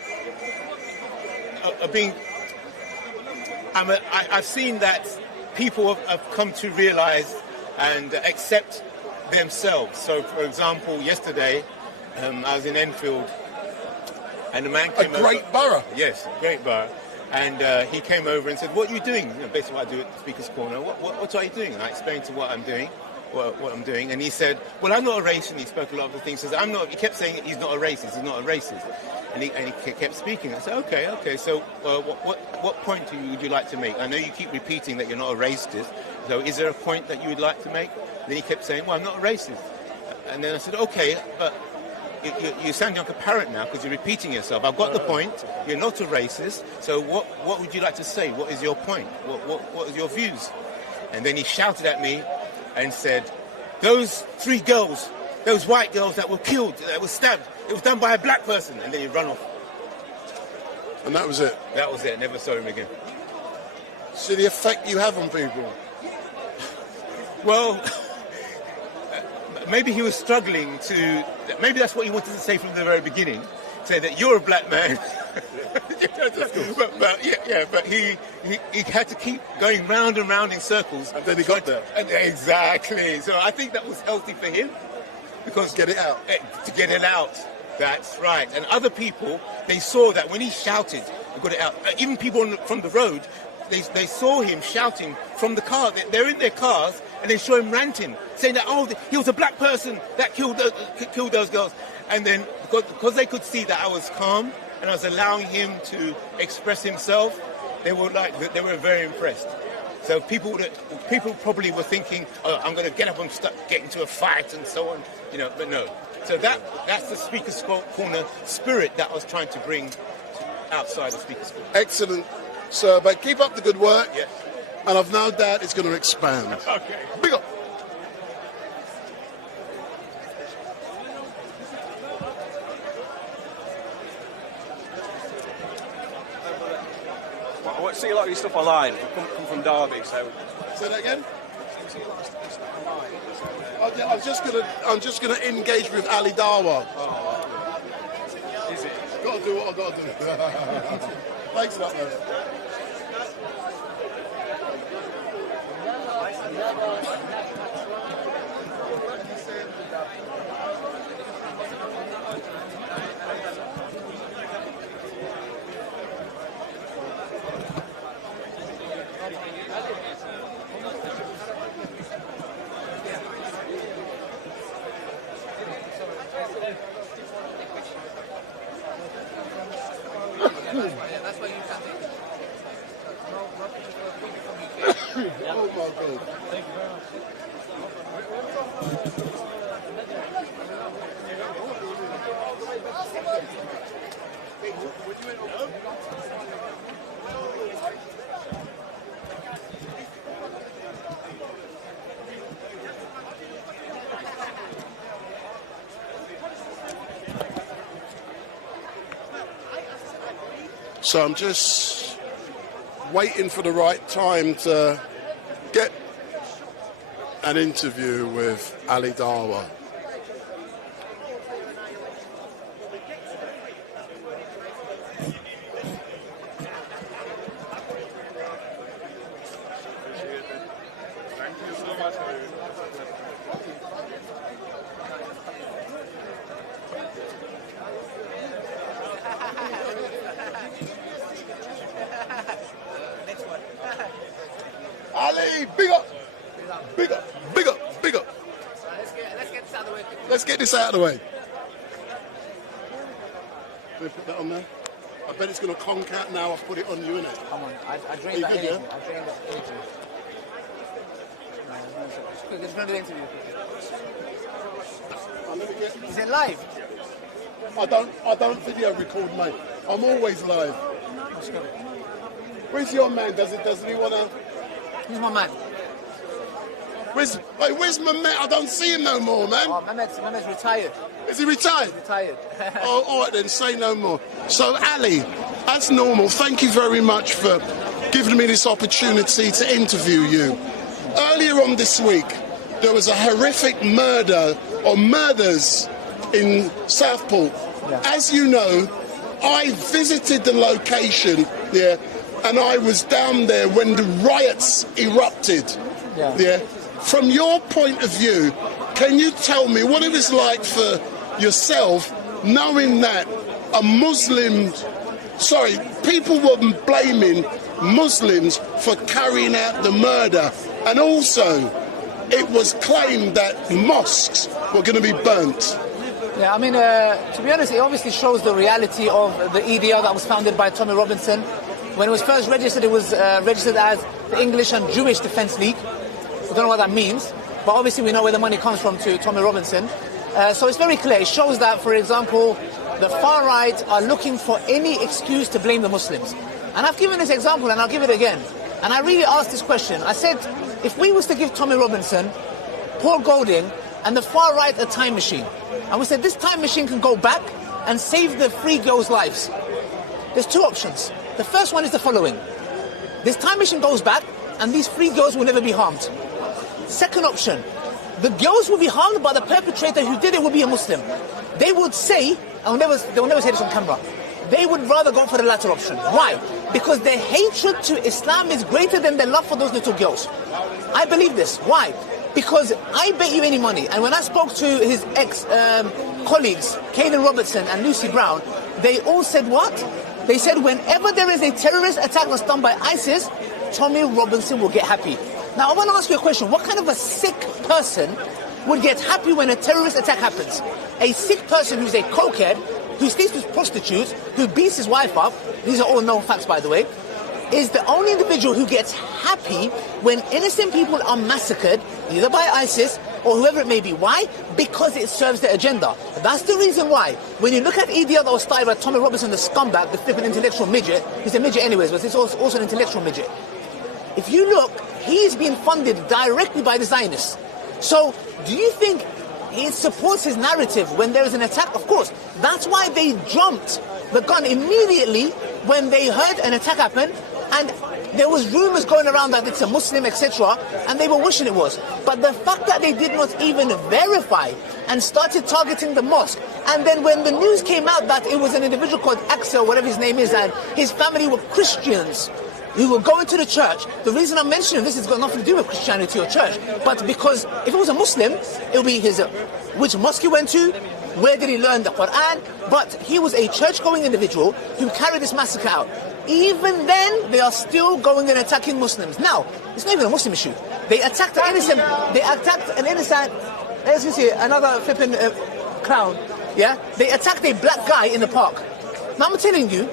are being... I've seen that people have come to realise and accept themselves. So, for example, yesterday, I was in Enfield, and a man came over... A great borough. Yes, great borough. And he came over and said, "What are you doing?" You know, basically what I do at Speaker's Corner. What are you doing? And I explained to what I'm doing. what I'm doing, and he said, well, I'm not a racist, and he spoke a lot of the things. He says, he kept saying he's not a racist, he's not a racist. And he kept speaking. I said, okay, so what point would you like to make? I know you keep repeating that you're not a racist, so is there a point that you would like to make? Then he kept saying, well, I'm not a racist. And then I said, okay, but you sound like a parrot now because you're repeating yourself. I've got the point. You're not a racist. So what would you like to say? What is your point? What is your views? And then he shouted at me and said, those 3 girls, those white girls that were killed, that were stabbed, it was done by a black person. And then he ran off. And that was it? That was it. Never saw him again. See the effect you have on people? Well, maybe he was struggling to... Maybe that's what he wanted to say from the very beginning. Say that you're a black man. but he had to keep going round and round in circles. And then he got there. Exactly. So I think that was healthy for him. Because get it out. To get it out. That's right. And other people, they saw that when he shouted, he got it out. Even people from the road, they saw him shouting from the car. They're in their cars and they saw him ranting, saying that, he was a black person that killed those girls. And then because they could see that I was calm and I was allowing him to express himself, they were very impressed. So people probably were thinking, I'm going to get up and get into a fight and so on, but no. So that's the Speaker's Corner spirit that I was trying to bring outside the Speaker's Corner. Excellent, sir. But keep up the good work. Yes. And I've no doubt it's going to expand. Okay. Big up. I see a lot of your stuff online. I come from Derby, so... Say that again? I'm just gonna engage with Ali Dawa. Is it? Got to do what I've got to do. Thanks a lot, man. Oh my God. Thank you very much. So I'm just waiting for the right time to get an interview with Ali Dawa. Ali, big up! Big up, big up, big up. Let's get this out of the way. Can we put that on there? I bet it's going to conk out now. I've put it on you, innit? Come on, I drained that energy. I drained that energy. No, just going to do the interview. Is it live? I don't video record, mate. I'm always live. Let's go. Where's your man? Doesn't he want to... Who's my man? Where's my man? I don't see him no more, man. Oh, Mehmet's retired. Is he retired? He's retired. Oh, all right then, say no more. So, Ali, as normal, thank you very much for giving me this opportunity to interview you. Earlier on this week, there was a horrific murder or murders in Southport. Yeah. As you know, I visited the location there, and I was down there when the riots erupted. Yeah. From your point of view, can you tell me what it was like for yourself knowing that people were blaming Muslims for carrying out the murder, and also it was claimed that mosques were going to be burnt. Yeah, I mean, to be honest, it obviously shows the reality of the EDR that was founded by Tommy Robinson. When it was first registered, it was registered as the English and Jewish Defence League. We don't know what that means, but obviously we know where the money comes from to Tommy Robinson. So it's very clear. It shows that, for example, the far right are looking for any excuse to blame the Muslims. And I've given this example, and I'll give it again. And I really asked this question. I said, if we was to give Tommy Robinson, Paul Golding, and the far right a time machine, and we said this time machine can go back and save the three girls' lives, there's two options. The first one is the following. This time machine goes back, and these three girls will never be harmed. Second option, the girls will be harmed, but the perpetrator who did it will be a Muslim. They would say, they'll never say this on camera, they would rather go for the latter option. Why? Because their hatred to Islam is greater than their love for those little girls. I believe this. Why? Because I bet you any money, and when I spoke to his ex-colleagues, Caden Robertson and Lucy Brown, they all said what? They said whenever there is a terrorist attack that's done by ISIS, Tommy Robinson will get happy. Now I want to ask you a question. What kind of a sick person would get happy when a terrorist attack happens? A sick person who's a cokehead, who sleeps with prostitutes, who beats his wife up, these are all known facts by the way, is the only individual who gets happy when innocent people are massacred, either by ISIS or whoever it may be. Why? Because it serves their agenda. That's the reason why. When you look at EDR that was started by Tommy Robinson, the scumbag, the flipping intellectual midget, he's a midget anyways, but he's also an intellectual midget. If you look, he's being funded directly by the Zionists. So, do you think it supports his narrative when there is an attack? Of course. That's why they jumped the gun immediately when they heard an attack happen, and there was rumours going around that it's a Muslim, etc., and they were wishing it was. But the fact that they did not even verify and started targeting the mosque, and then when the news came out that it was an individual called Axel, whatever his name is, and his family were Christians who were going to the church. The reason I'm mentioning this has got nothing to do with Christianity or church, but because if it was a Muslim, it would be his which mosque he went to, where did he learn the Quran, but he was a church-going individual who carried this massacre out. Even then, they are still going and attacking Muslims. Now, it's not even a Muslim issue. They attacked an innocent, as you see, another flipping clown, yeah? They attacked a black guy in the park. Now I'm telling you,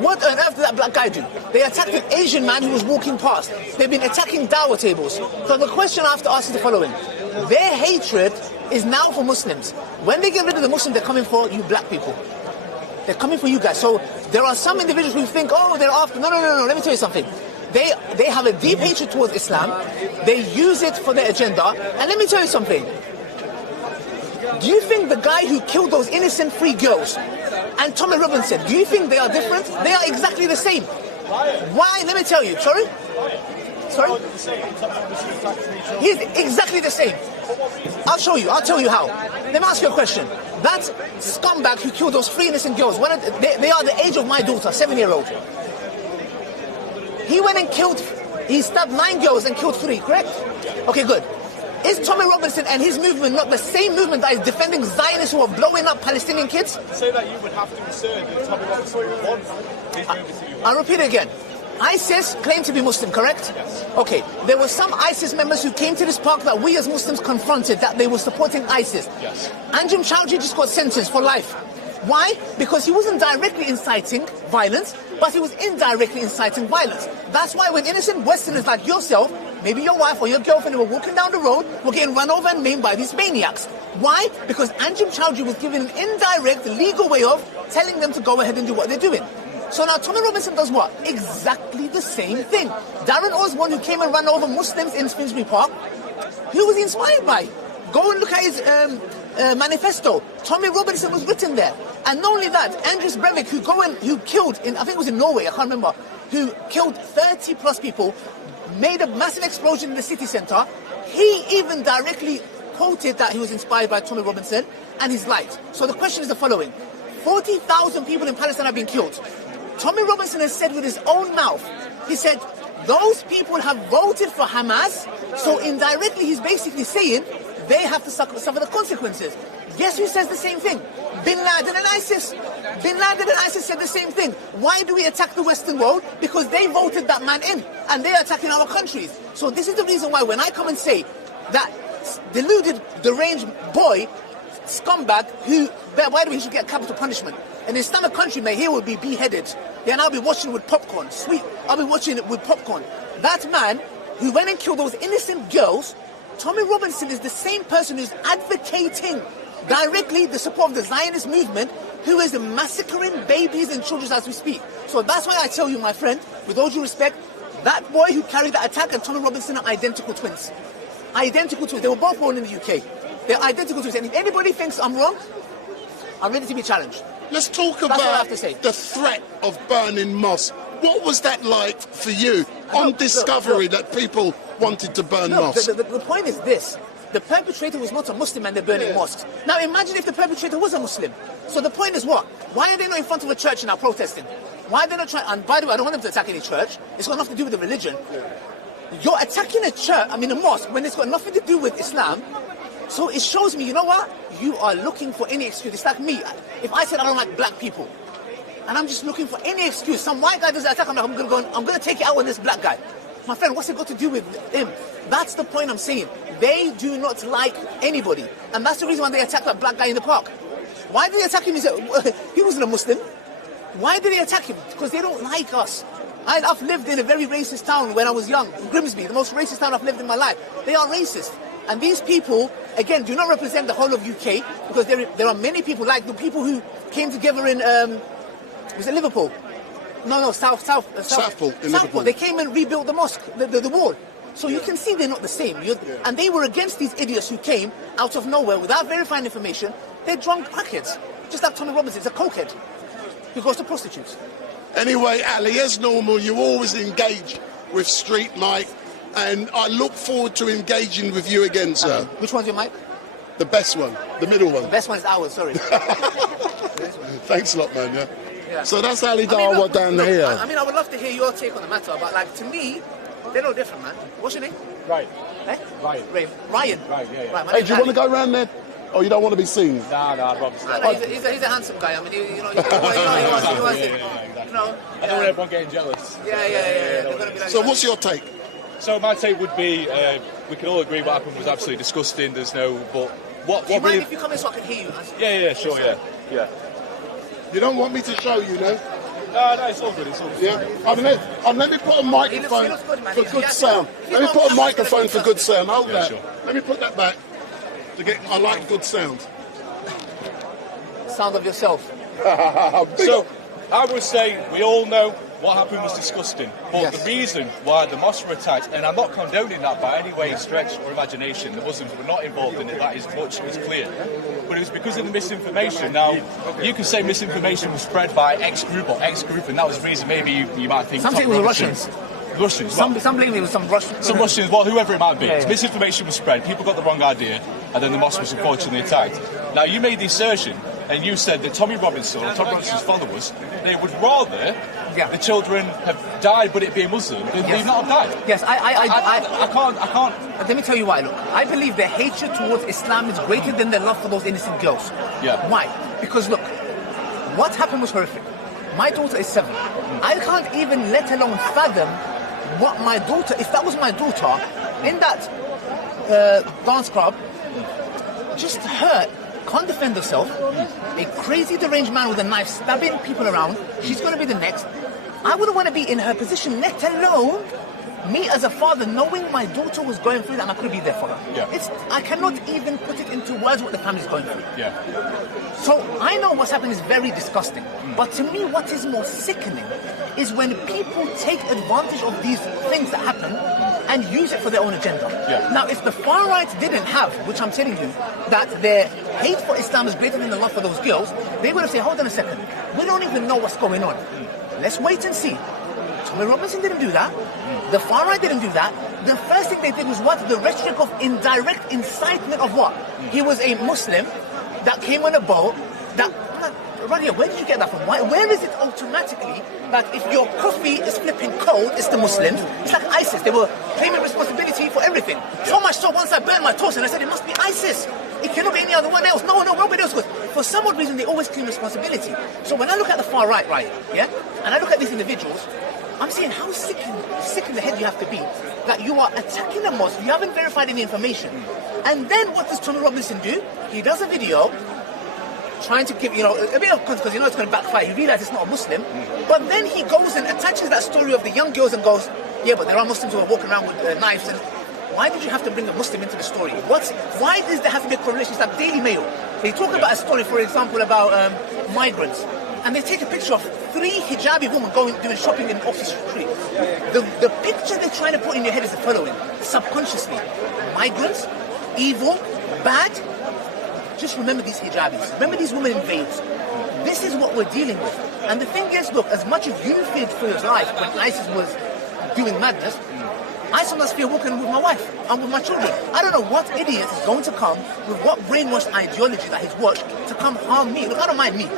what on earth did that black guy do? They attacked an Asian man who was walking past. They've been attacking Dawa tables. So the question I have to ask is the following. Their hatred is now for Muslims. When they get rid of the Muslims, they're coming for you black people. They're coming for you guys. So there are some individuals who think, oh, they're after... No. Let me tell you something. They have a deep hatred towards Islam. They use it for their agenda. And let me tell you something. Do you think the guy who killed those innocent three girls and Tommy Robinson, do you think they are different? They are exactly the same. Why? Let me tell you. Sorry? He's exactly the same. I'll show you. I'll tell you how. Let me ask you a question. That scumbag who killed those three innocent girls, they are the age of my daughter, 7-year-old. He went and killed, he stabbed 9 girls and killed 3, correct? Okay, good. Is Tommy Robinson and his movement not the same movement that is defending Zionists who are blowing up Palestinian kids? Say that you would have to assert that Tommy Robinson would want his movement to be. I'll repeat it again. ISIS claimed to be Muslim, correct? Yes. Okay, there were some ISIS members who came to this park that we as Muslims confronted that they were supporting ISIS. Yes. Anjem Chowdhury just got sentenced for life. Why? Because he wasn't directly inciting violence, but he was indirectly inciting violence. That's why when innocent Westerners like yourself, maybe your wife or your girlfriend who were walking down the road, were getting run over and maimed by these maniacs. Why? Because Anjem Chowdhury was given an indirect legal way of telling them to go ahead and do what they're doing. So now Tommy Robinson does what? Exactly the same thing. Darren Osborne, who came and ran over Muslims in Finsbury Park, who was he inspired by? Go and look at his manifesto. Tommy Robinson was written there. And not only that, Andreas Breivik, who killed in, I think it was in Norway, I can't remember, who killed 30 plus people, made a massive explosion in the city centre. He even directly quoted that he was inspired by Tommy Robinson, and he's lied. So the question is the following. 40,000 people in Palestine have been killed. Tommy Robinson has said with his own mouth, he said, those people have voted for Hamas, so indirectly he's basically saying they have to suffer the consequences. Guess who says the same thing? Bin Laden and ISIS. Bin Laden and ISIS said the same thing. Why do we attack the Western world? Because they voted that man in, and they are attacking our countries. So this is the reason why when I come and say, that deluded, deranged boy, scumbag, who, by the way, he should get capital punishment. In an Islamic country, mate, he will be beheaded. Then I'll be watching with popcorn. Sweet. I'll be watching it with popcorn. That man who went and killed those innocent girls, Tommy Robinson, is the same person who's advocating directly the support of the Zionist movement, who is massacring babies and children as we speak. So that's why I tell you, my friend, with all due respect, that boy who carried that attack and Tommy Robinson are identical twins. Identical twins. They were both born in the UK. They're identical twins. And if anybody thinks I'm wrong, I'm ready to be challenged. Let's talk about the threat of burning mosques. What was that like for you on discovery that people wanted to burn mosques? The point is this. The perpetrator was not a Muslim and they're burning mosques. Now imagine if the perpetrator was a Muslim. So the point is what? Why are they not in front of a church now protesting? Why are they not trying? And by the way, I don't want them to attack any church. It's got nothing to do with the religion. You're attacking a church, a mosque, when it's got nothing to do with Islam. So it shows me, you know what? You are looking for any excuse. It's like me. If I said I don't like black people, and I'm just looking for any excuse, some white guy does an attack, I'm going to take it out on this black guy. My friend, what's it got to do with him? That's the point I'm saying. They do not like anybody. And that's the reason why they attacked that black guy in the park. Why did they attack him? He wasn't a Muslim. Why did they attack him? Because they don't like us. I've lived in a very racist town when I was young, Grimsby, the most racist town I've lived in my life. They are racist. And these people, again, do not represent the whole of UK, because there are many people, like the people who came together in, was it Liverpool? No, Southport. Southport. They came and rebuilt the mosque, the wall. So you can see they're not the same. And they were against these idiots who came out of nowhere without verifying information. They're drunk crackheads. Just like Tommy Robinson, it's a cokehead who goes to prostitutes. Anyway, Ali, as normal, you always engage with StreetMic, and I look forward to engaging with you again, sir. Which one's your mic? The best one, the middle one. The best one is ours, sorry. Thanks a lot, man, Yeah. So that's Ali Dawa down here. I would love to hear your take on the matter, but like, to me, they're no different, man. What's your name? Ryan. Eh? Ryan. Ryan? Right, yeah. Right, Hey, do you want to go around there? Oh, you don't want to be seen? No, I'd rather stay. No, he's a handsome guy. I mean, he wants it. I don't want everyone getting jealous. Yeah. So what's your take? So my take would be, we can all agree what happened was absolutely disgusting. There's no, but what do you really... mind if you come in so I can hear you? Yeah, sure, yeah. You don't want me to show you, no? No, it's all good. Yeah. Let me put a microphone for good sound. Let me put a microphone for good sound. Hold that. Sure. Let me put that back. I like good sound. Sound of yourself. So, I would say we all know what happened was disgusting. But the reason why the mosques were attacked, and I'm not condoning that by any way, stretch or imagination, the Muslims were not involved in it, that is much is clear. But it was because of the misinformation. Now, you can say misinformation was spread by X group, and that was the reason maybe you might think... Some people were Russians. Some believe it was some Russians. Some Russians, well, whoever it might be. Misinformation was spread, people got the wrong idea, and then the mosque was unfortunately attacked. Now, you made the assertion, and you said that Tommy Robinson's followers, they would rather the children have died, but it be a Muslim, than they not have died. Yes, I can't... Let me tell you why, look. I believe their hatred towards Islam is greater than their love for those innocent girls. Yeah. Why? Because, look, what happened was horrific. My daughter is 7. I can't even let alone fathom what my daughter, if that was my daughter, in that dance club, just her, can't defend herself, a crazy deranged man with a knife stabbing people around, she's going to be the next. I wouldn't want to be in her position, let alone me as a father knowing my daughter was going through that and I couldn't be there for her. Yeah. I cannot even put it into words what the family's going through. Yeah. So I know what's happening is very disgusting. But to me, what is more sickening is when people take advantage of these things that happen and use it for their own agenda. Yeah. Now, if the far right didn't have, which I'm telling you, that their hate for Islam is greater than the love for those girls, they would have said, hold on a second, we don't even know what's going on. Let's wait and see. Tommy Robinson didn't do that. The far right didn't do that. The first thing they did was what? The rhetoric of indirect incitement of what? He was a Muslim that came on a boat that... Radia, where did you get that from? Where is it automatically that if your coffee is flipping cold, it's the Muslims? It's like ISIS. They were claiming responsibility for everything. So much so once I burned my toast and I said it must be ISIS. It cannot be any other one else. No, nobody else. For some odd reason, they always claim responsibility. So when I look at the far right, and I look at these individuals, I'm saying how sick in the head you have to be that you are attacking a mosque, you haven't verified any information. And then what does Tommy Robinson do? He does a video trying to give, a bit of context because it's going to backfire. He realizes it's not a Muslim. But then he goes and attaches that story of the young girls and goes, yeah, but there are Muslims who are walking around with knives. And why did you have to bring a Muslim into the story? Why does there have to be a correlation? It's like Daily Mail. They talk about a story, for example, about migrants. And they take a picture of 3 hijabi women doing shopping in Oxford Street. The picture they're trying to put in your head is the following. Subconsciously, migrants, evil, bad. Just remember these hijabis. Remember these women in veils. This is what we're dealing with. And the thing is, look, as much as you feared for your life when ISIS was doing madness, I sometimes fear walking with my wife and with my children. I don't know what idiot is going to come with what brainwashed ideology that he's watched to come harm me. Look, I don't mind me,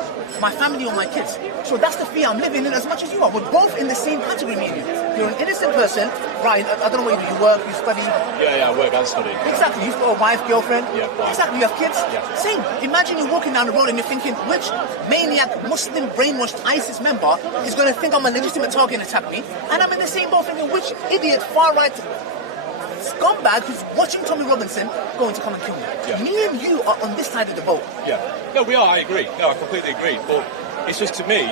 my family or my kids. So that's the fear I'm living in as much as you are. We're both in the same category, me and you. You're an innocent person, right? I don't know what you do. You work, you study. Yeah, I work and study. Exactly. You've got a wife, girlfriend. Yeah. Exactly. You have kids. Yeah. Same. Imagine you're walking down the road and you're thinking, which maniac, Muslim, brainwashed ISIS member is going to think I'm a legitimate target and attack me? And I'm in the same boat thinking, which idiot, far-right scumbag who's watching Tommy Robinson going to come and kill me? Yeah. Me and you are on this side of the boat. Yeah. No, we are. I agree. No, I completely agree. But it's just, to me,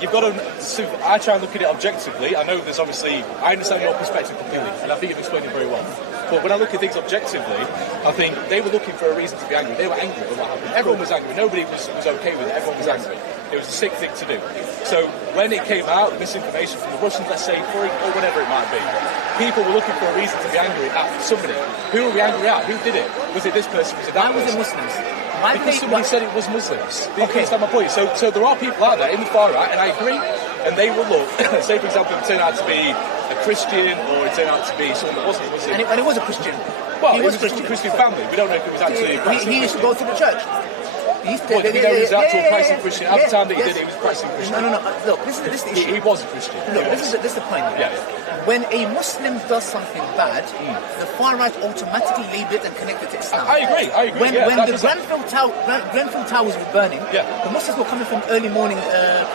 you've got to. I try and look at it objectively. I know there's obviously. I understand your perspective completely, and I think you've explained it very well. But when I look at things objectively, I think they were looking for a reason to be angry. They were angry with what happened. Everyone was angry. Nobody was okay with it. Everyone was angry. It was a sick thing to do. So when it came out, the misinformation from the Russians, let's say, or whatever it might be, people were looking for a reason to be angry at somebody. Who were we angry at? Who did it? Was it this person? Was it that person? Why was it Muslims? Because somebody said it was Muslims. You understand my point? So there are people out there in the far right, and I agree, and they will look, say for example, it turned out to be a Christian, or it turned out to be someone that wasn't Muslim. And it was a Christian. Well, he was a Christian family. We don't know if it was actually he used to go to the church. Well, did he know he was actual practicing Christian? At the time that he did it, he was practicing Christian. No. Look, this is the issue. He was a Christian. Look, this is the point. Yeah. When a Muslim does something bad, the far right automatically label it and connect it to Islam. I agree. When the Grenfell Towers were burning, the Muslims were coming from early morning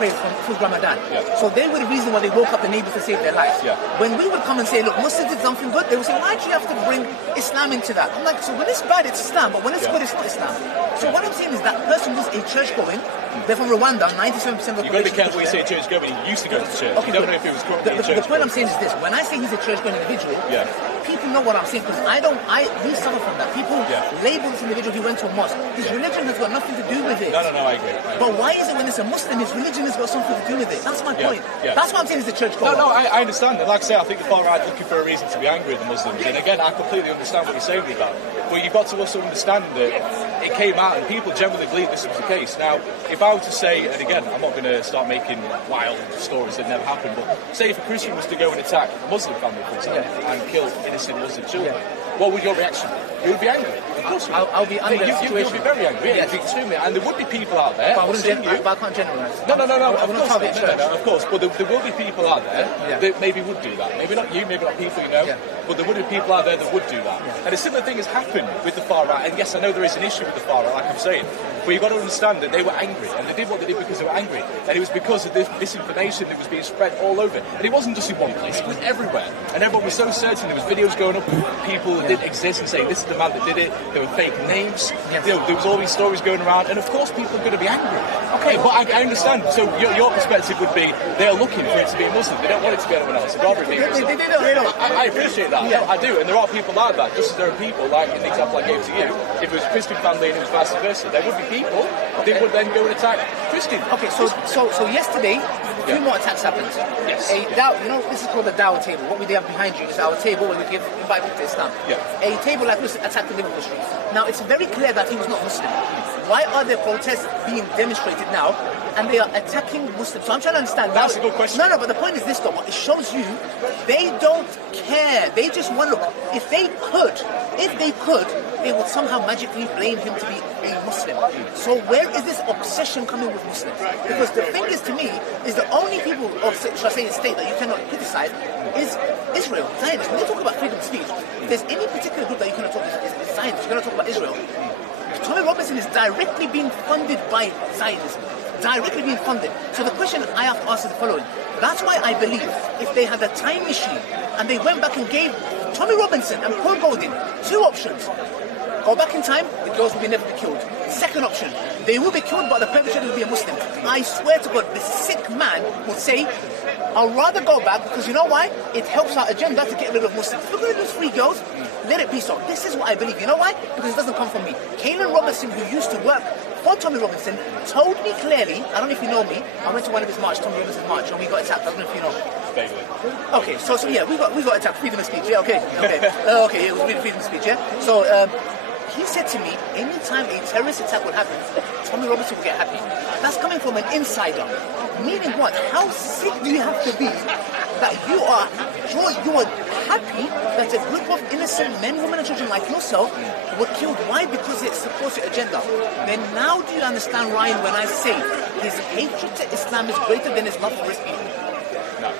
prayers from Ramadan. So they were the reason why they woke up the neighbors to save their lives. When we would come and say, look, Muslims did something good, they would say, why do you have to bring Islam into that? I'm like, so when it's bad, it's Islam, but when it's good, it's not Islam. So what I'm saying is that person was a church-going. They're from Rwanda, 97% of the population. You've got to be careful when you say church-going. He used to go to church. Okay, you don't know if he was currently a church. The point I'm saying is this. When I say he's a church-going individual, people know what I'm saying, because we suffer from that. People label this individual who went to a mosque. His religion has got nothing to do with it. No, I agree. But why is it when it's a Muslim, his religion has got something to do with it? That's my point. That's what I'm saying is the church-going. No, I understand. And like I say, I think the far right looking for a reason to be angry at the Muslims. And again, I completely understand what you're saying with that. But you've got to also understand that it came out and people generally believe this was the case. Now, if I were to say, and again, I'm not going to start making wild stories that never happened, but say if a Christian was to go and attack a Muslim family, for example, and kill innocent Muslim children, what would your reaction be? You would be angry. Of course you would. I'll be angry. You'll be very angry. Yes. Extremely. And there would be people out there. But I can't generalise. No. Of course. But there will be people out there that maybe would do that. Maybe not you, maybe not people you know, but there would be people out there that would do that. And a similar thing has happened with the far right. And yes, I know there is an issue with the far right, like I'm saying. But you've got to understand that they were angry. And they did what they did because they were angry. And it was because of this misinformation that was being spread all over. And it wasn't just in one place, it was everywhere. And everyone was so certain. There was videos going up of people that didn't exist and saying, this is the man that did it. There were fake names. There was all these stories going around. And of course people are going to be angry. Okay, but I understand. So your perspective would be, they're looking for it to be a Muslim. They don't want it to be anyone else. They'd rather it be a Muslim. I appreciate that. Yeah. I do. And there are people like that. Just as there are people, like in the example I gave to you, if it was a Christian family and it was vice versa, there would be people that would then go and attack Christians. Okay, so yesterday, a few more attacks happened. Yes. This is called the Dawa table. What we have behind you is our table where we invite people to Islam. A table like this attacked the Liverpool streets. Now, it's very clear that he was not Muslim. Why are there protests being demonstrated now and they are attacking Muslims? So I'm trying to understand. That's a good question. No, but the point is this though. It shows you they don't care. They just want to look. If they could, they would somehow magically blame him to be a Muslim. So where is this obsession coming with Muslims? Because the thing is, to me, is the only people, or should I say the state, that you cannot criticize is Israel, Zionists. When you talk about freedom of speech, if there's any particular group that you cannot talk about, it's Zionists. You cannot talk about Israel. Tommy Robinson is directly being funded by Zionism. directly being funded. So the question I have to ask is the following. That's why I believe if they had a time machine and they went back and gave Tommy Robinson and Paul Golding 2 options. Go back in time, the girls will never be killed. Second option, they will be killed, but the perpetrator will be a Muslim. I swear to God, the sick man will say, I'll rather go back because you know why? It helps our agenda to get rid of Muslims. If we're going to lose 3 girls, let it be so. This is what I believe. You know why? Because it doesn't come from me. Kaylin Robertson, who used to work for Tommy Robinson, told me clearly, I don't know if you know me, I went to one of his march, Tommy Robinson's march, and we got attacked. I don't know if you know. Okay, so yeah, we got attacked. Freedom of speech. Yeah, okay. Okay, it was really freedom of speech. Yeah. So he said to me, anytime a terrorist attack would happen, Tommy Robinson will get happy. That's coming from an insider. Meaning what? How sick do you have to be that you are happy that a group of innocent men, women and children like yourself were killed? Why? Because it supports your agenda. Then now do you understand, Ryan, when I say his hatred to Islam is greater than his love for his people? No.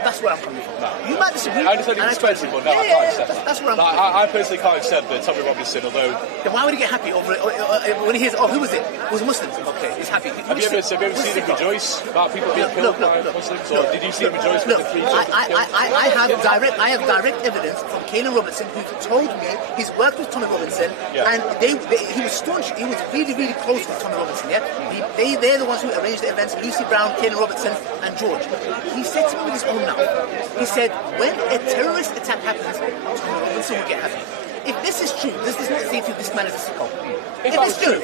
That's where I'm coming from. No. You might disagree. I understand you're expensive, but no, I can't accept that. That's where I'm coming from. I personally can't accept that Tommy Robinson, although... Then why would he get happy over it? When he hears, oh, who was it? It was Muslims. Okay, he's happy. Have you ever seen him rejoice about people being killed by Muslims? Or did you see him rejoice with the 3 I have direct evidence from Kaylin Robertson, who told me he's worked with Tommy Robinson, and he was staunch. He was really, really close with Tommy Robinson. Yeah, they're the ones who arranged the events. Lucy Brown, Kaylin Robertson, and George. He said to me with his own mouth. He said, when a terrorist attack happens, Tommy Robinson will get happy. If this is true, this does not say to you this man is a sicko. If it's true,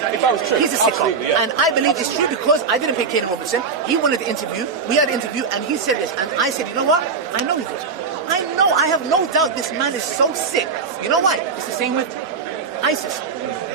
he's a sicko. Yeah. And I believe it's true because I didn't pay Kaylin Robertson. He wanted the interview. We had an interview, and he said this. And I said, you know what? I know he does. I have no doubt this man is so sick. You know why? It's the same with ISIS.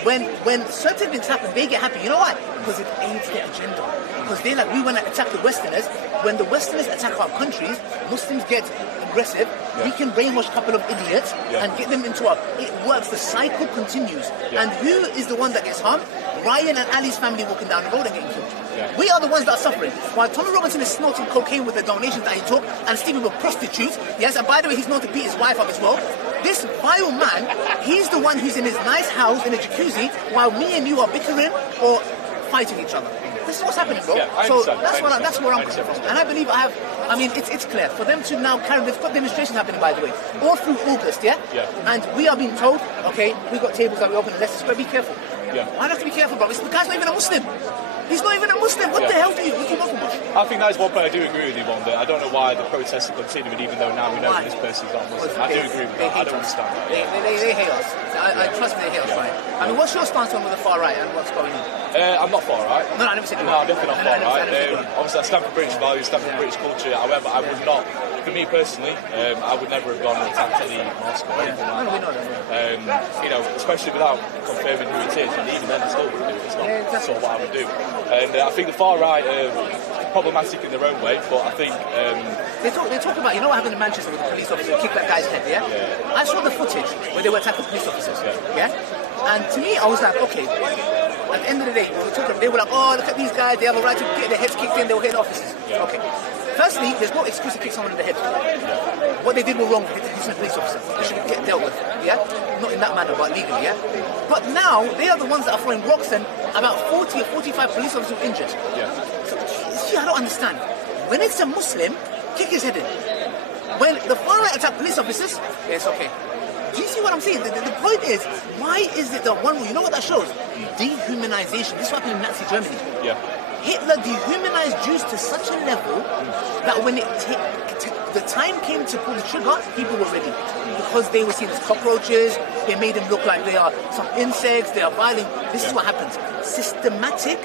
When certain things happen, they get happy. You know why? Because it aids their agenda. Because they're like, we want to attack the Westerners. When the Westerners attack our countries, Muslims get aggressive. Yeah. We can brainwash a couple of idiots and get them into our... It works. The cycle continues. Yeah. And who is the one that gets harmed? Ryan and Ali's family walking down the road and getting killed. Yeah. We are the ones that are suffering. While Tommy Robinson is snorting cocaine with the donations that he took and sleeping with prostitutes. Yes, and by the way, he's known to beat his wife up as well. This vile man, he's the one who's in his nice house in a jacuzzi while me and you are bickering or fighting each other. This is what's happening, bro. Yeah, so that's where I'm coming from. And I believe it's clear. For them to now carry, they've got demonstrations happening, by the way, all through August, yeah? And we are being told, okay, we've got tables that we open in Leicester Square, be careful. Yeah. Why have to be careful, bro? The guy's not even a Muslim. He's not even a Muslim. What the hell do you talking about? I think that's one point I do agree with you on. That I don't know why the protests are continuing, even though now we know that this person's not Muslim. I do agree with that. I don't understand that. They hate us. I trust me, they hate us, right? I mean, what's your stance on with the far right and what's going on? I'm not far right. No, I never said you. No, I'm definitely not far right. Obviously, I stand for British values, stand for British culture. However, I would not, for me personally, I would never have gone and attacked any mosque or anything like that. You know, especially without confirming who it is, and even then, I still wouldn't do it. It's not sort of what I would do. And I think the far right are problematic in their own way, but I think they talk about, you know what happened in Manchester with the police officer who kicked that guy's head, yeah? I saw the footage where they were attacking police officers, yeah? And to me, I was like, okay, at the end of the day, they were like, oh, look at these guys, they have a right to get their heads kicked in, they were hitting officers. Okay. Firstly, there's no excuse to kick someone in the head. What they did was wrong, hitting a police officer. They should get dealt with, yeah? Not in that manner, but legally, yeah? But now, they are the ones that are throwing rocks, and about 40 or 45 police officers were injured. So, see, I don't understand. When it's a Muslim, kick his head in. When the far right attack police officers, it's okay. Do you see what I'm saying? The point is, why is it that one rule? You know what that shows? Dehumanization. This happened in Nazi Germany. Hitler dehumanized Jews to such a level that when the time came to pull the trigger, people were ready. Because they were seen as cockroaches, they made them look like they are some insects, they are violent. This is what happens. Systematic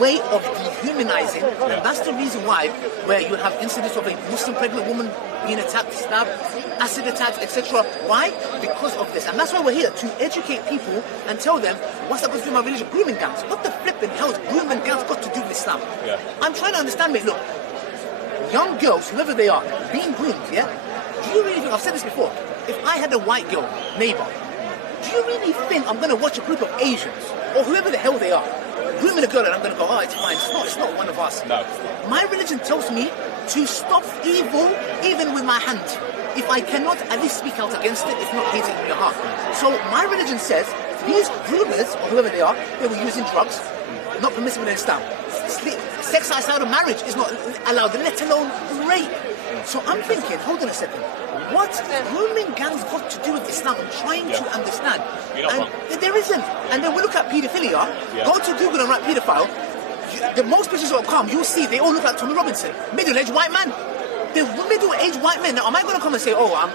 way of dehumanizing, and that's the reason why, where you have incidents of a Muslim pregnant woman being attacked, stabbed, acid attacks, etc. Why? Because of this. And that's why we're here, to educate people and tell them, what's that got to do with my religion? Grooming gangs. What the flipping hell has grooming gangs got to do with Islam? I'm trying to understand, mate. Look, young girls, whoever they are, being groomed, yeah? Do you really think, I've said this before, if I had a white girl, neighbor, do you really think I'm going to watch a group of Asians, or whoever the hell they are, grooming a girl and I'm going to go, oh, it's fine, it's not one of us. No. My religion tells me to stop evil even with my hand. If I cannot, at least speak out against it, if not hate it in your heart. So my religion says to these rulers, or whoever they are, they were using drugs, not permissible in Islam. Sex outside of marriage is not allowed, let alone rape. So I'm thinking, hold on a second, what's grooming gangs got to do with Islam? I'm trying to understand. And there isn't. And then we look at paedophilia, go to Google and write paedophile, the most pictures that will come, you'll see they all look like Tommy Robinson, middle-aged white man. They're middle-aged white men. Now, am I going to come and say, oh, I'm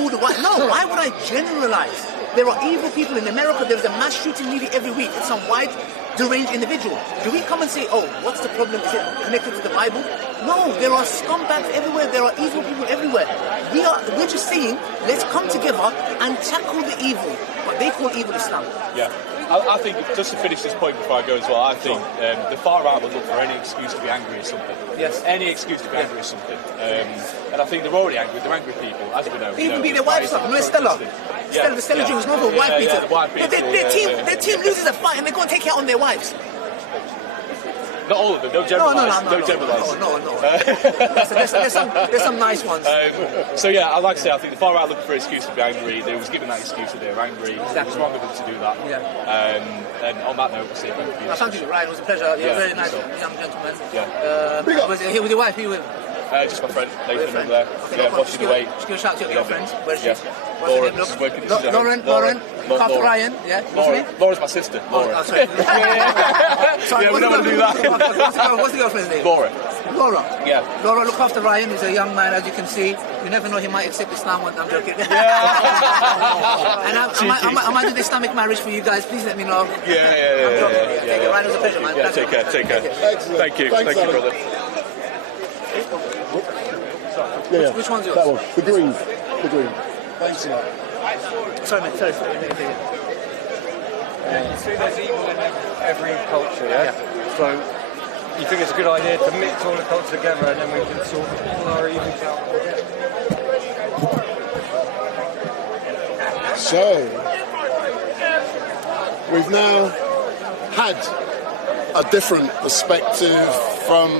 all the white? No, why would I generalize? There are evil people in America. There's a mass shooting nearly every week. It's some white, deranged individual. Do we come and say, oh, what's the problem? Is it connected to the Bible? No, there are scumbags everywhere. There are evil people everywhere. We're just saying, let's come together and tackle the evil. What they call evil Islam. Yeah. I think, just to finish this point before I go as well, I think the far right would look for any excuse to be angry at something. Yes. Any excuse to be angry at something. And I think they're already angry. They're angry people, as we know. They even beat their wives up. No, Stella. The Stella Jew was known for wife beaters. Their team loses a fight and they're going to take it out on their wives. Not all of them, don't generalise. No. There's some nice ones. So yeah, I like to say, I think the far right looking for an excuse to be angry. They was given that excuse that they were angry. Exactly. It's wrong of them to do that. And on that note, we'll say thank you. Thank you, Ryan. It was a pleasure. You're a very nice young gentleman. Was it here with your wife? You with? Just my friend, Nathan, over there. Okay, watching the way. Just give a shout to your girlfriend. Where's she? Lauren, working in Sudan. Lauren, after Ryan, yeah. What's her name? Laura's my sister. Laura. Oh, sorry. Yeah, we don't want to do that. What's the girlfriend's name? Laura. Yeah. Laura, look after Ryan. He's a young man, as you can see. You never know, he might accept Islam one. I'm joking. And I might do the Islamic marriage for you guys. Please let me know. Yeah. Ryan, it was a pleasure, man. Yeah, take care. Excellent. Thank you, brother. Which one's yours? That one. The green. Thanks a lot. Sorry, mate. Sorry. See, there's evil in every culture, yeah? So, you think it's a good idea to mix all the cultures together and then we can sort all our evils out? So, we've now had a different perspective from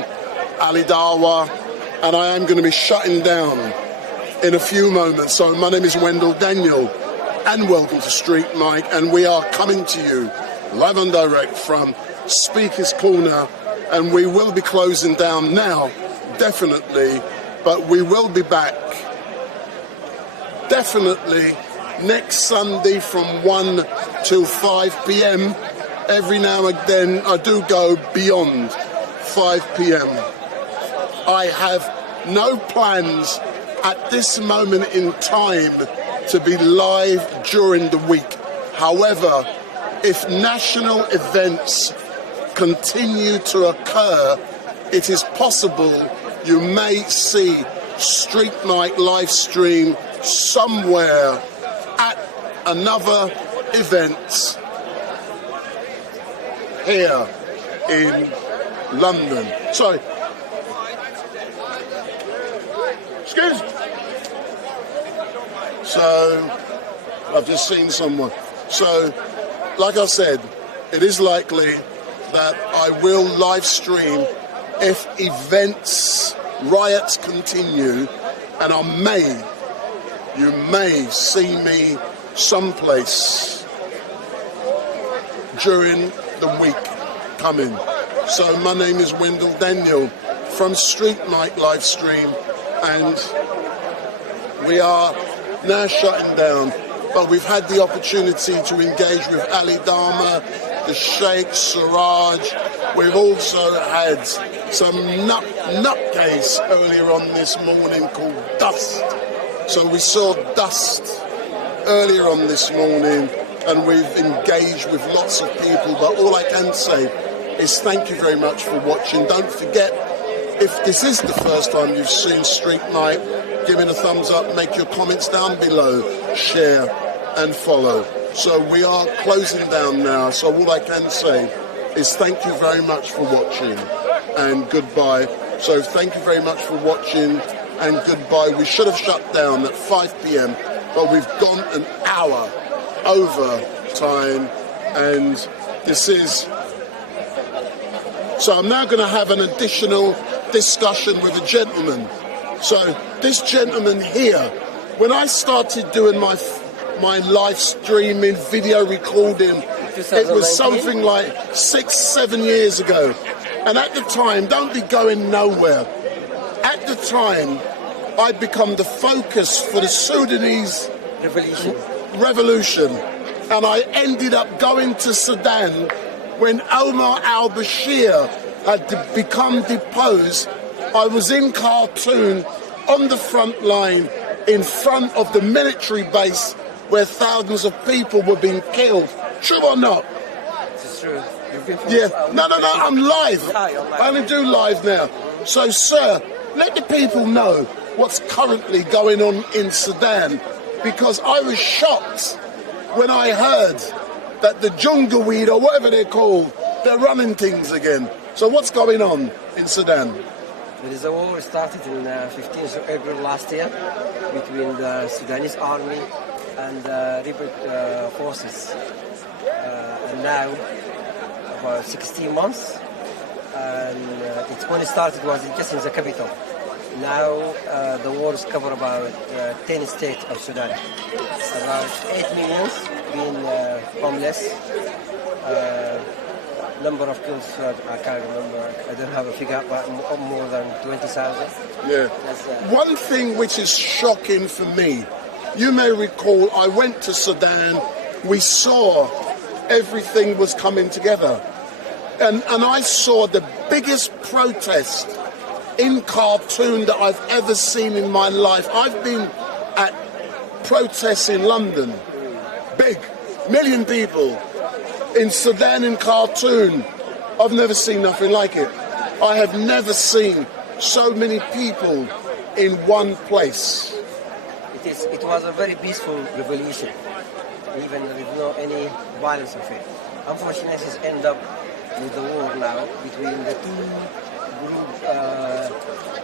Ali Dawa, and I am going to be shutting down in a few moments. So my name is Wendell Daniel, and welcome to StreetMic, and we are coming to you live and direct from Speaker's Corner, and we will be closing down now, definitely, but we will be back definitely next Sunday from 1 till 5 p.m. Every now and then I do go beyond 5 p.m. I have no plans at this moment in time to be live during the week. However, if national events continue to occur, it is possible you may see StreetMic live stream somewhere at another event here in London. Sorry. Excuse me. So, I've just seen someone. So, like I said, it is likely that I will live stream if events, riots continue, and you may see me someplace during the week coming. So my name is Wendell Daniel from StreetMic LiveStream, and we are now shutting down, but we've had the opportunity to engage with Ali Dawa, the Sheikh, Siraj. We've also had some nutcase earlier on this morning called Dust. So we saw Dust earlier on this morning, and we've engaged with lots of people, but all I can say is thank you very much for watching. Don't forget, if this is the first time you've seen StreetMic, give it a thumbs up, make your comments down below, share and follow. So we are closing down now, so all I can say is thank you very much for watching and goodbye. So thank you very much for watching and goodbye. We should have shut down at 5 p.m, but we've gone an hour over time, and this is... So I'm now going to have an additional discussion with a gentleman. So this gentleman here, when I started doing my my live streaming video recording. It was something like 6-7 years ago. And at the time, don't be going nowhere. At the time, I'd become the focus for the Sudanese revolution. And I ended up going to Sudan when Omar al-Bashir had become deposed. I was in Khartoum on the front line in front of the military base where thousands of people were being killed. True or not? It's true. Yeah. No, I'm live. I only do live now. So, sir, let the people know what's currently going on in Sudan, because I was shocked when I heard that the Jungaweed, or whatever they're called, they're running things again. So what's going on in Sudan? There is a war started in 15th of April last year between the Sudanese army and the rebel forces. And now, about 16 months, and when it started was just in the capital. Now the wars cover about 10 states of Sudan. About 8 million being homeless. Number of kills, I can't remember. I don't have a figure, but more than 20,000. Yeah. One thing which is shocking for me, you may recall I went to Sudan, we saw everything was coming together. And I saw the biggest protest in Khartoum that I've ever seen in my life. I've been at protests in London, big, million people. In Sudan, in Khartoum, I've never seen nothing like it. I have never seen so many people in one place. It was a very peaceful revolution, even with no any violence of it. Unfortunately, it's ended up with the war now between the two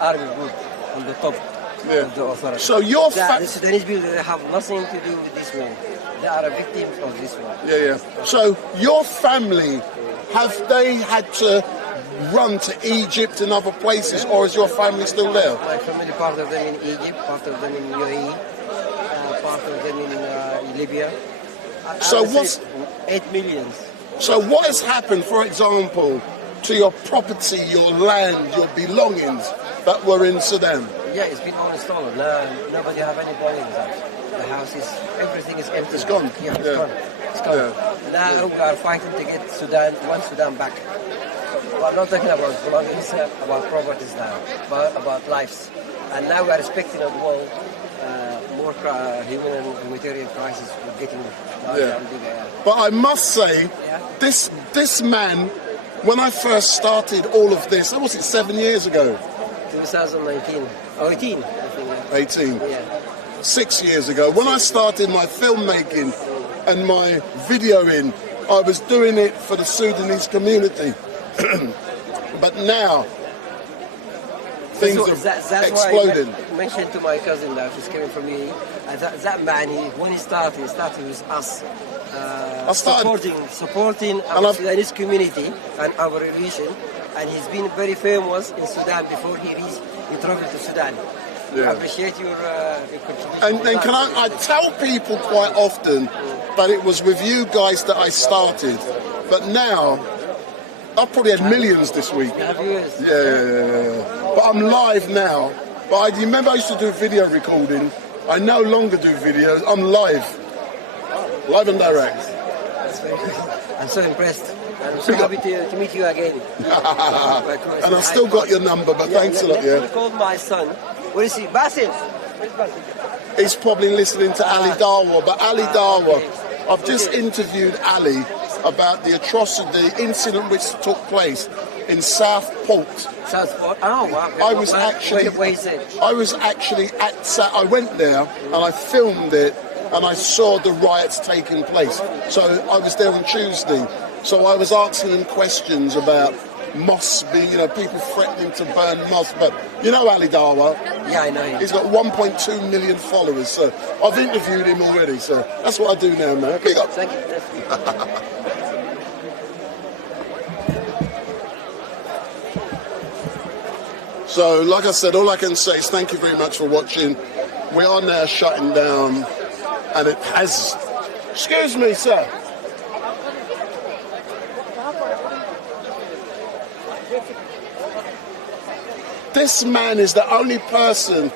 army group on the top of the authority. So your the Sudanese people, they have nothing to do with this war. They are victims of this war. Yeah. So your family, have they had to run to Egypt and other places, or is your family still there? My family, part of them in Egypt, part of them in UAE, part of them in Libya. So what's 8 million? So what has happened, for example, to your property, your land, your belongings that were in Sudan? Yeah, it's been all stolen. Nobody have any belongings. The house is, everything is empty. It's gone. Yeah, it's gone. It's gone. Yeah. Now we are fighting to get one Sudan back. We're not talking about belongings, about properties now, but about lives. And now we are expecting a world more human and humanitarian crisis. We're getting larger and bigger. But I must say, this man, when I first started all of this, what was it, 7 years ago? 2019. Oh, 18, I think. 18. Yeah. 6 years ago, when I started my filmmaking and my videoing, I was doing it for the Sudanese community. But now, things have exploded. Why I mentioned to my cousin that who's coming from me, that man, when he started with us. Supporting our Sudanese community and our religion, and he's been very famous in Sudan before he traveled to Sudan. Yeah. I appreciate your contribution. And can I tell people quite often that it was with you guys that I started, but now I've probably had millions this week. Yeah. But I'm live now. But I remember I used to do video recording. I no longer do videos. I'm live and direct. That's very good. I'm so impressed. I'm so happy to meet you again. And I've still got your number, but thanks a lot. Let me call my son. Where is he? Basil. Where's Basil? He's probably listening to Ali Dawa. But Ali Dawa, I've just interviewed Ali about the atrocity, the incident which took place in Southport. Southport? Oh, wow. I was actually I went there and I filmed it and I saw the riots taking place. So I was there on Tuesday. So I was asking him questions about mosques being, people threatening to burn mosques. But you know Ali Dawa? Yeah, I know him. He's got 1.2 million followers. So I've interviewed him already. So that's what I do now, man. Big up. Thank you. So, like I said, all I can say is thank you very much for watching. We are now shutting down and it has... Excuse me, sir. This man is the only person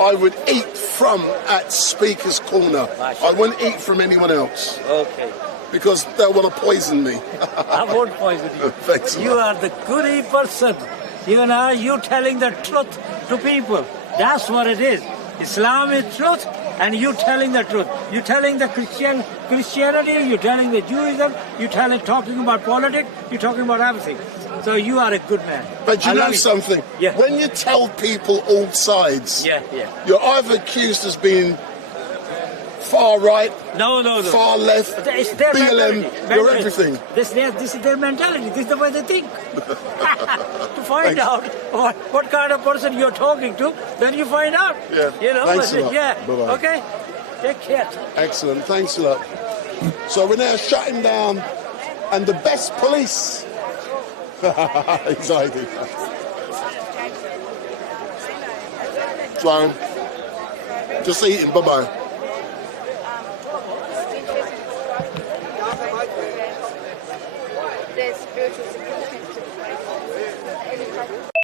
I would eat from at Speaker's Corner. I wouldn't eat from anyone else. Okay. Because they'll want to poison me. I won't poison you. Thanks. You are the goody person. You know, you telling the truth to people. That's what it is. Islam is truth, and you telling the truth. You telling the Christianity, you telling the Judaism, you talking about politics, you talking about everything. So you are a good man. But you know something? Yeah. When you tell people all sides, you're either accused as being far right, far left, BLM, you're everything. This is their mentality. This is the way they think. To find out what kind of person you're talking to, then you find out. Yeah. You know. Thanks a lot. Yeah. Bye-bye. Okay. Take care. Excellent. Thanks a lot. So we're now shutting down, and the best police. Anxiety. So, just eating. Bye-bye. There's spiritual significance